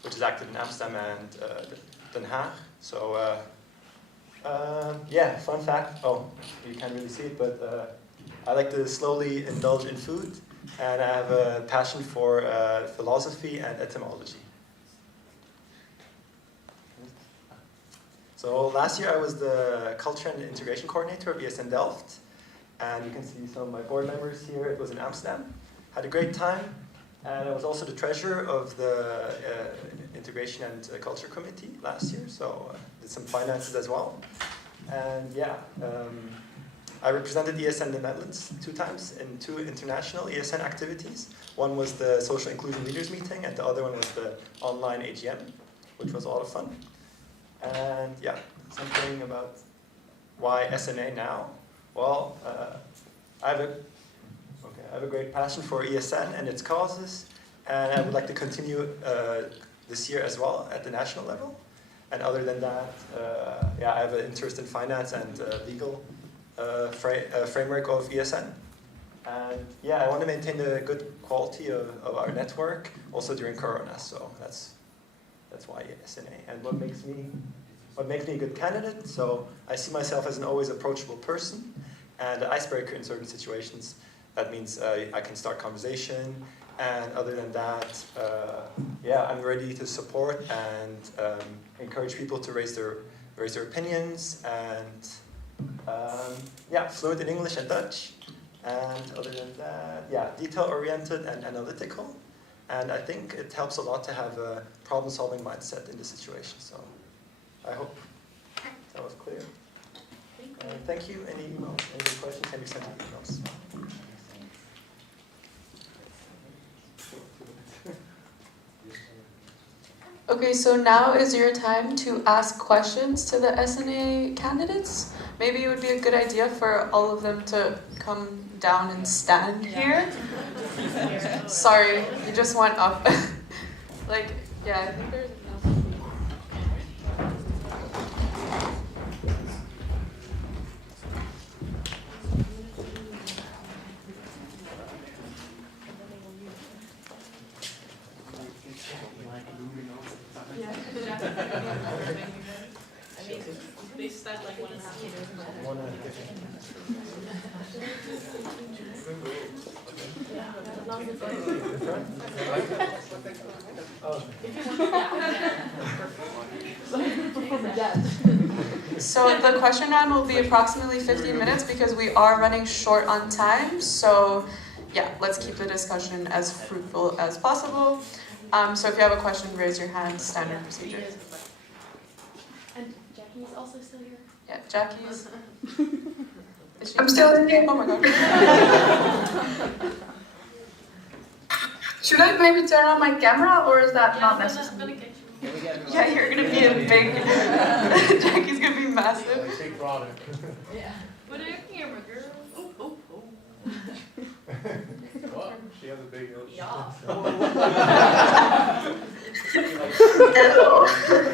which is active in Amsterdam and Den Haag. So yeah, fun fact. Oh, you can't really see it, but I like to slowly indulge in food, and I have a passion for philosophy and etymology. So last year I was the culture and integration coordinator of Esn Delft, and you can see some of my board members here. It was in Amsterdam. Had a great time, and I was also the treasurer of the integration and culture committee last year, so did some finances as well. And yeah, I represented ESN in the Netherlands 2 times in 2 international ESN activities. One was the Social Inclusion Leaders Meeting, and the other one was the online AGM, which was a lot of fun. And yeah, something about why Esn Nl now. Well, I have a great passion for ESN and its causes, and I would like to continue this year as well at the national level. And other than that, yeah, I have an interest in finance and legal framework of ESN. And yeah, I want to maintain the good quality of our network also during Corona. So that's why Esn Nl. And what makes me a good candidate? So I see myself as an always approachable person and an icebreaker in certain situations. That means I can start conversation. And other than that, yeah, I'm ready to support and encourage people to raise their opinions, and yeah, fluent in English and Dutch. And other than that, yeah, detail-oriented and analytical. And I think it helps a lot to have a problem-solving mindset in this situation. So I hope that was clear. Thank you. Any emails? Any questions? Can you send me emails? Okay, so now is your time to ask questions to the Esn Nl candidates. Maybe it would be a good idea for all of them to come down and stand here. Sorry, you just went up. Like, yeah, I think there's enough. They start like 1.5 meters. One and a half. So the question round will be approximately 15 minutes because we are running short on time. So yeah, let's keep the discussion as fruitful as possible. So if you have a question, raise your hand, standard procedure. And Jackie is also still here? Yeah, Jackie is... I'm still here. Oh my god. Should I maybe turn on my camera, or is that not necessary? Yeah, you're gonna be a big... Jackie's gonna be massive. Big product. Yeah. Put a camera, girl. Oh. What? She has a big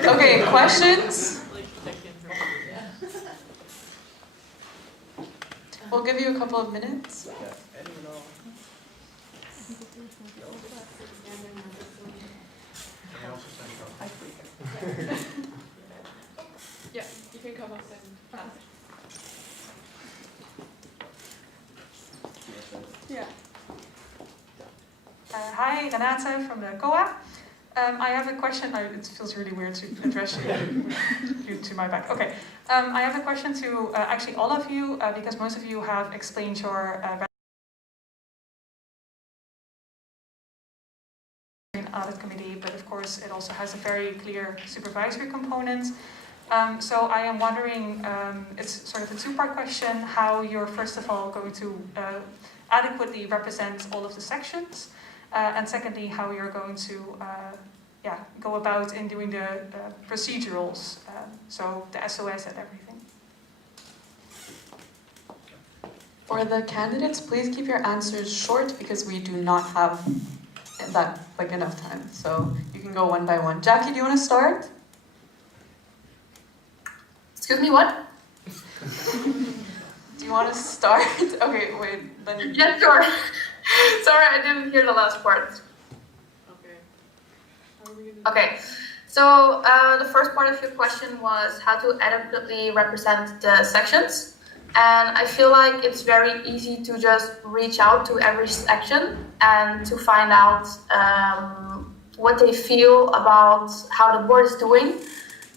Okay, questions? We'll give you a couple of minutes. Yeah, you can come up and ask. Yeah. Hi, Renate from the COA. I have a question. It feels really weird to address you to my back. Okay. I have a question to actually all of you because most of you have explained your audit committee, but of course it also has a very clear supervisory component. So I am wondering, it's sort of a two-part question, how you're first of all going to adequately represent all of the sections, and secondly, how you're going to go about in doing the procedurals, so the SOS and everything. For the candidates, please keep your answers short because we do not have that enough time. So you can go one by one. Jackie, do you want to start? Excuse me, what? Do you want to start? Okay, wait, then... Yeah, sure. Sorry, I didn't hear the last part. Okay, so the first part of your question was how to adequately represent the sections. And I feel like it's very easy to just reach out to every section and to find out what they feel about how the board is doing.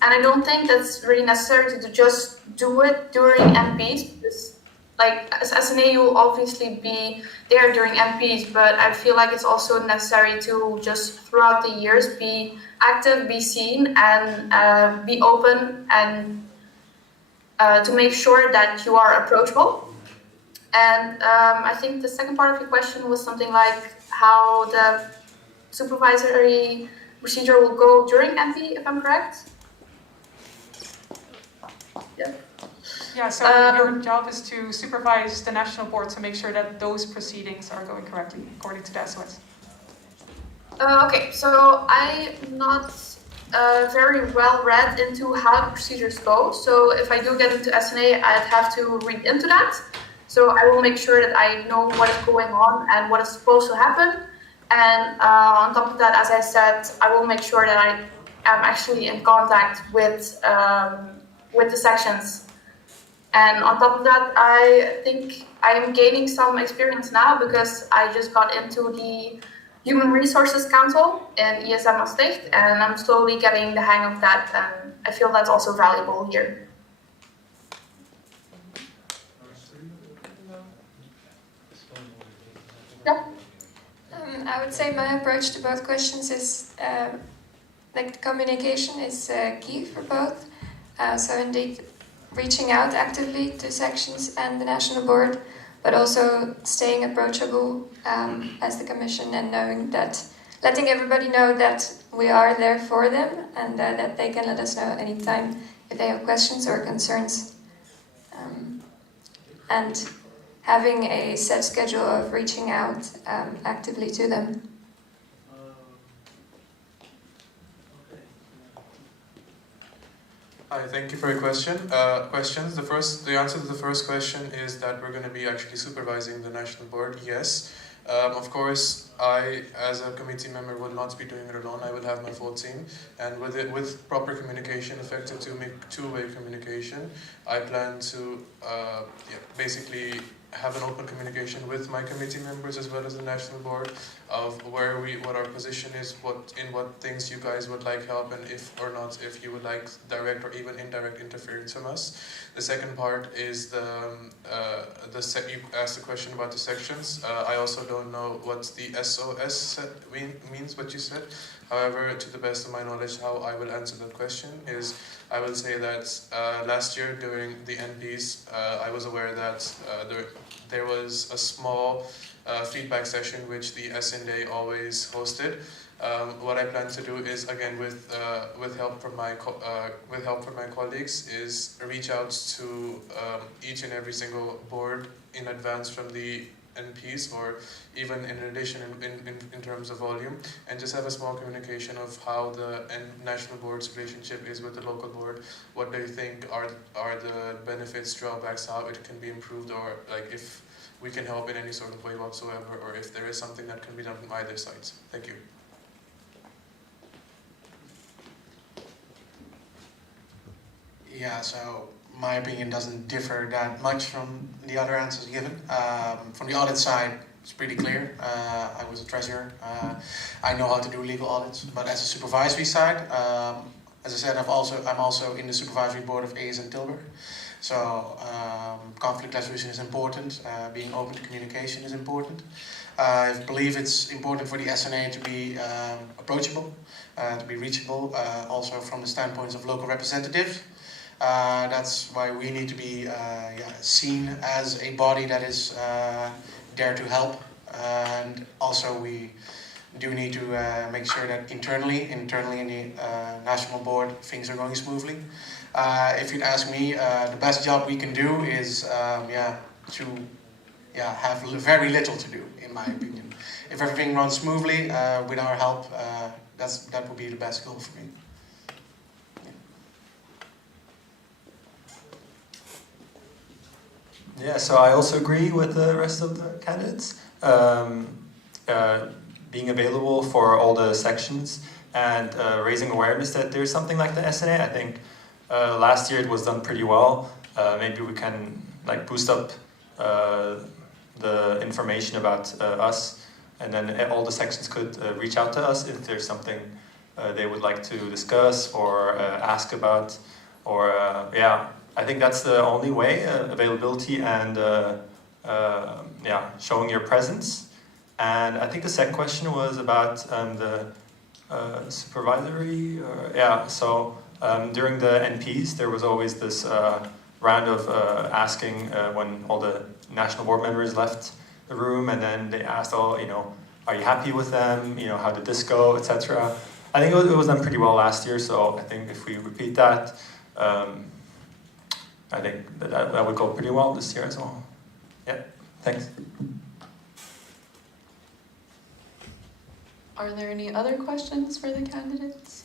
And I don't think that's really necessary to just do it during MPs, because as Esn Nl, you'll obviously be there during MPs, but I feel like it's also necessary to just throughout the years be active, be seen, and be open, and to make sure that you are approachable. And I think the second part of your question was something like how the supervisory procedure will go during MP, if I'm correct? Yeah. Yeah, so your job is to supervise the national board to make sure that those proceedings are going correctly according to the SOS. Okay, so I'm not very well read into how the procedures go. So if I do get into SNA, I'd have to read into that. So I will make sure that I know what is going on and what is supposed to happen. And on top of that, as I said, I will make sure that I am actually in contact with the sections. And on top of that, I think I am gaining some experience now because I just got into the Human Resources Council in ESM Maastricht, and I'm slowly getting the hang of that, and I feel that's also valuable here. Yeah. I would say my approach to both questions is the communication is key for both. So indeed, reaching out actively to sections and the national board, but also staying approachable as the commission and knowing that, letting everybody know that we are there for them and that they can let us know anytime if they have questions or concerns. And having a set schedule of reaching out actively to them. Hi, thank you for your questions. The answer to the first question is that we're going to be actually supervising the national board. Yes, Of course, I, as a committee member, will not be doing it alone. I will have my full team, and with proper communication, effective two-way communication, I plan to basically have an open communication with my committee members as well as the national board of what our position is, what things you guys would like help, and if or not if you would like direct or even indirect interference from us. The second part is you asked the question about the sections. I also don't know what the SOS means, what you said. However, to the best of my knowledge, how I will answer that question is, I will say that last year during the NPs, I was aware that there was a small feedback session which the Esn Nl always hosted. What I plan to do is, again, with help from my colleagues, is reach out to each and every single board in advance from the NPs, or even in addition in terms of volume, and just have a small communication of how the national board's relationship is with the local board. What do you think are the benefits, drawbacks, how it can be improved, or like if we can help in any sort of way whatsoever, or if there is something that can be done from either sides. Thank you. Yeah, so my opinion doesn't differ that much from the other answers given. From the audit side, it's pretty clear. I was a treasurer. I know how to do legal audits. But as a supervisory side, as I said, I'm also in the supervisory board of Esn Tilburg. So conflict resolution is important. Being open to communication is important. I believe it's important for the SNA to be approachable, to be reachable, also from the standpoints of local representatives. That's why we need to be seen as a body that is there to help, and also we do need to make sure that internally in the national board, things are going smoothly. If you'd ask me, the best job we can do is have very little to do, in my opinion. If everything runs smoothly with our help, that would be the best goal for me. Yeah, so I also agree with the rest of the candidates. Being available for all the sections and raising awareness that there's something like the SNA. I think last year it was done pretty well. Maybe we can boost up the information about us, and then all the sections could reach out to us if there's something they would like to discuss or ask about, or I think that's the only way, availability and showing your presence. And I think the second question was about the supervisory. So during the NPs, there was always this round of asking when all the national board members left the room, and then they asked, are you happy with them? How did this go, etc. I think it was done pretty well last year, so I think if we repeat that, I think that would go pretty well this year as well. Yeah, thanks. Are there any other questions for the candidates?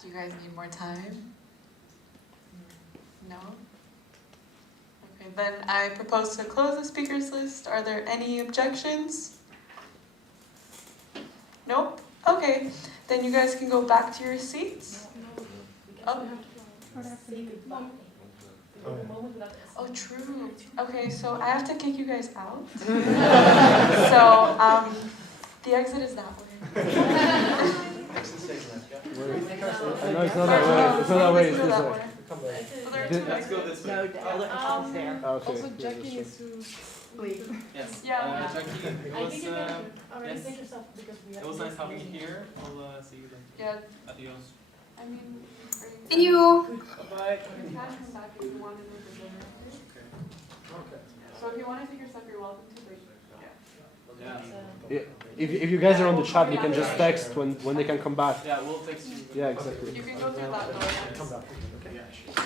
Do you guys need more time? No? Okay, then I propose to close the speakers list. Are there any objections? Nope? Okay, then you guys can go back to your seats. Oh, true. Okay, so I have to kick you guys out. So, the exit is that way. No, it's not that way. It's not that way. It's this way. Let's go this way. Also, Jackie needs to leave. Yes. Yeah. Jackie, it I was, think you can already yes. say yourself because we have. It was nice having you here. I'll see you then. Yeah. Adios. I mean, See you. Bye. You can come back if you want to move the dinner. Okay. So if you want to take your stuff, you're welcome to. But yeah. Yeah. If you guys are on the chat, you can just text when they can come back. Yeah, we'll text you. Yeah, exactly. You can go through that door. Come back. Yeah, sure.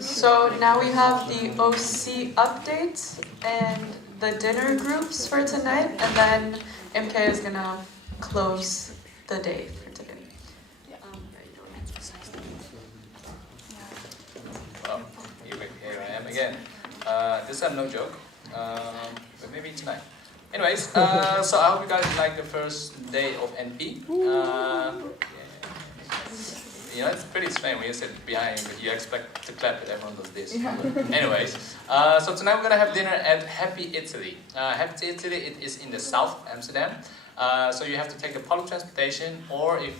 So now we have the OC update and the dinner groups for tonight, and then MK is gonna close the day for today. Well, here I am again. This time no joke, but maybe tonight. Anyways, so I hope you guys like the first day of NP. You know, it's pretty strange when you sit behind, but you expect to clap and everyone does this. Yeah. Anyways, so tonight we're gonna have dinner at Happy Italy. Happy Italy, it is in the south of Amsterdam. So you have to take the public transportation, or if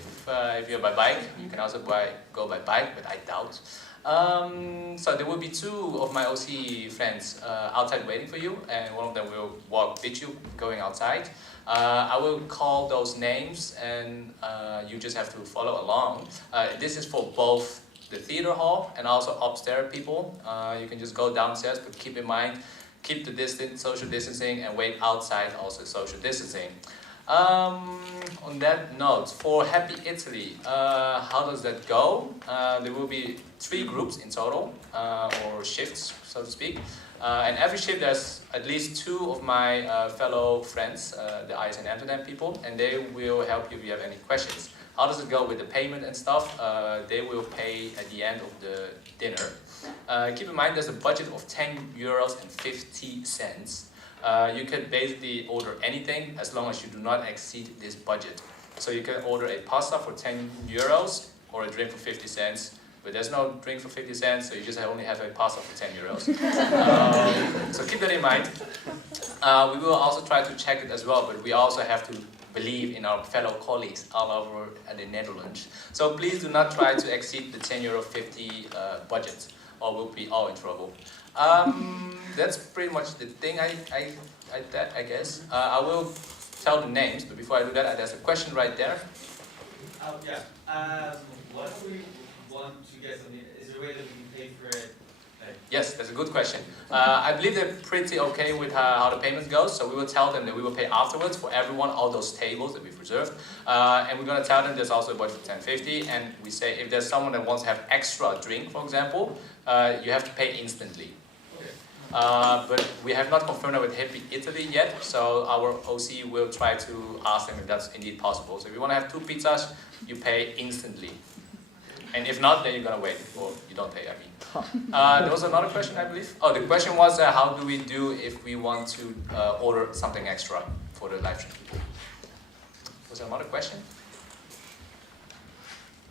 you're by bike, you can also go by bike, but I doubt. So there will be two of my OC friends outside waiting for you, and one of them will walk with you going outside. I will call those names, and you just have to follow along. This is for both the theater hall and also upstairs people. You can just go downstairs, but keep in mind, keep the distance, social distancing, and wait outside, also social distancing. On that note, for Happy Italy, how does that go? There will be 3 groups in total, or shifts, so to speak. And every shift there's at least 2 of my fellow friends, the Esn Nl people, and they will help you if you have any questions. How does it go with the payment and stuff? They will pay at the end of the dinner. Keep in mind there's a budget of €10.50. You can basically order anything as long as you do not exceed this budget. So you can order a pasta for €10 or a drink for 50 cents. But there's no drink for 50 cents, so you just only have a pasta for €10. So keep that in mind. We will also try to check it as well, but we also have to believe in our fellow colleagues all over the Netherlands. So please do not try to exceed the €10.50 budget, or we'll be all in trouble. That's pretty much the thing I guess. I will tell the names, but before I do that, there's a question right there. What do we want to get something? Is there a way that we can pay for it? Yes, that's a good question. I believe they're pretty okay with how the payment goes, so we will tell them that we will pay afterwards for everyone, all those tables that we've reserved. And we're going to tell them there's also a budget for €10.50, and we say if there's someone that wants to have extra drink, for example, you have to pay instantly. But we have not confirmed that with Happy Italy yet, so our OC will try to ask them if that's indeed possible. So if you want to have 2 pizzas, you pay instantly. And if not, then you're going to wait, or you don't pay, I mean. There was another question, I believe. Oh, the question was, how do we do if we want to order something extra for the live stream? Was there another question?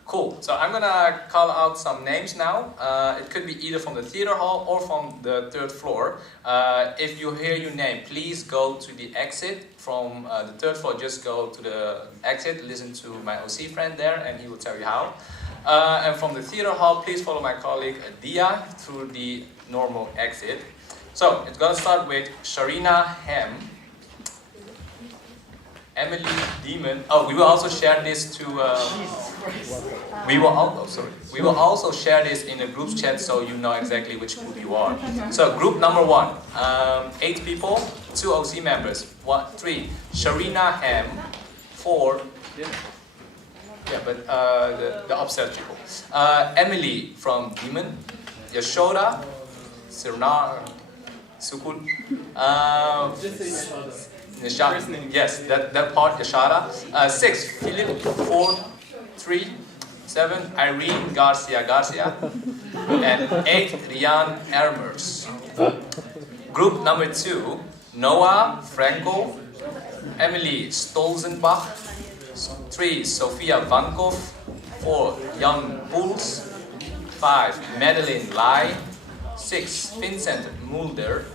Cool, so I'm going to call out some names now. It could be either from the theater hall or from the 3rd floor. If you hear your name, please go to the exit. From the 3rd floor, just go to the exit, listen to my OC friend there, and he will tell you how. And from the theater hall, please follow my colleague Dia through the normal exit. So it's going to start with Sharina Hem, Emily Demon. Oh, we will also share this to. We will also share this in the group chat so you know exactly which group you are. So group number 1, 8 people, 2 OC members. 3, Sharina Hem, 4. Yeah, but the upstairs people. Emily from Demon, Yashoda, Sirnar, Sukul. Yes, that part, Yashada. 6, Philip, 4, 3, 7, Irene Garcia. And 8, Rian Ermers. Group number 2, Noah Frankel, Emily Stolzenbach, 3, Sophia Vankov, 4, Jan Poels, 5, Madeline Lai, 6, Vincent Mulder,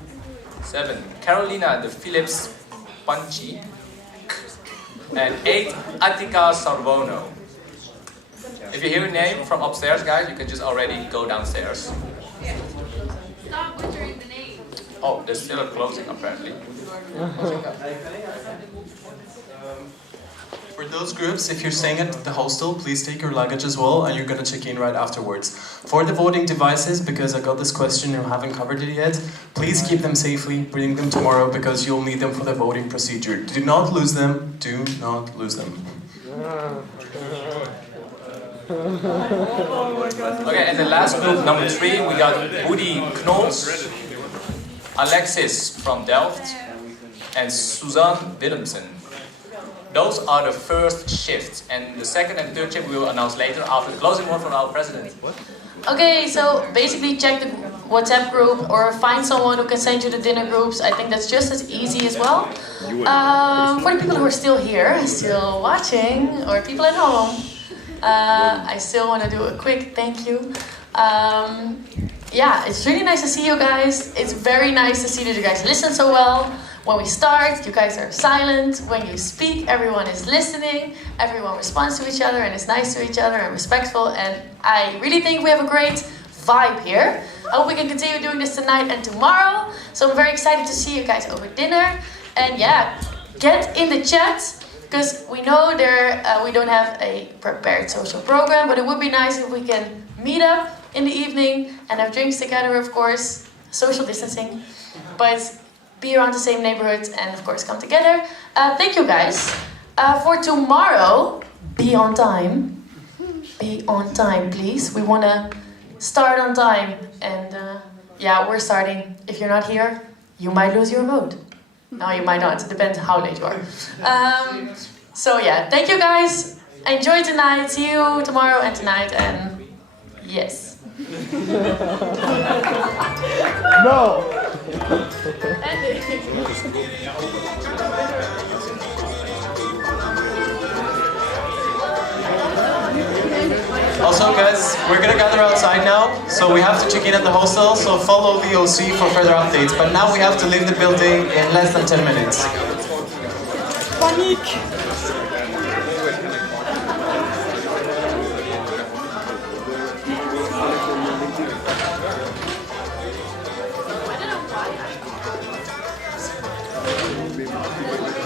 7, Carolina de Philips Panchi, and 8, Attica Sarvono. If you hear a name from upstairs, guys, you can just already go downstairs. Stop butchering the name. Oh, there's still a closing apparently. For those groups, if you're staying at the hostel, please take your luggage as well, and you're going to check in right afterwards. For the voting devices, because I got this question and haven't covered it yet, please keep them safely, bring them tomorrow, because you'll need them for the voting procedure. Do not lose them, do not lose them. Okay, and the last group, number 3, we got Woody Knols, Alexis from Delft, and Suzanne Willemsen. Those are the first shifts, and the second and third shift we will announce later after the closing word from our president. Okay, so basically check the WhatsApp group or find someone who can send you the dinner groups. I think that's just as easy as well. For the people who are still here, still watching, or people at home, I still want to do a quick thank you. Yeah, it's really nice to see you guys. It's very nice to see that you guys listen so well. When we start, you guys are silent. When you speak, everyone is listening. Everyone responds to each other and is nice to each other and respectful. And I really think we have a great vibe here. I hope we can continue doing this tonight and tomorrow. So I'm very excited to see you guys over dinner. And yeah, get in the chat, because we know we don't have a prepared social program, but it would be nice if we can meet up in the evening and have drinks together, of course, social distancing. But be around the same neighborhood and of course come together. Thank you guys. For tomorrow, be on time. Be on time, please. We want to start on time. And yeah, we're starting. If you're not here, you might lose your vote. No, you might not. It depends how late you are. So yeah, thank you guys. Enjoy tonight. See you tomorrow and tonight. And yes. No! Also guys, we're gonna gather outside now, so we have to check in at the hostel, so follow the OC for further updates. But now we have to leave the building in less than 10 minutes. Panique!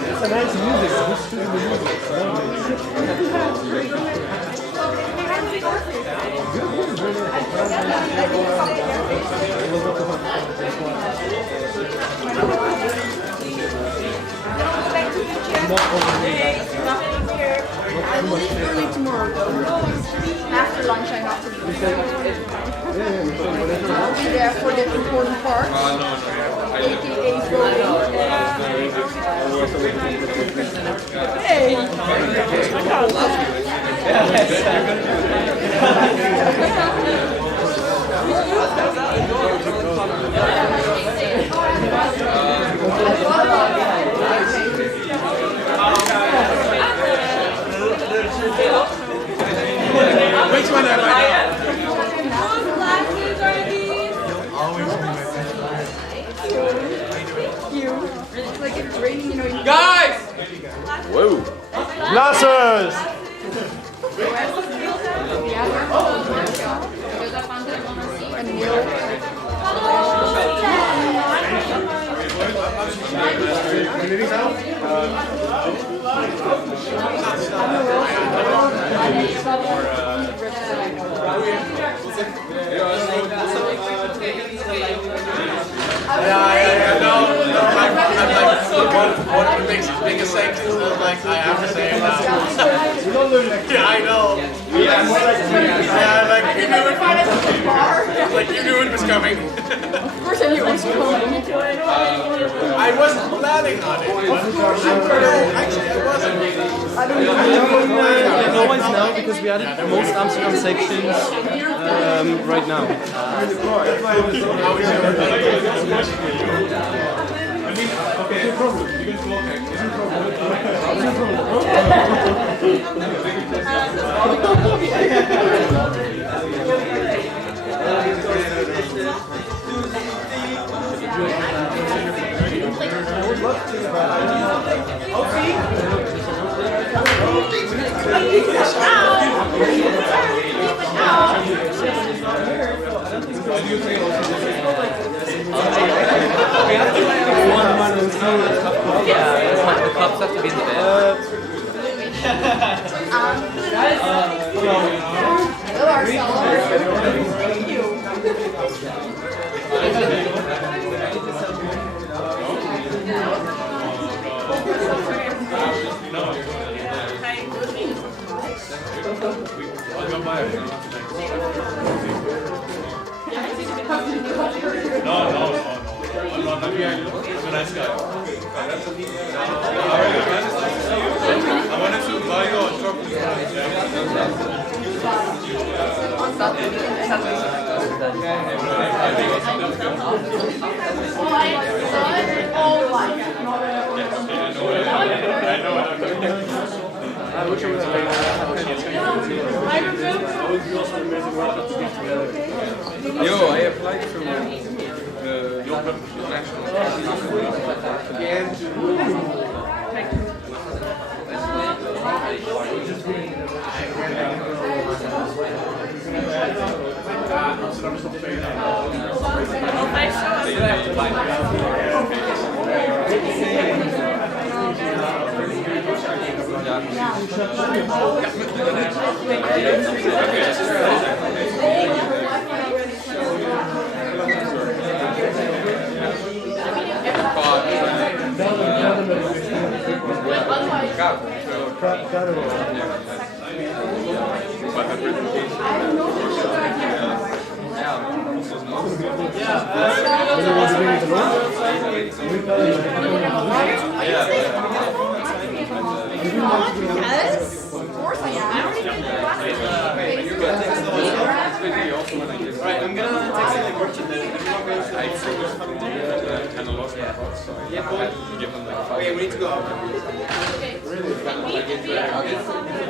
It's a nice music. Who's choosing the music? I will leave early tomorrow though. After lunch I have to leave. I'll be there for the important part. AKA voting. Hey! Which one am I now? It's like it's raining, you know. Guys! Whoa! Glasses! One of the biggest sanctions that like I have to say about yeah, I know. Yeah, like you knew it was coming. Of course I knew it was coming. I wasn't planning on it. Of course actually I wasn't. I don't know. No one's now because we are the most Amsterdam sections right now. Okay, no problem. You can talk. Yeah, the cups have to be in the bed. I'm not a nice guy. I wanted to buy you a chocolate. Yo, I applied to Alright, I'm gonna text you the question that everyone goes to. I kind of lost my thoughts, so I give them like 5. Okay, we need to go.